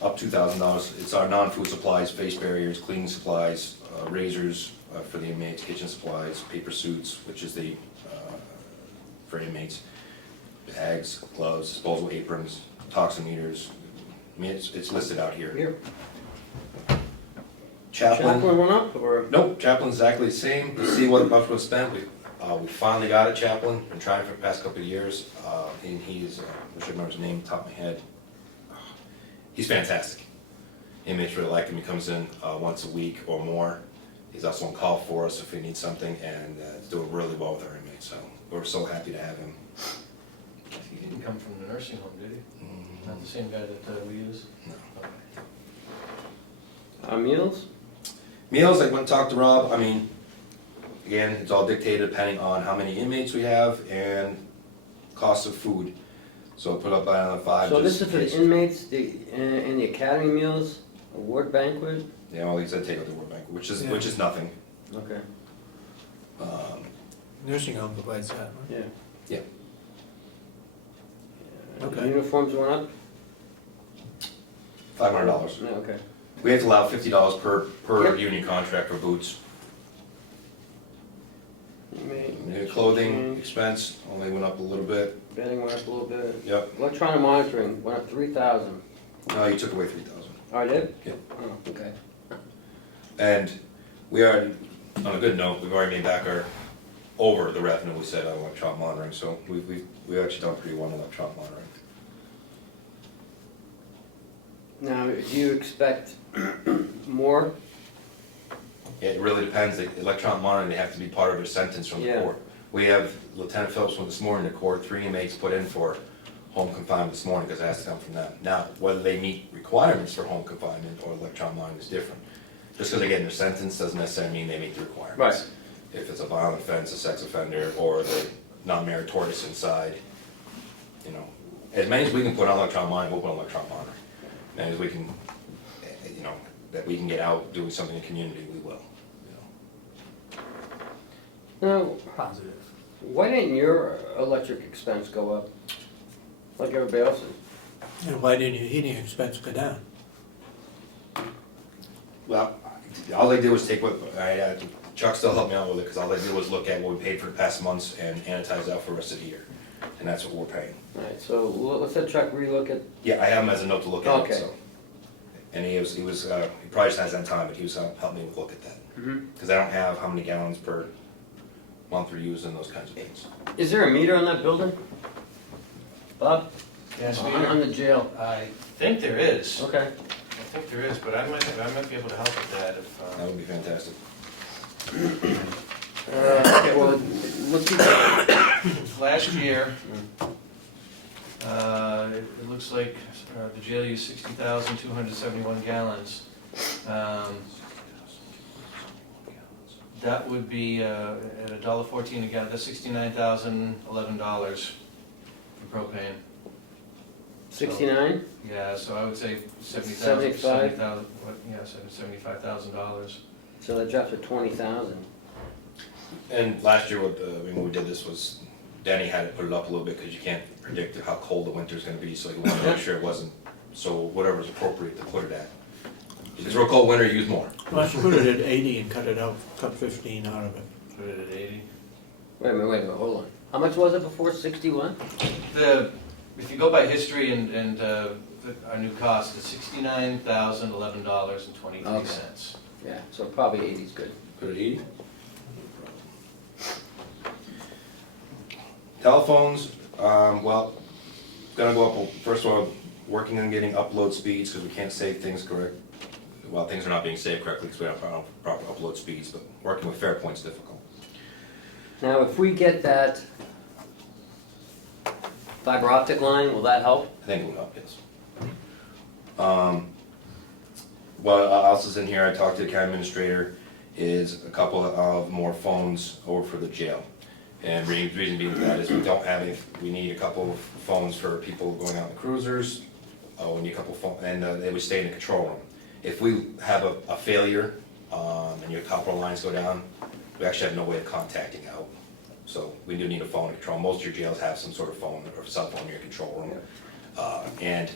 Up $2,000. It's our non-food supplies, face barriers, cleaning supplies, razors for the inmates, kitchen supplies, paper suits, which is the, for inmates, bags, gloves, disposable aprons, toximeters. I mean, it's listed out here. Here. Chaplain. Chaplain went up, or? Nope, chaplain's exactly the same. To see what much was spent, we finally got a chaplain. Been trying for the past couple of years. And he's, I wish I remember his name off the top of my head. He's fantastic. Inmates really like him. He comes in once a week or more. He's also on call for us if we need something, and he's doing really well with our inmates. So we're so happy to have him. He didn't come from the nursing home, did he? Not the same guy that we use? No. Okay. Meals? Meals, I went and talked to Rob. I mean, again, it's all dictated depending on how many inmates we have and cost of food. So put up by another 5. So just this is in for the case. inmates, and the academy meals, award banquet? Yeah, well, he said take out the word bank, which is Yeah. nothing. Okay. Nursing home provides that, right? Yeah. Yeah. Okay. Uniforms went up? $500. Yeah, okay. We have to allow $50 per Yep. union contract for boots. Inmate, Clothing change, expense only went up a little bit. bedding went up a little bit. Yep. Electronic monitoring went up 3,000. No, you took away 3,000. Oh, I did? Yeah. Oh, okay. And we already, on a good note, we've already made back over the revenue we said on electronic monitoring, so we've actually done pretty well on electronic monitoring. Now, do you expect more? It really depends. The electronic monitoring, they have to be part of their sentence from the Yeah. court. We have Lieutenant Phillips went this morning to court, 3 inmates put in for home confinement this morning because it has to come from them. Now, whether they meet requirements for home confinement or electronic monitoring is different. Just because they get in their sentence doesn't necessarily mean they meet the requirements. Right. If it's a violent offense, a sex offender, or the non-meritorious inside, as many as we can put on electronic monitoring, we'll put on electronic monitoring. And as we can, that we can get out doing something in the community, we will. Now, why didn't your electric expense go up like everybody else's? And why didn't your heating expense go down? Well, all they did was take what, Chuck still helped me out with it, because all they did was look at what we paid for the past months and annotize that for the rest of the year. And that's what we're paying. All right, so let's let Chuck relook at. Yeah, I have him as a note to look at it, Okay. so. And he probably just has that time, but he was helping me look at that. Mhm. Because I don't have how many gallons per month we're using, those kinds of things. Is there a meter on that building? Bob? Yes, On the jail? I think there is. Okay. I think there is, but I might be able to help with that if, That would be fantastic. Okay, well, let's keep going. last year, it looks like the jail used 60,271 gallons. That would be at $1.14 a gallon, that's $69,011 for propane. 69? Yeah, so I would say 75? $75,000. So that drops to 20,000. And last year, when we did this was, Danny had to put it up a little bit because you can't predict how cold the winter's gonna be, so he wanted to make sure it wasn't, so whatever's appropriate to put it at. If it's a real cold winter, use more. Why don't you put it at 80 and cut it out, cut 15 out of it? Put it at 80. Wait a minute, hold on. How much was it before, 61? If you go by history and our new cost, it's $69,011.23. Yeah, so probably 80's good. Put it at 80? Telephones, well, gonna go up, first of all, working on getting upload speeds, because we can't save things correct. Well, things are not being saved correctly because we don't have proper upload speeds, but working with Fairpoint's difficult. Now, if we get that fiber optic line, will that help? I think it will help, yes. What else is in here, I talked to the county administrator, is a couple of more phones over for the jail. And the reason being for that is we don't have any, we need a couple of phones for people going out in cruisers. We need a couple of phones, and they would stay in the control room. If we have a failure, and your copper lines go down, we actually have no way of contacting out. So we do need a phone to control. Most of your jails have some sort of phone or cell phone in your control room. And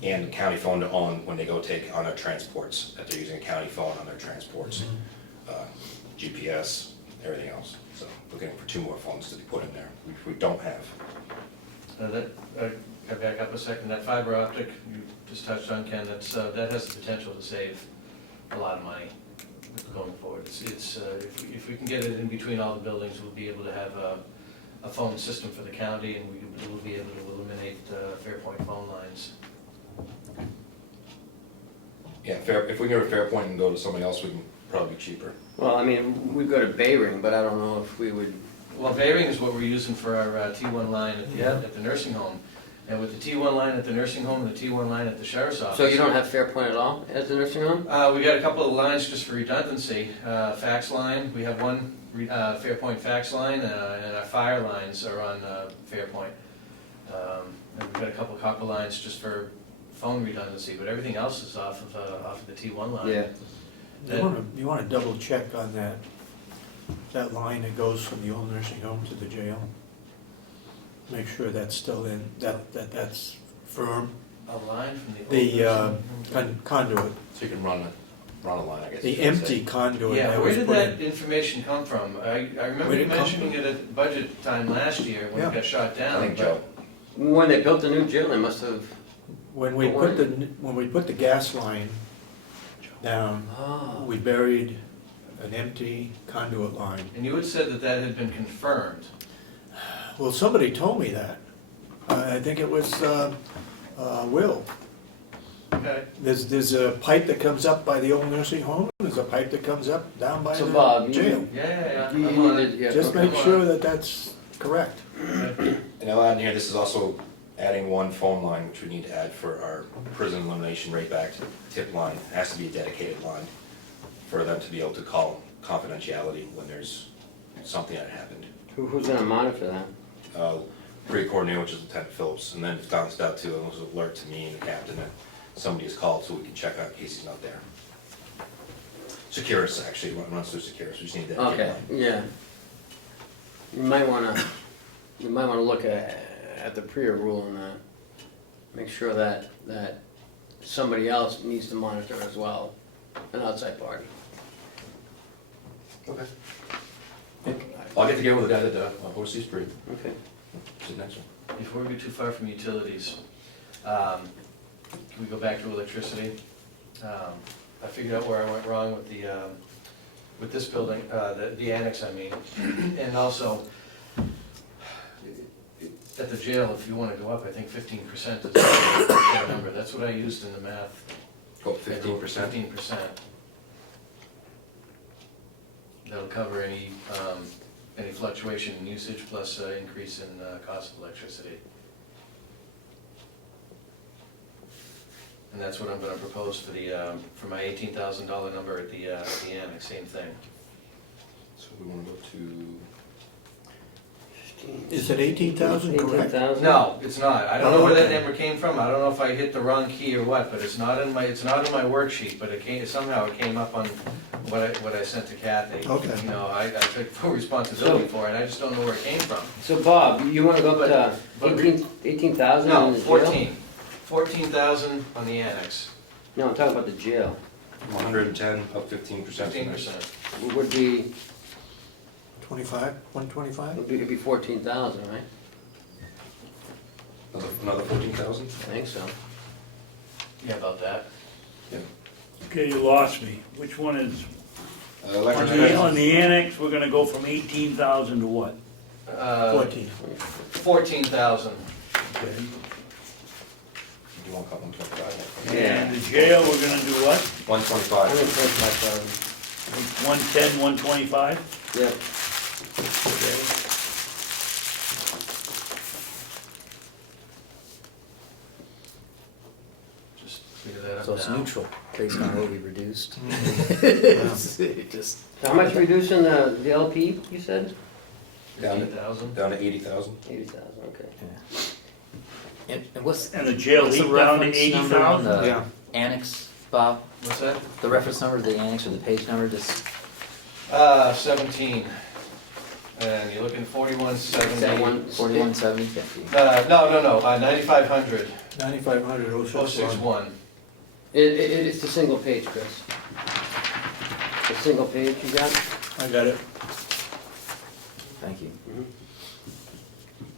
the county phone to own when they go take on their transports, that they're using a county phone on their transports. GPS, everything else. So looking for 2 more phones to be put in there, which we don't have. Can I back up a second? That fiber optic you just touched on, Ken, that has the potential to save a lot of money going forward. If we can get it in between all the buildings, we'll be able to have a phone system for the county, and we'll be able to eliminate Fairpoint phone lines. Yeah, if we go to Fairpoint and go to somebody else, we can probably be cheaper. Well, I mean, we go to Bayring, but I don't know if we would. Well, Bayring is what we're using for our T1 line at the nursing home. And with the T1 line at the nursing home and the T1 line at the sheriff's office. So you don't have Fairpoint at all at the nursing home? We got a couple of lines just for redundancy. Fax line, we have one Fairpoint fax line, and our fire lines are on Fairpoint. And we've got a couple copper lines just for phone redundancy, but everything else is off of the T1 line. Yeah. You wanna double check on that line that goes from the old nursing home to the jail. Make sure that's still in, that's firm. A line from The old conduit, So you can run a line, I guess. the you should empty say. conduit Yeah, that where was did put that in. information come from? I remember Where you did it come mentioning from? it at budget time last year when Yeah. it got shot down. I think but- Joe. When they built the new jail, they must have. When we put the gas line down, Oh. we buried an empty conduit line. And you had said that that had been confirmed. Well, somebody told me that. I think it was Will. Okay. There's a pipe that comes up by the old nursing home, there's a pipe that comes up down by So the Bob, jail. Yeah. You I'm on needed- it. yeah, Just okay. make sure that that's correct. And I'll add in here, this is also adding one phone line, which we need to add for our prison elimination rate back to tip line. It has to be a dedicated line for them to be able to call confidentiality when there's something that happened. Who's gonna monitor that? Brigadier Coordinator, which is Lieutenant Phillips, and then it bounced out to, it was an alert to me and the captain that somebody is called so we can check out in case he's not there. Securus, actually, runs through Securus, we just need that. Okay, yeah. You might wanna look at the PREA rule on that. Make sure that somebody else needs to monitor as well, an outside party. Okay. I'll get together with the guy that oversees PREA. Okay. See you next one. Before we get too far from utilities, can we go back to electricity? I figured out where I went wrong with this building, the annex, I mean. And also, at the jail, if you want to go up, I think 15% is the number. That's what I used in the math. Go up 15%? 15%. That'll cover any fluctuation in usage plus increase in cost of electricity. And that's what I'm gonna propose for my $18,000 number at the annex, same thing. So we wanna go to, Is it 18,000, correct? 18,000? No, it's not. I don't know where that number came from. I don't know if I hit the wrong key or what, but it's not in my worksheet, but somehow it came up on what I sent to Kathy. Okay. You know, I took full responsibility for it. I just don't know where it came from. So Bob, you wanna go up But- to 18,000 No, in the jail? 14,000 on the annex, No, I'm talking about the jail. 110, up 15%. 15%. It would be, 125? it'd be 14,000, right? Another 14,000? I think so. Yeah, about that. Okay, you lost me. Which one is, Electric on expenses. the annex, we're gonna go from 18,000 to what? 14. 14,000. Okay. You want to cut 125? And the jail, we're gonna do what? 125. 125,000. 110, 125? Yep. Just figure that up So it's now. neutral, based on what we reduced. It just, How much reducing the LP, you said? Down to 15,000. 80,000. 80,000, okay. yeah. And what's, And the jail what's the heat down to reference number on 80,000? the Yeah. annex, Bob? What's that? The reference number to the annex or the page number, just, 17. And you're looking 4170. Is that one? 4170? No, 9,500, 9,500, 061. 061. It's the single page, Chris. The single page you got? I got it. thank you.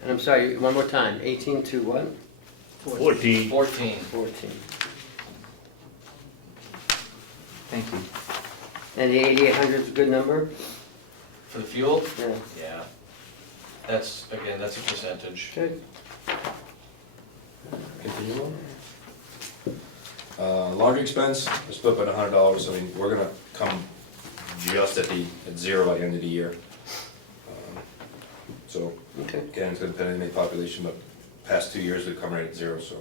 And I'm sorry, one more time, 18 to what? 14. 14. 14. Thank you. And the 8,800 is a good number? For the fuel? Yeah. Yeah. That's a percentage. Good. Continue on. Laundry expense, we split by $100, I mean, we're gonna come just at zero by the end of the year. So, Okay. again, it's gonna depend on the population, but past 2 years, we've come right at zero, so.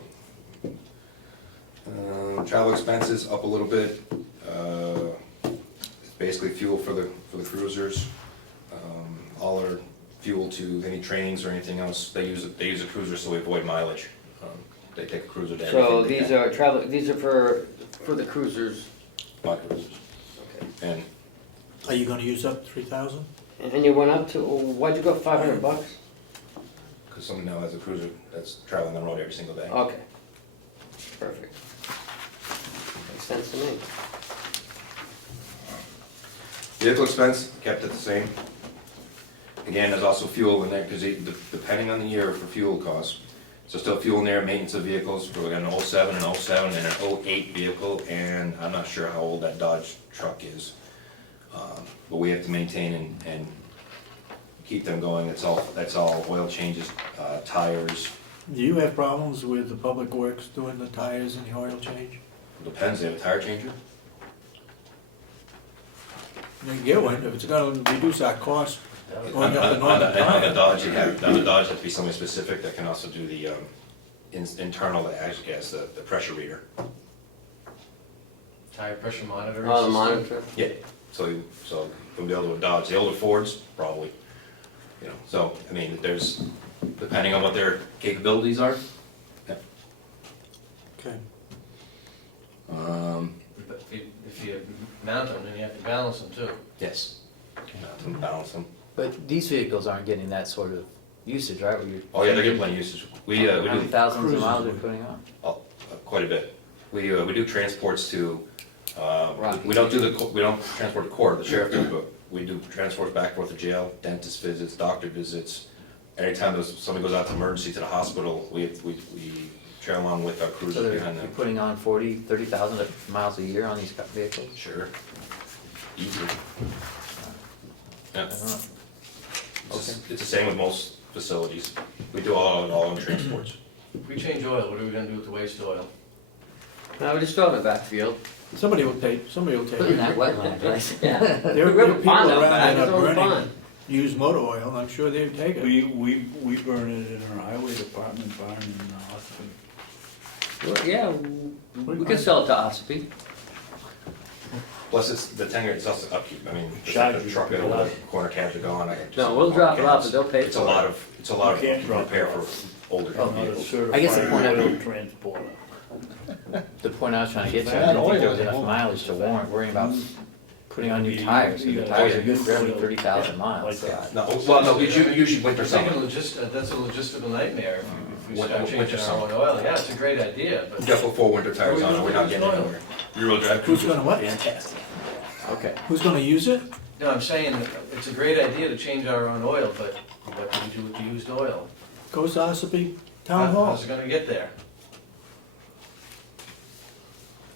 Travel expenses up a little bit, it's basically fuel for the cruisers. all our fuel to any trainings or anything else. They use a cruiser, so we avoid mileage. They take a cruiser to everything. So they these can. are travel, these are for the cruisers. My cruisers. Okay. And Are you gonna use up 3,000? And you went up to, why'd you go $500? because someone now has a cruiser that's traveling on the road every single day. Okay. Perfect. Makes sense to me. Vehicle expense, kept it the same. Again, there's also fuel in there, because depending on the year for fuel costs, so still fuel in there, maintenance of vehicles, we got an 07, an 07, and an 08 vehicle, and I'm not sure how old that Dodge truck is. But we have to maintain and keep them going, that's all oil changes, tires, Do you have problems with the Public Works doing the tires and the oil change? depends, they have a tire changer. You can get one, if it's gonna reduce our cost going up and on the On the tire. Dodge, on the Dodge, have to be somebody specific that can also do the internal, actually, guess, the pressure reader. Tire pressure monitoring Oh, the system. monitor. Yeah, so you'll be able to dodge, the older Fords, probably, so, I mean, there's, depending on what their capabilities are. Yeah. Okay. But if you mount them, then you have to balance them too. Yes, to balance them. But these vehicles aren't getting that sort of usage, right? Oh, yeah, they're getting plenty of usage. We How many do thousands of miles they're putting on? quite a bit. We do transports to, Rocky. we don't transport to court, the sheriff does, but we do transports back and forth to jail, dentist visits, doctor visits. Anytime somebody goes out to emergency to the hospital, we trail on with our So cruisers they're behind you're them. putting on 40, 30,000 miles a year on these vehicles? Sure. Easy. I Yeah. don't know. It's the same with most facilities. We do all in transports. If we change oil, what are we gonna do with the waste oil? Now, we just throw it in the backfield. Somebody will take Put it in it. that wetland, right? Yeah. There We have are a people pond out around back, that it's are on the burning pond. used motor oil, I'm sure they'd take it. We burn it in our highway department barn in Ossipee. Well, yeah, we can sell it to Ossipee. Plus, it's the tanker itself is upkeep. I mean, Charge the you truck, for all the that. corner cabs are gone. No, we'll drop it off, but they'll pay It's a for lot it. of, it's a lot of You can't drop repair it for off. older Not a vehicles. I guess the point certified of- oil transporter. The point I was trying to get to, I didn't think there was enough mileage to warrant worrying about putting on new tires. So the tires are good for every 30,000 miles. Like that. No, well, no, usually winter, I think summer. that's a logistical nightmare if we start Winter, changing our own oil. Yeah, it's a great idea, but. Just before winter tires on, we're not getting anywhere. Rear-wheel drive Who's cruisers, gonna what? fantastic. Okay. Who's gonna use it? No, I'm saying that it's a great idea to change our own oil, but what do we do with the used oil? Goes to Ossipee Town Hall. How's it gonna get there?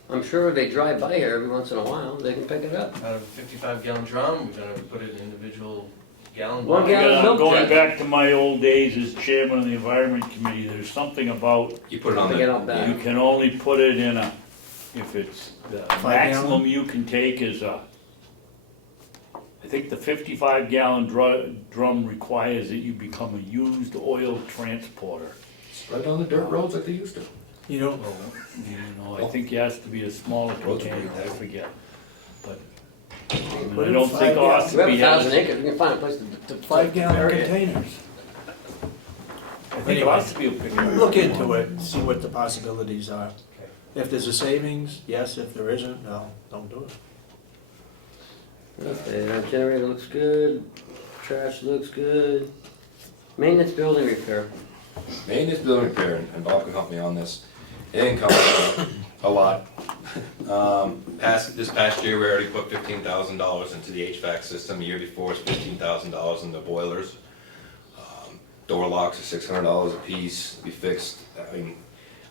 I'm sure they drive by here every once in a while, they can pick it up. Out of a 55-gallon drum, we're gonna put it in individual gallon. One bottles? gallon. milk Going jug. back to my old days as chairman of the environment committee, there's something about, You put it on Pick it up back. you can only put it in a, if it's, the 5 maximum gallon? you can take is I think the 55-gallon drum requires that you become a used oil transporter. Right on the dirt roads like they used to. You don't, You know, I think it has to be a smaller Roads are container, pretty I forget. But Put I in don't 5 think gallons. We have Ossipee 1,000 has. acres, we can find a place to 5 gallon bury it. containers. I think Anyway. Ossipee will pick it up. Look into it, see what the possibilities are. If there's a savings, yes, if there isn't, no, don't do it. Okay, our generator looks good, trash looks good. Maintenance building repair. Maintenance building repair, and Bob can help me on this. It didn't come a lot. This past year, we already put $15,000 into the HVAC system. The year before, it's $15,000 in the boilers. Door locks are $600 a piece. We fixed, I mean,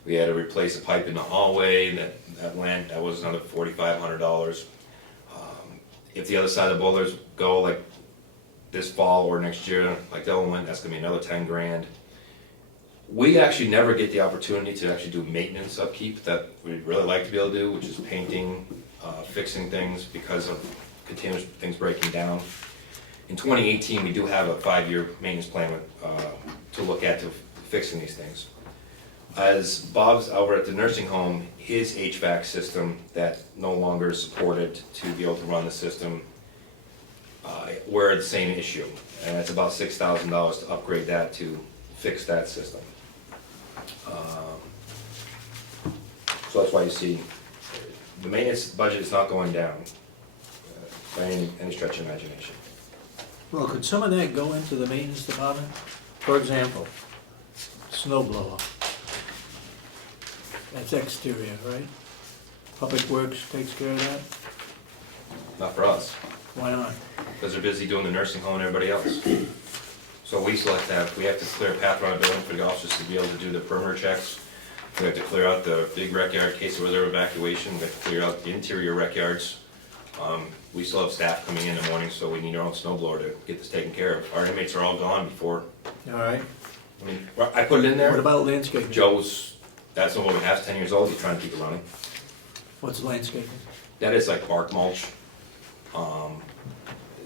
we had to replace a pipe in the hallway, that was another $4,500. If the other side of the boilers go like this fall or next year, like that one went, that's gonna be another 10 grand. We actually never get the opportunity to actually do maintenance upkeep that we'd really like to be able to do, which is painting, fixing things because of continuous things breaking down. In 2018, we do have a 5-year maintenance plan to look at to fixing these things. As Bob's over at the nursing home, his HVAC system that no longer is supported to be able to run the system, we're the same issue, and it's about $6,000 to upgrade that to fix that system. So that's why you see the maintenance budget is not going down by any stretch of imagination. Well, could some of that go into the maintenance department? For example, snow blower. That's exterior, right? Public Works takes care of that? Not for us, Why not? because they're busy doing the nursing home and everybody else. So we still have to have, we have to clear a path around the building for the officers to be able to do the perimeter checks. We have to clear out the big rec yard in case there was ever evacuation. We have to clear out the interior rec yards. We still have staff coming in the morning, so we need our own snow blower to get this taken care of. Our inmates are all gone before, All right. I mean, I put it in there. What about landscaping? Joe's, that's over half 10 years old, he's trying to keep it running. What's landscaping? That is like bark mulch.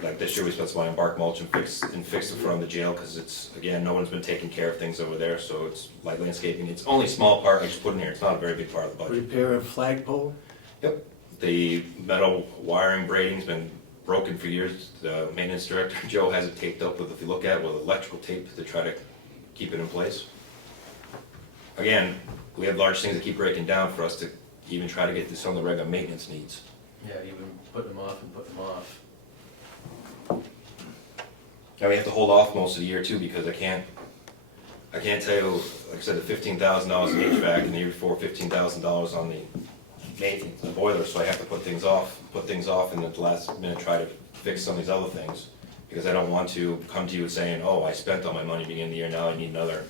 Like this year we spent some money on bark mulch and fix the front of the jail, because it's, again, no one's been taking care of things over there, so it's like landscaping. It's only a small part I just put in here, it's not a very big part of the budget. Repair a flagpole? Yep. The metal wiring braiding's been broken for years. The maintenance director, Joe, has it taped up with, if you look at it, with electrical tape to try to keep it in place. Again, we have large things that keep breaking down for us to even try to get to some of the regular maintenance needs. Yeah, you've been putting them off and putting them off. Now we have to hold off most of the year too, because I can't tell you, like I said, the $15,000 in HVAC and the year before $15,000 on the maintenance, the boiler, so I have to put things off and at the last minute try to fix some of these other things, because I don't want to come to you saying, oh, I spent all my money beginning of the year, now I need another.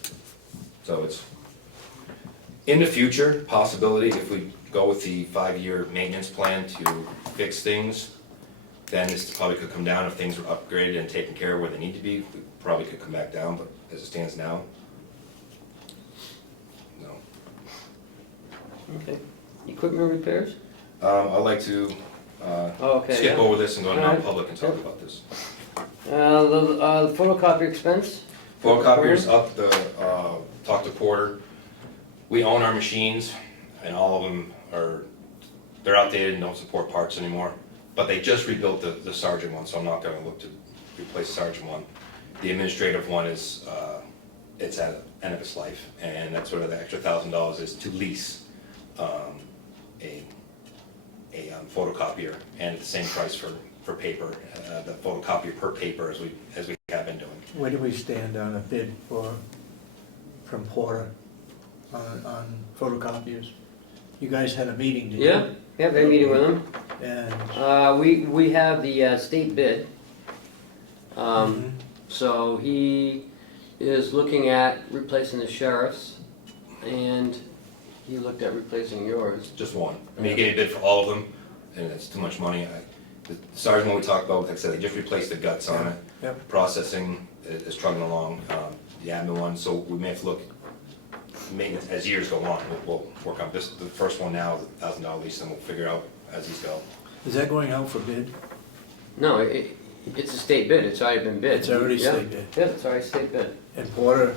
So it's, in the future, possibility, if we go with the 5-year maintenance plan to fix things, then this probably could come down if things were upgraded and taken care of where they need to be. We probably could come back down, but as it stands now, no. Okay. Equipment repairs? I'd like to Okay, skip yeah. over this and go to All right. non-public and talk Yep. about this. The photocopy expense? Photocopiers up, talk to Porter. We own our machines, and all of them they're outdated and don't support parts anymore. But they just rebuilt the Sergeant one, so I'm not gonna look to replace the Sergeant one. The administrative one is, it's at the end of its life, and that's where the extra $1,000 is to lease a photocopier, and at the same price for paper, the photocopier per paper as we have been doing. Where do we stand on a bid from Porter on photocopiers? You guys had a meeting, didn't you? Yeah, we have a meeting with them. And We have the state bid. So he is looking at replacing the sheriff's, and he looked at replacing yours. Just one. I mean, he gave a bid for all of them, and it's too much money. The Sergeant one we talked about, like I said, they just replaced the guts on it. Yep. Processing is trucking along, the admin one, so we may have to look, maintenance, as years go on, we'll work on this, the first one now, the $1,000 lease, and we'll figure out as these go. is that going out for bid? No, it's a state bid, it's already been bid. It's already Yeah. state bid. Yeah, it's already state bid. And Porter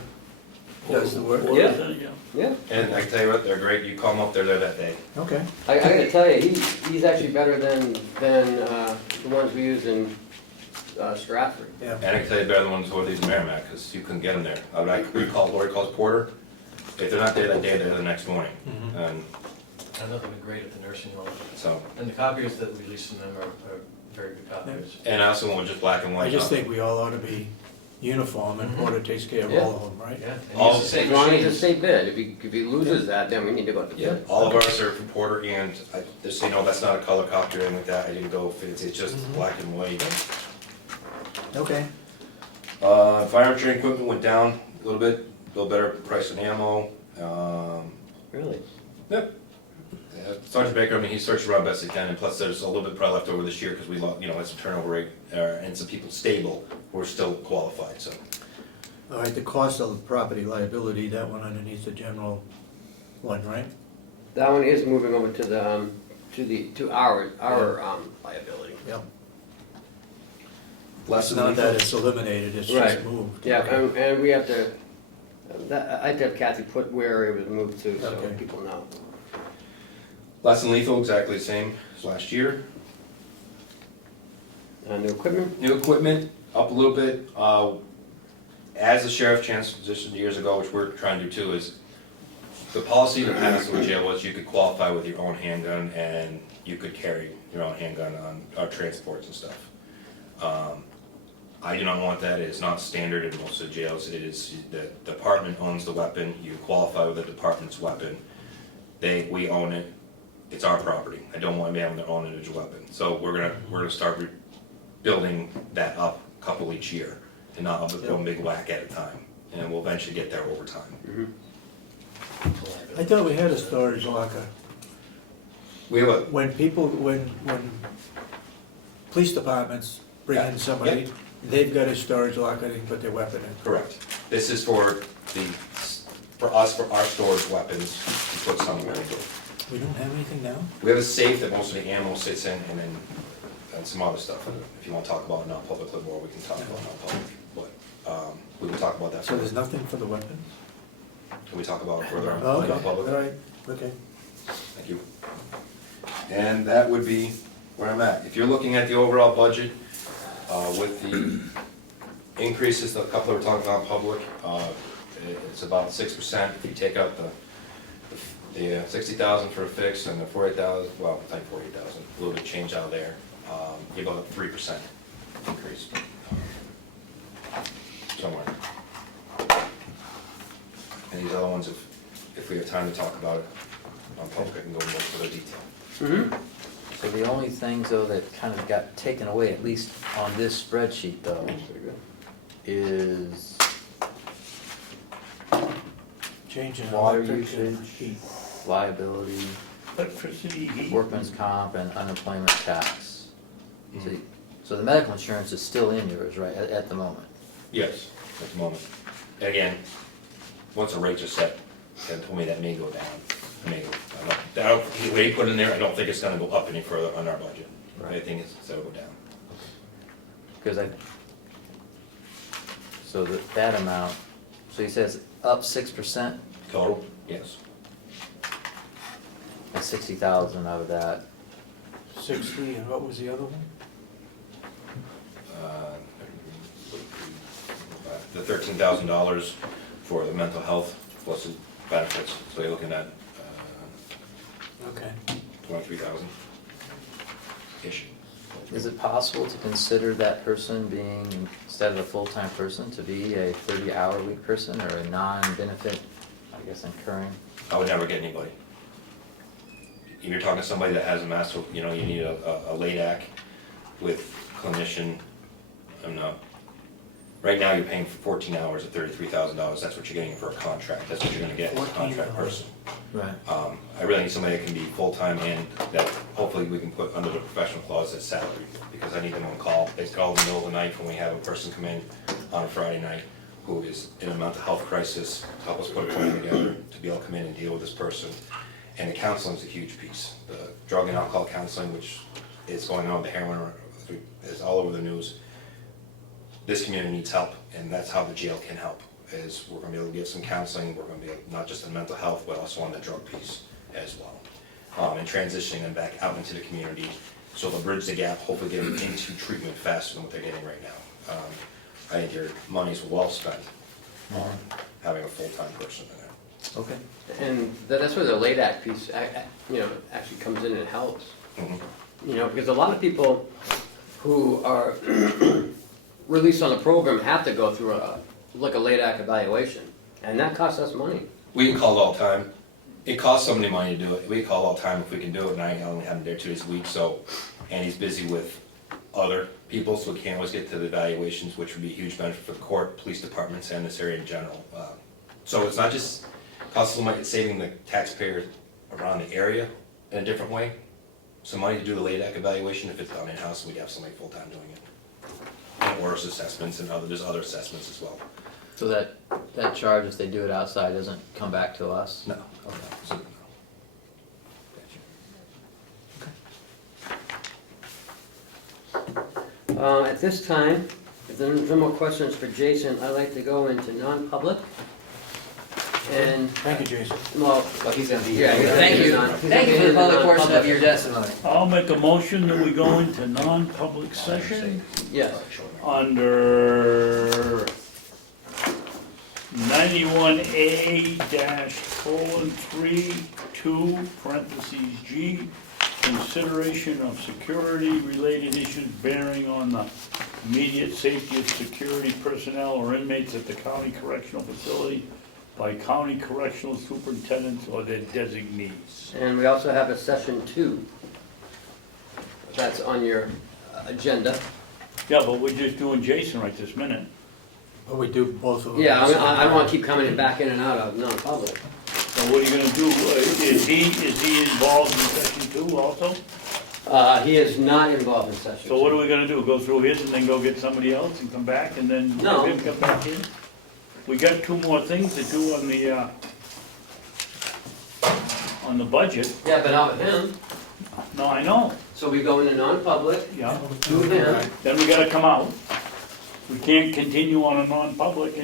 does the work? Yeah. Yeah. And I can tell you what, they're great, you call them up, they're there that day. Okay. I gotta tell you, he's actually better than the ones we use in Stratford. Yeah. And I can tell you better than ones who are these in Merrimack, because you couldn't get them there. Lori calls Porter, if they're not there that day, they're there the next morning. And And nothing but great at the nursing home. so, And the copiers that we lease from them are very good copiers. and I also went with just black and white. I just think we all ought to be uniform, and Porter takes care of Yeah. all of them, right? Yeah. and All use the As same long as it's machines. state bid, if he loses that, then we need to go to Yeah, bid. all of ours are from Porter, and I just say, no, that's not a color copy or anything like that, I didn't go, it's just black and white. Okay. Firearm training equipment went down a little bit, a little better price on ammo. Really? Yep. Sergeant Baker, I mean, he searched around best he can, and plus there's a little bit probably left over this year, because we, had some turnover rate, and some people stable who are still qualified, so. All right, the cost of the property liability, that one underneath the general one, right? That one is moving over to our liability. Yep. Less It's than not that it's eliminated, it's just Right. moved. Yeah, Okay. and we have to, I have to have Kathy put where it was moved to, so Okay. people know. Less than lethal, exactly the same as last year. New equipment? New equipment, up a little bit. As the sheriff changed position years ago, which we're trying to do too, is the policy in the past with jail was you could qualify with your own handgun and you could carry your own handgun on our transports and stuff. I do not want that. It is not standard in most of the jails. It is, the department owns the weapon. You qualify with the department's weapon. We own it. It's our property. I don't want them having their own individual weapon. So we're gonna start building that up a couple each year, and not up one big whack at a time. And we'll eventually get there over time. I thought we had a storage locker. We have a, When police departments bring in somebody, they've got a storage locker, they can put their weapon in. correct. This is for us, for our storage weapons, to put somewhere. We don't have anything now? We have a safe that most of the ammo sits in, and some other stuff. If you want to talk about it non-publicly more, we can talk about it non-public, but we can talk about that. So there's nothing for the weapons? Can we talk about it further on Oh, okay, non-public? all right, okay. Thank you. And that would be where I'm at. If you're looking at the overall budget, with the increases, the couple that we're talking about in public, it's about 6%. If you take out the 60,000 for a fix and the 40,000, well, I think 40,000, a little bit change out there, you have about a 3% increase somewhere. And these other ones, if we have time to talk about it on public, I can go into more further detail. So the only things though that kind of got taken away, at least on this spreadsheet though, is Change in water electric and usage, heat. liability, Electricity, heat. workman's comp, and unemployment tax. So the medical insurance is still in yours, right, at the moment? Yes, at the moment. And again, once the rates are set, Ken told me that may go down. I don't, what he put in there, I don't think it's gonna go up any further on our budget. I think it's gonna go down. Because so that amount, so he says up 6%, Total? Yes. and 60,000 out of that. 60, and what was the other one? The $13,000 for the mental health plus the benefits, so you're looking at Okay. 23,000-ish. Is it possible to consider that person being, instead of a full-time person, to be a 30-hour-week person or a non-benefit, I guess, incurring? I would never get anybody. If you're talking to somebody that has a master, you need a LADAC with clinician, I'm not. Right now, you're paying for 14 hours at $33,000, that's what you're getting for a contract, that's what you're gonna get as a contract person. Right. I really need somebody that can be full-time and that hopefully we can put under the professional clause as salary, because I need them on call. They call in the middle of the night when we have a person come in on a Friday night who is in a mental health crisis, to help us put a plan together to be able to come in and deal with this person. And the counseling is a huge piece. The drug and alcohol counseling, which is going on, the heroin is all over the news. This community needs help, and that's how the jail can help, is we're gonna be able to give some counseling, we're gonna be not just on mental health, but also on the drug piece as well. And transitioning them back out into the community, so they'll bridge the gap, hopefully get them into treatment faster than what they're getting right now. I think your money's well spent on having a full-time person in there. Okay. And that's where the LADAC piece, actually comes in and helps. Because a lot of people who are released on the program have to go through a LADAC evaluation, and that costs us money. We can call all the time. It costs somebody money to do it. We call all the time if we can do it, and I only have him there 2 days a week, so, and he's busy with other people, so we can't always get to the evaluations, which would be a huge benefit for the court, police departments, and this area in general. So it's not just costing money, it's saving the taxpayers around the area in a different way. Some money to do the LADAC evaluation, if it's done in-house, we'd have somebody full-time doing it. And worse assessments and there's other assessments as well. So that charge, if they do it outside, doesn't come back to us? No. Okay. So, At this time, if there's no more questions for Jason, I'd like to go into non-public. And, Thank you, Jason. well, Well, he's gonna be Yeah, here. he's Thank gonna you. be on- he's Thank gonna you be for the in public the portion of non-public. your testimony. I'll make a motion that we go into non-public session yes. under 91A-:3, 2, G, consideration of security-related issues bearing on the immediate safety of security personnel or inmates at the county correctional facility by county correctional superintendents or their designees. And we also have a session 2. That's on your agenda. Yeah, but we're just doing Jason right this minute. But we do both of them. Yeah, I don't want to keep coming back in and out of non-public. So what are you gonna do? Is he involved in section 2 also? He is not involved in session 2. So what are we gonna do? Go through his and then go get somebody else and come back and then No. have him come back in? We got 2 more things to do on the budget. Yeah, but not with him. No, I know, So we go into non-public, yeah. do him. Then we gotta come out. We can't continue on a non-public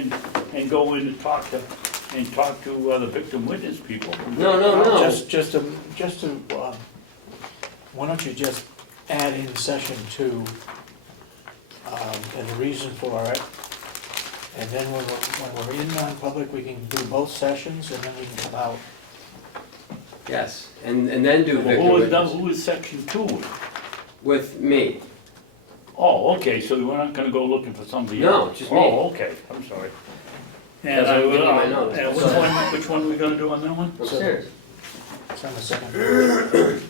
and go in and talk to the victim witness people. No. Just to, why don't you just add in session 2, and the reason for it, and then when we're in non-public, we can do both sessions, and then we can come out. Yes, and then do victim Well, witness who is section 2? with me. Oh, okay, so we're not gonna go looking for somebody No, else? just me. Oh, okay, I'm sorry. And Because I'm giving you my notes. and which one are we gonna do on that one? Upstairs. It's on the second.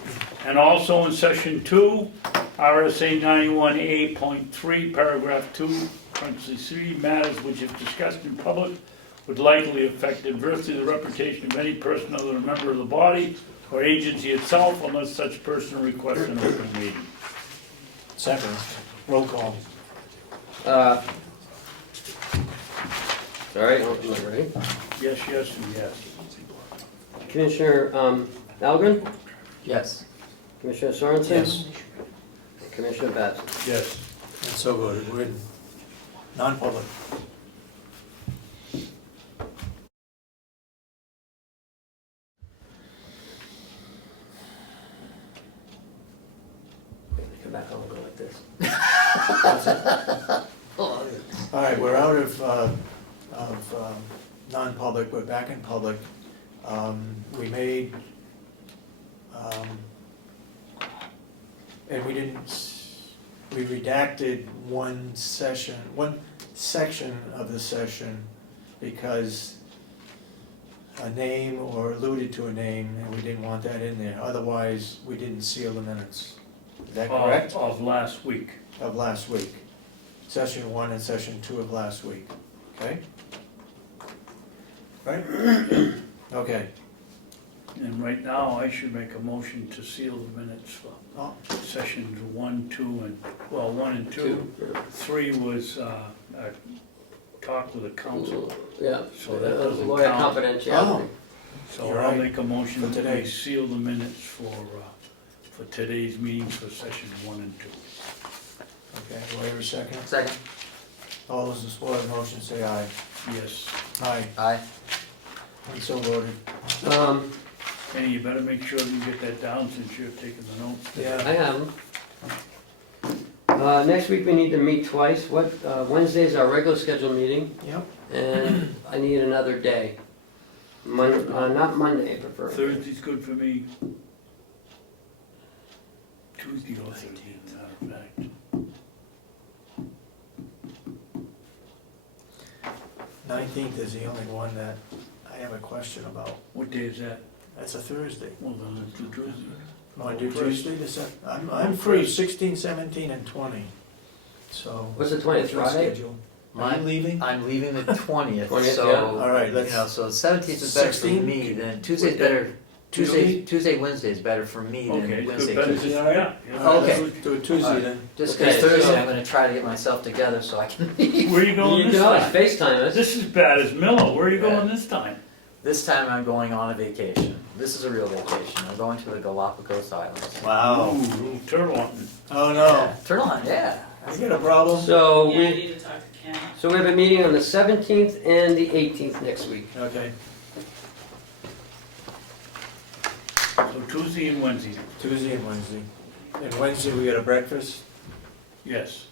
And also in session 2, RSA 91A.3, paragraph 2, parentheses 3, matters which if discussed in public would likely affect adversely the reputation of any person other than a member of the body or agency itself unless such person requests an open meeting. Second, roll call. Sorry, I'm not ready. Yes, yes, and yes. Commissioner Ahlgren? Yes. Commissioner Sorensen? Yes. And Commissioner Babson? Yes. And so voted, we're in non-public. Come back home and go like this. All right, we're out of non-public, we're back in public. We made, and we redacted one section of the session because a name or alluded to a name, and we didn't want that in there. Otherwise, we didn't seal the minutes. Is that correct? Of last week. Of last week. Session 1 and session 2 of last week, okay? Right? Okay. And right now, I should make a motion to seal the minutes for Oh, sessions 1, 2, and, well, 1 and 2. 2. 3 was talk with the council, Yeah, So that doesn't lawyer count. confidentiality. so You're I'll right. make a motion For that today. we seal the minutes for today's meetings for session 1 and 2. okay, do I hear a second? Second. All those in support of the motion say aye. Yes. Aye, Aye. and so voted. Kenny, you better make sure you get that down since you're taking the notes. Yeah. I have them. Next week we need to meet twice. Wednesday's our regular scheduled meeting, Yep. and I need another day. Not Monday, preferably. Thursday's good for me. Tuesday also, as a matter of fact. 19th is the only one that I have a question about. What day is that? That's a Thursday. Well, then let's do Tuesday. Want to do Tuesday the seventh? I'm free 16, 17, and 20, so. What's the 20th, Your Friday? schedule. Are you leaving? I'm leaving the 20th, 20th, so, yeah. All right, let's- you know, so 17th is better for 16? me, then Tuesday's What day? better, Tuesday, Wednesday is better for me than Okay, Wednesday, good, Tuesday. Wednesday, yeah. yeah. Okay. Let's do it Tuesday then. Just Okay, because Thursday, so- I'm gonna try to get myself together so I can, Where are you going You this can always time? FaceTime us. This is bad as Miller. Where are you going this time? this time I'm going on a vacation. This is a real vacation, I'm going to the Galapagos Islands. Wow. Ooh, turtle hunting. Oh, no. Turtle hunt, yeah. You got a problem? So Yeah, I we, need to talk to Ken. so we have a meeting on the 17th and the 18th next week. Okay. So Tuesday and Wednesday, Tuesday and Wednesday. And Wednesday, we got a breakfast. yes.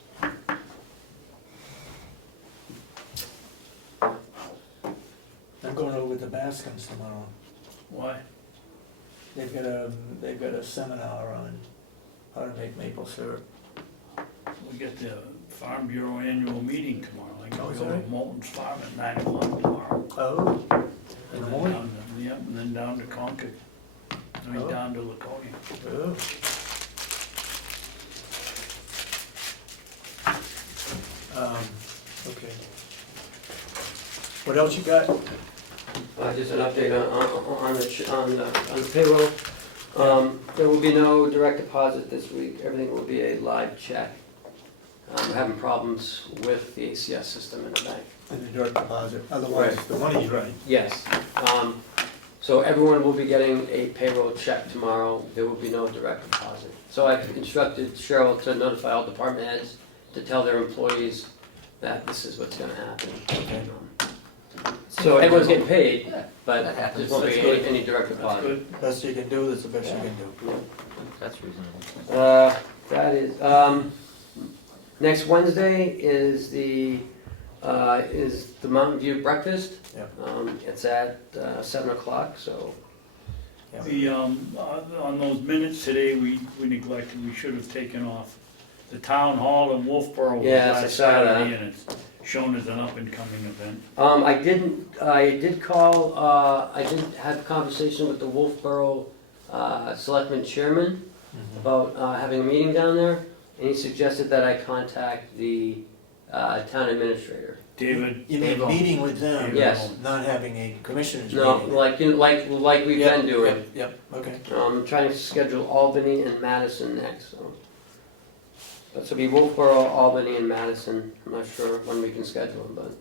I'm going over with the Baskins tomorrow. Why? They've got a seminar on how to make maple syrup. We got the Farm Bureau annual meeting tomorrow. I Oh, gotta is go that to right? Moulton's Farm at 9 o'clock tomorrow. Oh, in the And then morning? down to- Yep, and then down to Concord. I mean, Oh. down to Laconia. Oh. Okay. What else you got? Just an update on the payroll. There will be no direct deposit this week, everything will be a live check. We're having problems with the ACS system in the bank. In the direct deposit, otherwise Right. the money's right. Yes, so everyone will be getting a payroll check tomorrow, there will be no direct deposit. So I've instructed Cheryl to notify all department heads to tell their employees that this is what's gonna happen. So everyone's getting paid, but That happens. there won't be That's good. any direct That's deposit. good. Best you can do, that's the best you can do. That's reasonable. That is, next Wednesday is the Mountain View breakfast. Yep. It's at 7 o'clock, so. Yeah. The, on those minutes today, we neglected, we should have taken off the town hall in Wolfboro was Yes, I last saw that. Saturday, and it's shown as an up-and-coming event. I did call, I did have a conversation with the Wolfboro Selectman Chairman about having a meeting down there, and he suggested that I contact the town administrator. David, You mean meeting with them? Yes. Not having a commissioners No, meeting? like we've Yep, been doing. Yep, okay. I'm trying to schedule Albany and Madison next, so. But so it'll be Wolfboro, Albany, and Madison. I'm not sure when we can schedule them,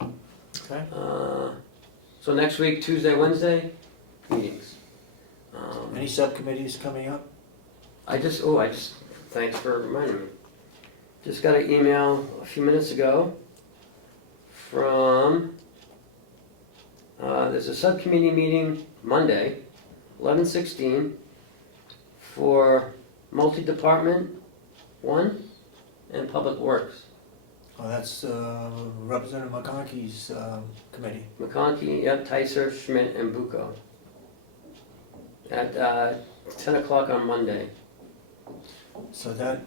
but. Okay. So next week, Tuesday, Wednesday, meetings. Any subcommittees coming up? Thanks for reminding me. Just got an email a few minutes ago from, there's a subcommittee meeting Monday, 11:16, for multi-department, one, and public works. Oh, that's Representative McConkey's committee. McConkey, yep, Tyser, Schmidt, and Bucco. At 10 o'clock on Monday. So that,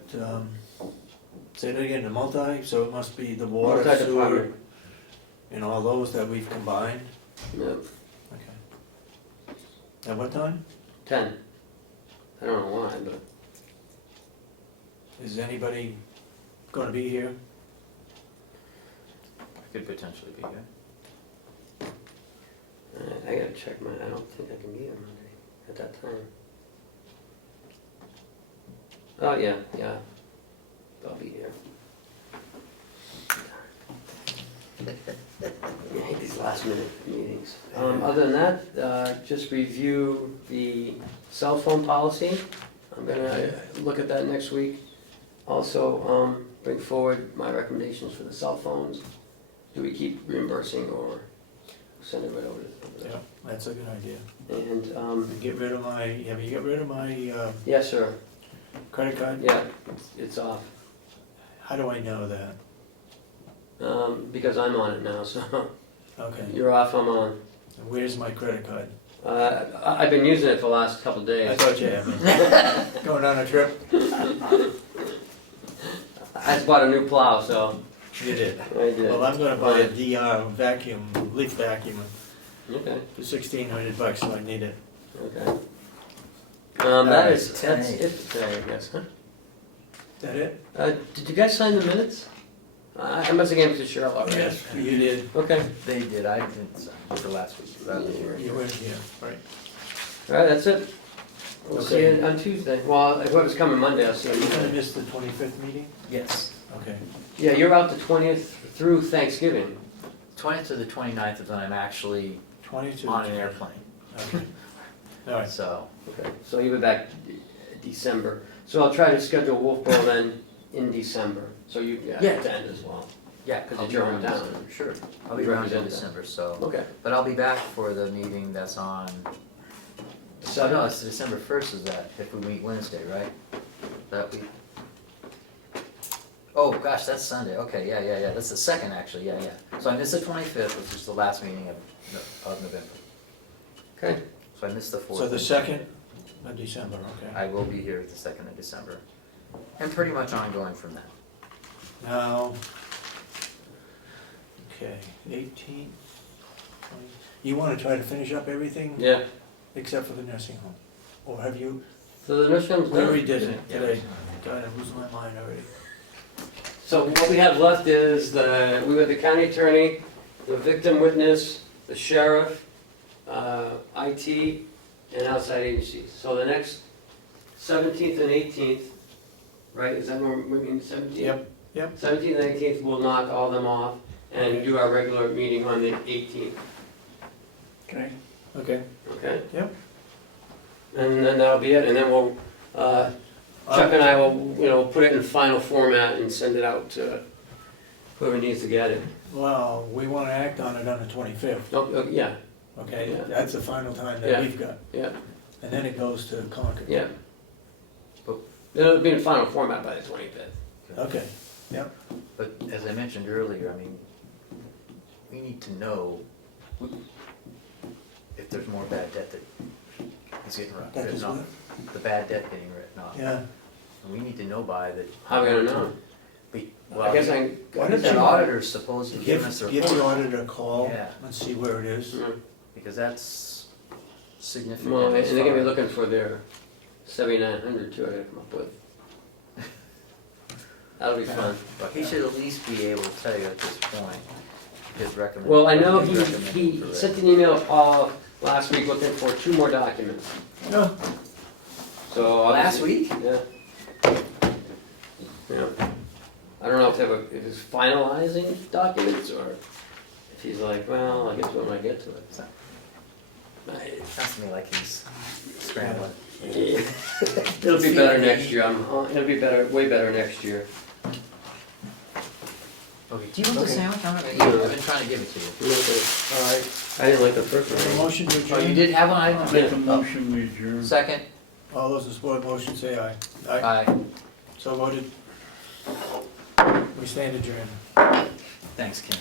say that again, the multi, so it must be the water, sewer, Multi-department. and all those that we've combined? Yep, Okay. At what time? 10. I don't know why, but. Is anybody gonna be here? I could potentially be here. I gotta check I don't think I can be here Monday at that time. Oh, yeah, I'll be here. I hate these last minute meetings. Other than that, just review the cell phone policy. I'm gonna look at that next week. Also, bring forward my recommendations for the cell phones. Do we keep reimbursing or send it right over to them? Yeah, that's a good idea. And, Have you get rid of my yes, sir, credit card? yeah, it's off. How do I know that? Because I'm on it now, so Okay. you're off, I'm on. Where's my credit card? I've been using it for the last couple I days. thought you had me. Going on a trip? I just bought a new plow, so You did. I did. Well, I'm gonna buy a DR vacuum, leaf vacuum Okay, for $1,600, so I need it. okay. right, That's it today, I guess, huh? Is that it? Did you guys sign the minutes? I must have given them to Cheryl already. Yes, you did. Okay, They did, I didn't sign for last week, so that was yours. You weren't here, right? alright, that's it. We'll see you on Tuesday. Well, whoever's coming Monday, I'll see Are you you gonna Monday. miss the 25th meeting? Yes. Okay. Yeah, you're out the 20th through Thanksgiving. 20th to the 29th is when I'm actually 22. on an airplane, Okay. All right. so. Okay, so you'll be back December. So I'll try to schedule Wolfboro then in December, so you Yeah. attend as well. Yeah, because I'll it's be your around hometown, December. sure. I'll be around in Represent that. December, so. Okay. But I'll be back for the meeting that's on, oh no, it's December 1st is that, if we meet Wednesday, right? That week? Oh, gosh, that's Sunday, okay, yeah, that's the second actually, yeah. So I missed the 25th, which is the last meeting of November. Okay. So I missed the 4th. So the 2nd of December, okay. I will be here the 2nd of December. And pretty much ongoing from that. Now, okay, 18th, 20, you want to try to finish up everything? Yeah. Except for the nursing home? Or have you, So the nursing home's we already done. did it today. God, I lose my mind already. So what we have left is we have the county attorney, the victim witness, the sheriff, IT, and outside agencies. So the next 17th and 18th, right, is that when we're meeting, 17th? Yep. 17th and 18th, we'll knock all them off and do our regular meeting on the 18th. Okay. Okay? Yep. And then that'll be it, and then we'll, Chuck and I will, put it in final format and send it out to whoever needs to get it. Well, we want to act on it on the 25th, Oh, yeah, okay? Yeah. That's the final time that Yeah. we've got. yeah, And then it goes to Concord. yeah. It'll be in final format by the 25th. Okay. But as I mentioned earlier, I mean, we need to know if there's more bad debt that is getting That is written off. what? The bad debt getting written off. Yeah. And we need to know by that. How are we gonna know? Well, I guess Why what don't is that you- auditor's supposed to give us a Give the report? auditor a call Yeah. and see where it is. Because that's significant. Well, and as they're gonna be far- looking for their 7,900 too, I gotta come up with. That'll be fun. But he should at least be able to tell you at this point, his recommendation. Well, I know he sent an email to Paul last week looking for 2 more documents. No. So. Last obviously- week? Yeah. Yeah. I don't know if he's finalizing documents or if he's like, well, I'll get to it when I get to it. So. It sounds to me like he's scrambling. It'll be better next year, it'll be better, way better next year. Okay, do you want the Okay. sandwich? I've been trying to give it to you. All right. I didn't like the first Have a one. motion to Oh, adjourn? you did have one? I didn't Make a oh, motion, we adjourn. Second? All those in support of the motion say aye. Aye. So voted. We stand adjourned. Thanks, Ken.